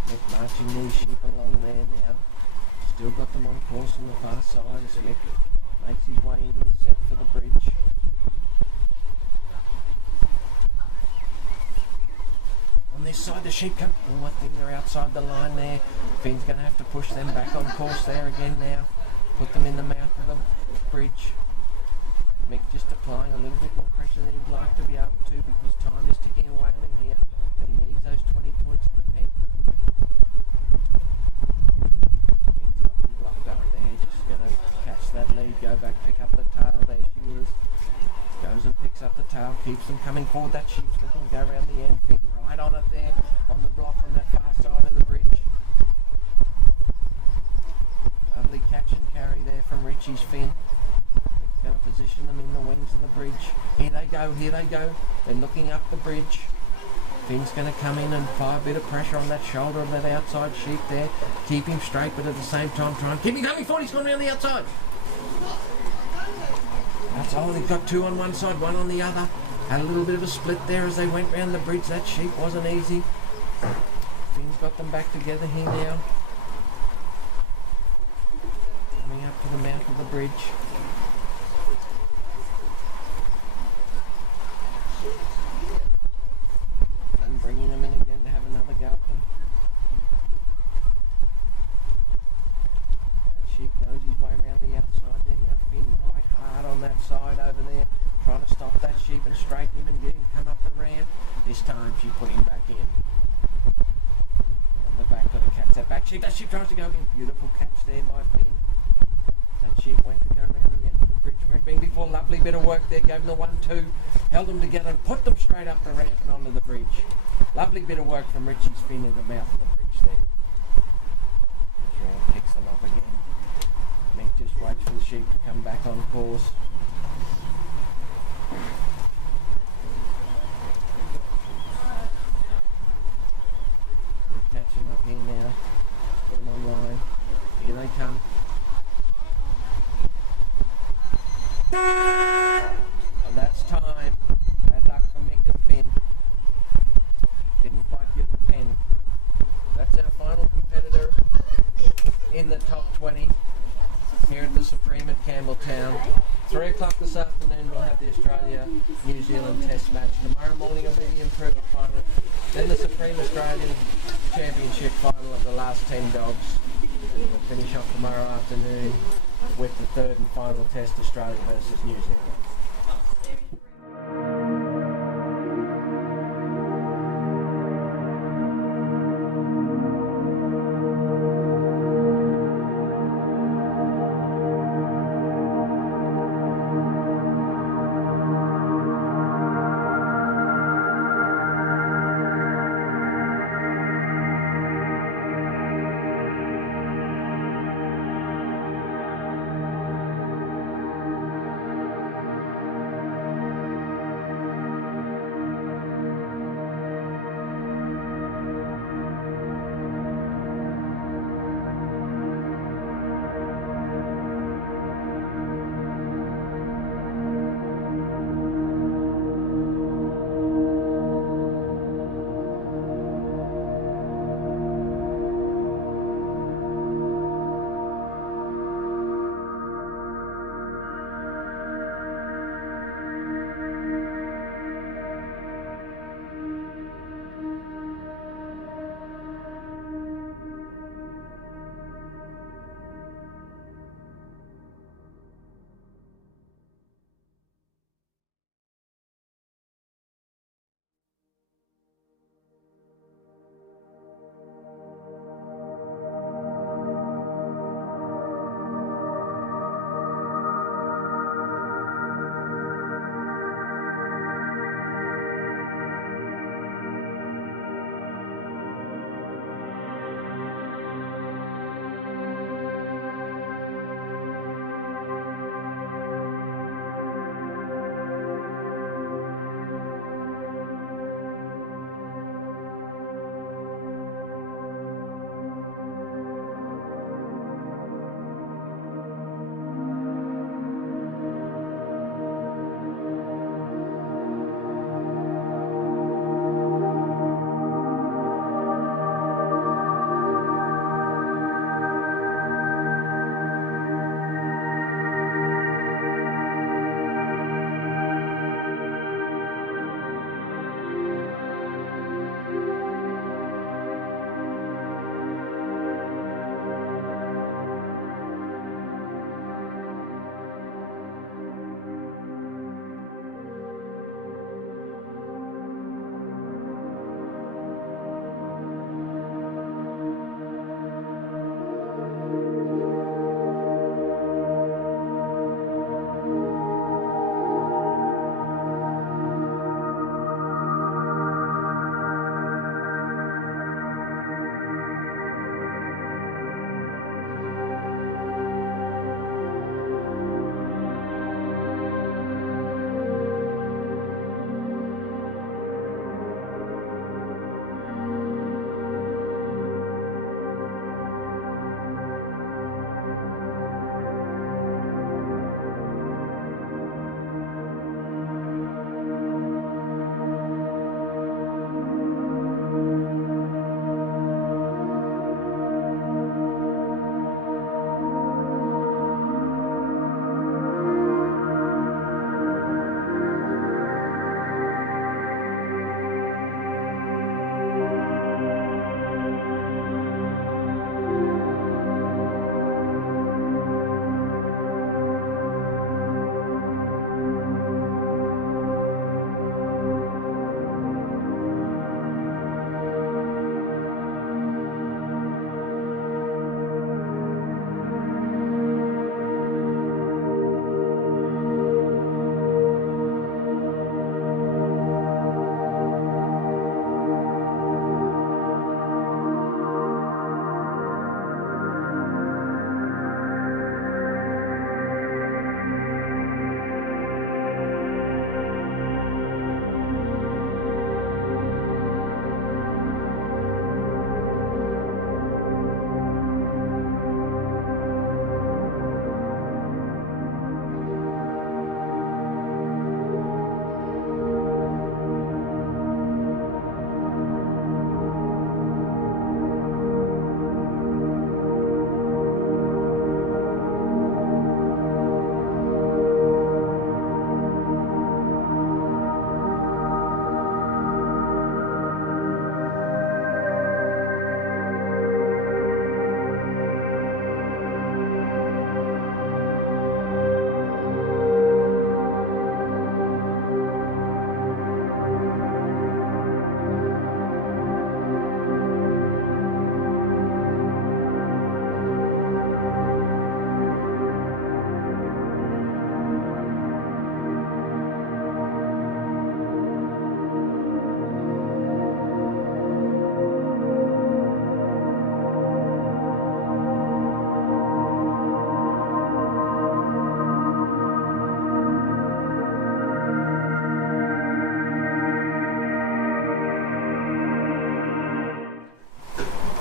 Mick marching these sheep along there now. Still got them on course on the far side as Mick makes his way into the set for the bridge. On this side the sheep come. Oh, I think they're outside the line there. Finn's going to have to push them back on course there again now. Put them in the mouth of the bridge. Mick just applying a little bit more pressure than he'd like to be able to because time is ticking away on him here and he needs those 20 points at the pen. Finn's got them blocked up there, just going to catch that lead, go back, pick up the tail, there she is. Goes and picks up the tail, keeps them coming forward, that sheep's looking to go around the end, Finn right on it there, on the block on that far side of the bridge. Lovely catch and carry there from Richie's Finn. Going to position them in the wings of the bridge. Here they go, here they go. They're looking up the bridge. Finn's going to come in and apply a bit of pressure on that shoulder of that outside sheep there. Keep him straight, but at the same time try and keep him coming forward. He's gone around the outside. That's all. They've got two on one side, one on the other. Had a little bit of a split there as they went round the bridge. That sheep wasn't easy. Finn's got them back together here now. Coming up to the mouth of the bridge. And bringing them in again to have another go at them. That sheep knows his way around the outside there now. Finn right hard on that side over there, trying to stop that sheep and straighten him and get him to come up the ramp. This time she put him back in. On the back, got to catch that back sheep. That sheep tries to go in. Beautiful catch there by Finn. That sheep went to go around the end of the bridge where he'd been before. Lovely bit of work there. Gave them the 1-2. Held them together and put them straight up the ramp and onto the bridge. Lovely bit of work from Richie's Finn in the mouth of the bridge there. Draw picks them up again. Mick just waits for the sheep to come back on course. We'll catch them up here now. Put them on line. Here they come. Well, that's time. Bad luck for Mick and Finn. Didn't quite get the pen. That's our final competitor in the top 20 here at the Supreme at Campbelltown. 3 o'clock this afternoon we'll have the Australia-New Zealand Test match. Tomorrow morning will be the Improver final. Then the Supreme Australian Championship final of the last 10 dogs. We'll finish off tomorrow afternoon with the third and final test, Australia versus New Zealand.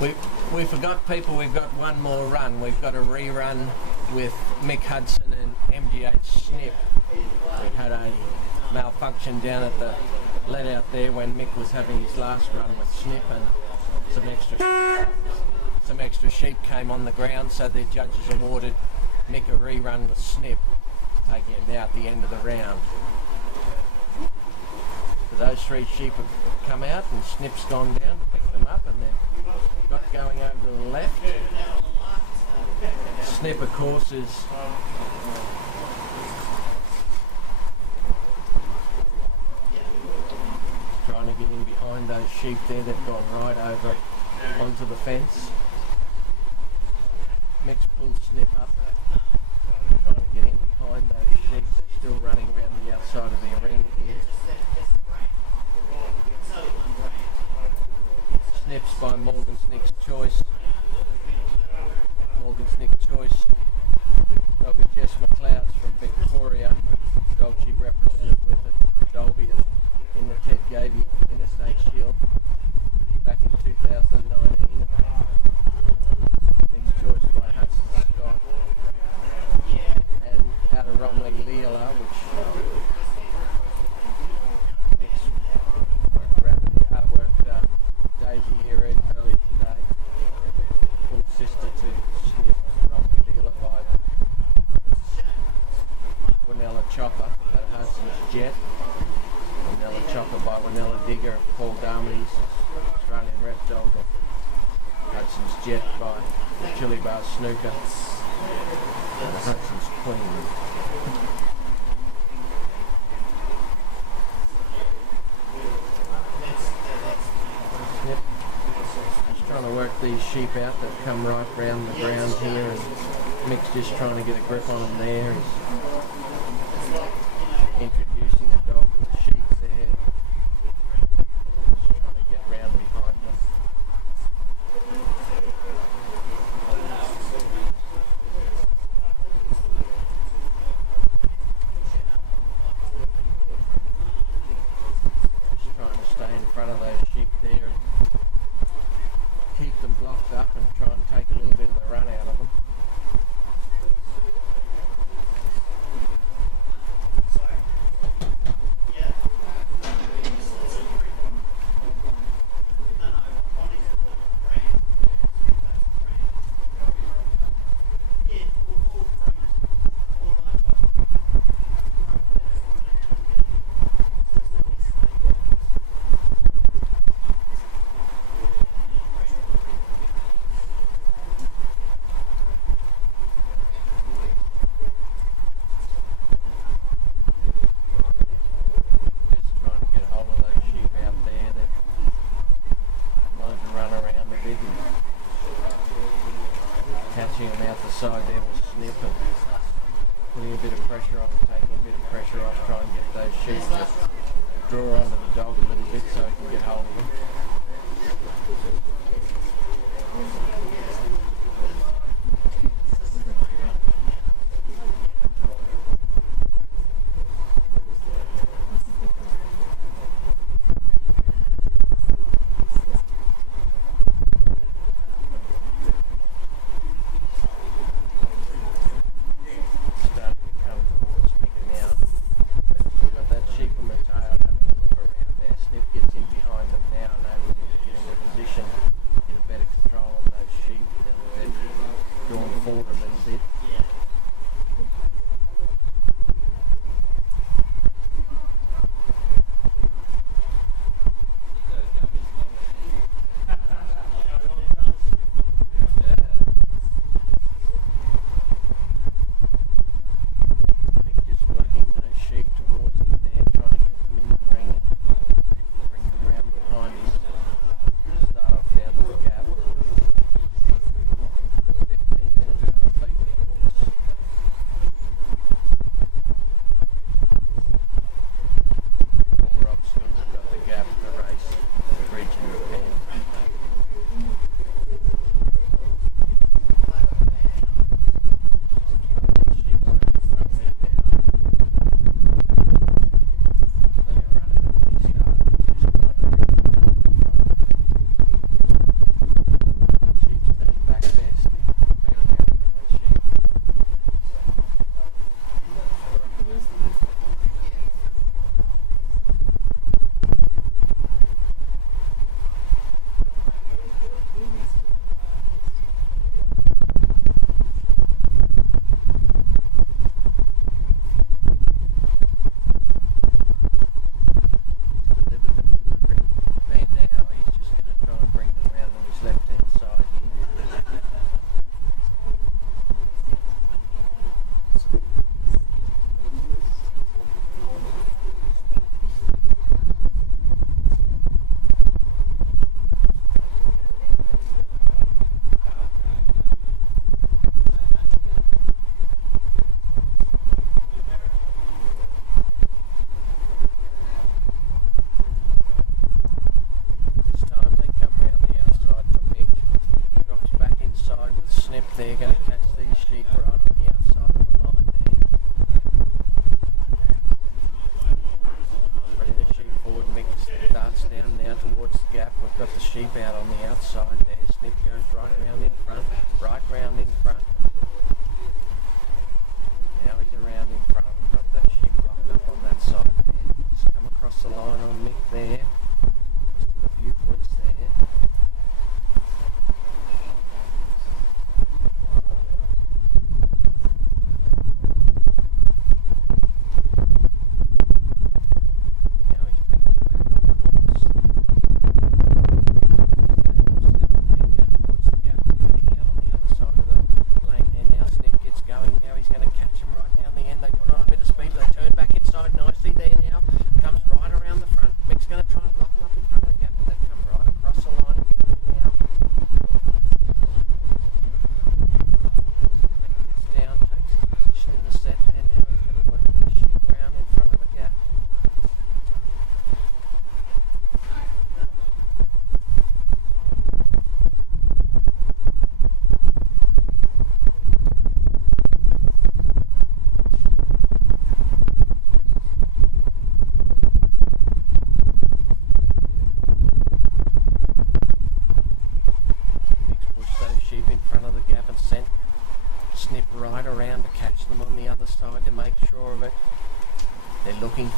We forgot people, we've got one more run. We've got a rerun with Mick Hudson and MGH Snip. We had a malfunction down at the let out there when Mick was having his last run with Snip, and some extra sheep came on the ground, so the judges awarded Mick a rerun with Snip, taking it now at the end of the round. So those 3 sheep have come out and Snip's gone down to pick them up, and they've got going over to the left. Snip, of course, is trying to get in behind those sheep there. They've gone right over onto the fence. Mick's pulled Snip up, trying to get in behind those sheep. They're still running around the outside of the arena here. Snips by Morgan Snick's Choice. Morgan Snick's Choice. Dogger Jess McLeod's from Victoria. Dog she represented with at Dolby in the Ted Gavey Interstate Shield back in 2019. Nick's Choice by Hudson Scott. And out of Romley Leela, which Nick's worked Daisy here earlier today. Full sister to Snip, Romley Leela by Winella Chopper at Hudson's Jet. Winella Chopper by Winella Digger at Paul Darmony's Australian Rep Dog. Hudson's Jet by Chili Bar Snooker and Hudson's Queen. Snip just trying to work these sheep out that come right round the ground here, and Mick's just trying to get a grip on them there. He's introducing the dog to the sheep there. Just trying to get round behind them. Just trying to stay in front of those sheep there and keep them blocked up and try and take a little bit of the run out of them. Catching them out the side there with Snip and putting a bit of pressure on them, taking a bit of pressure off, trying to get those sheep to draw onto the dog a little bit so he can get hold of them. Gets there, going to catch these sheep right on the outside of the line there. Bring the sheep forward, Mick starts down now towards the gap. We've got the sheep out on the outside there. Snip goes right round in front, right round in front. Now he's around in front. We've got that sheep locked up on that side there. He's come across the line on Mick there. Just in a few points there.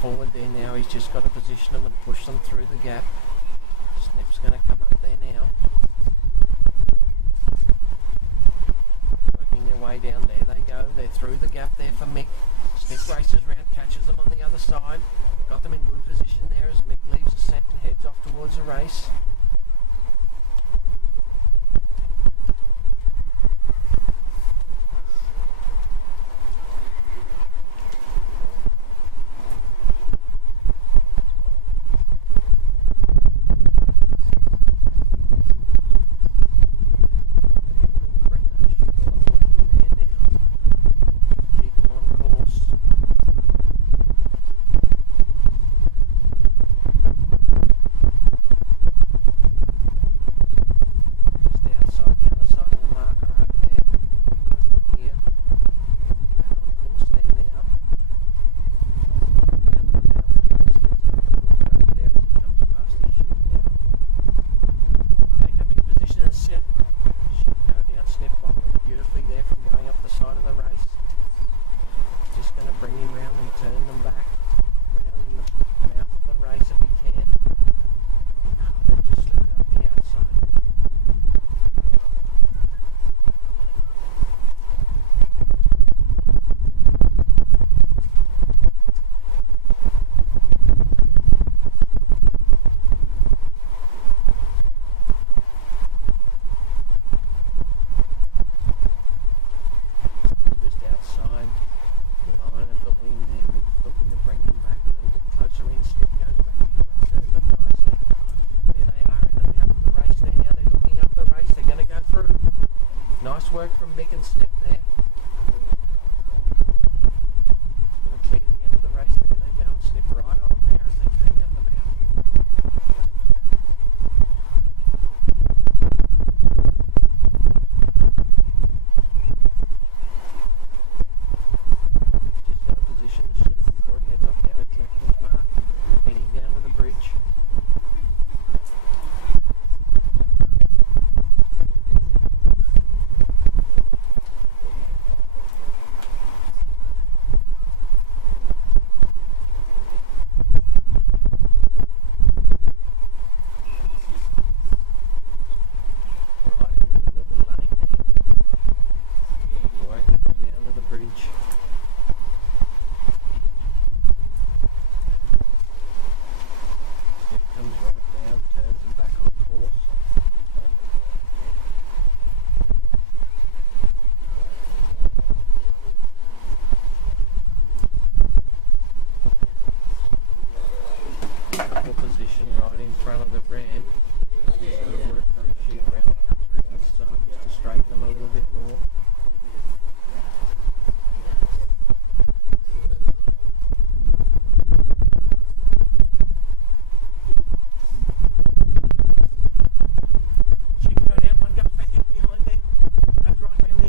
Forward there now, he's just got to position them and push them through the gap. Snip's going to come up there now. Working their way down, there they go, they're through the gap there for Mick. Snip races round, catches them on the other side. Got them in good position there as Mick leaves the set and heads off towards the race. Work from Mick and Snip there. Going to be at the end of the race, but they go and Snip right on them there as they turn out the mouth. Just going to position the sheep before he heads off now. It's left his mark, heading down to the bridge. Position right in front of the ramp. Sheep around, comes around the side just to straighten them a little bit more. Sheep go down, one goes back out behind there, goes right round the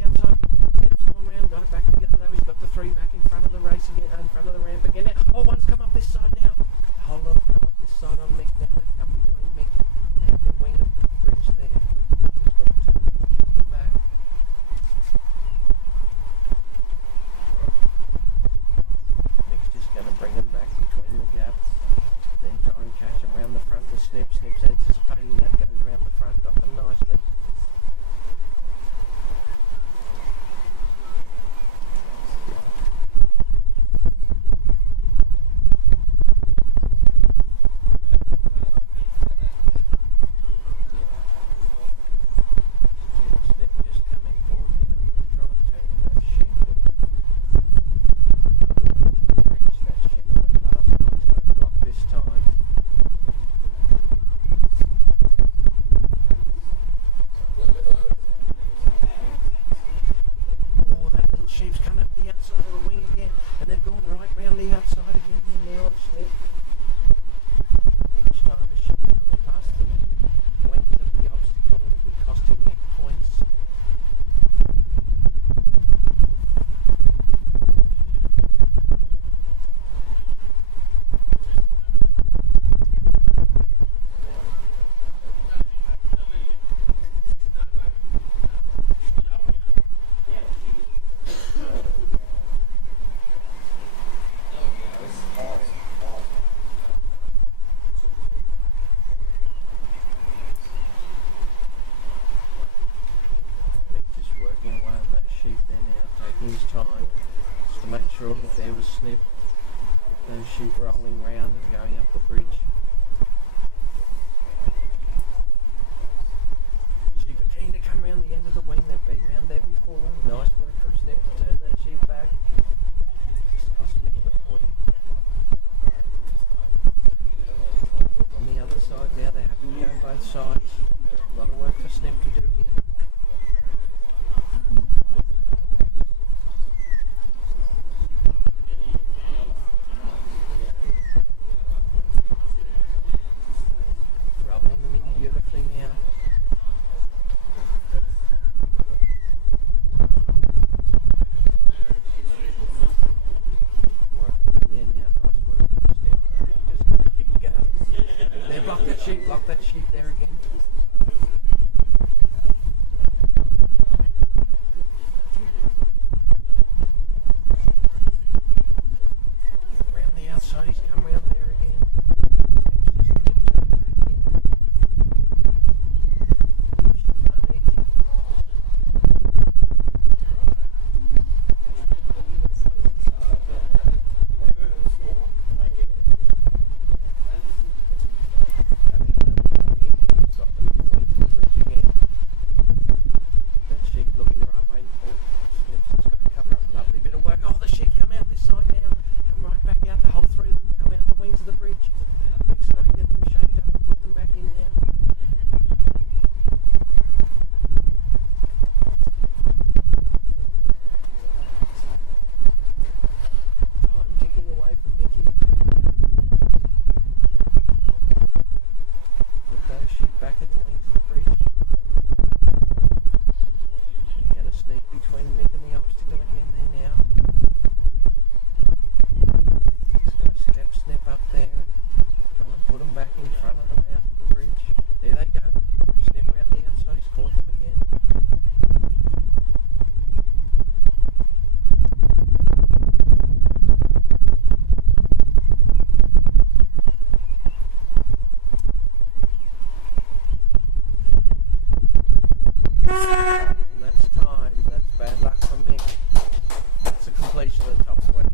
there was Snip. Those sheep rolling round and going up the bridge. Sheep are keen to come round the end of the wing. They've been round there before. Nice work from Snip to turn that sheep back. Just cost me the point. On the other side now, they're happy to go both sides. A lot of work for Snip to do here. Rolling them in beautifully now. Working in there now, nice work from Snip. Just gotta keep going. They block that sheep there again. Round the outside, he's come round there again. Snip's just got to turn back in. Sheep aren't easy. Having another go here now. Got them in the wings of the bridge again. That sheep looking the right way. Oh, Snip's just got to cover up. Lovely bit of work. Oh, the sheep come out this side now. Come right back out. The whole three of them come out the wings of the bridge. Nick's got to get them shaped up and put them back in now. Time ticking away from Nick here too. Put those sheep back in the wings of the bridge. You're going to sneak between Nick and the obstacle again there now. Just going to step Snip up there and try and put them back in front of the mouth of the bridge. There they go. Snip around the outside, he's caught them again. And that's time. That's bad luck for Mick. That's a completion of the top 20.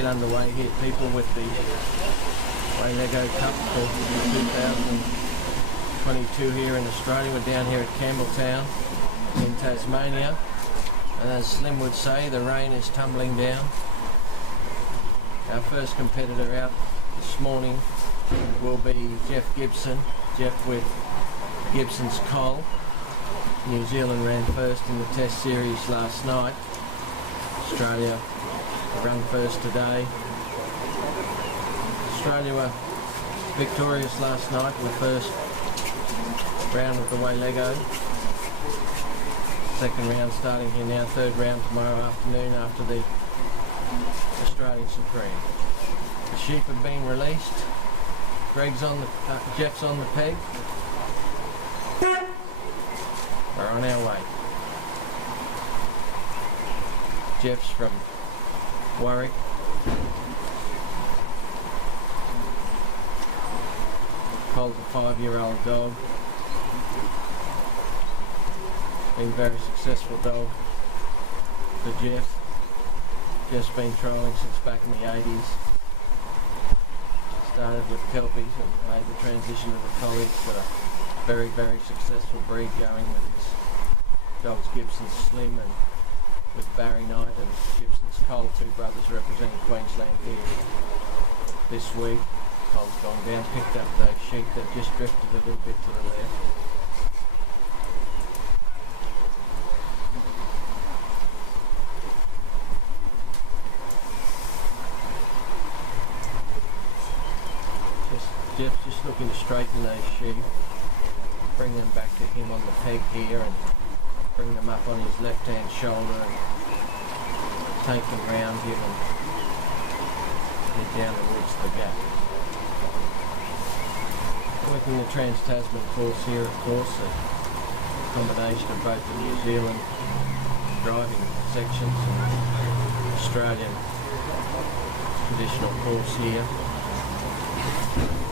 get underway here, people, with the Lego Cup for 2022 here in Australia. We're down here at Campbell in Tasmania, and as Slim would say, the rain is tumbling down. Our first competitor out this morning will be Jeff Gibson. Jeff with Gibson's Coal. New Zealand ran first in the Test series last night. Australia run first today. Australia were victorious last night in the first round of the Lego. Second round starting here now, third round tomorrow afternoon after the Australian Supreme. The sheep have been released. Jeff's on the peg. We're on our way. Jeff's from Warwick. Cole's a 5-year-old dog. Been a very successful dog for Jeff. Jeff's been trialling since back in the 80s. Started with Kelpies and made the transition to the Collies. Got a very, very successful breed going with his dogs Gibson's Slim and with Barry Knight and Gibson's Cole, two brothers representing Queensland here this week. Cole's gone down, picked up those sheep that just drifted a little bit to the left. Jeff's just looking to straighten those sheep, bring them back to him on the peg here and bring them up on his left hand shoulder and take them round him and head down towards the gap. Working the Trans-Tasman course here, of course, a combination of both the New Zealand driving sections and Australian traditional course here.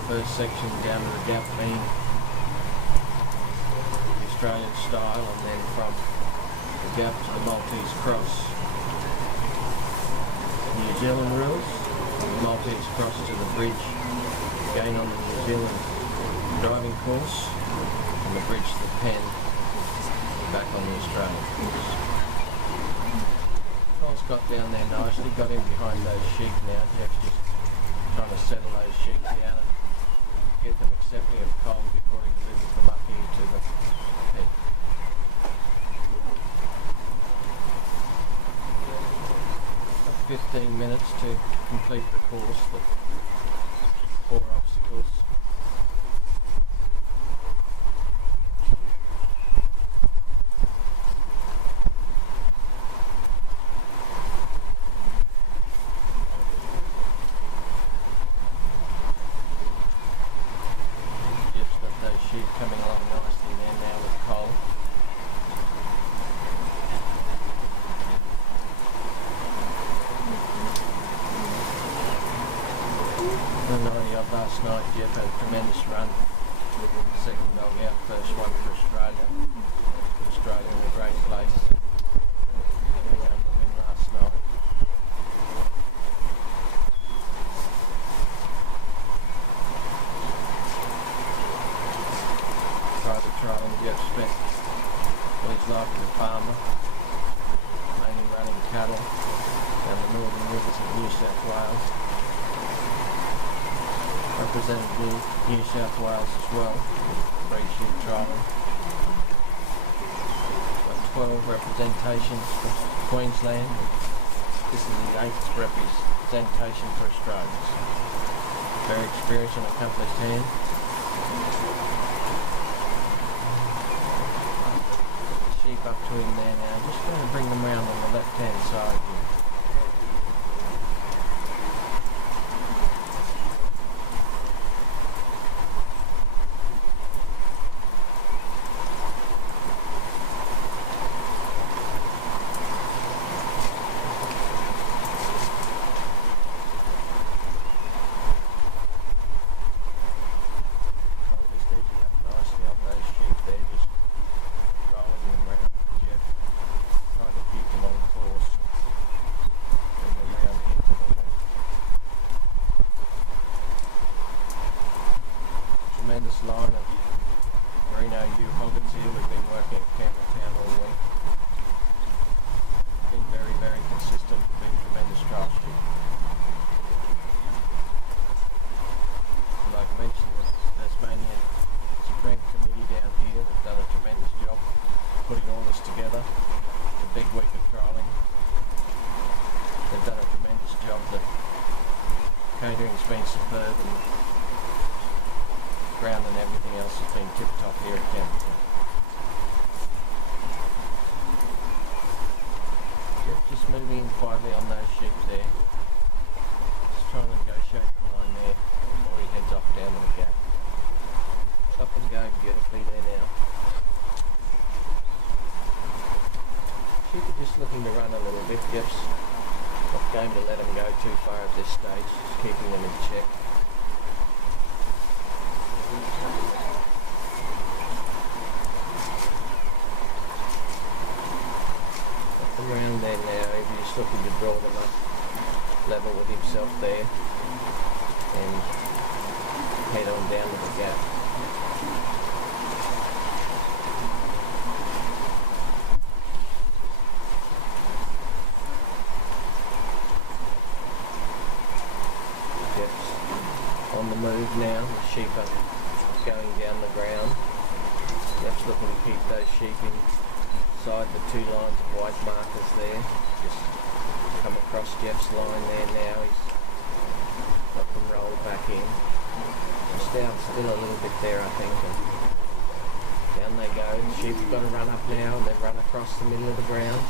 First section down to the gap being the Australian style, and then from the gap to the Maltese cross. New Zealand rules, the Maltese cross to the bridge, again on the New Zealand driving course, and the bridge to the pen back on the Australian course. Cole's got down there nicely, got in behind those sheep now. Jeff's just trying to settle those sheep down and get them accepting of Cole before he delivers them up here to the peg. Got 15 minutes to complete the course, the 4 obstacles. Coming along nicely there now with Cole. The 90 odd last night, Jeff had a tremendous run. Second dog out, first one for Australia. Australia in a great place. They won the win last night. Private trialing, Jeff spent all his life as a farmer, mainly running cattle down the northern rivers of New South Wales. Represented New South Wales as well, breed sheep trialing. Got 12 representations for Queensland. This is the 8th representation for Australia. Very experienced and accomplished hand. Sheep up to him there now. Just going to bring them round on the left hand side here. this line of merino ewe hoggets here. We've been working at Campbell all week. Been very, very consistent, been tremendous draft sheep. Like I mentioned, the Tasmanian Strength Committee down here, they've done a tremendous job putting all this together. The big week of trialling. They've done a tremendous job. The catering's been superb and ground and everything else has been tip top here at Campbell. Just moving quietly on those sheep there. Just trying to negotiate the line there before he heads off down to the gap. Up and going beautifully there now. Sheep are just looking to run a little bit. Jeff's not going to let them go too far at this stage, just keeping them in check. Around there now, he's just looking to draw them up level with himself there and head on down to the gap. Jeff's on the move now, the sheep are going down the ground. Jeff's looking to keep those sheep inside the two lines of white markers there. Just come across Jeff's line there now. He's got them rolled back in. Just out still a little bit there, I think. And down they go. The sheep have got to run up now. They run across the middle of the ground.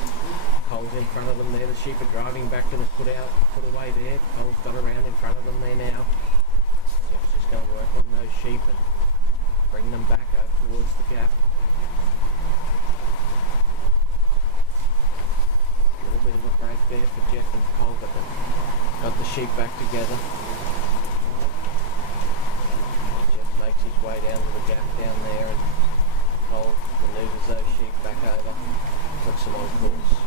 Cole's in front of them there. The sheep are driving back to the put away there. Cole's got around in front of them there now. Jeff's just going to work on those sheep and bring them back over towards the gap. Bit of a break there for Jeff and Cole, but they've got the sheep back together. Jeff makes his way down to the gap down there and Cole manoeuvres those sheep back over, puts them on course.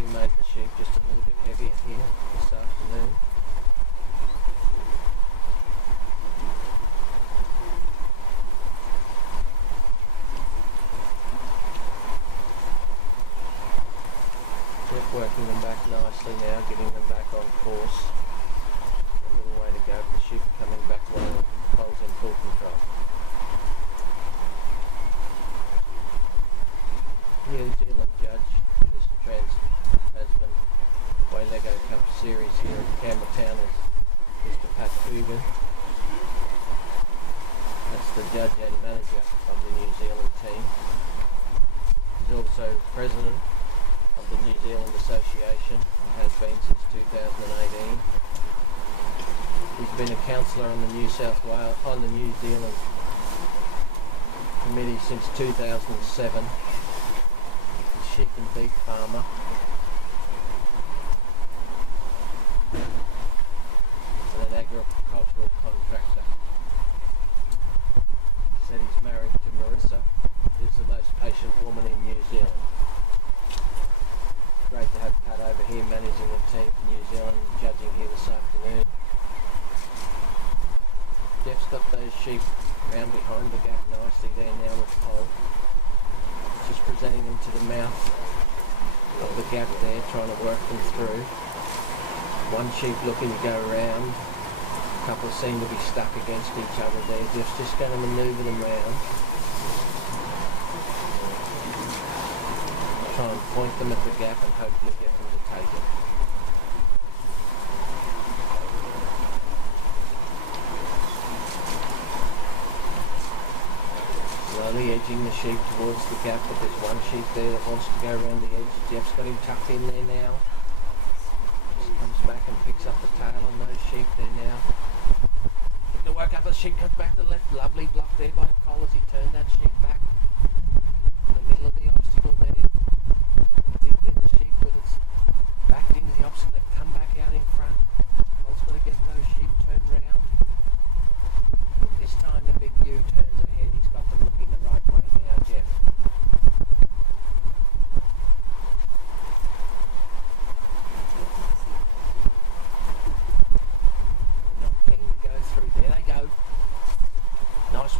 Made the sheep just a little bit heavier here this afternoon. Jeff working them back nicely now, getting them back on course. A little way to go, the sheep are coming back well, Cole's in full control. New Zealand judge, this Trans-Tasman Waylego Cup Series here at Campbelltown is Mr. Pat Coogan. That's the judge and manager of the New Zealand team. He's also president of the New Zealand Association and has been since 2018. He's been a councillor on the New Zealand committee since 2007. Sheep and beef farmer. And an agricultural contractor. He said he's married to Marissa, who's the most patient woman in New Zealand. Great to have Pat over here managing the team for New Zealand and judging here this afternoon. Jeff's got those sheep round behind the gap nicely there now with Cole. Just presenting them to the mouth of the gap there, trying to work them through. One sheep looking to go round. A couple seem to be stuck against each other there. Jeff's just going to manoeuvre them round. Try and point them at the gap and hopefully get them to take it. Slowly edging the sheep towards the gap, but there's one sheep there that wants to go around the edge. Jeff's got him tucked in there now. Just comes back and picks up the tail on those sheep there now. Looking to work up, the sheep comes back to the left. Lovely block there by Cole.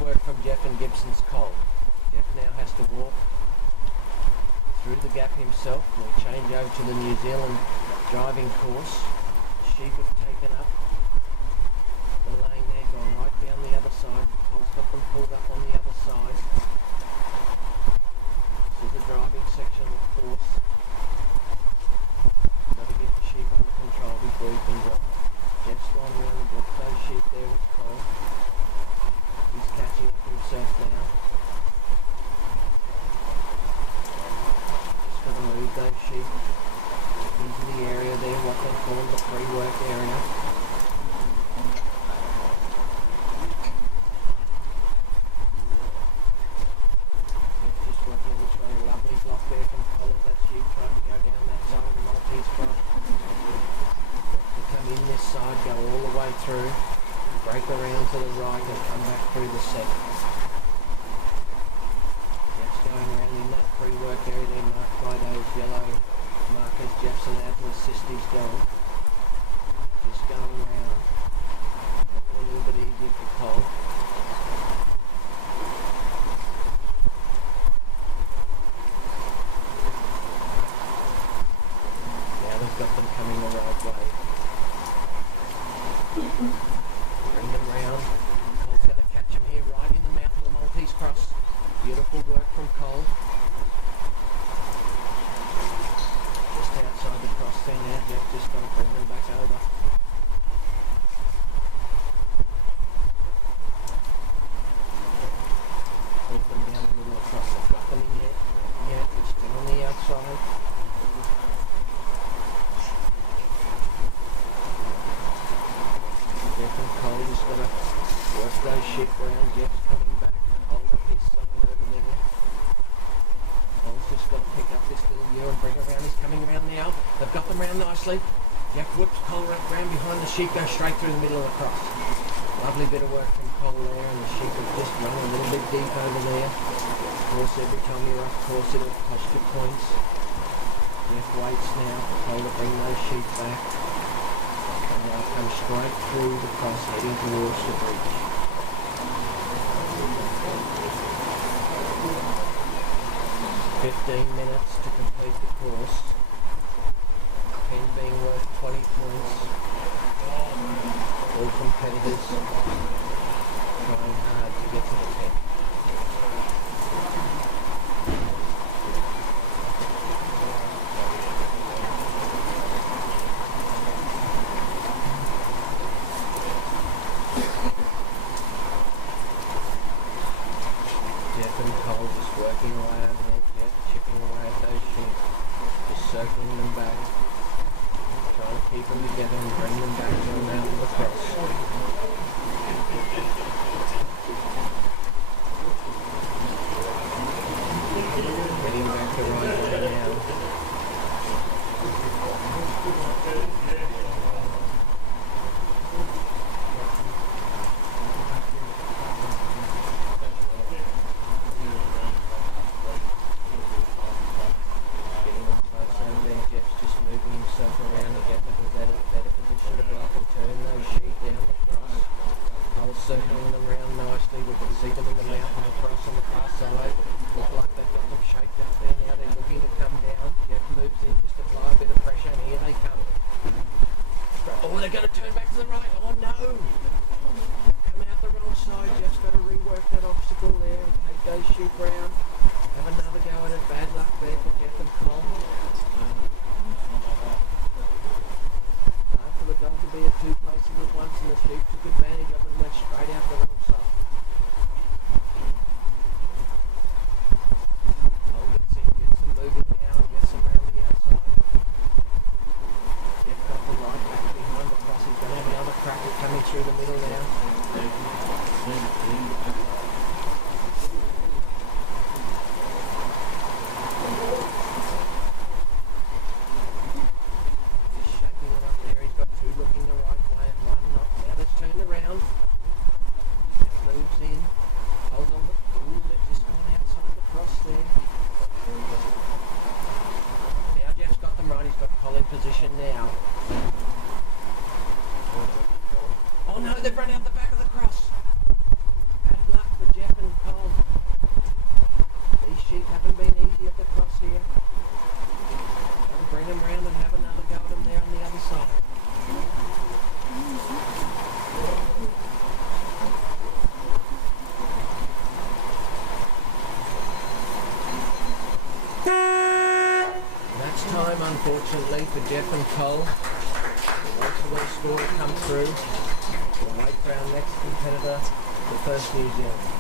work from Jeff and Gibson's coal. Jeff now has to walk through the gap himself. We'll change over to the New Zealand driving course. Sheep have taken up the lane there, gone right down the other side. Cole's got them pulled up on the other side. This is the driving section of the course. Got to get the sheep under control before you can drive. Jeff's gone around and blocked those sheep there with Cole. He's catching up himself now. Just got to move those sheep into the area there, what they call the free work area. Just working which way, a lovely block there from Cole. That sheep tried to go down that side of the Maltese cross. To come in this side, go all the way through, break around to the right and come back through the centre. Jeff's going around in that free work area there, marked by those yellow markers. Jeff's allowed to assist his dog. Just going around, making it a little bit easier for Cole. Now they've got them coming the right way. Bring them round. Cole's going to catch them here right in the mouth of the Maltese cross. Beautiful work from Cole. Just outside the cross there now. Jeff just got to bring them back over. Pull them down the middle of the cross. They've got them in yet. Yeah, they're still on the outside. Jeff and Cole just got to work those sheep around. Jeff's coming back to hold up his side over there. Cole's just got to pick up this little ewe and bring her around. He's coming around now. They've got them round nicely. Jeff whips Cole around behind the sheep, goes straight through the middle of the cross. Lovely bit of work from Cole there, and the sheep have just run a little bit deep over there. Of course, every time you're off course, it'll cost you points. Jeff waits now for Cole to bring those sheep back. And now come straight through the cross, heading towards the bridge. 15 minutes to complete the course. 10 being worth 20 points. All competitors trying hard to get to the 10. Jeff and Cole just working away over there, Jeff chipping away at those sheep, just circling them back, trying to keep them together and bring them back to the mouth of the cross. Getting back to right way now. Circling them round nicely. We can see them in the mouth of the cross on the far side. Look like they've got them shaped up there now. They're looking to come down. Jeff moves in just to apply a bit of pressure, and here they come. Oh, they're going to turn back to the right. Oh no! Come out the wrong side. Jeff's got to rework that obstacle there and take those sheep round. Have another go at it. Bad luck there for Jeff and Cole. For the dog to be at two places at once, and the sheep took advantage of it and went straight out the wrong side. Cole gets in, gets them moving now, and gets them around the outside. Jeff got them right back behind the cross. He's going to have another crack at coming through the middle now. Looking the right way and one not. Now that's turned around. Jeff moves in. Holds on the. Ooh, they've just gone outside the cross there. Now Jeff's got them right. He's got Cole in position now. Oh no, they've run out the back of the cross. Bad luck for easy at the cross here. And bring them round and have another go at them there on the other side. Match time, unfortunately, for Jeff and Cole. We'll wait for their score to come through. We'll wait for our next competitor, the first New Zealand.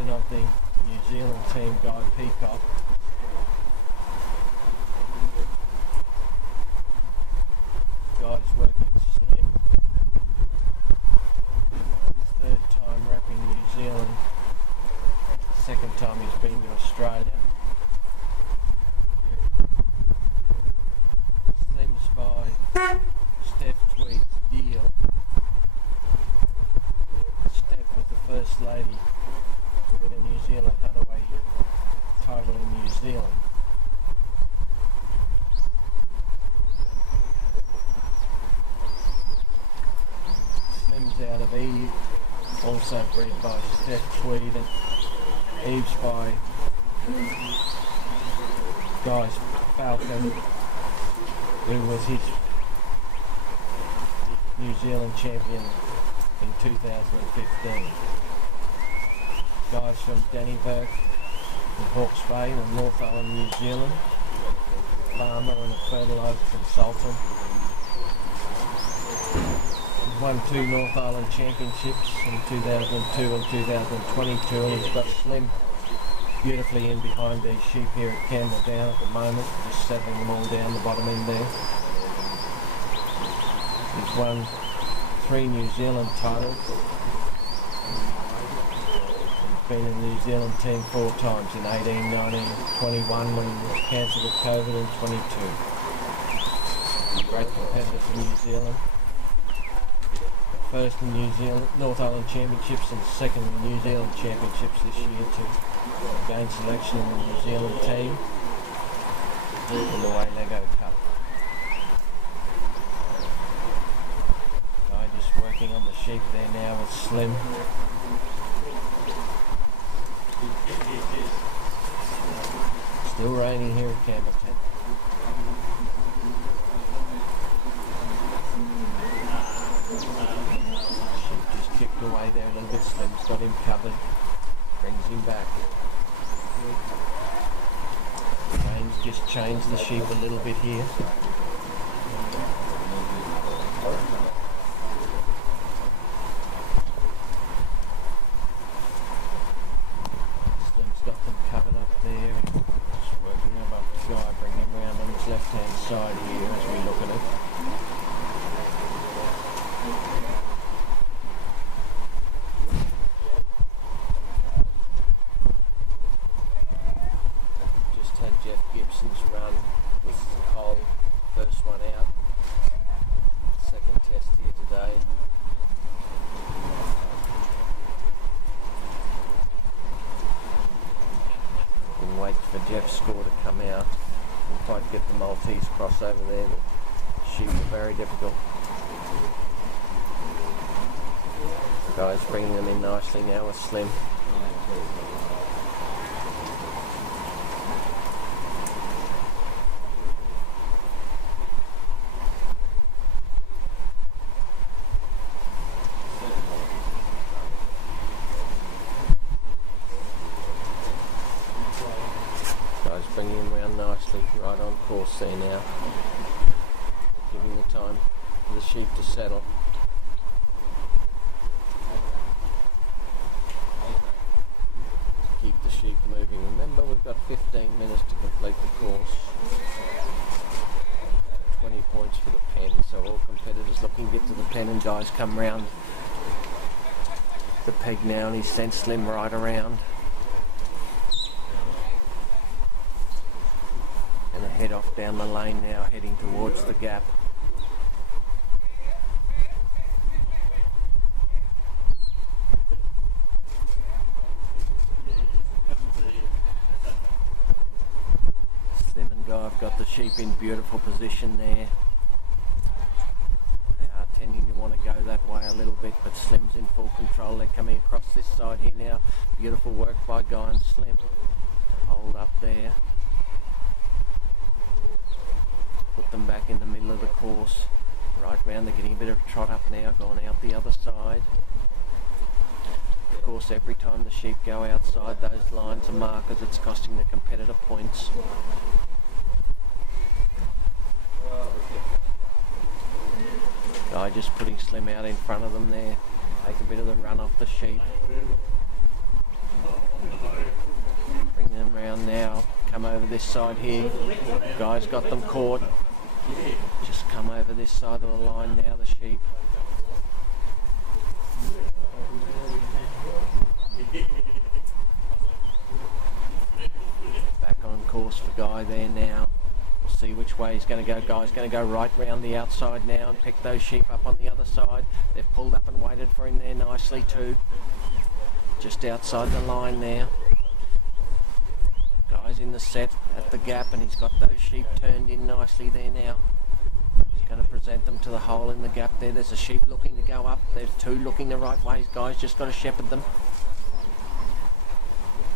Of the New Zealand team, Guy Peacock. Guy's working slim. His third time wrapping New Zealand. Second time he's been to Australia. Slims by Steph Tweed's deal. Steph was the first lady to win a New Zealand Hunterweight title in New Zealand. Slim's out of Eve, also bred by Steph Tweed, and Eve's by Guy's Falcon, who was his New Zealand champion in 2015. Guys from Dannyburg in Hawke's Bay in North Island, New Zealand. Farmer and a fertiliser consultant. He's won 2 North Island championships in 2002 and 2022, and he's got Slim beautifully in behind these sheep here at Campbell down at the moment, just settling them all down the bottom end there. He's won 3 New Zealand titles. Been in the New Zealand team 4 times, in 18, 19, 21 when he was cancelled with COVID, and 22. Great competitor for New Zealand. First in New Zealand North Island Championships and second in New Zealand Championships this year to gain selection in the New Zealand team in the Way-Lego Cup. Guy just working on the sheep there now with Slim. Still raining here at Campbell. Sheep just kicked away there a little bit. Slim's got him covered. Brings him back. The rain's just changed the sheep a little bit here. Slim's got them covered up there. Just working above the guy, bringing him around on his left-hand side here as we look at it. Run with Cole, first one out. Second test here today. We'll wait for Jeff's score to come out. We'll try to get the Maltese crossover there. The sheep are very difficult. The guy's bringing them in nicely now with Slim. Bringing him around nicely, right on course there now. Giving the time for the sheep to settle. Keep the sheep moving. Remember, we've got 15 minutes to complete the course. 20 points for the pen, so all competitors looking to get to the pen, and guys come round the peg now, and he's sent Slim right around. Head off down the lane now, heading towards the gap. Slim and Guy have got the sheep in beautiful position there. They are tending to want to go that way a little bit, but Slim's in full control. They're coming across this side here now. Beautiful work by Guy and Slim. Hold up there. Put them back in the middle of the course. Right round, they're getting a bit of a trot up now, gone out the other side. Of course, every time the sheep go outside those lines are markers, it's costing the competitor points. Guy just putting Slim out in front of them there. Take a bit of the run off the sheep. Bring them round now. Come over this side here. Guy's got them caught. Just come over this side of the line now, the sheep. Back on course for Guy there now. We'll see which way he's going to go. Guy's going to go right round the outside now and pick those sheep up on the other side. They've pulled up and waited for him there nicely too. Just outside the line now. Guy's in the set at the gap, and he's got those sheep turned in nicely there now. He's going to present them to the hole in the gap there. There's a sheep looking to go up. There's two looking the right way. Guy's just got to shepherd them.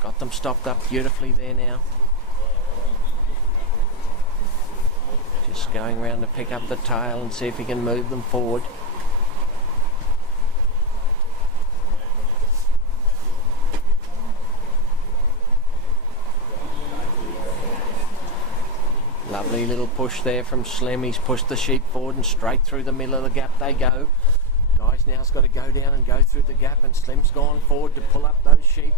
Got them stopped up beautifully there now. Just going around to pick up the tail and see if he can move them forward. Lovely little push there from Slim. He's pushed the sheep forward and straight through the middle of the gap they go. Guy's now's got to go down and go through the gap, and Slim's gone forward to pull up those sheep.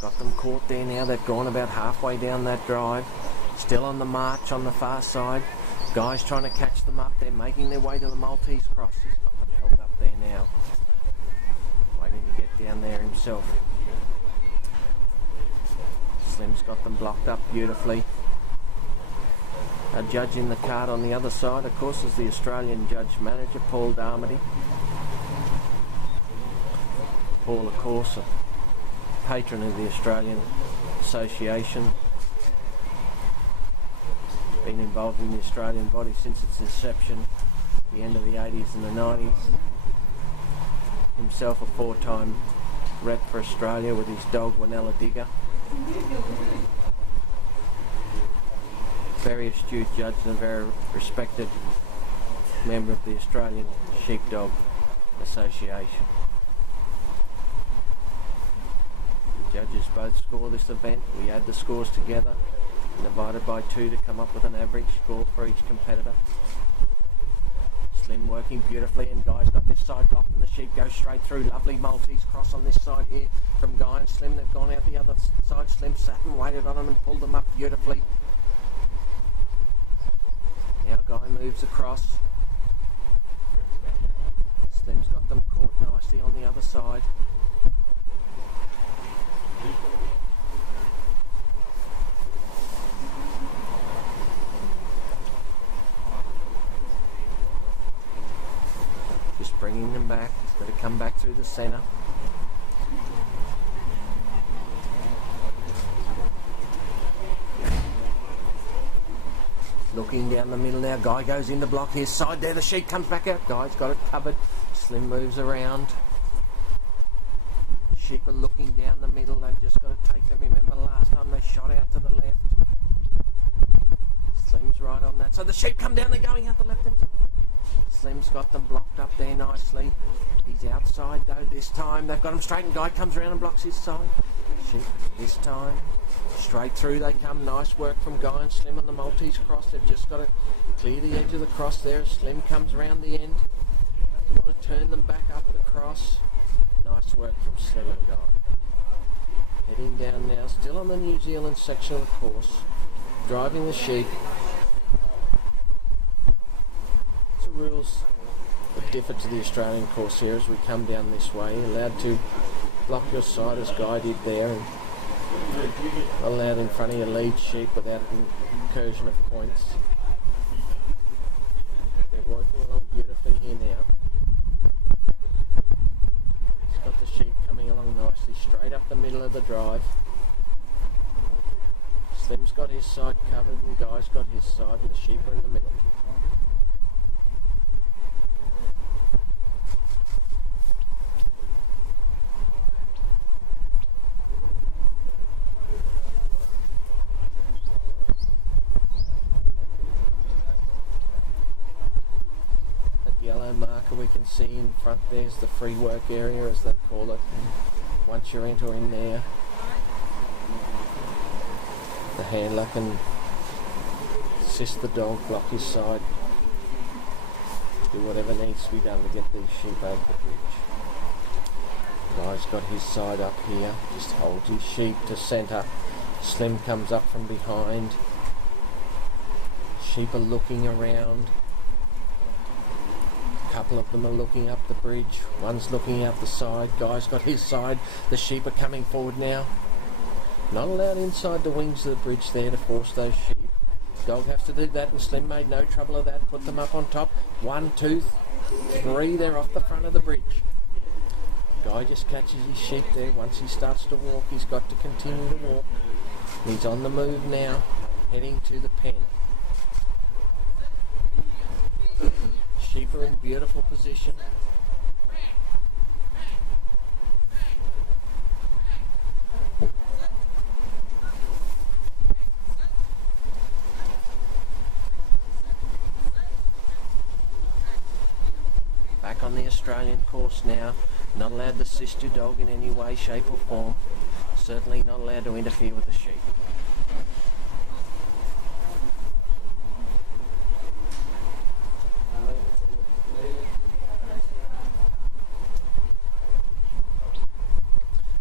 Got them caught there now. They've gone about halfway down that drive. Still on the march on the far side. Guy's trying to catch them up. They're making their way to the Maltese cross. He's got them held up there now. Waiting to get down there himself. Slim's got them blocked up beautifully. Judging the card on the other side, of course, is the Australian judge manager, Paul Darmody. Paul, of course, a patron of the Australian Association. Been involved in the Australian body since its inception, the end of the 80s and the 90s. Himself a 4-time rep for Australia with his dog Wanella Digger. Very astute judge and a very respected member of the Australian Sheepdog Association. The judges both score this event. We add the scores together and divided by 2 to come up with an average score for each competitor. Slim working beautifully, and Guy's got this side blocked and the sheep goes straight through. Lovely Maltese cross on this side here from Guy and Slim. They've gone out the other side. Slim sat and waited on them and pulled them up beautifully. Now Guy moves across. Slim's got them caught nicely on the other side. Just bringing them back. Got to come back through the centre. Looking down the middle now. Guy goes in to block his side there. The sheep comes back out. Guy's got it covered. Slim moves around. Sheep are looking down the middle. They've just got to take them. Remember last time they shot out to the left. Slim's right on that. So the sheep come down. They're going out the left hand side. Slim's got them blocked up there nicely. He's outside though this time. They've got him straight and Guy comes around and blocks his side. Sheep this time. Straight through they come. Nice work from Guy and Slim on the Maltese cross. They've just got to clear the edge of the cross there. Slim comes around the end. They want to turn them back up the cross. Nice work from Slim and Guy. Heading down now, still on the New Zealand section of the course. Driving the sheep. The rules that differ to the Australian course here as we come down this way. You're allowed to block your side as Guy did there, and not allowed in front of your lead sheep without an incursion of points. They're working along beautifully here now. He's got the sheep coming along nicely, straight up the middle of the drive. Slim's got his side covered and Guy's got his side, and the sheep are in the middle. Yellow marker we can see in front there's the free work area as they call it. And once you're entering there, the handler can assist the dog, block his side, do whatever needs to be done to get these sheep over the bridge. Guy's got his side up here, just holds his sheep to centre. Slim comes up from behind. Sheep are looking around. A couple of them are looking up the bridge. One's looking out the side. Guy's got his side. The sheep are coming forward now. Not allowed inside the wings of the bridge there to force those sheep. Dog has to do that, and Slim made no trouble of that. Put them up on top. 1, 2, 3. They're off the front of the bridge. Guy just catches his sheep there. Once he starts to walk, he's got to continue to walk. He's on the move now, heading to the pen. Sheep are in beautiful position. Back on the Australian course now. Not allowed to assist your dog in any way, shape or form. Certainly not allowed to interfere with the sheep.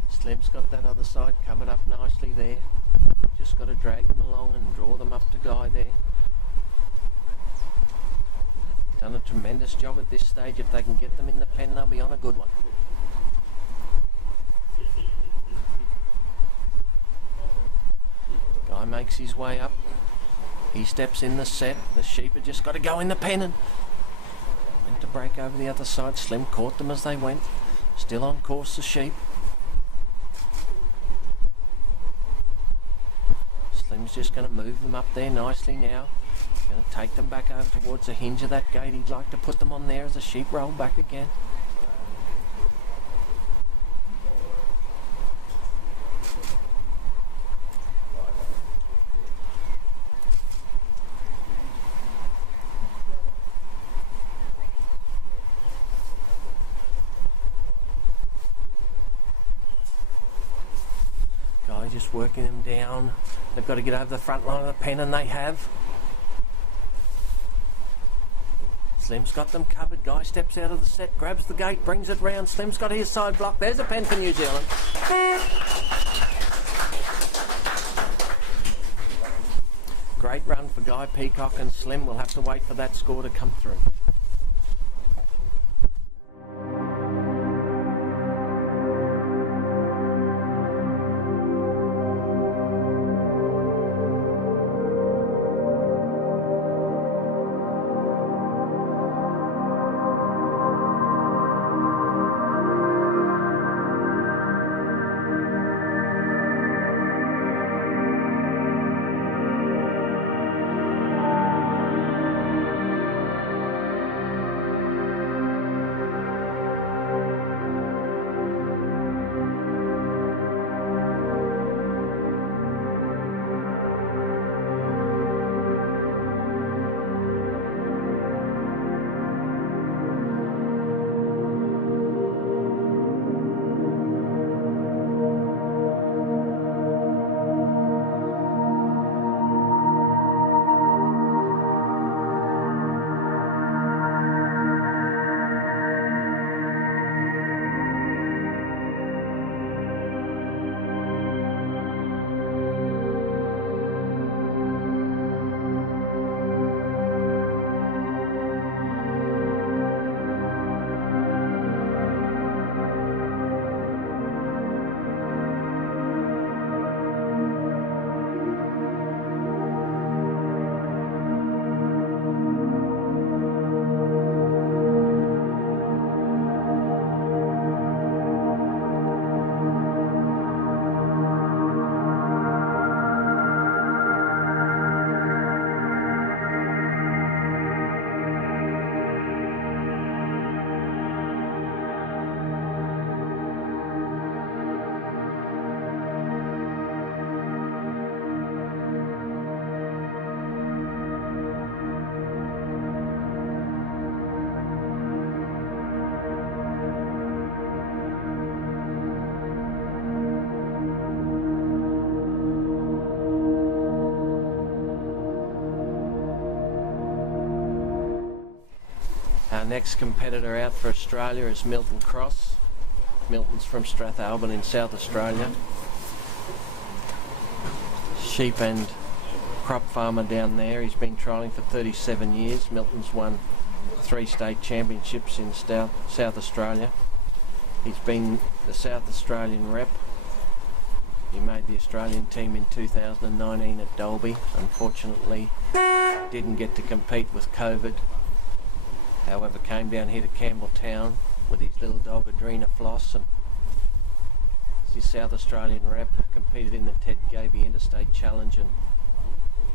Slim's got that other side covered up nicely there. Just got to drag them along and draw them up to Guy there. Done a tremendous job at this stage. If they can get them in the pen, they'll be on a good one. Guy makes his way up. He steps in the set. The sheep have just got to go in the pen and went to break over the other side. Slim caught them as they went. Still on course, the sheep. Slim's just going to move them up there nicely now. Going to take them back over towards the hinge of that gate. He'd like to put them on there as the sheep roll back again. Guy just working them down. They've got to get over the front line of the pen, and they have. Slim's got them covered. Guy steps out of the set, grabs the gate, brings it round. Slim's got his side block. There's a pen for New Zealand. Great run for Guy Peacock, and Slim will have to wait for that score to come through. Our next competitor out for Australia is Milton Cross. Milton's from Strathalbyn in South Australia. Sheep and crop farmer down there. He's been trialling for 37 years. Milton's won 3 state championships in South Australia. He's been the South Australian rep. He made the Australian team in 2019 at Dalby. Unfortunately, didn't get to compete with COVID. However, came down here to Campbell town with his little dog Adrena Floss, and his South Australian rep, competed in the Ted Gaby Interstate Challenge and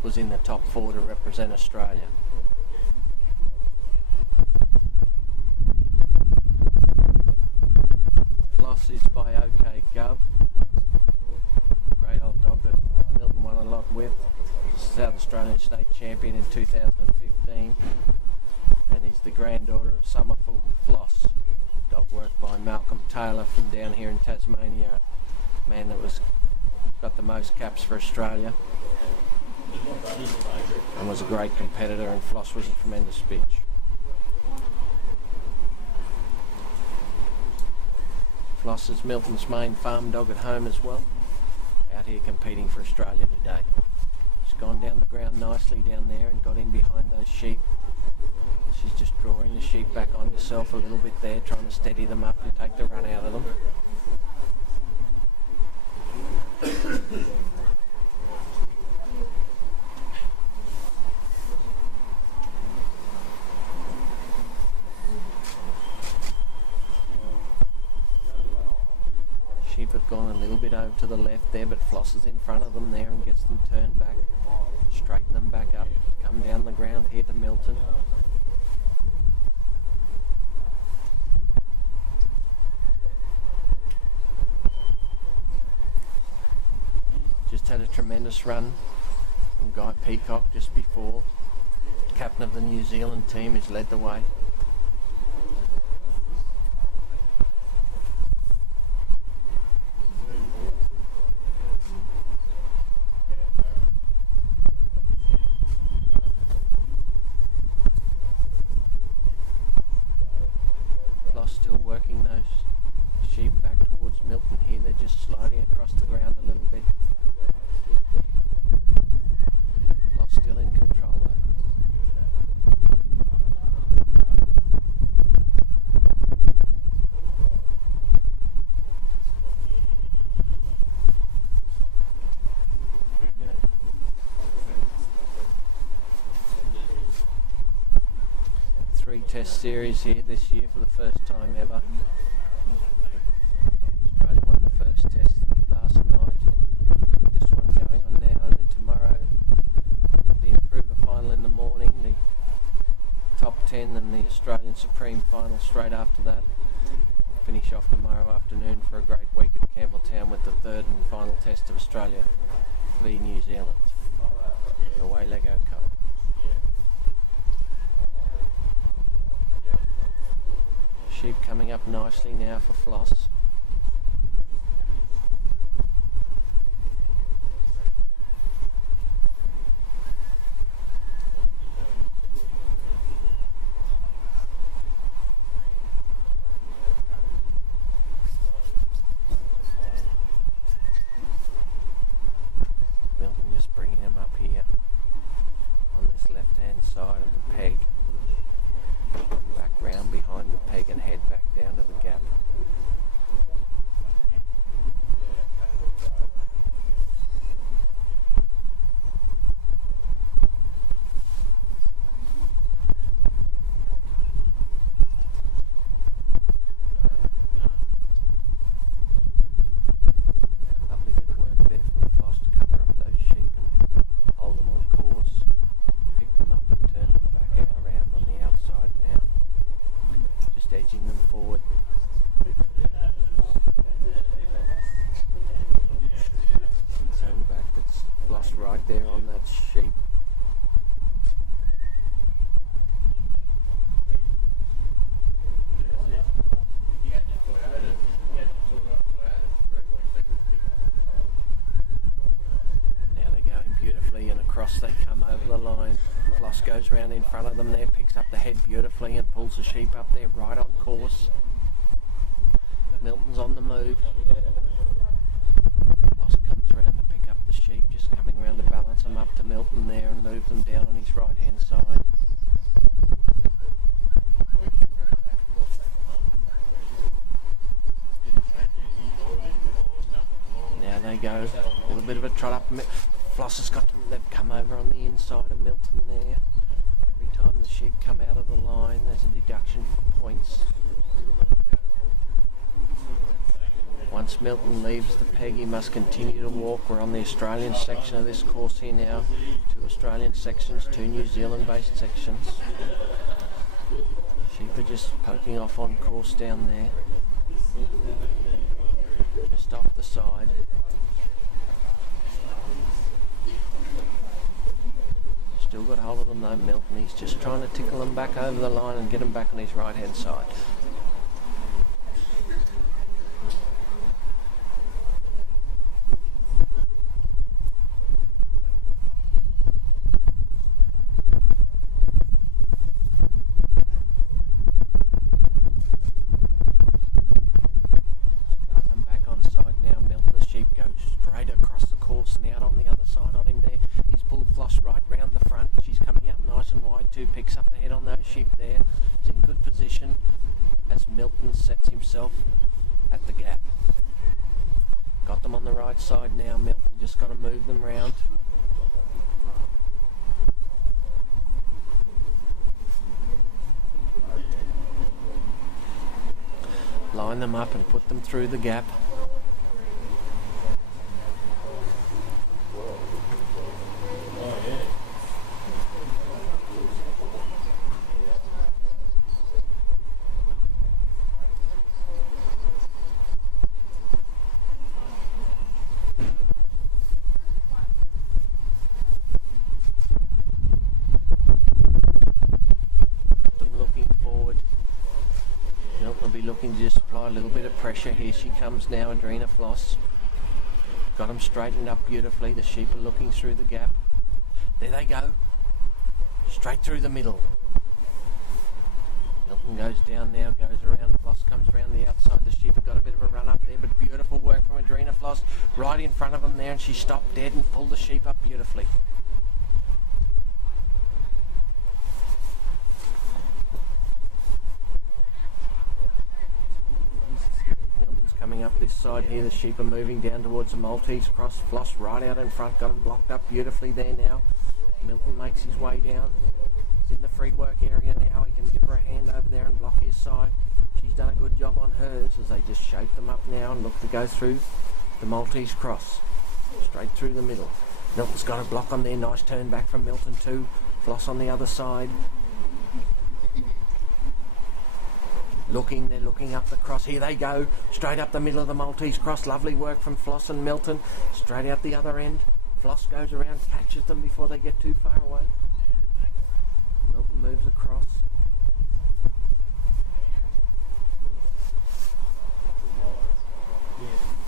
was in the top 4 to represent Australia. Floss is by OK Gov. Great old dog that Milton won a lot with. South Australian state champion in 2015. And he's the granddaughter of Summerful Floss. Dog worked by Malcolm Taylor from down here in Tasmania. Man that got the most caps for Australia. And was a great competitor, and Floss was a tremendous bitch. Floss is Milton's main farm dog at home as well. Out here competing for Australia today. She's gone down the ground nicely down there and got in behind those sheep. She's just drawing the sheep back on herself a little bit there, trying to steady them up and take the run out of them. have gone a little bit over to the left there, but Floss is in front of them there and gets them turned back, straighten them back up, come down the ground here to Milton. Just had a tremendous run from Guy Peacock just before. Captain of the New Zealand team has led the way. Floss still working those sheep back towards Milton here. They're just sliding across the ground a little bit. Floss still in control though. Test series here this year for the first time ever. Australia won the first test last night. This one going on now, and then tomorrow the Improver final in the morning, the top 10 and the Australian Supreme final straight after that. We'll finish off tomorrow afternoon for a great week at Campbell with the third and final test of Australia v New Zealand. Away Lego Cup. Sheep coming up nicely now for Floss. Milton just bringing him up here on this left hand side of the peg. Back round behind the peg and head back down to the gap. Lovely bit of work there from Floss to cover up those sheep and hold them on course. Pick them up and turn them back out around on the outside now. Just edging them forward. Turn back, that's Floss right there on that sheep. Now they're going beautifully and across they come over the line. Floss goes round in front of them there, picks up the head beautifully and pulls the sheep up there right on course. Milton's on the move. Floss comes round to pick up the sheep, just coming round to balance them up to Milton there and move them down on his right hand side. Now they go, a little bit of a trot up. Floss has got them, they've come over on the inside of Milton there. Every time the sheep come out of the line, there's a deduction for points. Once Milton leaves the peg, he must continue to walk. We're on the Australian section of this course here now. 2 Australian sections, 2 New Zealand based sections. Sheep are just poking off on course down there. Just off the side. Still got hold of them though, Milton. He's just trying to tickle them back over the line and get them back on his right hand side. Got them back on side now, Milton. The sheep go straight across the course and out on the other side on him there. He's pulled Floss right round the front. She's coming out nice and wide too. Picks up the head on those sheep there. He's in good position as Milton sets himself at the gap. Got them on the right side now. Milton just got to move them round. Line them up and put them through the gap. to just apply a little bit of pressure. Here she comes now, Adrena Floss. Got them straightened up beautifully. The sheep are looking through the gap. There they go. Straight through the middle. Milton goes down now, goes around. Floss comes around the outside. The sheep have got a bit of a run up there, but beautiful work from Adrena Floss. Right in front of them there, and she stopped dead and pulled the sheep up beautifully. Coming up this side here, the sheep are moving down towards the Maltese cross. Floss right out in front, got him blocked up beautifully there now. Milton makes his way down. He's in the free work area now. He can give her a hand over there and block his side. She's done a good job on hers as they just shape them up now and look to go through the Maltese cross. Straight through the middle. Milton's got a block on there. Nice turn back from Milton too. Floss on the other side. They're looking up the cross. Here they go, straight up the middle of the Maltese cross. Lovely work from Floss and Milton. Straight out the other end. Floss goes around, catches them before they get too far away. Milton moves across.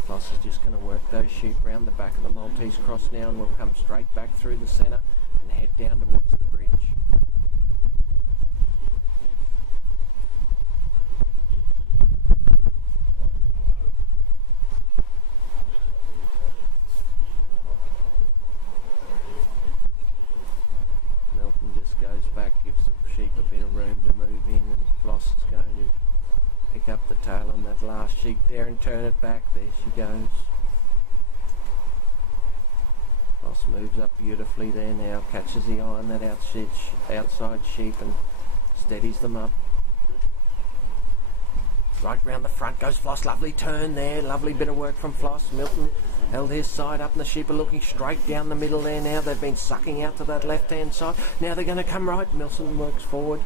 Floss is just going to work those sheep round the back of the Maltese cross now, and we'll come straight back through the centre and head down towards the bridge. Goes back, gives the sheep a bit of room to move in, and Floss is going to pick up the tail on that last sheep there and turn it back. There she goes. Floss moves up beautifully there now, catches the eye on that outside sheep and steadies them up. Right round the front goes Floss. Lovely turn there, lovely bit of work from Floss. Milton held his side up and the sheep are looking straight down the middle there now. They've been sucking out to that left hand side. Now they're going to come right. Milton works forward.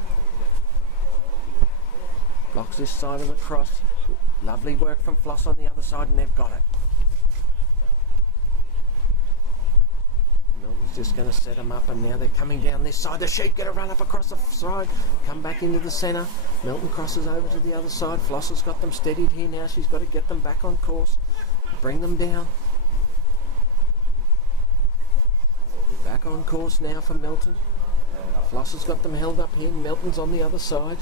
Blocks this side of the cross. Lovely work from Floss on the other side, and they've got it. Milton's just going to set them up, and now they're coming down this side. The sheep get a run up across the side, come back into the centre. Milton crosses over to the other side. Floss has got them steadied here now. She's got to get them back on course, bring them down. Back on course now for Milton. Floss has got them held up here. Milton's on the other side.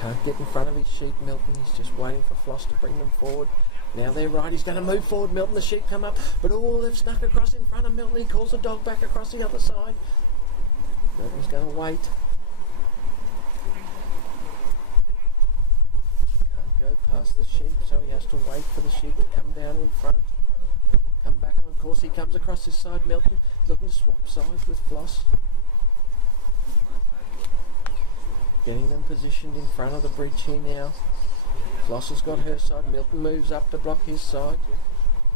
Can't get in front of his sheep, Milton. He's just waiting for Floss to bring them forward. Now they're right. He's going to move forward. Milton, the sheep come up. But they've snuck across in front of Milton. He calls the dog back across the other side. Milton's going to wait. Can't go past the sheep, so he has to wait for the sheep to come down in front. Come back on course. He comes across this side. Milton looking to swap sides with Floss. Getting them positioned in front of the bridge here now. Floss has got her side. Milton moves up to block his side.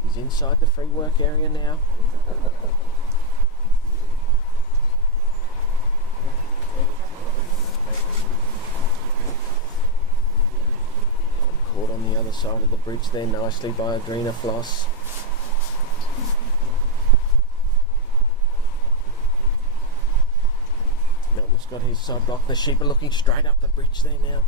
He's inside the free work area now. Caught on the other side of the bridge there nicely by Adrena Floss. Milton's got his side blocked. The sheep are looking straight up the bridge there now.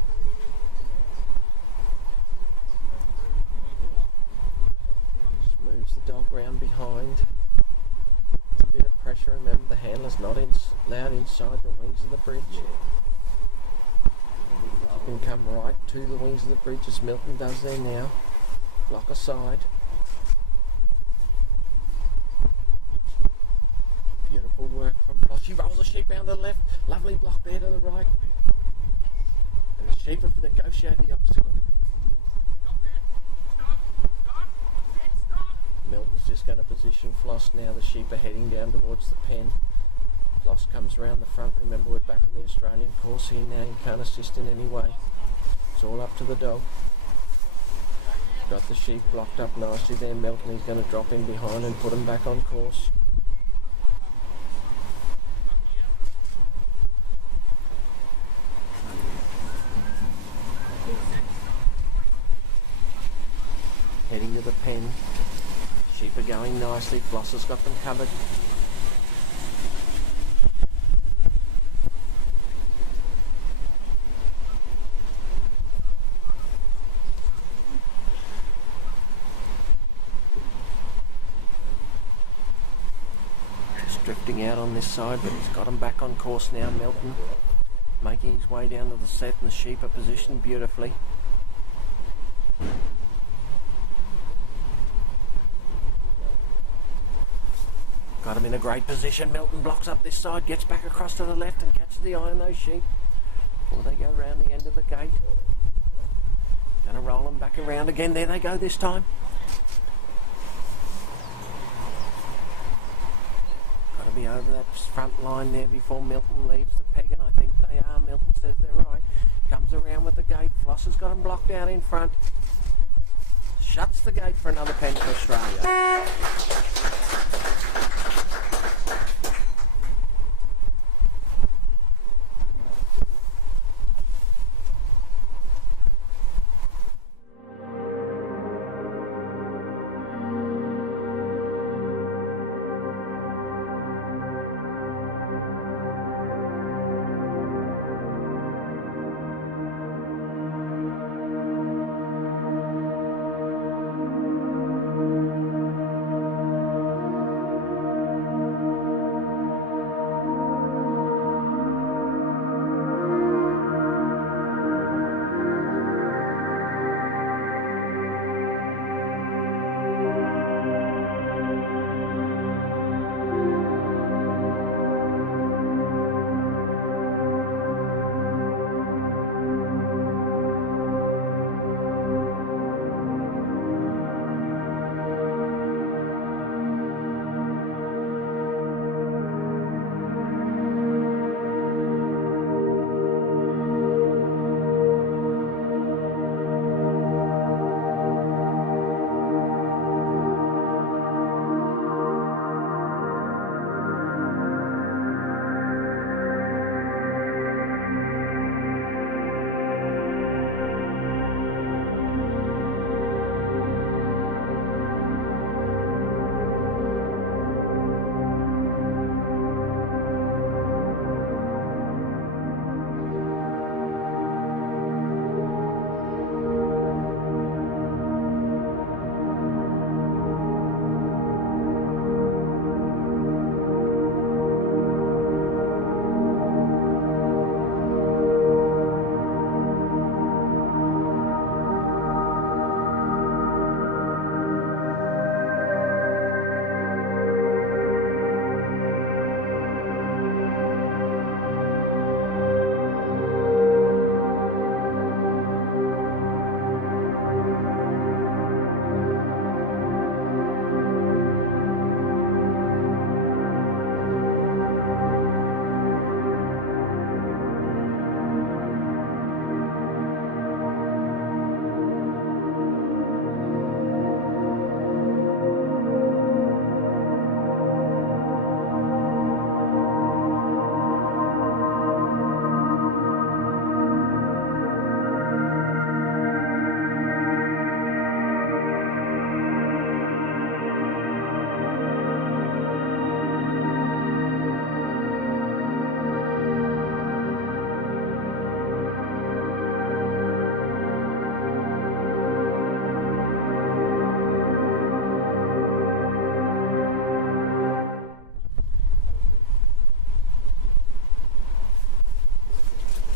Just moves the dog round behind. It's a bit of pressure. Remember, the handler's not allowed inside the wings of the bridge. You can come right to the wings of the bridge as Milton does there now. Block aside. Beautiful work from Floss. She rolls the sheep round to the left. Lovely block there to the right. And the sheep have negotiated the obstacle. Milton's just going to position Floss now. The sheep are heading down towards the pen. Floss comes around the front. Remember, we're back on the Australian course here now. You can't assist in any way. It's all up to the dog. Got the sheep blocked up nicely there. Milton, he's going to drop in behind and put them back on course. Heading to the pen. Sheep are going nicely. Floss has got them covered. drifting out on this side, but he's got him back on course now, Milton. Making his way down to the set, and the sheep are positioned beautifully. Got him in a great position. Milton blocks up this side, gets back across to the left and catches the eye on those sheep before they go round the end of the gate. Gonna roll them back around again. There they go this time. Got to be over that front line there before Milton leaves the peg, and I think they are. Milton says they're right. Comes around with the gate. Floss has got them blocked out in front. Shuts the gate for another pen for Australia.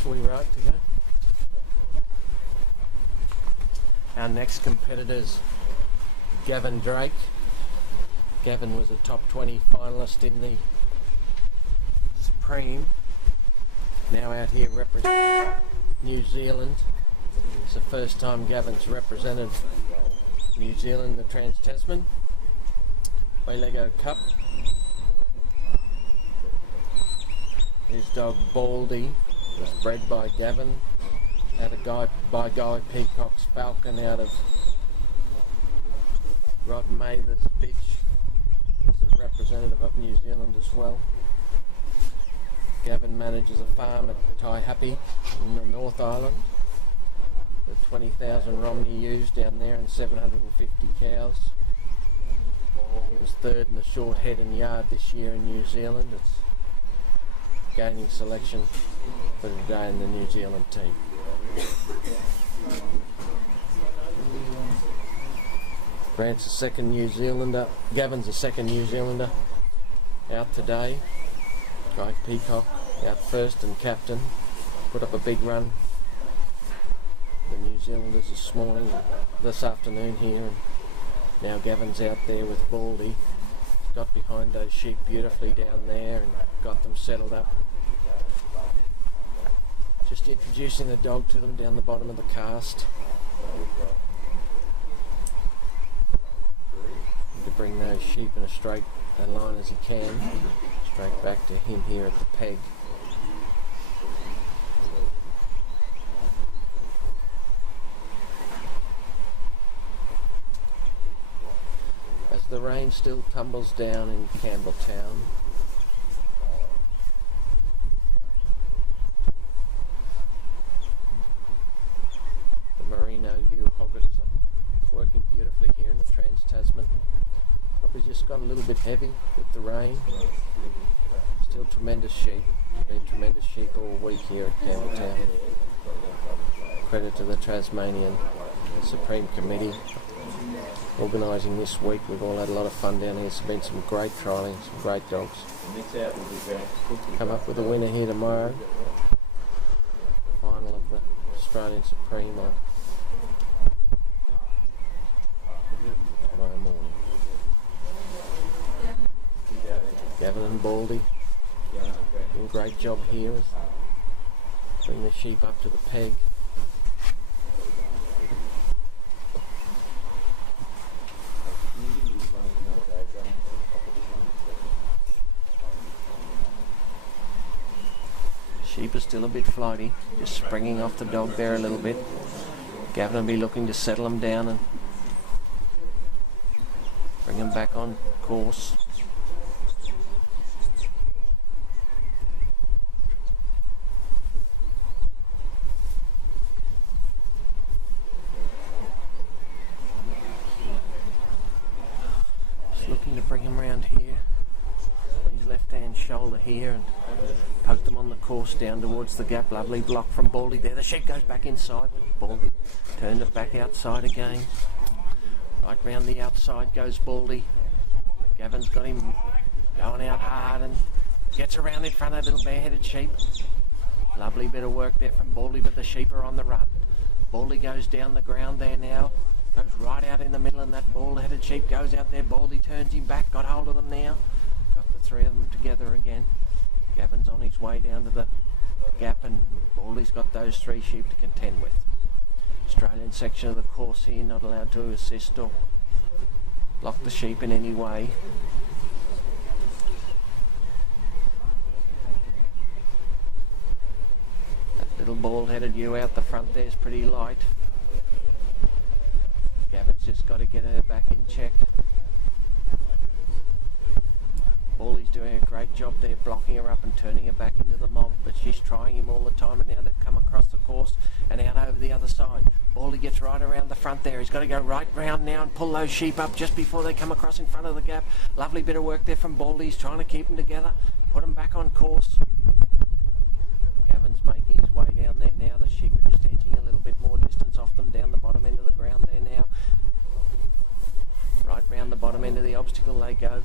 Right to go. Our next competitor's Gavin Drake. Gavin was a top 20 finalist in the Supreme. Now out here representing New Zealand. It's the first time Gavin's represented New Zealand, the Trans-Tasman Lego Cup. His dog Baldy was bred by Gavin, by Guy Peacock's Falcon out of Rod Mather's bitch. He's a representative of New Zealand as well. Gavin manages a farm at Taihape in the North Island. The 20,000 Romney ewes down there and 750 cows. He was third in the short head and yard this year in New Zealand. It's gaining selection for today in the New Zealand team. Grant's a second New Zealander, Gavin's a second New Zealander, out today. Guy Peacock out first and captain. Put up a big run. The New Zealanders this afternoon here, and now Gavin's out there with Baldy. Got behind those sheep beautifully down there and got them settled up. Just introducing the dog to them down the bottom of the cast. To bring those sheep in a straight line as he can, straight back to him here at the peg. As the rain still tumbles down in Campbell town, the Merino ewe hoggets are working beautifully here in the Trans-Tasman. Probably just got a little bit heavy with the rain. Still tremendous sheep. Been tremendous sheep all week here at Campbell town. Credit to the Tasmanian Supreme Committee organising this week. We've all had a lot of fun down here. There's been some great trialling, some great dogs. Come up with a winner here tomorrow. Final of the Australian Supreme on tomorrow morning. Gavin and Baldy doing a great job here. Bring the sheep up to the peg. Sheep are still a bit flighty, just springing off the dog there a little bit. Gavin will be looking to settle them down and bring them back on course. Just looking to bring him around here, on his left hand shoulder here, and poke them on the course down towards the gap. Lovely block from Baldy there. The sheep goes back inside. Baldy turned it back outside again. Right round the outside goes Baldy. Gavin's got him going out hard and gets around in front of that little bareheaded sheep. Lovely bit of work there from Baldy, but the sheep are on the run. Baldy goes down the ground there now. Goes right out in the middle, and that bald-headed sheep goes out there. Baldy turns him back, got hold of them now. Got the three of them together again. Gavin's on his way down to the gap, and Baldy's got those three sheep to contend with. Australian section of the course here, not allowed to assist or block the sheep in any way. That little bald-headed ewe out the front there is pretty light. Gavin's just got to get her back in check. Baldy's doing a great job there, blocking her up and turning her back into the mob, but she's trying him all the time, and now they've come across the course and out over the other side. Baldy gets right around the front there. He's got to go right round now and pull those sheep up just before they come across in front of the gap. Lovely bit of work there from Baldy. He's trying to keep them together, put them back on course. Gavin's making his way down there now. The sheep are just edging a little bit more distance off them down the bottom end of the ground there now. Right round the bottom end of the obstacle they go.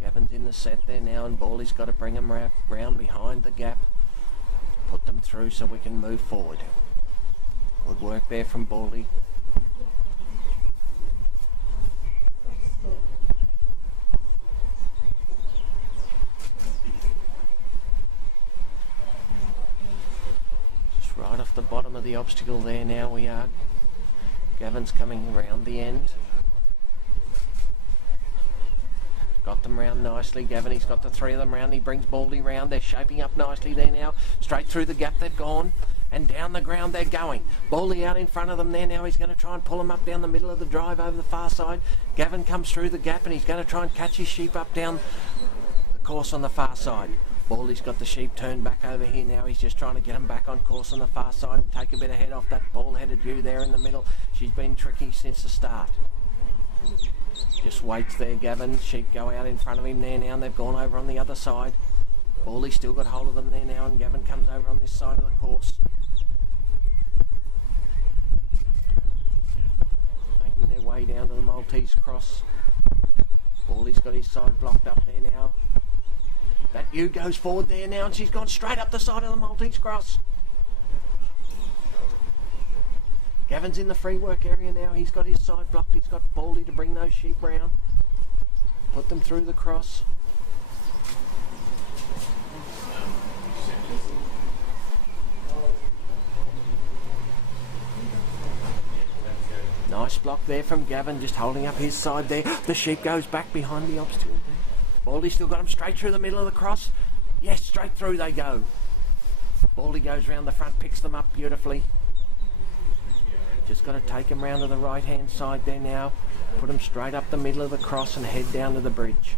Gavin's in the set there now, and Baldy's got to bring them round behind the gap, put them through so we can move forward. Good work there from Baldy. Just right off the bottom of the obstacle there now we are. Gavin's coming round the end. Got them round nicely. Gavin, he's got the three of them round. He brings Baldy round. They're shaping up nicely there now. Straight through the gap they've gone, and down the ground they're going. Baldy out in front of them there now. He's going to try and pull them up down the middle of the drive over the far side. Gavin comes through the gap, and he's going to try and catch his sheep up down the course on the far side. Baldy's got the sheep turned back over here now. He's just trying to get them back on course on the far side and take a bit of head off that bald-headed ewe there in the middle. She's been tricky since the start. Just waits there, Gavin. Sheep go out in front of him there now, and they've gone over on the other side. Baldy's still got hold of them there now, and Gavin comes over on this side of the course. way down to the Maltese cross. Baldy's got his side blocked up there now. That ewe goes forward there now, and she's gone straight up the side of the Maltese cross. Gavin's in the free work area now. He's got his side blocked. He's got Baldy to bring those sheep round. Put them through the cross. Nice block there from Gavin, just holding up his side there. The sheep goes back behind the obstacle there. Baldy still got him straight through the middle of the cross. Yes, straight through they go. Baldy goes round the front, picks them up beautifully. Just got to take them round to the right hand side there now. Put them straight up the middle of the cross and head down to the bridge.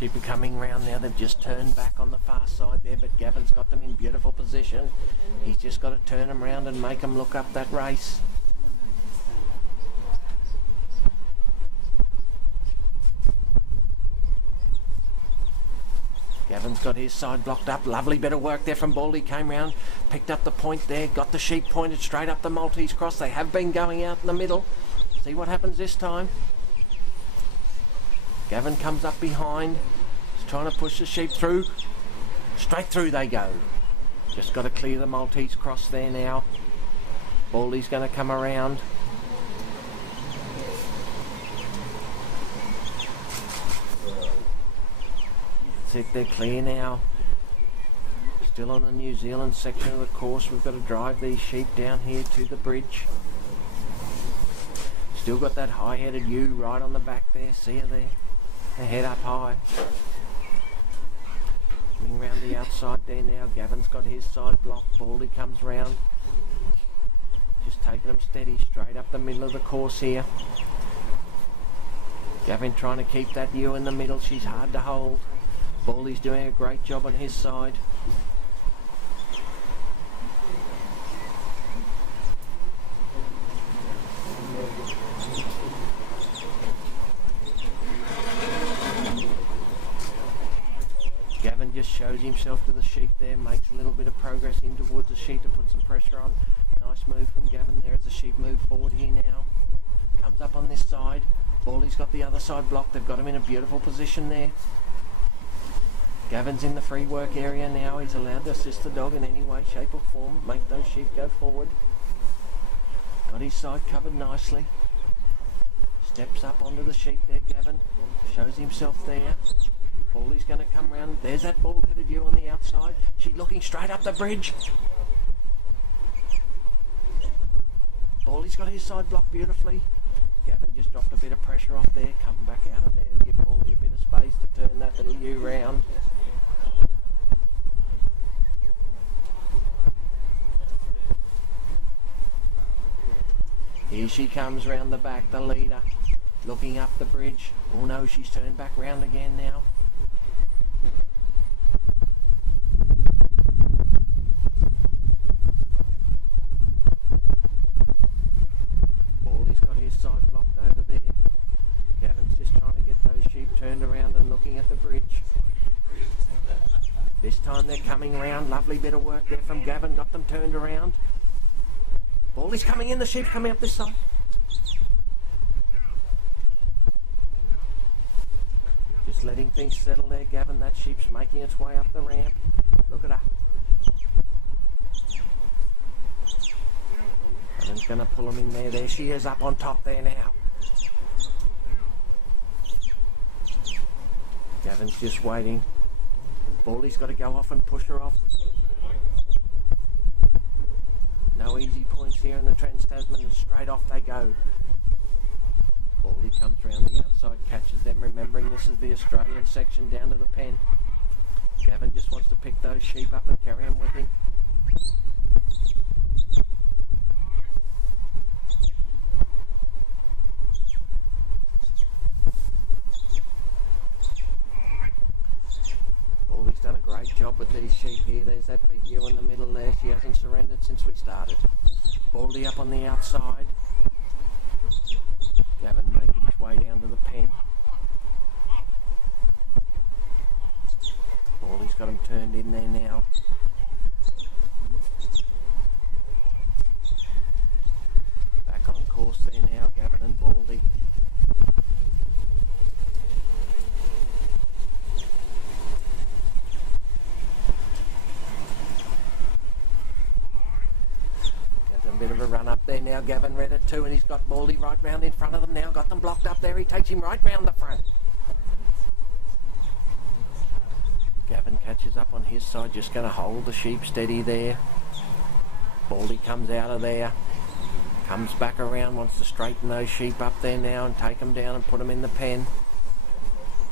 Sheep are coming round now. They've just turned back on the far side there, but Gavin's got them in beautiful position. He's just got to turn them round and make them look up that race. Gavin's got his side blocked up. Lovely bit of work there from Baldy. Came round, picked up the point there, got the sheep pointed straight up the Maltese cross. They have been going out in the middle. See what happens this time. Gavin comes up behind. He's trying to push the sheep through. Straight through they go. Just got to clear the Maltese cross there now. Baldy's going to come around. That's it, they're clear now. Still on the New Zealand section of the course. We've got to drive these sheep down here to the bridge. Still got that high-headed ewe right on the back there. See her there? Her head up high. Coming round the outside there now. Gavin's got his side blocked. Baldy comes round. Just taking them steady straight up the middle of the course here. Gavin trying to keep that ewe in the middle. She's hard to hold. Baldy's doing a great job on his side. Gavin just shows himself to the sheep there, makes a little bit of progress in towards the sheep to put some pressure on. Nice move from Gavin there as the sheep move forward here now. Comes up on this side. Baldy's got the other side blocked. They've got him in a beautiful position there. Gavin's in the free work area now. He's allowed to assist the dog in any way, shape or form. Make those sheep go forward. Got his side covered nicely. Steps up onto the sheep there, Gavin. Shows himself there. Baldy's going to come round. There's that bald-headed ewe on the outside. She's looking straight up the bridge. Baldy's got his side blocked beautifully. Gavin just dropped a bit of pressure off there. Come back out of there. Give Baldy a bit of space to turn that little ewe round. Here she comes round the back, the leader. Looking up the bridge. Oh no, she's turned back round again now. Baldy's got his side blocked over there. Gavin's just trying to get those sheep turned around and looking at the bridge. This time they're coming round. Lovely bit of work there from Gavin. Got them turned around. Baldy's coming in. The sheep coming up this side. Just letting things settle there, Gavin. That sheep's making its way up the ramp. Look at her. Gavin's going to pull him in there. There she is up on top there now. Gavin's just waiting. Baldy's got to go off and push her off. No easy points here in the Trans-Tasman. Straight off they go. Baldy comes round the outside, catches them, remembering this is the Australian section down to the pen. Gavin just wants to pick those sheep up and carry them with him. Baldy's done a great job with these sheep here. There's that big ewe in the middle there. She hasn't surrendered since we started. Baldy up on the outside. way down to the pen. Baldy's got him turned in there now. Back on course there now, Gavin and Baldy. A bit of a run up there now. Gavin read it too, and he's got Baldy right round in front of them now. Got them blocked up there. He takes him right round the front. Gavin catches up on his side, just going to hold the sheep steady there. Baldy comes out of there, comes back around, wants to straighten those sheep up there now and take them down and put them in the pen.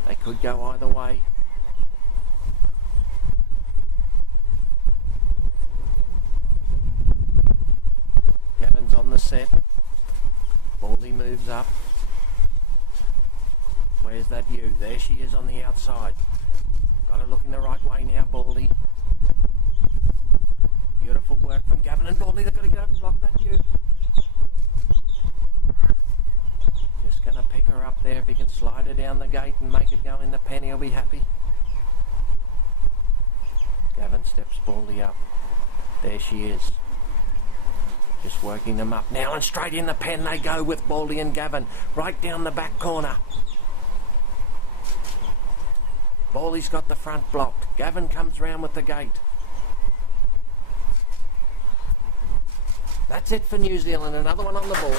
They could go either way. Gavin's on the set. Baldy moves up. Where's that ewe? There she is on the outside. Got to look in the right way now, Baldy. Beautiful work from Gavin and Baldy. They've got to get up and block that ewe. Just going to pick her up there. If he can slide her down the gate and make it go in the pen, he'll be happy. Gavin steps Baldy up. There she is. Just working them up now, and straight in the pen they go with Baldy and Gavin. Right down the back corner. Baldy's got the front blocked. Gavin comes round with the gate. That's it for New Zealand. Another one on the board.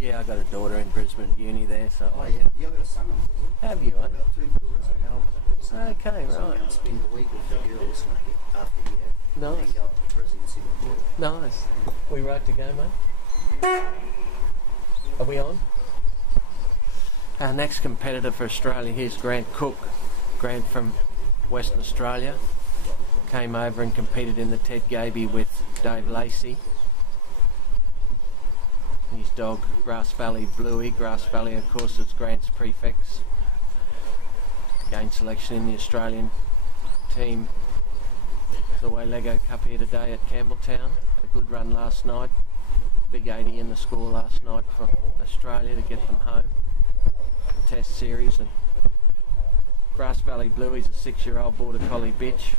Yeah, I got a daughter in Brisbane Uni there, so. Oh, yeah. You got a son, have you? I've got two daughters in Melbourne. So Okay, so I'm right. going to spend a week with the girls after year. Nice. And go up to presidency. Nice. We right to go, mate? Are we on? Our next competitor for Australia, here's Grant Cook. Grant from Western Australia. Came over and competed in the Ted Gaby with Dave Lacey. His dog, Grass Valley Bluey. Grass Valley, of course, is Grant's prefix. Gained selection in the Australian team the Way Lego Cup here today at Campbelltown. Had a good run last night. Big 80 in the score last night for Australia to get them home. Test series. And Grass Valley Bluey's a 6-year-old border collie bitch.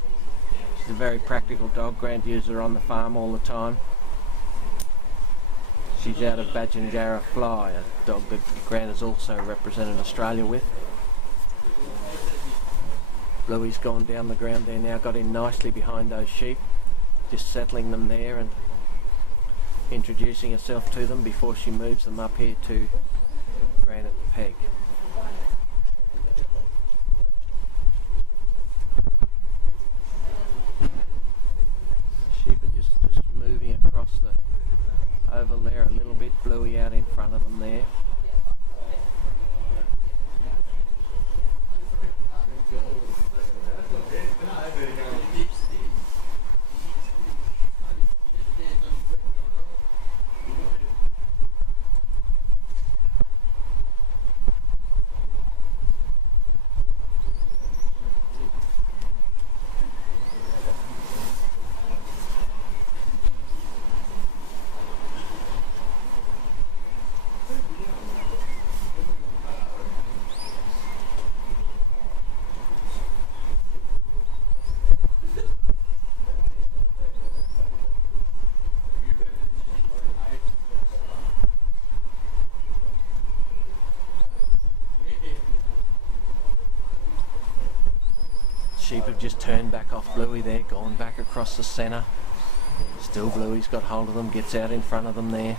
She's a very practical dog. Grant uses her on the farm all the time. She's out of Badgingarra Fly, a dog that Grant has also represented Australia with. Bluey's gone down the ground there now, got in nicely behind those sheep, just settling them there and introducing herself to them before she moves them up here to Granite Peg. Sheep are just moving across the oval there a little bit, Bluey out in front of them there. Sheep have just turned back off Bluey there, gone back across the centre. Still Bluey's got hold of them, gets out in front of them there.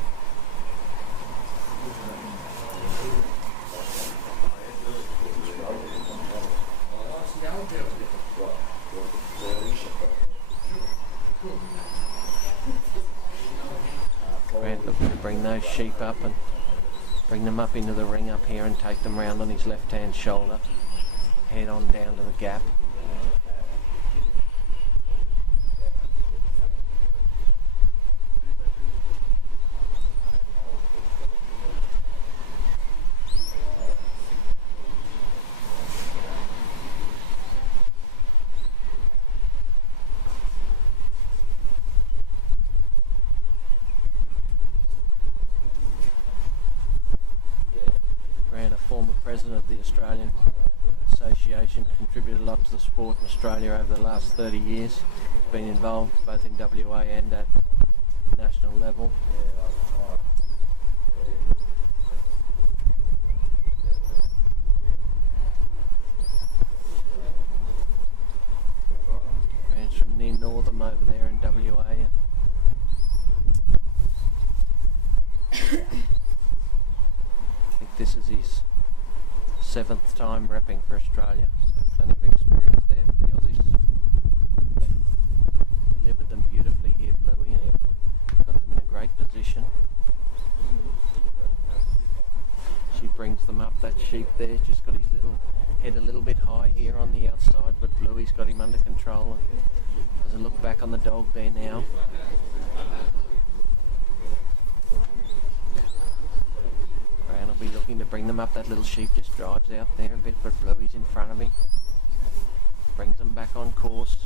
Grant looking to bring those sheep up and bring them up into the ring up here and take them round on his left hand shoulder. Head on down to the gap. Grant, a former president of the Australian Association, contributed a lot to the sport in Australia over the last 30 years. Been involved both in WA and at national level. Grant's from near Northam over there in WA. I think this is his 7th time repping for Australia, so plenty of experience there for the Aussies. Delivered them beautifully here, Bluey, and got them in a great position. She brings them up. That sheep there's just got his little head a little bit high here on the outside, but Bluey's got him under control. And there's a look back on the dog there now. I'll be looking to bring them up. That little sheep just drives out there a bit, but Bluey's in front of me. Brings them back on course.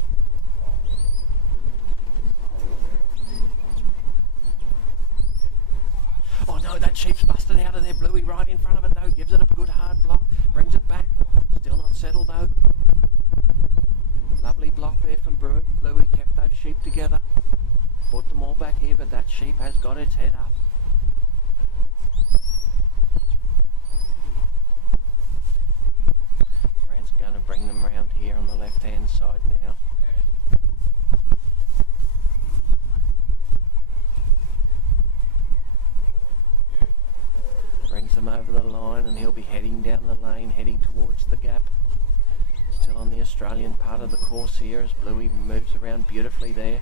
Oh no, that sheep's busted out of there, Bluey, right in front of it though. Gives it a good hard block. Brings it back. Still not settled though. Lovely block there from Bluey. Kept those sheep together. Brought them all back here, but that sheep has got its head up. Going to bring them round here on the left hand side now. Brings them over the line and he'll be heading down the lane, heading towards the gap. Still on the Australian part of the course here as Bluey moves around beautifully there.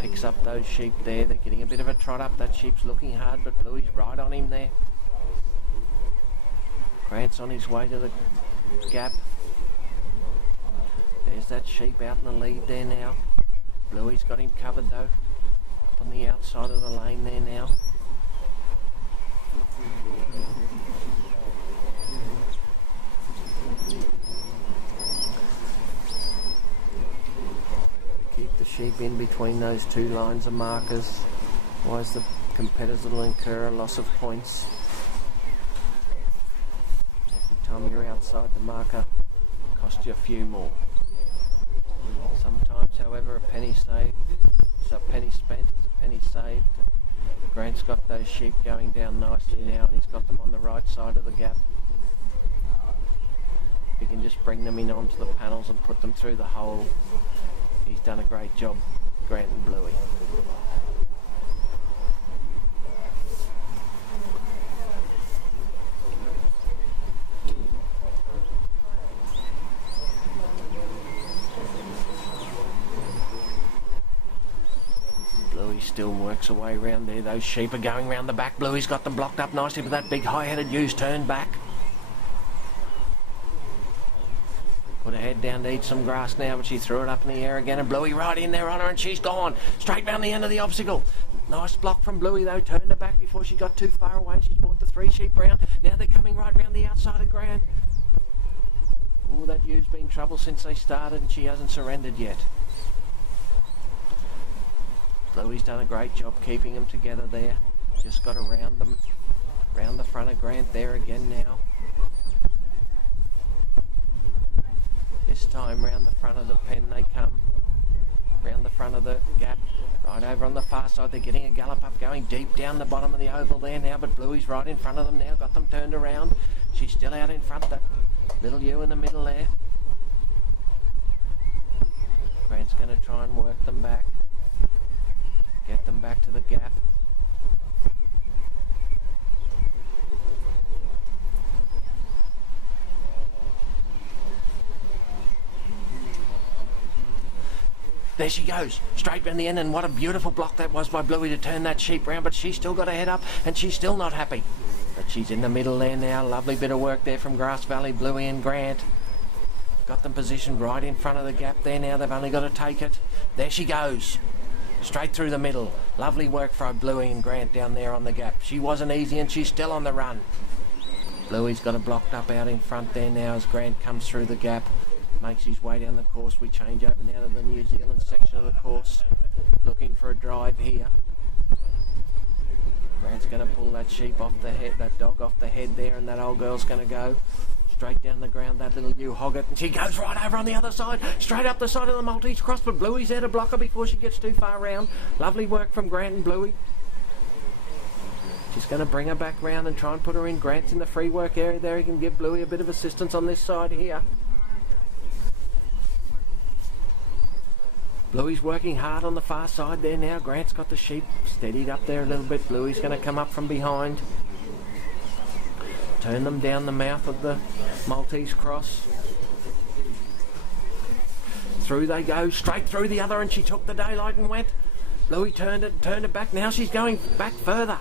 Picks up those sheep there. They're getting a bit of a trot up. That sheep's looking hard, but Bluey's right on him there. Grant's on his way to the gap. There's that sheep out in the lead there now. Bluey's got him covered though. Up on the outside of the lane there now. in between those two lines of markers. Otherwise the competitors will incur a loss of points. Every time you're outside the marker, it'll cost you a few more. Sometimes, however, a penny saved, so a penny spent is a penny saved. Grant's got those sheep going down nicely now, and he's got them on the right side of the gap. You can just bring them in onto the panels and put them through the hole. He's done a great job, Grant and Bluey. Bluey still works away round there. Those sheep are going round the back. Bluey's got them blocked up nicely with that big high-headed ewe's turned back. Put her head down to eat some grass now, but she threw it up in the air again, and Bluey right in there on her, and she's gone straight round the end of the obstacle. Nice block from Bluey though, turned her back before she got too far away. She's brought the 3 sheep round. Now they're coming right round the outside of Grant. Oh, that ewe's been trouble since they started, and she hasn't surrendered yet. Bluey's done a great job keeping them together there. Just got around them, round the front of Grant there again now. This time round the front of the pen they come, round the front of the gap, right over on the far side. They're getting a gallop up, going deep down the bottom of the oval there now, but Bluey's right in front of them now, got them turned around. She's still out in front, that little ewe in the middle there. Grant's going to try and work them back, get them back to the gap. There she goes, straight round the end, and what a beautiful block that was by Bluey to turn that sheep round, but she's still got her head up, and she's still not happy. But she's in the middle there now. Lovely bit of work there from Grass Valley, Bluey and Grant. Got them positioned right in front of the gap there now. They've only got to take it. There she goes, straight through the middle. Lovely work from Bluey and Grant down there on the gap. She wasn't easy, and she's still on the run. Bluey's got it blocked up out in front there now as Grant comes through the gap. Makes his way down the course. We change over now to the New Zealand section of the course. Looking for a drive here. Grant's going to pull that sheep off the head, that dog off the head there, and that old girl's going to go straight down the ground. That little ewe hog it, and she goes right over on the other side, straight up the side of the Maltese cross, but Bluey's there to block her before she gets too far round. Lovely work from Grant and Bluey. She's going to bring her back round and try and put her in. Grant's in the free work area there. He can give Bluey a bit of assistance on this side here. Bluey's working hard on the far side there now. Grant's got the sheep steadied up there a little bit. Bluey's going to come up from behind. Turn them down the mouth of the Maltese cross. Through they go, straight through the other, and she took the daylight and went. Bluey turned it back. Now she's going back further.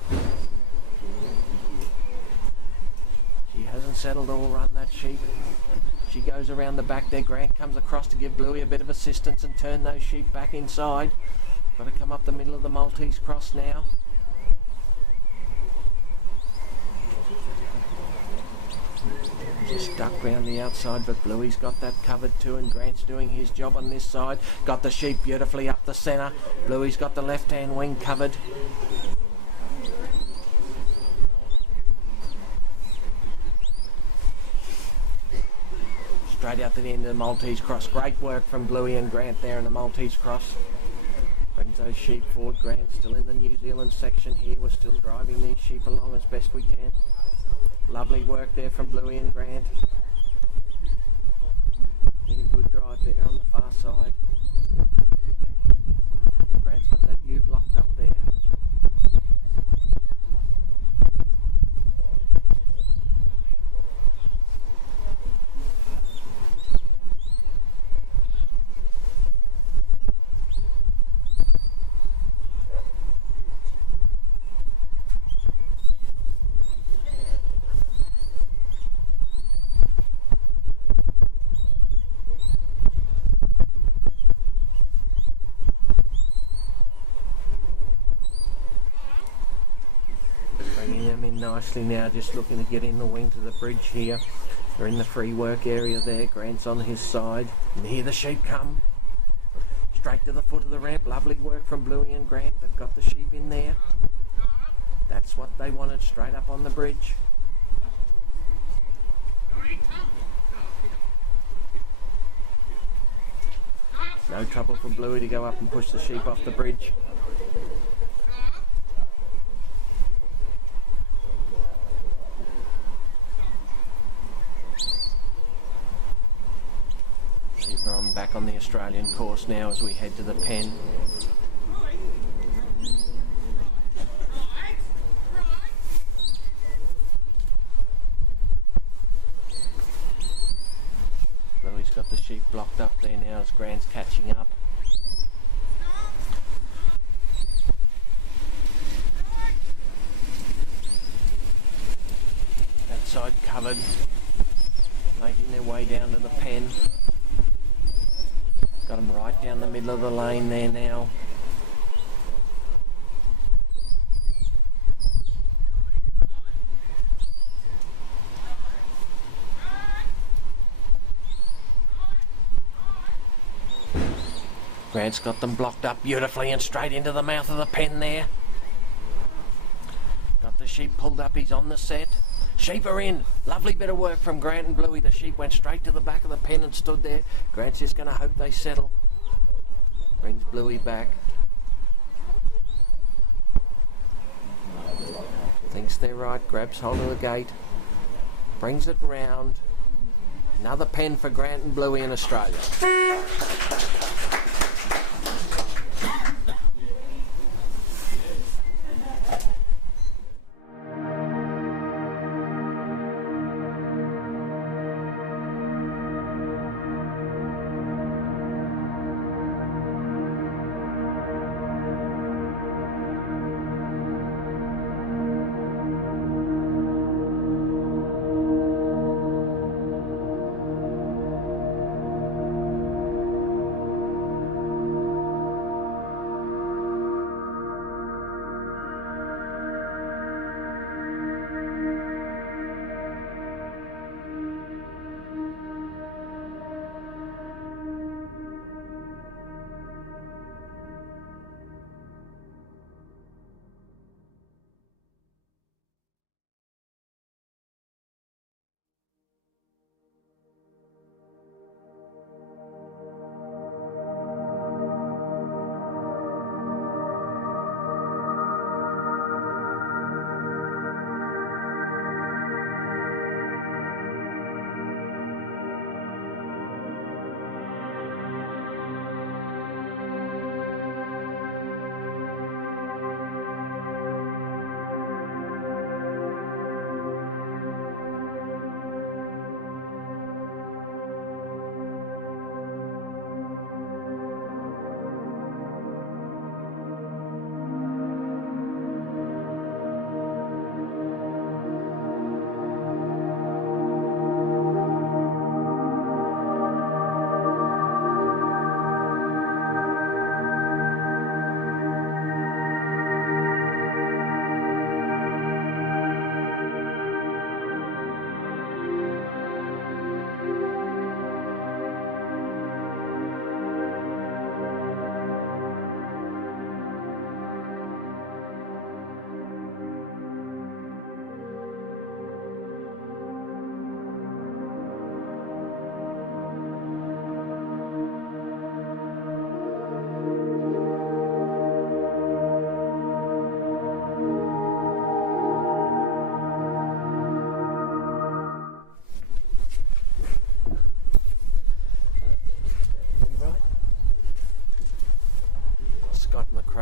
She hasn't settled all run, that sheep. She goes around the back there. Grant comes across to give Bluey a bit of assistance and turn those sheep back inside. Got to come up the middle of the Maltese cross now. Just stuck round the outside, but Bluey's got that covered too, and Grant's doing his job on this side. Got the sheep beautifully up the centre. Bluey's got the left-hand wing covered. Straight out to the end of the Maltese cross. Great work from Bluey and Grant there in the Maltese cross. Brings those sheep forward. Grant still in the New Zealand section here. We're still driving these sheep along as best we can. Lovely work there from Bluey and Grant. A good drive there on the far side. Grant's got that ewe blocked up there. Nicely now, just looking to get in the wing to the bridge here. They're in the free work area there. Grant's on his side, and here the sheep come. Straight to the foot of the ramp. Lovely work from Bluey and Grant. They've got the sheep in there. That's what they wanted, straight up on the bridge. No trouble for Bluey to go up and push the sheep off the bridge. Sheep are back on the Australian course now as we head to the pen. Louis got the sheep blocked up there now as Grant's catching up. That side covered, making their way down to the pen. Got them right down the middle of the lane there now. Grant's got them blocked up beautifully and straight into the mouth of the pen there. Got the sheep pulled up, he's on the set. Sheep are in. Lovely bit of work from Grant and Bluey. The sheep went straight to the back of the pen and stood there. Grant's just going to hope they settle. Brings Bluey back. Thinks they're right, grabs hold of the gate. Brings it round. Another pen for Grant and Bluey in Australia.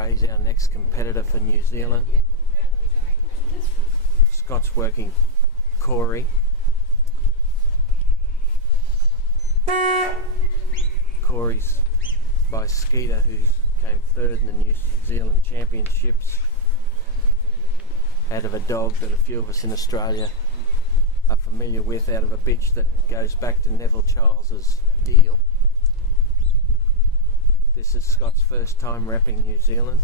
Is our next competitor for New Zealand. Scott's working Corey. Corey's by Skeeter, who came third in the New Zealand Championships, out of a dog that a few of us in Australia are familiar with, out of a bitch that goes back to Neville Charles's Deal. This is Scott's first time repping New Zealand.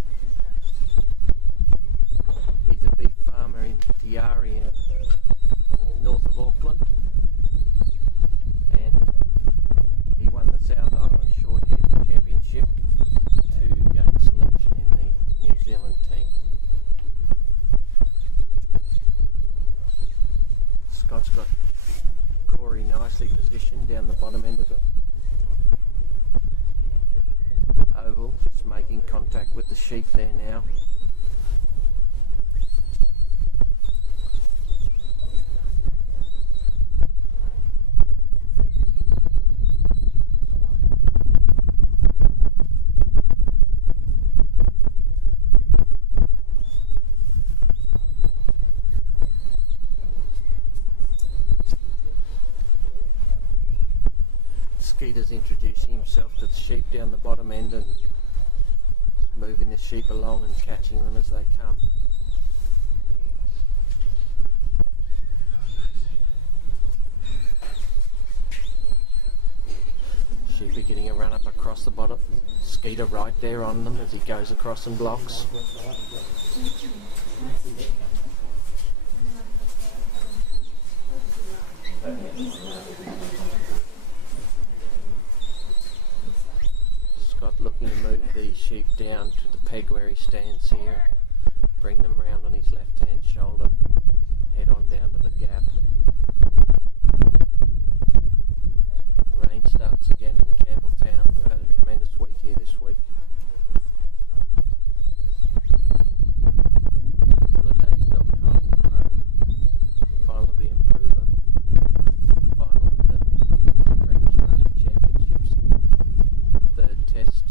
He's a beef farmer in Tiari in north of Auckland, and he won the South Island Short Head Championship. Scott's got Corey nicely positioned down the bottom end of the oval, just making contact with the sheep there now. Skeeter's introducing himself to the sheep down the bottom end and moving the sheep along and catching them as they come. Sheep are getting a run up across the bottom. Skeeter right there on them as he goes across and blocks. Scott looking to move these sheep down to the peg where he stands here, bring them round on his left hand shoulder, head on down to the gap. Rain starts again in Campbell town. We've had a tremendous week here this week. Holidays dog trotting tomorrow. Final of the Improver. Final of the Supreme Australian Championships. Third test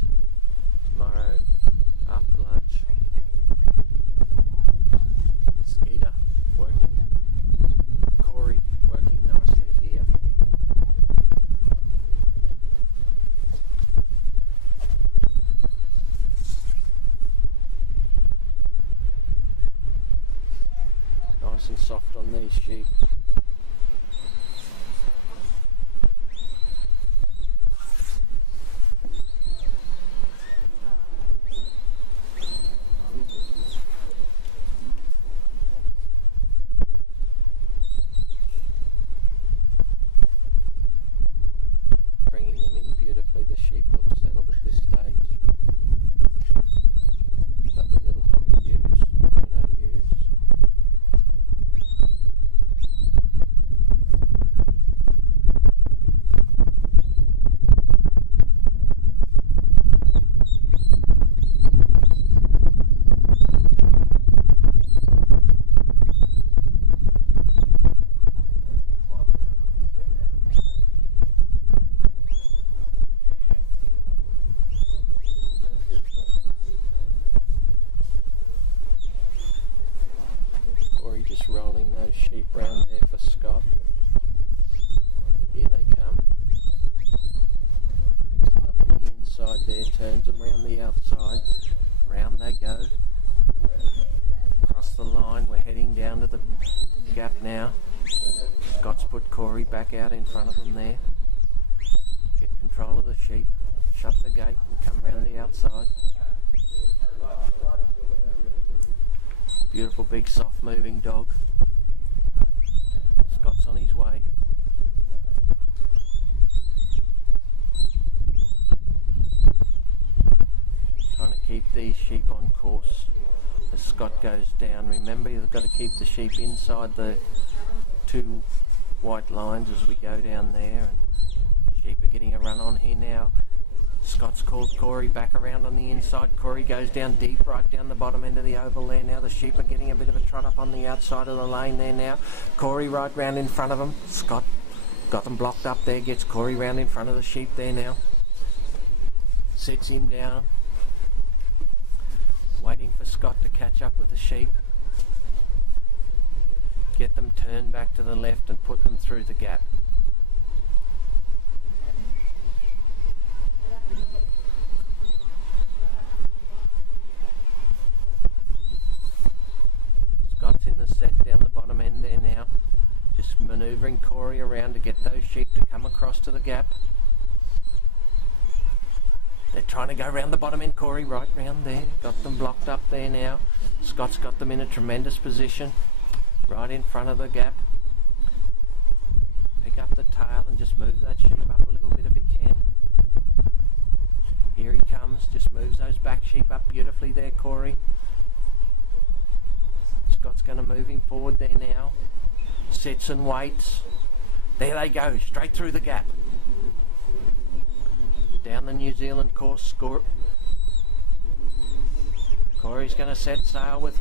tomorrow after lunch. Skeeter working, Corey working nicely here. Nice and soft on these sheep. Bringing them in beautifully. The sheep look settled at this stage. Lovely little hogger ewes, merino ewes. Corey just rolling those sheep round there for Scott. Here they come. Picks them up on the inside there, turns them round the outside. Round they go. Across the line, we're heading down to the gap now. Scott's put Corey back out in front of them there. Get control of the sheep. Shut the gate and come round the outside. Beautiful big soft moving dog. Scott's on his way. Trying to keep these sheep on course as Scott goes down. Remember, you've got to keep the sheep inside the two white lines as we go down there. And sheep are getting a run on here now. Scott's called Corey back around on the inside. Corey goes down deep, right down the bottom end of the oval there now. The sheep are getting a bit of a trot up on the outside of the lane there now. Corey right round in front of them. Scott got them blocked up there, gets Corey round in front of the sheep there now. Sits him down. Waiting for Scott to catch up with the sheep. Get them turned back to the left and put them through the gap. Scott's in the set down the bottom end there now. Just manoeuvring Corey around to get those sheep to come across to the gap. They're trying to go around the bottom end. Corey right round there. Got them blocked up there now. Scott's got them in a tremendous position. Right in front of the gap. Pick up the tail and just move that sheep up a little bit if he can. Here he comes. Just moves those back sheep up beautifully there, Corey. Scott's going to move him forward there now. sits and waits. There they go, straight through the gap. Down the New Zealand course, Corey's going to set sail with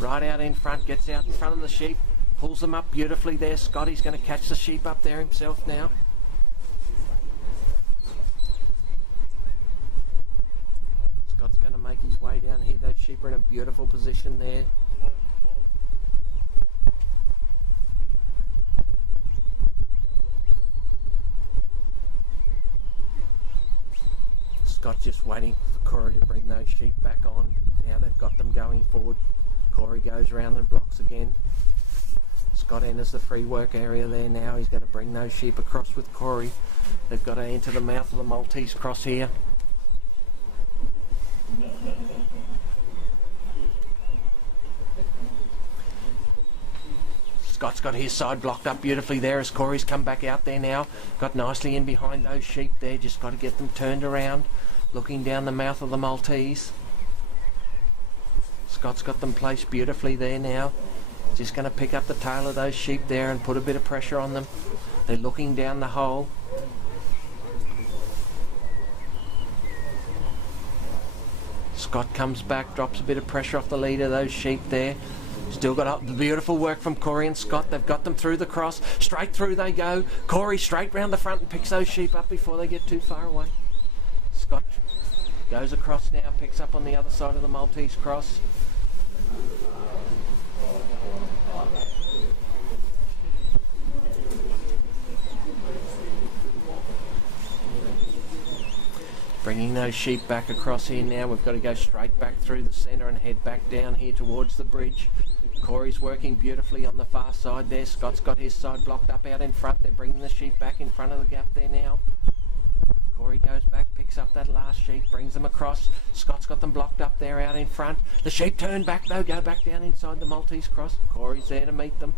right out in front, gets out in front of the sheep, pulls them up beautifully there. Scotty's going to catch the sheep up there himself now. Scott's going to make his way down here. Those sheep are in a beautiful position there. Scott's just waiting for Corey to bring those sheep back on. Now they've got them going forward. Corey goes round and blocks again. Scott enters the free work area there now. He's going to bring those sheep across with Corey. They've got to enter the mouth of the Maltese cross here. Scott's got his side blocked up beautifully there as Corey's come back out there now. Got nicely in behind those sheep there. Just got to get them turned around. Looking down the mouth of the Maltese. Scott's got them placed beautifully there now. Just going to pick up the tail of those sheep there and put a bit of pressure on them. They're looking down the hole. Scott comes back, drops a bit of pressure off the lead of those sheep there. Still got beautiful work from Corey and Scott. They've got them through the cross. Straight through they go. Corey straight round the front and picks those sheep up before they get too far away. Scott goes across now, picks up on the other side of the Maltese cross. Bringing those sheep back across here now. We've got to go straight back through the centre and head back down here towards the bridge. Corey's working beautifully on the far side there. Scott's got his side blocked up out in front. They're bringing the sheep back in front of the gap there now. Corey goes back, picks up that last sheep, brings them across. Scott's got them blocked up there out in front. The sheep turn back though, go back down inside the Maltese cross. Corey's there to meet them.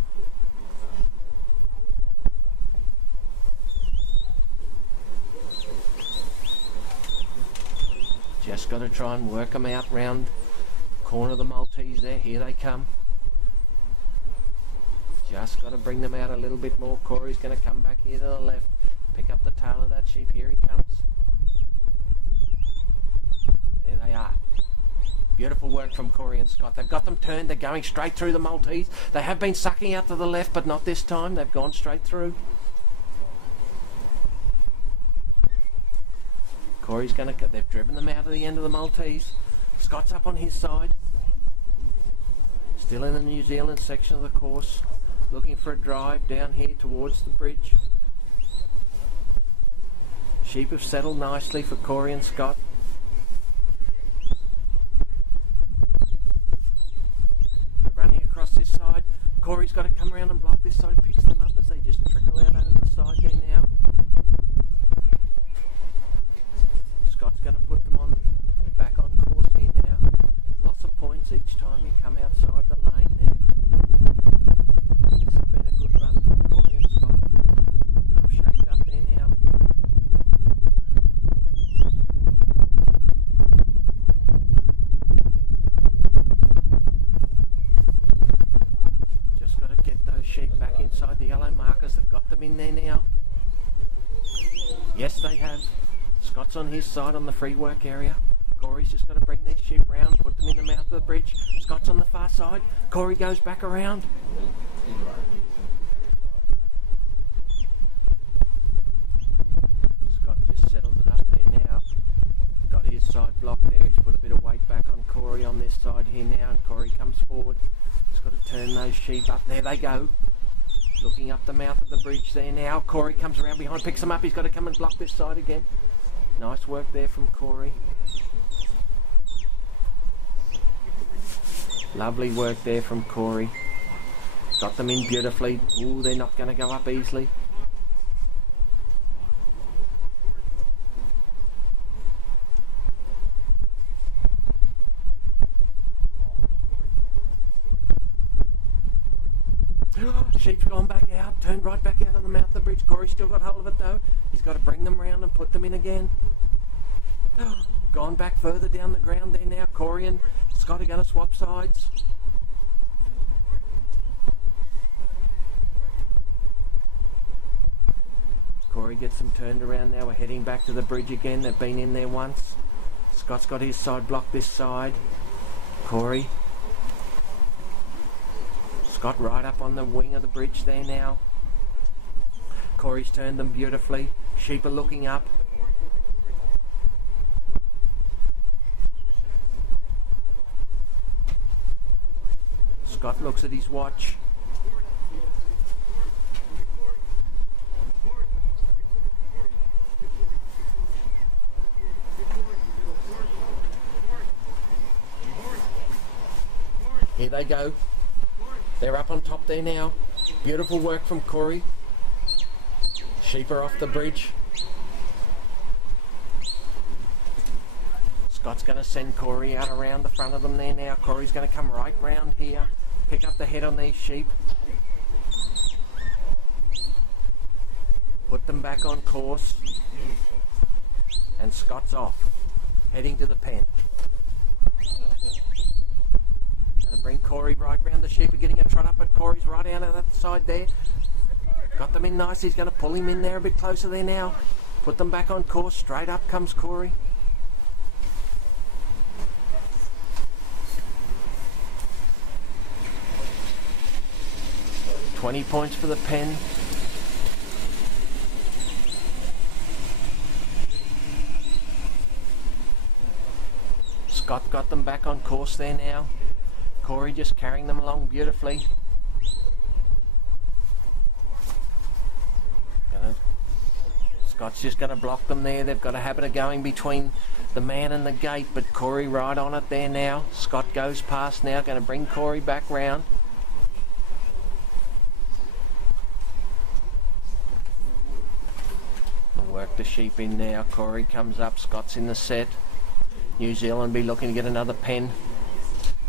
Just got to try and work them out round the corner of the Maltese there. Here they come. Just got to bring them out a little bit more. Corey's going to come back here to the left. Pick up the tail of that sheep. Here he comes. There they are. Beautiful work from Corey and Scott. They've got them turned. They're going straight through the Maltese. They have been sucking out to the left, but not this time. They've gone straight through. Corey's going to... They've driven them out of the end of the Maltese. Scott's up on his side. Still in the New Zealand section of the course. Looking for a drive down here towards the bridge. Sheep have settled nicely for Corey and Scott. They're running across this side. Corey's got to come around and block this side. Picks them up as they just trickle out over the side there now. Scott's going to put them on back on course here now. Lots of points each time you come outside the lane there. This has been a good run from Corey and Scott. Got them shaped up there now. Just got to get those sheep back inside the yellow markers. They've got them in there now. Yes, they have. Scott's on his side on the free work area. Corey's just got to bring these sheep round, put them in the mouth of the bridge. Scott's on the far side. Corey goes back around. Scott just settles it up there now. Got his side blocked there. He's put a bit of weight back on Corey on this side here now, and Corey comes forward. He's got to turn those sheep up. There they go. Looking up the mouth of the bridge there now. Corey comes around behind, picks them up. He's got to come and block this side again. Nice work there from Corey. Lovely work there from Corey. Got them in beautifully. Ooh, they're not going to go up easily. Sheep's gone back out, turned right back out of the mouth of the bridge. Corey's still got hold of it though. He's got to bring them round and put them in again. Gone back further down the ground there now. Corey and Scott are going to swap sides. Corey gets them turned around now. We're heading back to the bridge again. They've been in there once. Scott's got his side block this side. Corey. Scott right up on the wing of the bridge there now. Corey's turned them beautifully. Sheep are looking up. Scott looks at his watch. Here they go. They're up on top there now. Beautiful work from Corey. Sheep are off the bridge. Scott's going to send Corey out around the front of them there now. Corey's going to come right round here. Pick up the head on these sheep. Put them back on course. And Scott's off. Heading to the pen. Going to bring Corey right round the sheep. Are getting a trot up, but Corey's right out of that side there. Got them in nice. He's going to pull him in there a bit closer there now. Put them back on course. Straight up comes Corey. $20 points for the pen. Scott got them back on course there now. Corey just carrying them along beautifully. Scott's just going to block them there. They've got a habit of going between the man and the gate, but Corey right on it there now. Scott goes past now, going to bring Corey back round. Work the sheep in now. Corey comes up. Scott's in the set. New Zealand be looking to get another pen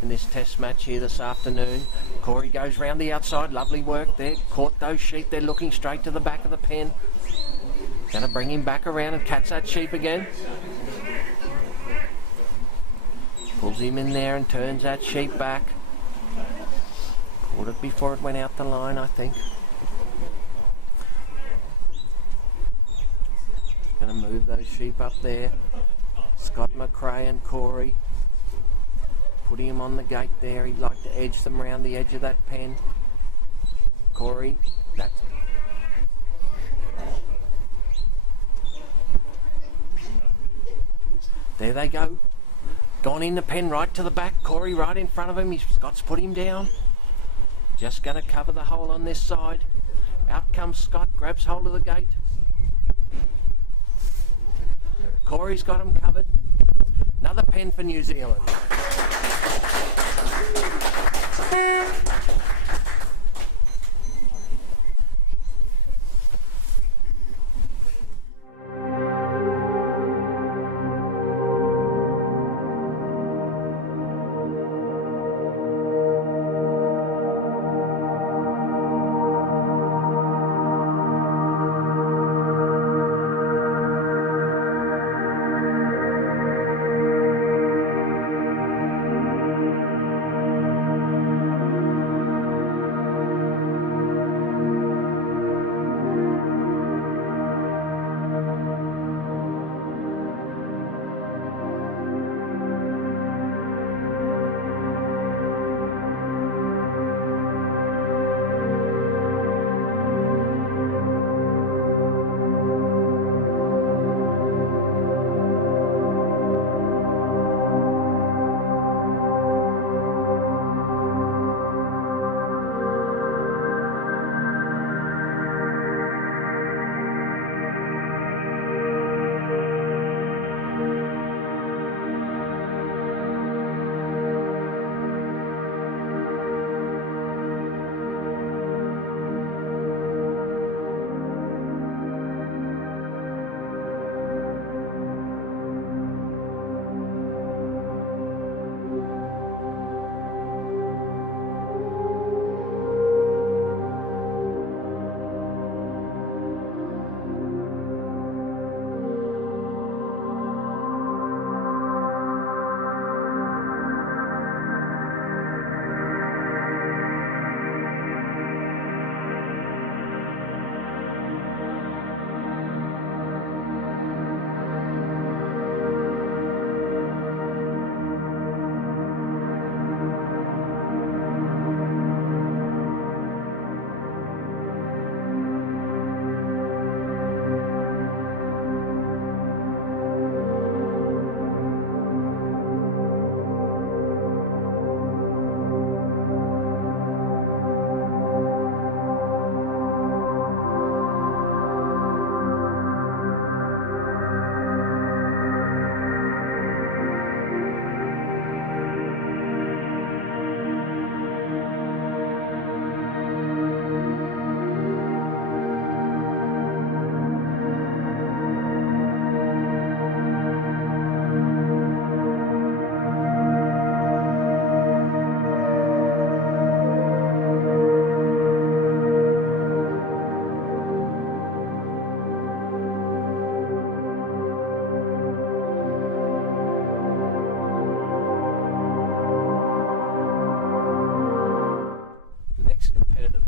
in this test match here this afternoon. Corey goes round the outside. Lovely work there. Caught those sheep. They're looking straight to the back of the pen. Going to bring him back around and catch that sheep again. Pulls him in there and turns that sheep back. Caught it before it went out the line, I think. Going to move those sheep up there. Scott McRae and Corey. Putting him on the gate there. He'd like to edge them around the edge of that pen. Corey, that's... There they go. Gone in the pen right to the back. Corey right in front of him. Scott's put him down. Just going to cover the hole on this side. Out comes Scott. Grabs hold of the gate. Corey's got him covered. Another pen for New Zealand.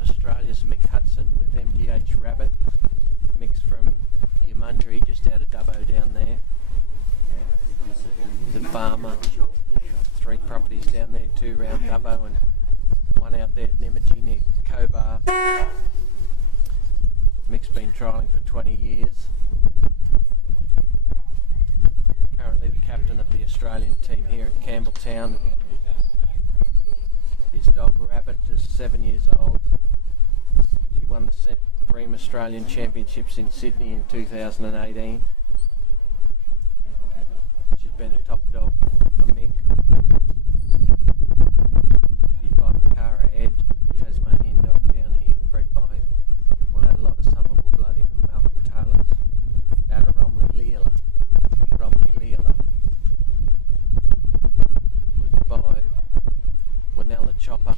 Australia's Mick Hudson with MGH Rabbit. Mick's from Yamundry, just out of Dubbo down there. He's a farmer. 3 properties down there, 2 round Dubbo and 1 out there at Nymagee near Cobar. Mick's been trialling for 20 years. Currently the captain of the Australian team here at Campbelltown. His dog Rabbit is 7 years old. She won the Supreme Australian Championships in Sydney in 2018. She's been a top dog for Mick. She's by Makara Ed, Tasmanian dog down here, bred by, well, had a lot of Somerville blood in, Malcolm Taylor's, out of Romley Leela. Was by Winella Chopper,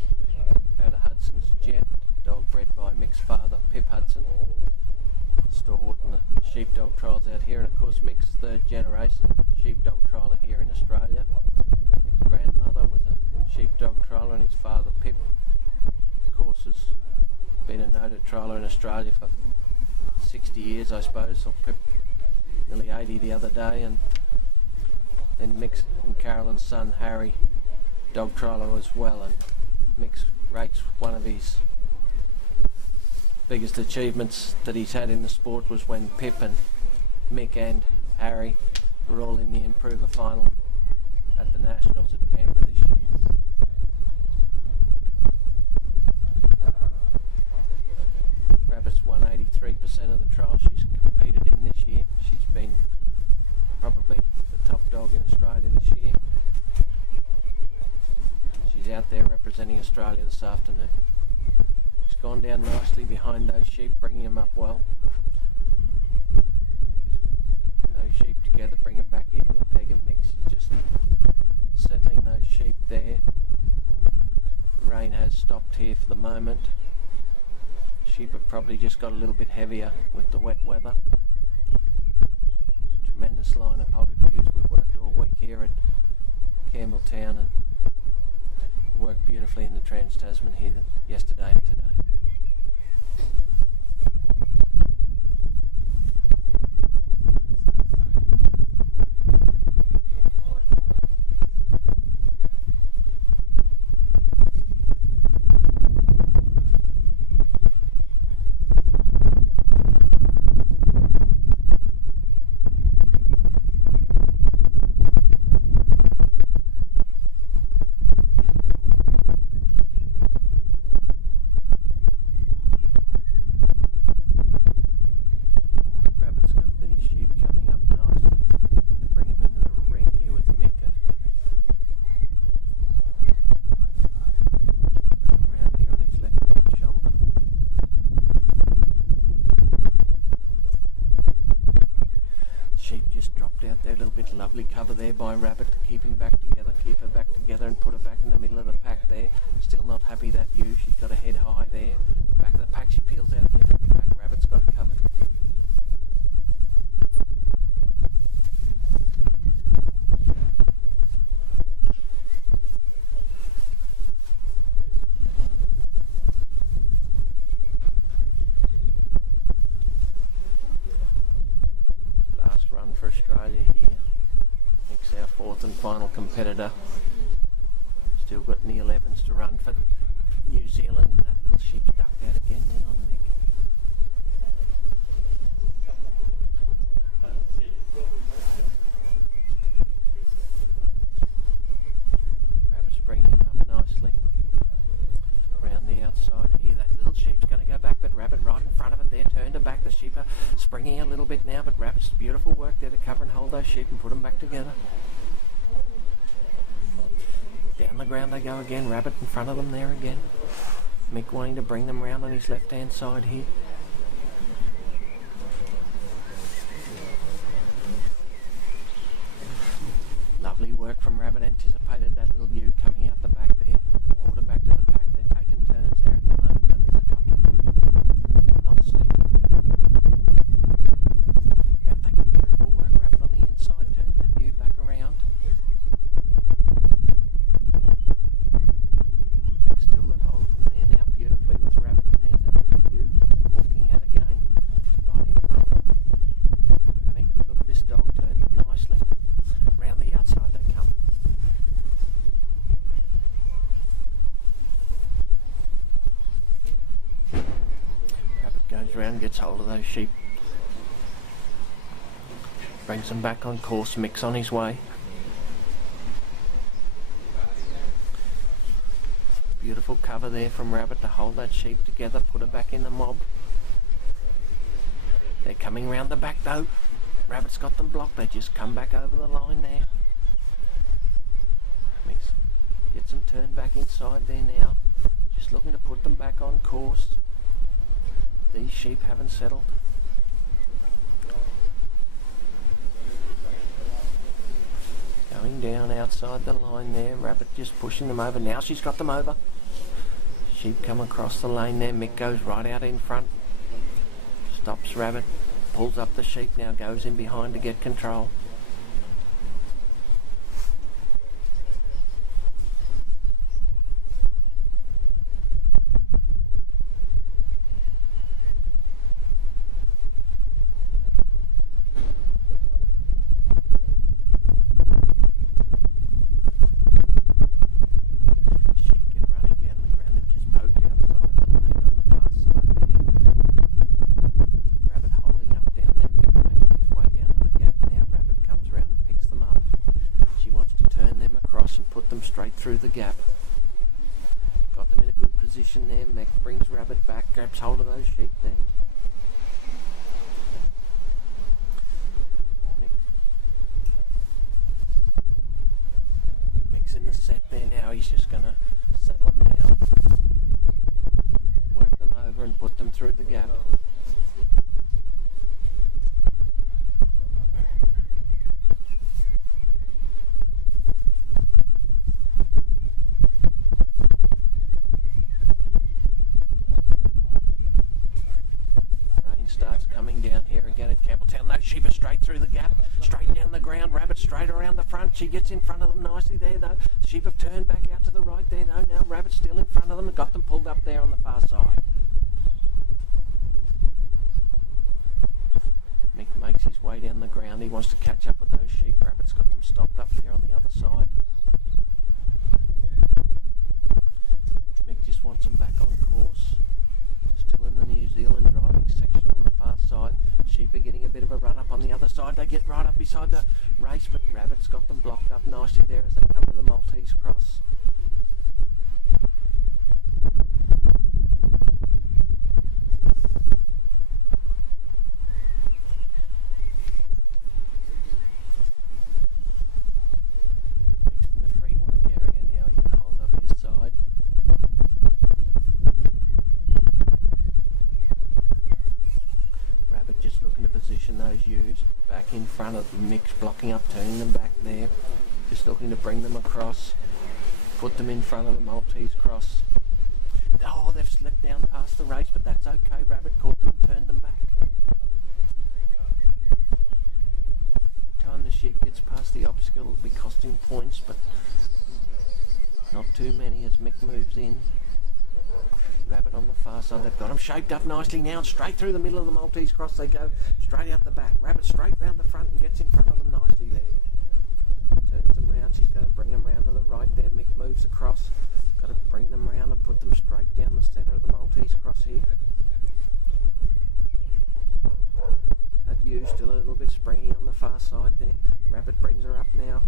out of Hudson's Jet, dog bred by Mick's father, Pip Hudson, stalwart in the sheepdog trials out here, and of course Mick's 3rd generation sheepdog trialer here in Australia. His grandmother was a sheepdog trialer, and his father, Pip, of course, has been a noted trialer in Australia for 60 years, I suppose, or Pip nearly 80 the other day, and then Mick's and Carolyn's son Harry, dog trialer as well, and Mick's rates one of his biggest achievements that he's had in the sport was when Pip and Mick and Harry were all in the Improver final at the Nationals at Canberra this year. Rabbit's won 83% of the trials she's competed in this year. She's been probably the top dog in Australia this year. She's out there representing Australia this afternoon. She's gone down nicely behind those sheep, bringing them up well. Those sheep together, bring them back into the peg and mix. She's just settling those sheep there. The rain has stopped here for the moment. Sheep have probably just got a little bit heavier with the wet weather. Tremendous line of hoggadoos. We've worked all week here at Campbelltown and worked beautifully in the Trans-Tasman here yesterday and today. Lovely cover there by Rabbit to keep him back together, keep her back together and put her back in the middle of the pack there. Still not happy that ewe, she's got her head high there. Back of the pack she peels out again and back Rabbit's got her covered. Last run for Australia here. Our 4th and final competitor. Still got Neil Evans to run for New Zealand. That little sheep's ducked out again then on Mick. Rabbit's bringing him up nicely. Round the outside here. That little sheep's going to go back, but Rabbit right in front of it there. Turned her back. The sheep are springing a little bit now, but Rabbit's beautiful work there to cover and hold those sheep and put them back together. Down the ground they go again, Rabbit in front of them there again. Mick wanting to bring them round on his left hand side here. Lovely work from Rabbit, anticipated that little ewe coming out the back there. Brought her back to the pack, they're taking turns there at the moment. There's a couple of ewes there, not settled. Now taking beautiful work, Rabbit on the inside, turn that ewe back around. Still got hold of them there now beautifully with Rabbit now. goes round, gets hold of those sheep. Brings them back on course, Mick's on his way. Beautiful cover there from Rabbit to hold that sheep together, put her back in the mob. They're coming round the back though. Rabbit's got them blocked, they just come back over the line there. Mix gets them turned back inside there now. Just looking to put them back on course. These sheep haven't settled. Going down outside the line there, Rabbit just pushing them over. Now she's got them over. Sheep come across the lane there, Mick goes right out in front. Stops Rabbit, pulls up the sheep now, goes in behind to get control. Straight through the gap. Got them in a good position there. Mick brings Rabbit back, grabs hold of those sheep there. Mick's in the set there now. He's just going to settle them down, work them over and put them through the gap. Starts coming down here again at Campbelltown. Those sheep are straight through the gap, straight down the ground. Rabbit straight around the front. She gets in front of them nicely there though. The sheep have turned back out to the right there though. Now Rabbit's still in front of them and got them pulled up there on the far side. Mick makes his way down the ground. He wants to catch up with those sheep. Rabbit's got them stopped up there on the other side. Mick just wants them back on course. Still in the New Zealand driving section on the far side. Sheep are getting a bit of a run up on the other side. They get right up beside the race, but Rabbit's got them blocked up nicely there as they come to the Maltese cross. Next in the free work area now, he can hold up his side. Just looking to position those ewes back in front of the Mick's blocking up, turning them back there. Just looking to bring them across, put them in front of the Maltese cross. Oh, they've slipped down past the race, but that's okay. Rabbit caught them and turned them back. Time the sheep gets past the obstacle, it'll be costing points, but not too many as Mick moves in. Rabbit on the far side, they've got them shaped up nicely now, straight through the middle of the Maltese cross they go, straight out the back. Rabbit straight round the front and gets in front of them nicely there. Turns them round, she's going to bring them round to the right there. Mick moves across, got to bring them round and put them straight down the centre of the Maltese cross here. That ewe still a little bit springy on the far side there. Rabbit brings her up now.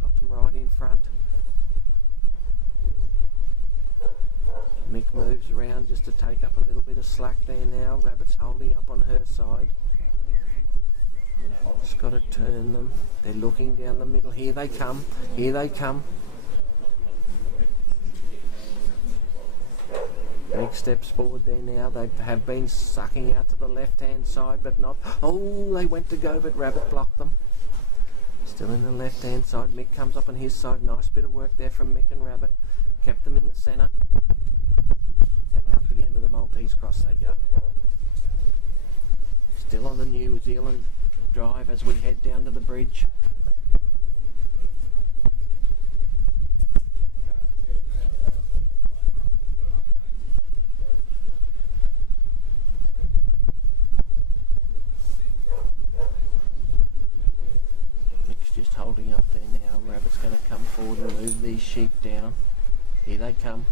Got them right in front. Mick moves around just to take up a little bit of slack there now. Rabbit's holding up on her side. Just got to turn them. They're looking down the middle. Here they come. Here they come. Mick steps forward there now. They have been sucking out to the left-hand side, but not... Oh, they went to go, but Rabbit blocked them. Still in the left-hand side. Mick comes up on his side. Nice bit of work there from Mick and Rabbit. Kept them in the centre. And out the end of the Maltese cross they go. Still on the New Zealand drive as we head down to the bridge. Mick's just holding up there now. Rabbit's going to come forward and move these sheep down. Here they come.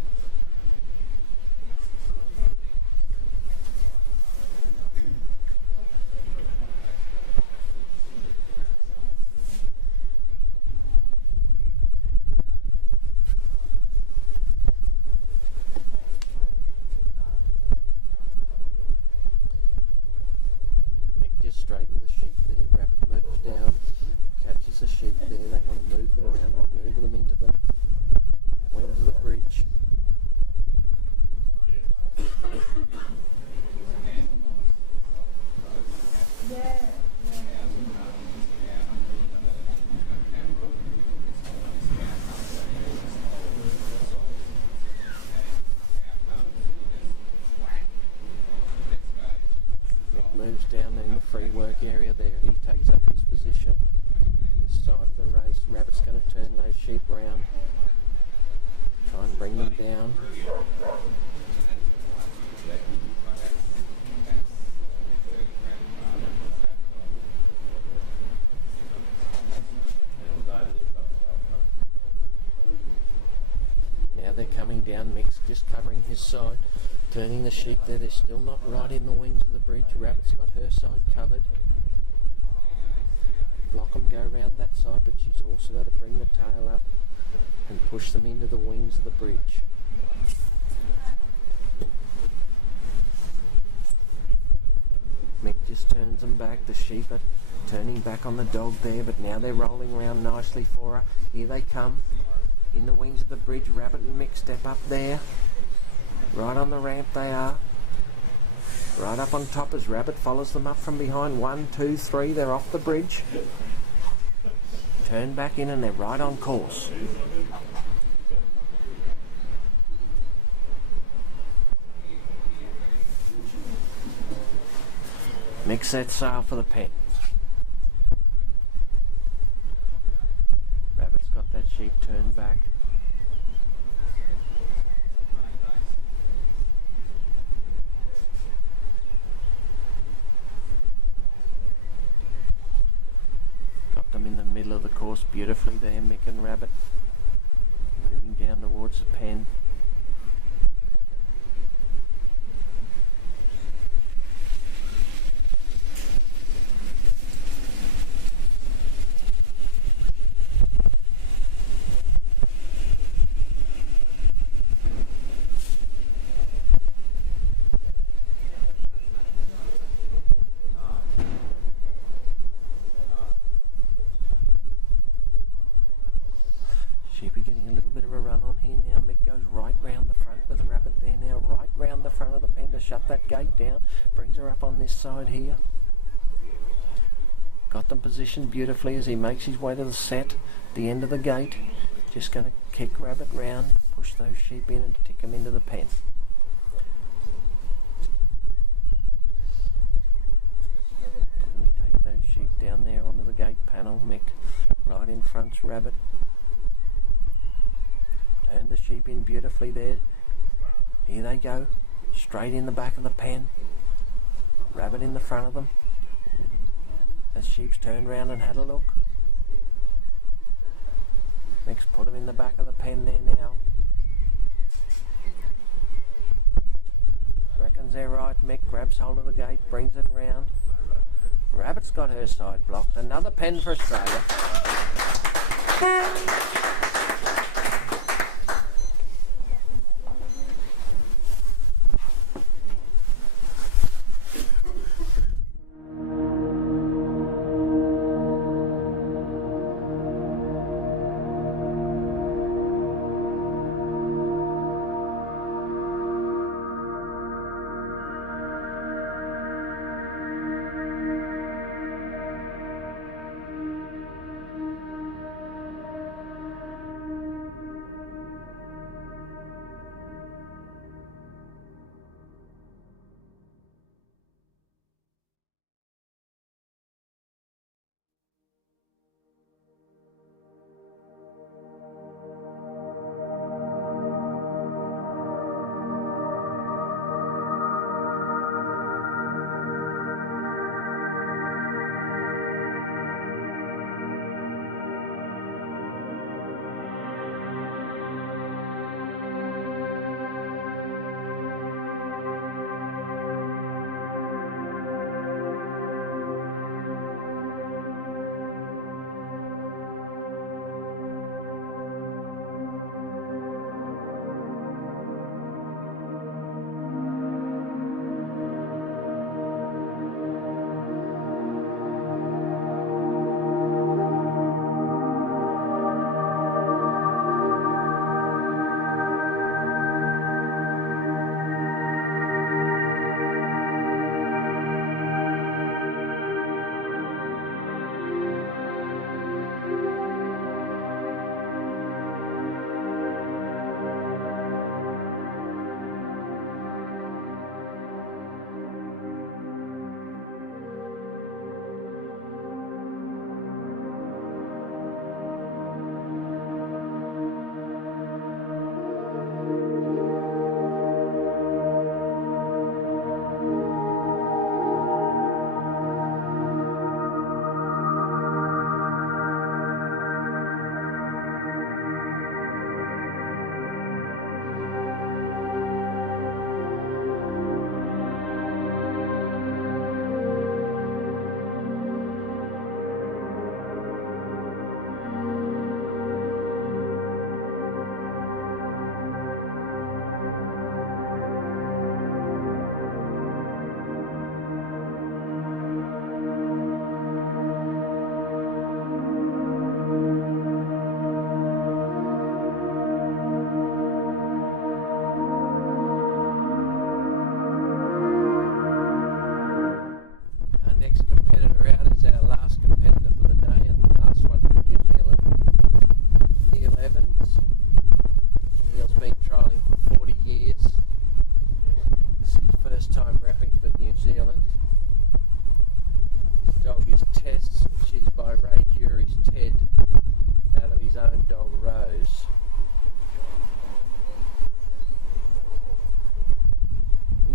covering his side, turning the sheep there. They're still not right in the wings of the bridge. Rabbit's got her side covered. Block them, go around that side, but she's also got to bring the tail up and push them into the wings of the bridge. Mick just turns them back. The sheep are turning back on the dog there, but now they're rolling around nicely for her. Here they come. In the wings of the bridge, Rabbit and Mick step up there. Right on the ramp they are. Right up on top as Rabbit follows them up from behind. 1, 2, 3, they're off the bridge. Turn back in and they're right on course. Mick sets sail for the pen. Rabbit's got that sheep turned back. Got them in the middle of the course beautifully there, Mick and Rabbit. Moving down towards the pen. Sheep are getting a little bit of a run on here now. Mick goes right round the front with the Rabbit there now, right round the front of the pen to shut that gate down. Brings her up on this side here. Got them positioned beautifully as he makes his way to the set, the end of the gate. Just going to kick Rabbit round, push those sheep in and tick them into the pen. Going to take those sheep down there onto the gate panel. Mick right in front's Rabbit. Turn the sheep in beautifully there. Here they go. Straight in the back of the pen. Rabbit in the front of them. The sheep's turned round and had a look. Mick's put them in the back of the pen there now. Reckons they're right. Mick grabs hold of the gate, brings it round. Rabbit's got her side blocked. Another pen for Australia.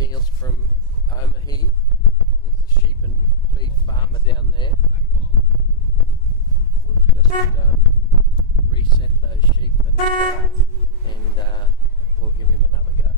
Neil's from Omahi. He's a sheep and beef farmer down there. We'll just reset those sheep and we'll give him another go.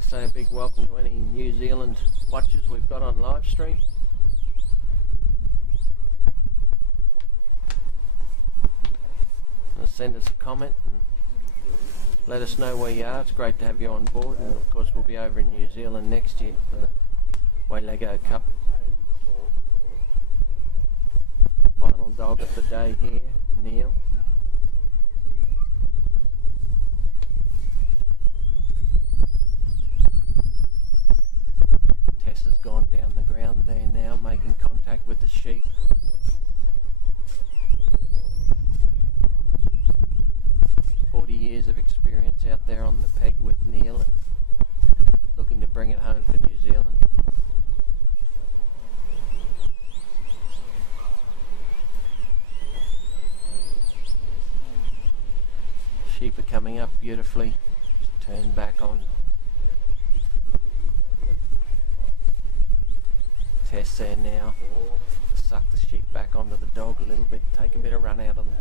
Say a big welcome to any New Zealand watchers we've got on live stream. Send us a comment and let us know where you are. It's great to have you on board, and of course we'll be over in New Zealand next year for the Waylego Cup. Final dog of the day here, Neil. Tess has gone down the ground there now, making contact with the sheep. Years of experience out there on the peg with Neil and looking to bring it home for New Zealand. Sheep are coming up beautifully. Just turn back on Tess there now. Just suck the sheep back onto the dog a little bit, take a bit of run out of them.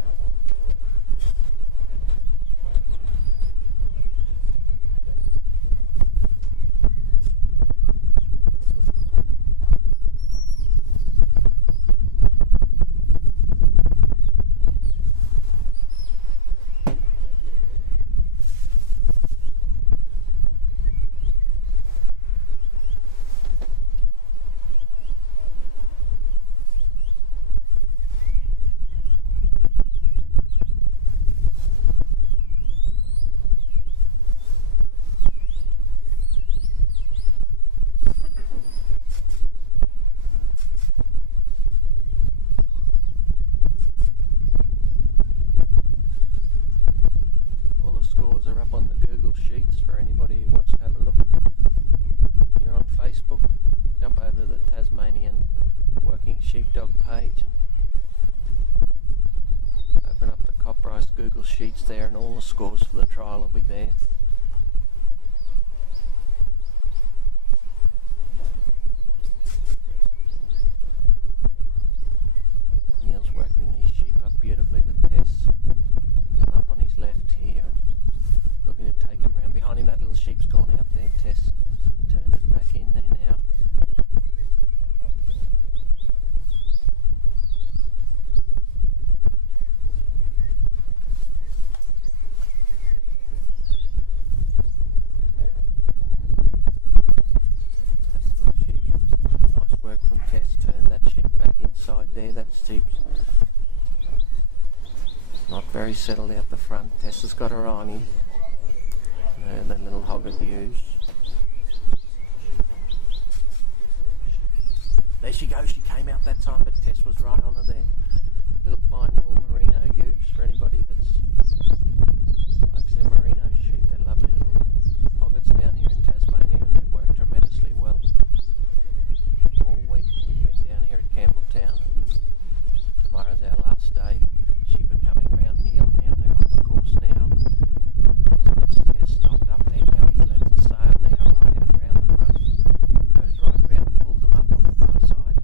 Facebook, jump over to the Tasmanian Working Sheepdog page and open up the Coprice Google Sheets there, and all the scores for the trial will be there. Neil's working these sheep up beautifully with Tess. Bring them up on his left here. Looking to take him round. Behind him, that little sheep's gone out there. Tess turned it back in there now. That little sheep. Nice work from Tess. Turned that sheep back inside there. That sheep's not very settled out the front. Tess has got her on him. That little hog abuse. There she goes. She came out that time, but Tess was right on her there. Little fine wool merino ewes for anybody that's likes their merino sheep. They're lovely little hoggets down here in Tasmania, and they've worked tremendously well. All week we've been down here at Campbell town, and tomorrow's our last day. Sheep are coming round Neil now. They're on the course now. Neil's got Tess stopped up there now. He's let the sail now right out round the front. Goes right round, pulls them up on the far side.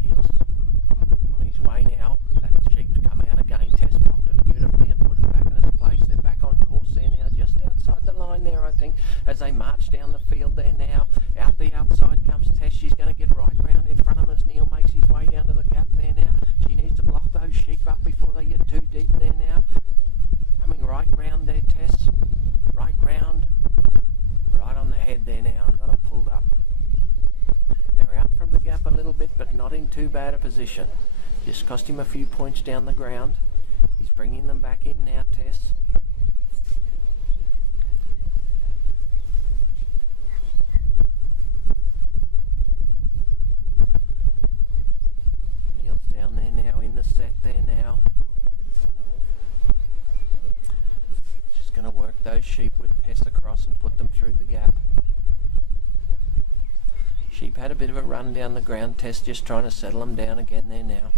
Neil's on his way now. That sheep's come out again. Tess blocked it beautifully and put it back in its place. They're back on course there now, just outside the line there, I think, as they march down the field there now. Out the outside comes Tess. She's going to get right round in front of him as Neil makes his way down to the gap there now. She needs to block those sheep up before they get too deep there now. Coming right round there, Tess. Right round. Right on the head there now, and got them pulled up. They're out from the gap a little bit, but not in too bad a position. Just cost him a few points down the ground. He's bringing them back in now, Tess. Neil's down there now in the set there now. Just going to work those sheep with Tess across and put them through the gap. Sheep had a bit of a run down the ground. Tess just trying to settle them down again there now.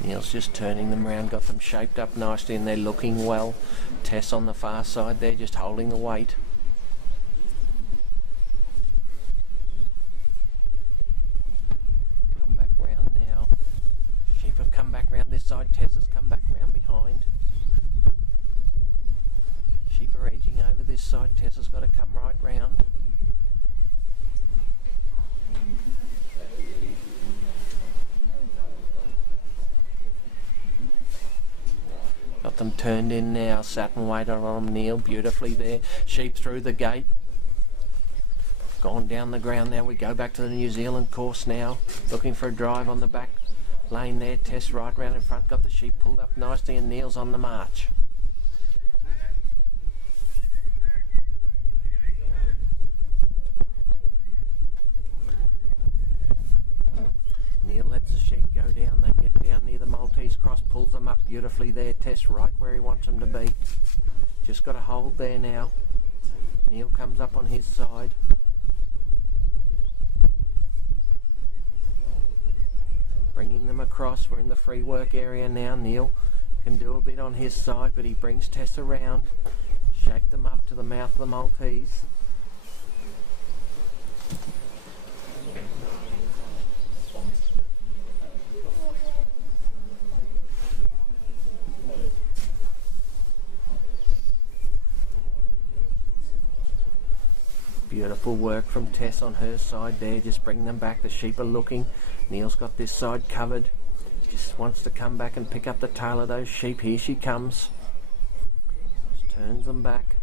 Neil's just turning them around, got them shaped up nicely, and they're looking well. Tess on the far side there, just holding the weight. Come back round now. Sheep have come back round this side. Tess has come back round behind. Sheep are edging over this side. Tess has got to come right round. Got them turned in now, sat and waited on them. Neil beautifully there. Sheep through the gate. Gone down the ground now. We go back to the New Zealand course now. Looking for a drive on the back lane there. Tess right round in front. Got the sheep pulled up nicely, and Neil's on the march. Neil lets the sheep go down. They get down near the Maltese cross, pulls them up beautifully there. Tess right where he wants them to be. Just got a hold there now. Neil comes up on his side. Bringing them across. We're in the free work area now. Neil can do a bit on his side, but he brings Tess around. Shake them up to the mouth of the Maltese. Beautiful work from Tess on her side there. Just bring them back. The sheep are looking. Neil's got this side covered. Just wants to come back and pick up the tail of those sheep. Here she comes. Just turns them back.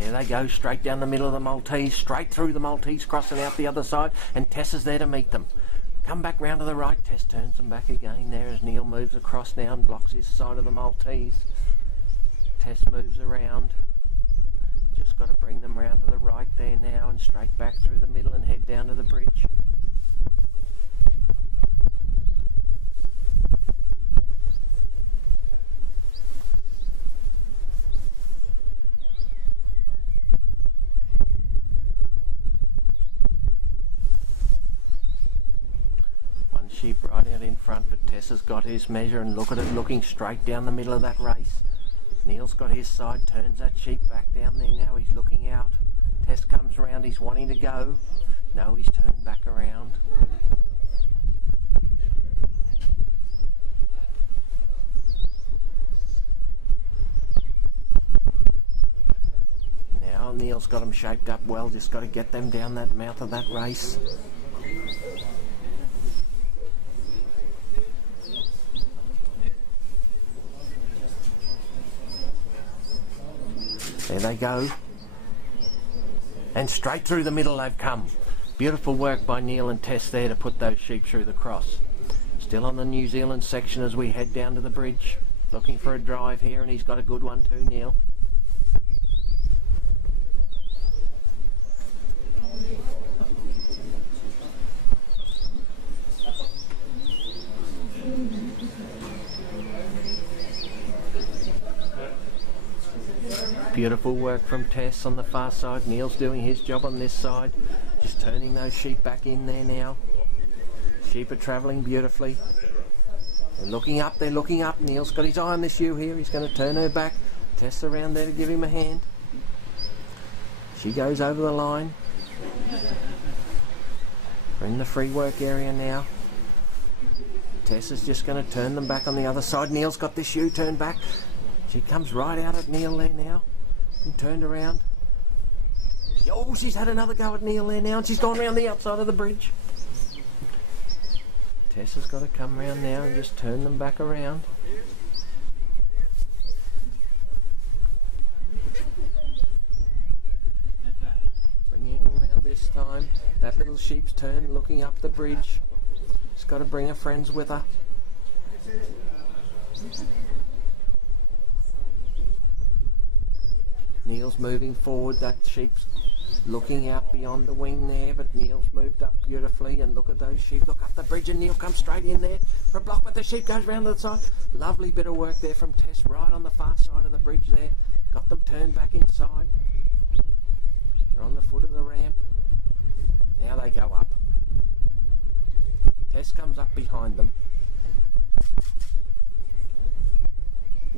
There they go, straight down the middle of the Maltese, straight through the Maltese, crossing out the other side, and Tess is there to meet them. Come back round to the right, Tess turns them back again there as Neil moves across now and blocks his side of the Maltese. Tess moves around. Just got to bring them round to the right there now and straight back through the middle and head down to the bridge. One sheep right out in front, but Tess has got his measure and look at it looking straight down the middle of that race. Neil's got his side, turns that sheep back down there now, he's looking out. Tess comes round, he's wanting to go. No, he's turned back around. Now Neil's got them shaped up well, just got to get them down that mouth of that race. There they go. And straight through the middle they've come. Beautiful work by Neil and Tess there to put those sheep through the cross. Still on the New Zealand section as we head down to the bridge. Looking for a drive here, and he's got a good one too, Neil. Beautiful work from Tess on the far side. Neil's doing his job on this side. Just turning those sheep back in there now. Sheep are travelling beautifully. They're looking up, they're looking up. Neil's got his eye on this ewe here. He's going to turn her back. Tess around there to give him a hand. She goes over the line. We're in the free work area now. Tess is just going to turn them back on the other side. Neil's got this ewe turned back. She comes right out at Neil there now. And turned around. Oh, she's had another go at Neil there now, and she's gone round the outside of the bridge. Tess has got to come round now and just turn them back around. Bringing them around this time. That little sheep's turned, looking up the bridge. She's got to bring her friends with her. Neil's moving forward, that sheep's looking out beyond the wing there, but Neil's moved up beautifully, and look at those sheep, look up the bridge, and Neil comes straight in there for a block, but the sheep goes round to the side. Lovely bit of work there from Tess, right on the far side of the bridge there. Got them turned back inside. They're on the foot of the ramp. Now they go up. Tess comes up behind them.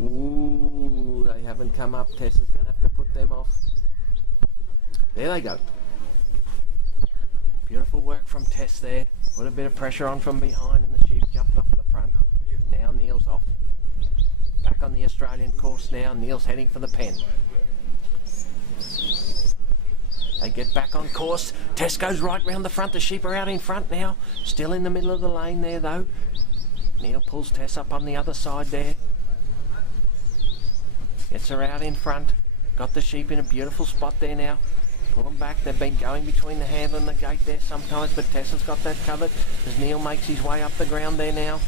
Ooh, they haven't come up. Tess is going to have to put them off. There they go. Beautiful work from Tess there. Put a bit of pressure on from behind, and the sheep jumped off the front. Now Neil's off. Back on the Australian course now. Neil's heading for the pen. They get back on course. Tess goes right round the front. The sheep are out in front now. Still in the middle of the lane there though. Neil pulls Tess up on the other side there. Gets her out in front. Got the sheep in a beautiful spot there now. Pull them back. They've been going between the handle and the gate there sometimes, but Tess has got that covered as Neil makes his way up the ground there now.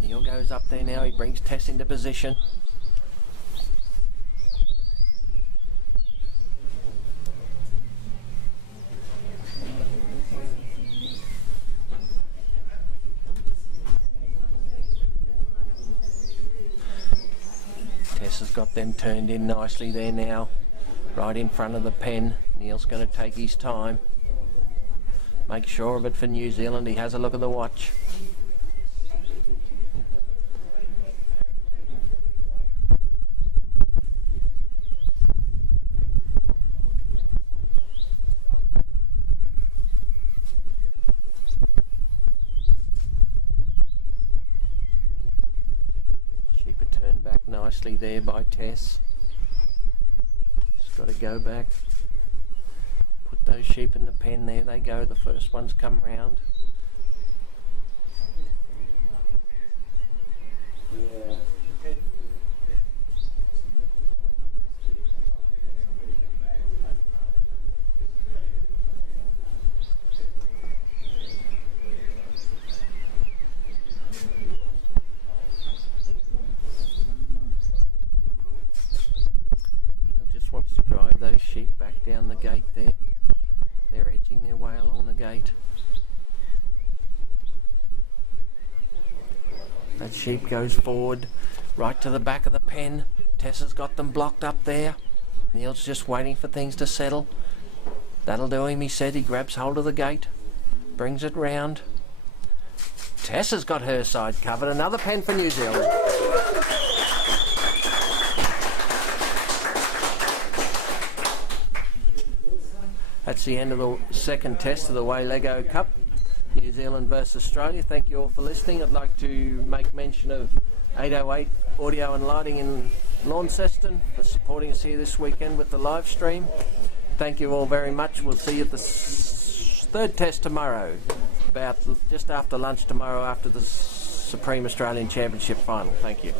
Neil goes up there now. He brings Tess into position. Tess has got them turned in nicely there now, right in front of the pen. Neil's going to take his time. Make sure of it for New Zealand. He has a look at the watch. Nicely there by Tess. Just got to go back. Put those sheep in the pen. There they go. The first ones come round. Neil just wants to drive those sheep back down the gate there. They're edging their way along the gate. That sheep goes forward, right to the back of the pen. Tessa's got them blocked up there. Neil's just waiting for things to settle. That'll do him, he said. He grabs hold of the gate, brings it round. Tessa's got her side covered. Another pen for New Zealand. That's the end of the second test of the Way Lego Cup. New Zealand versus Australia. Thank you all for listening. I'd like to make mention of 808 Audio and Lighting in Launceston for supporting us here this weekend with the live stream. Thank you all very much. We'll see you at the third test tomorrow, about just after lunch tomorrow after the Supreme Australian Championship final. Thank you.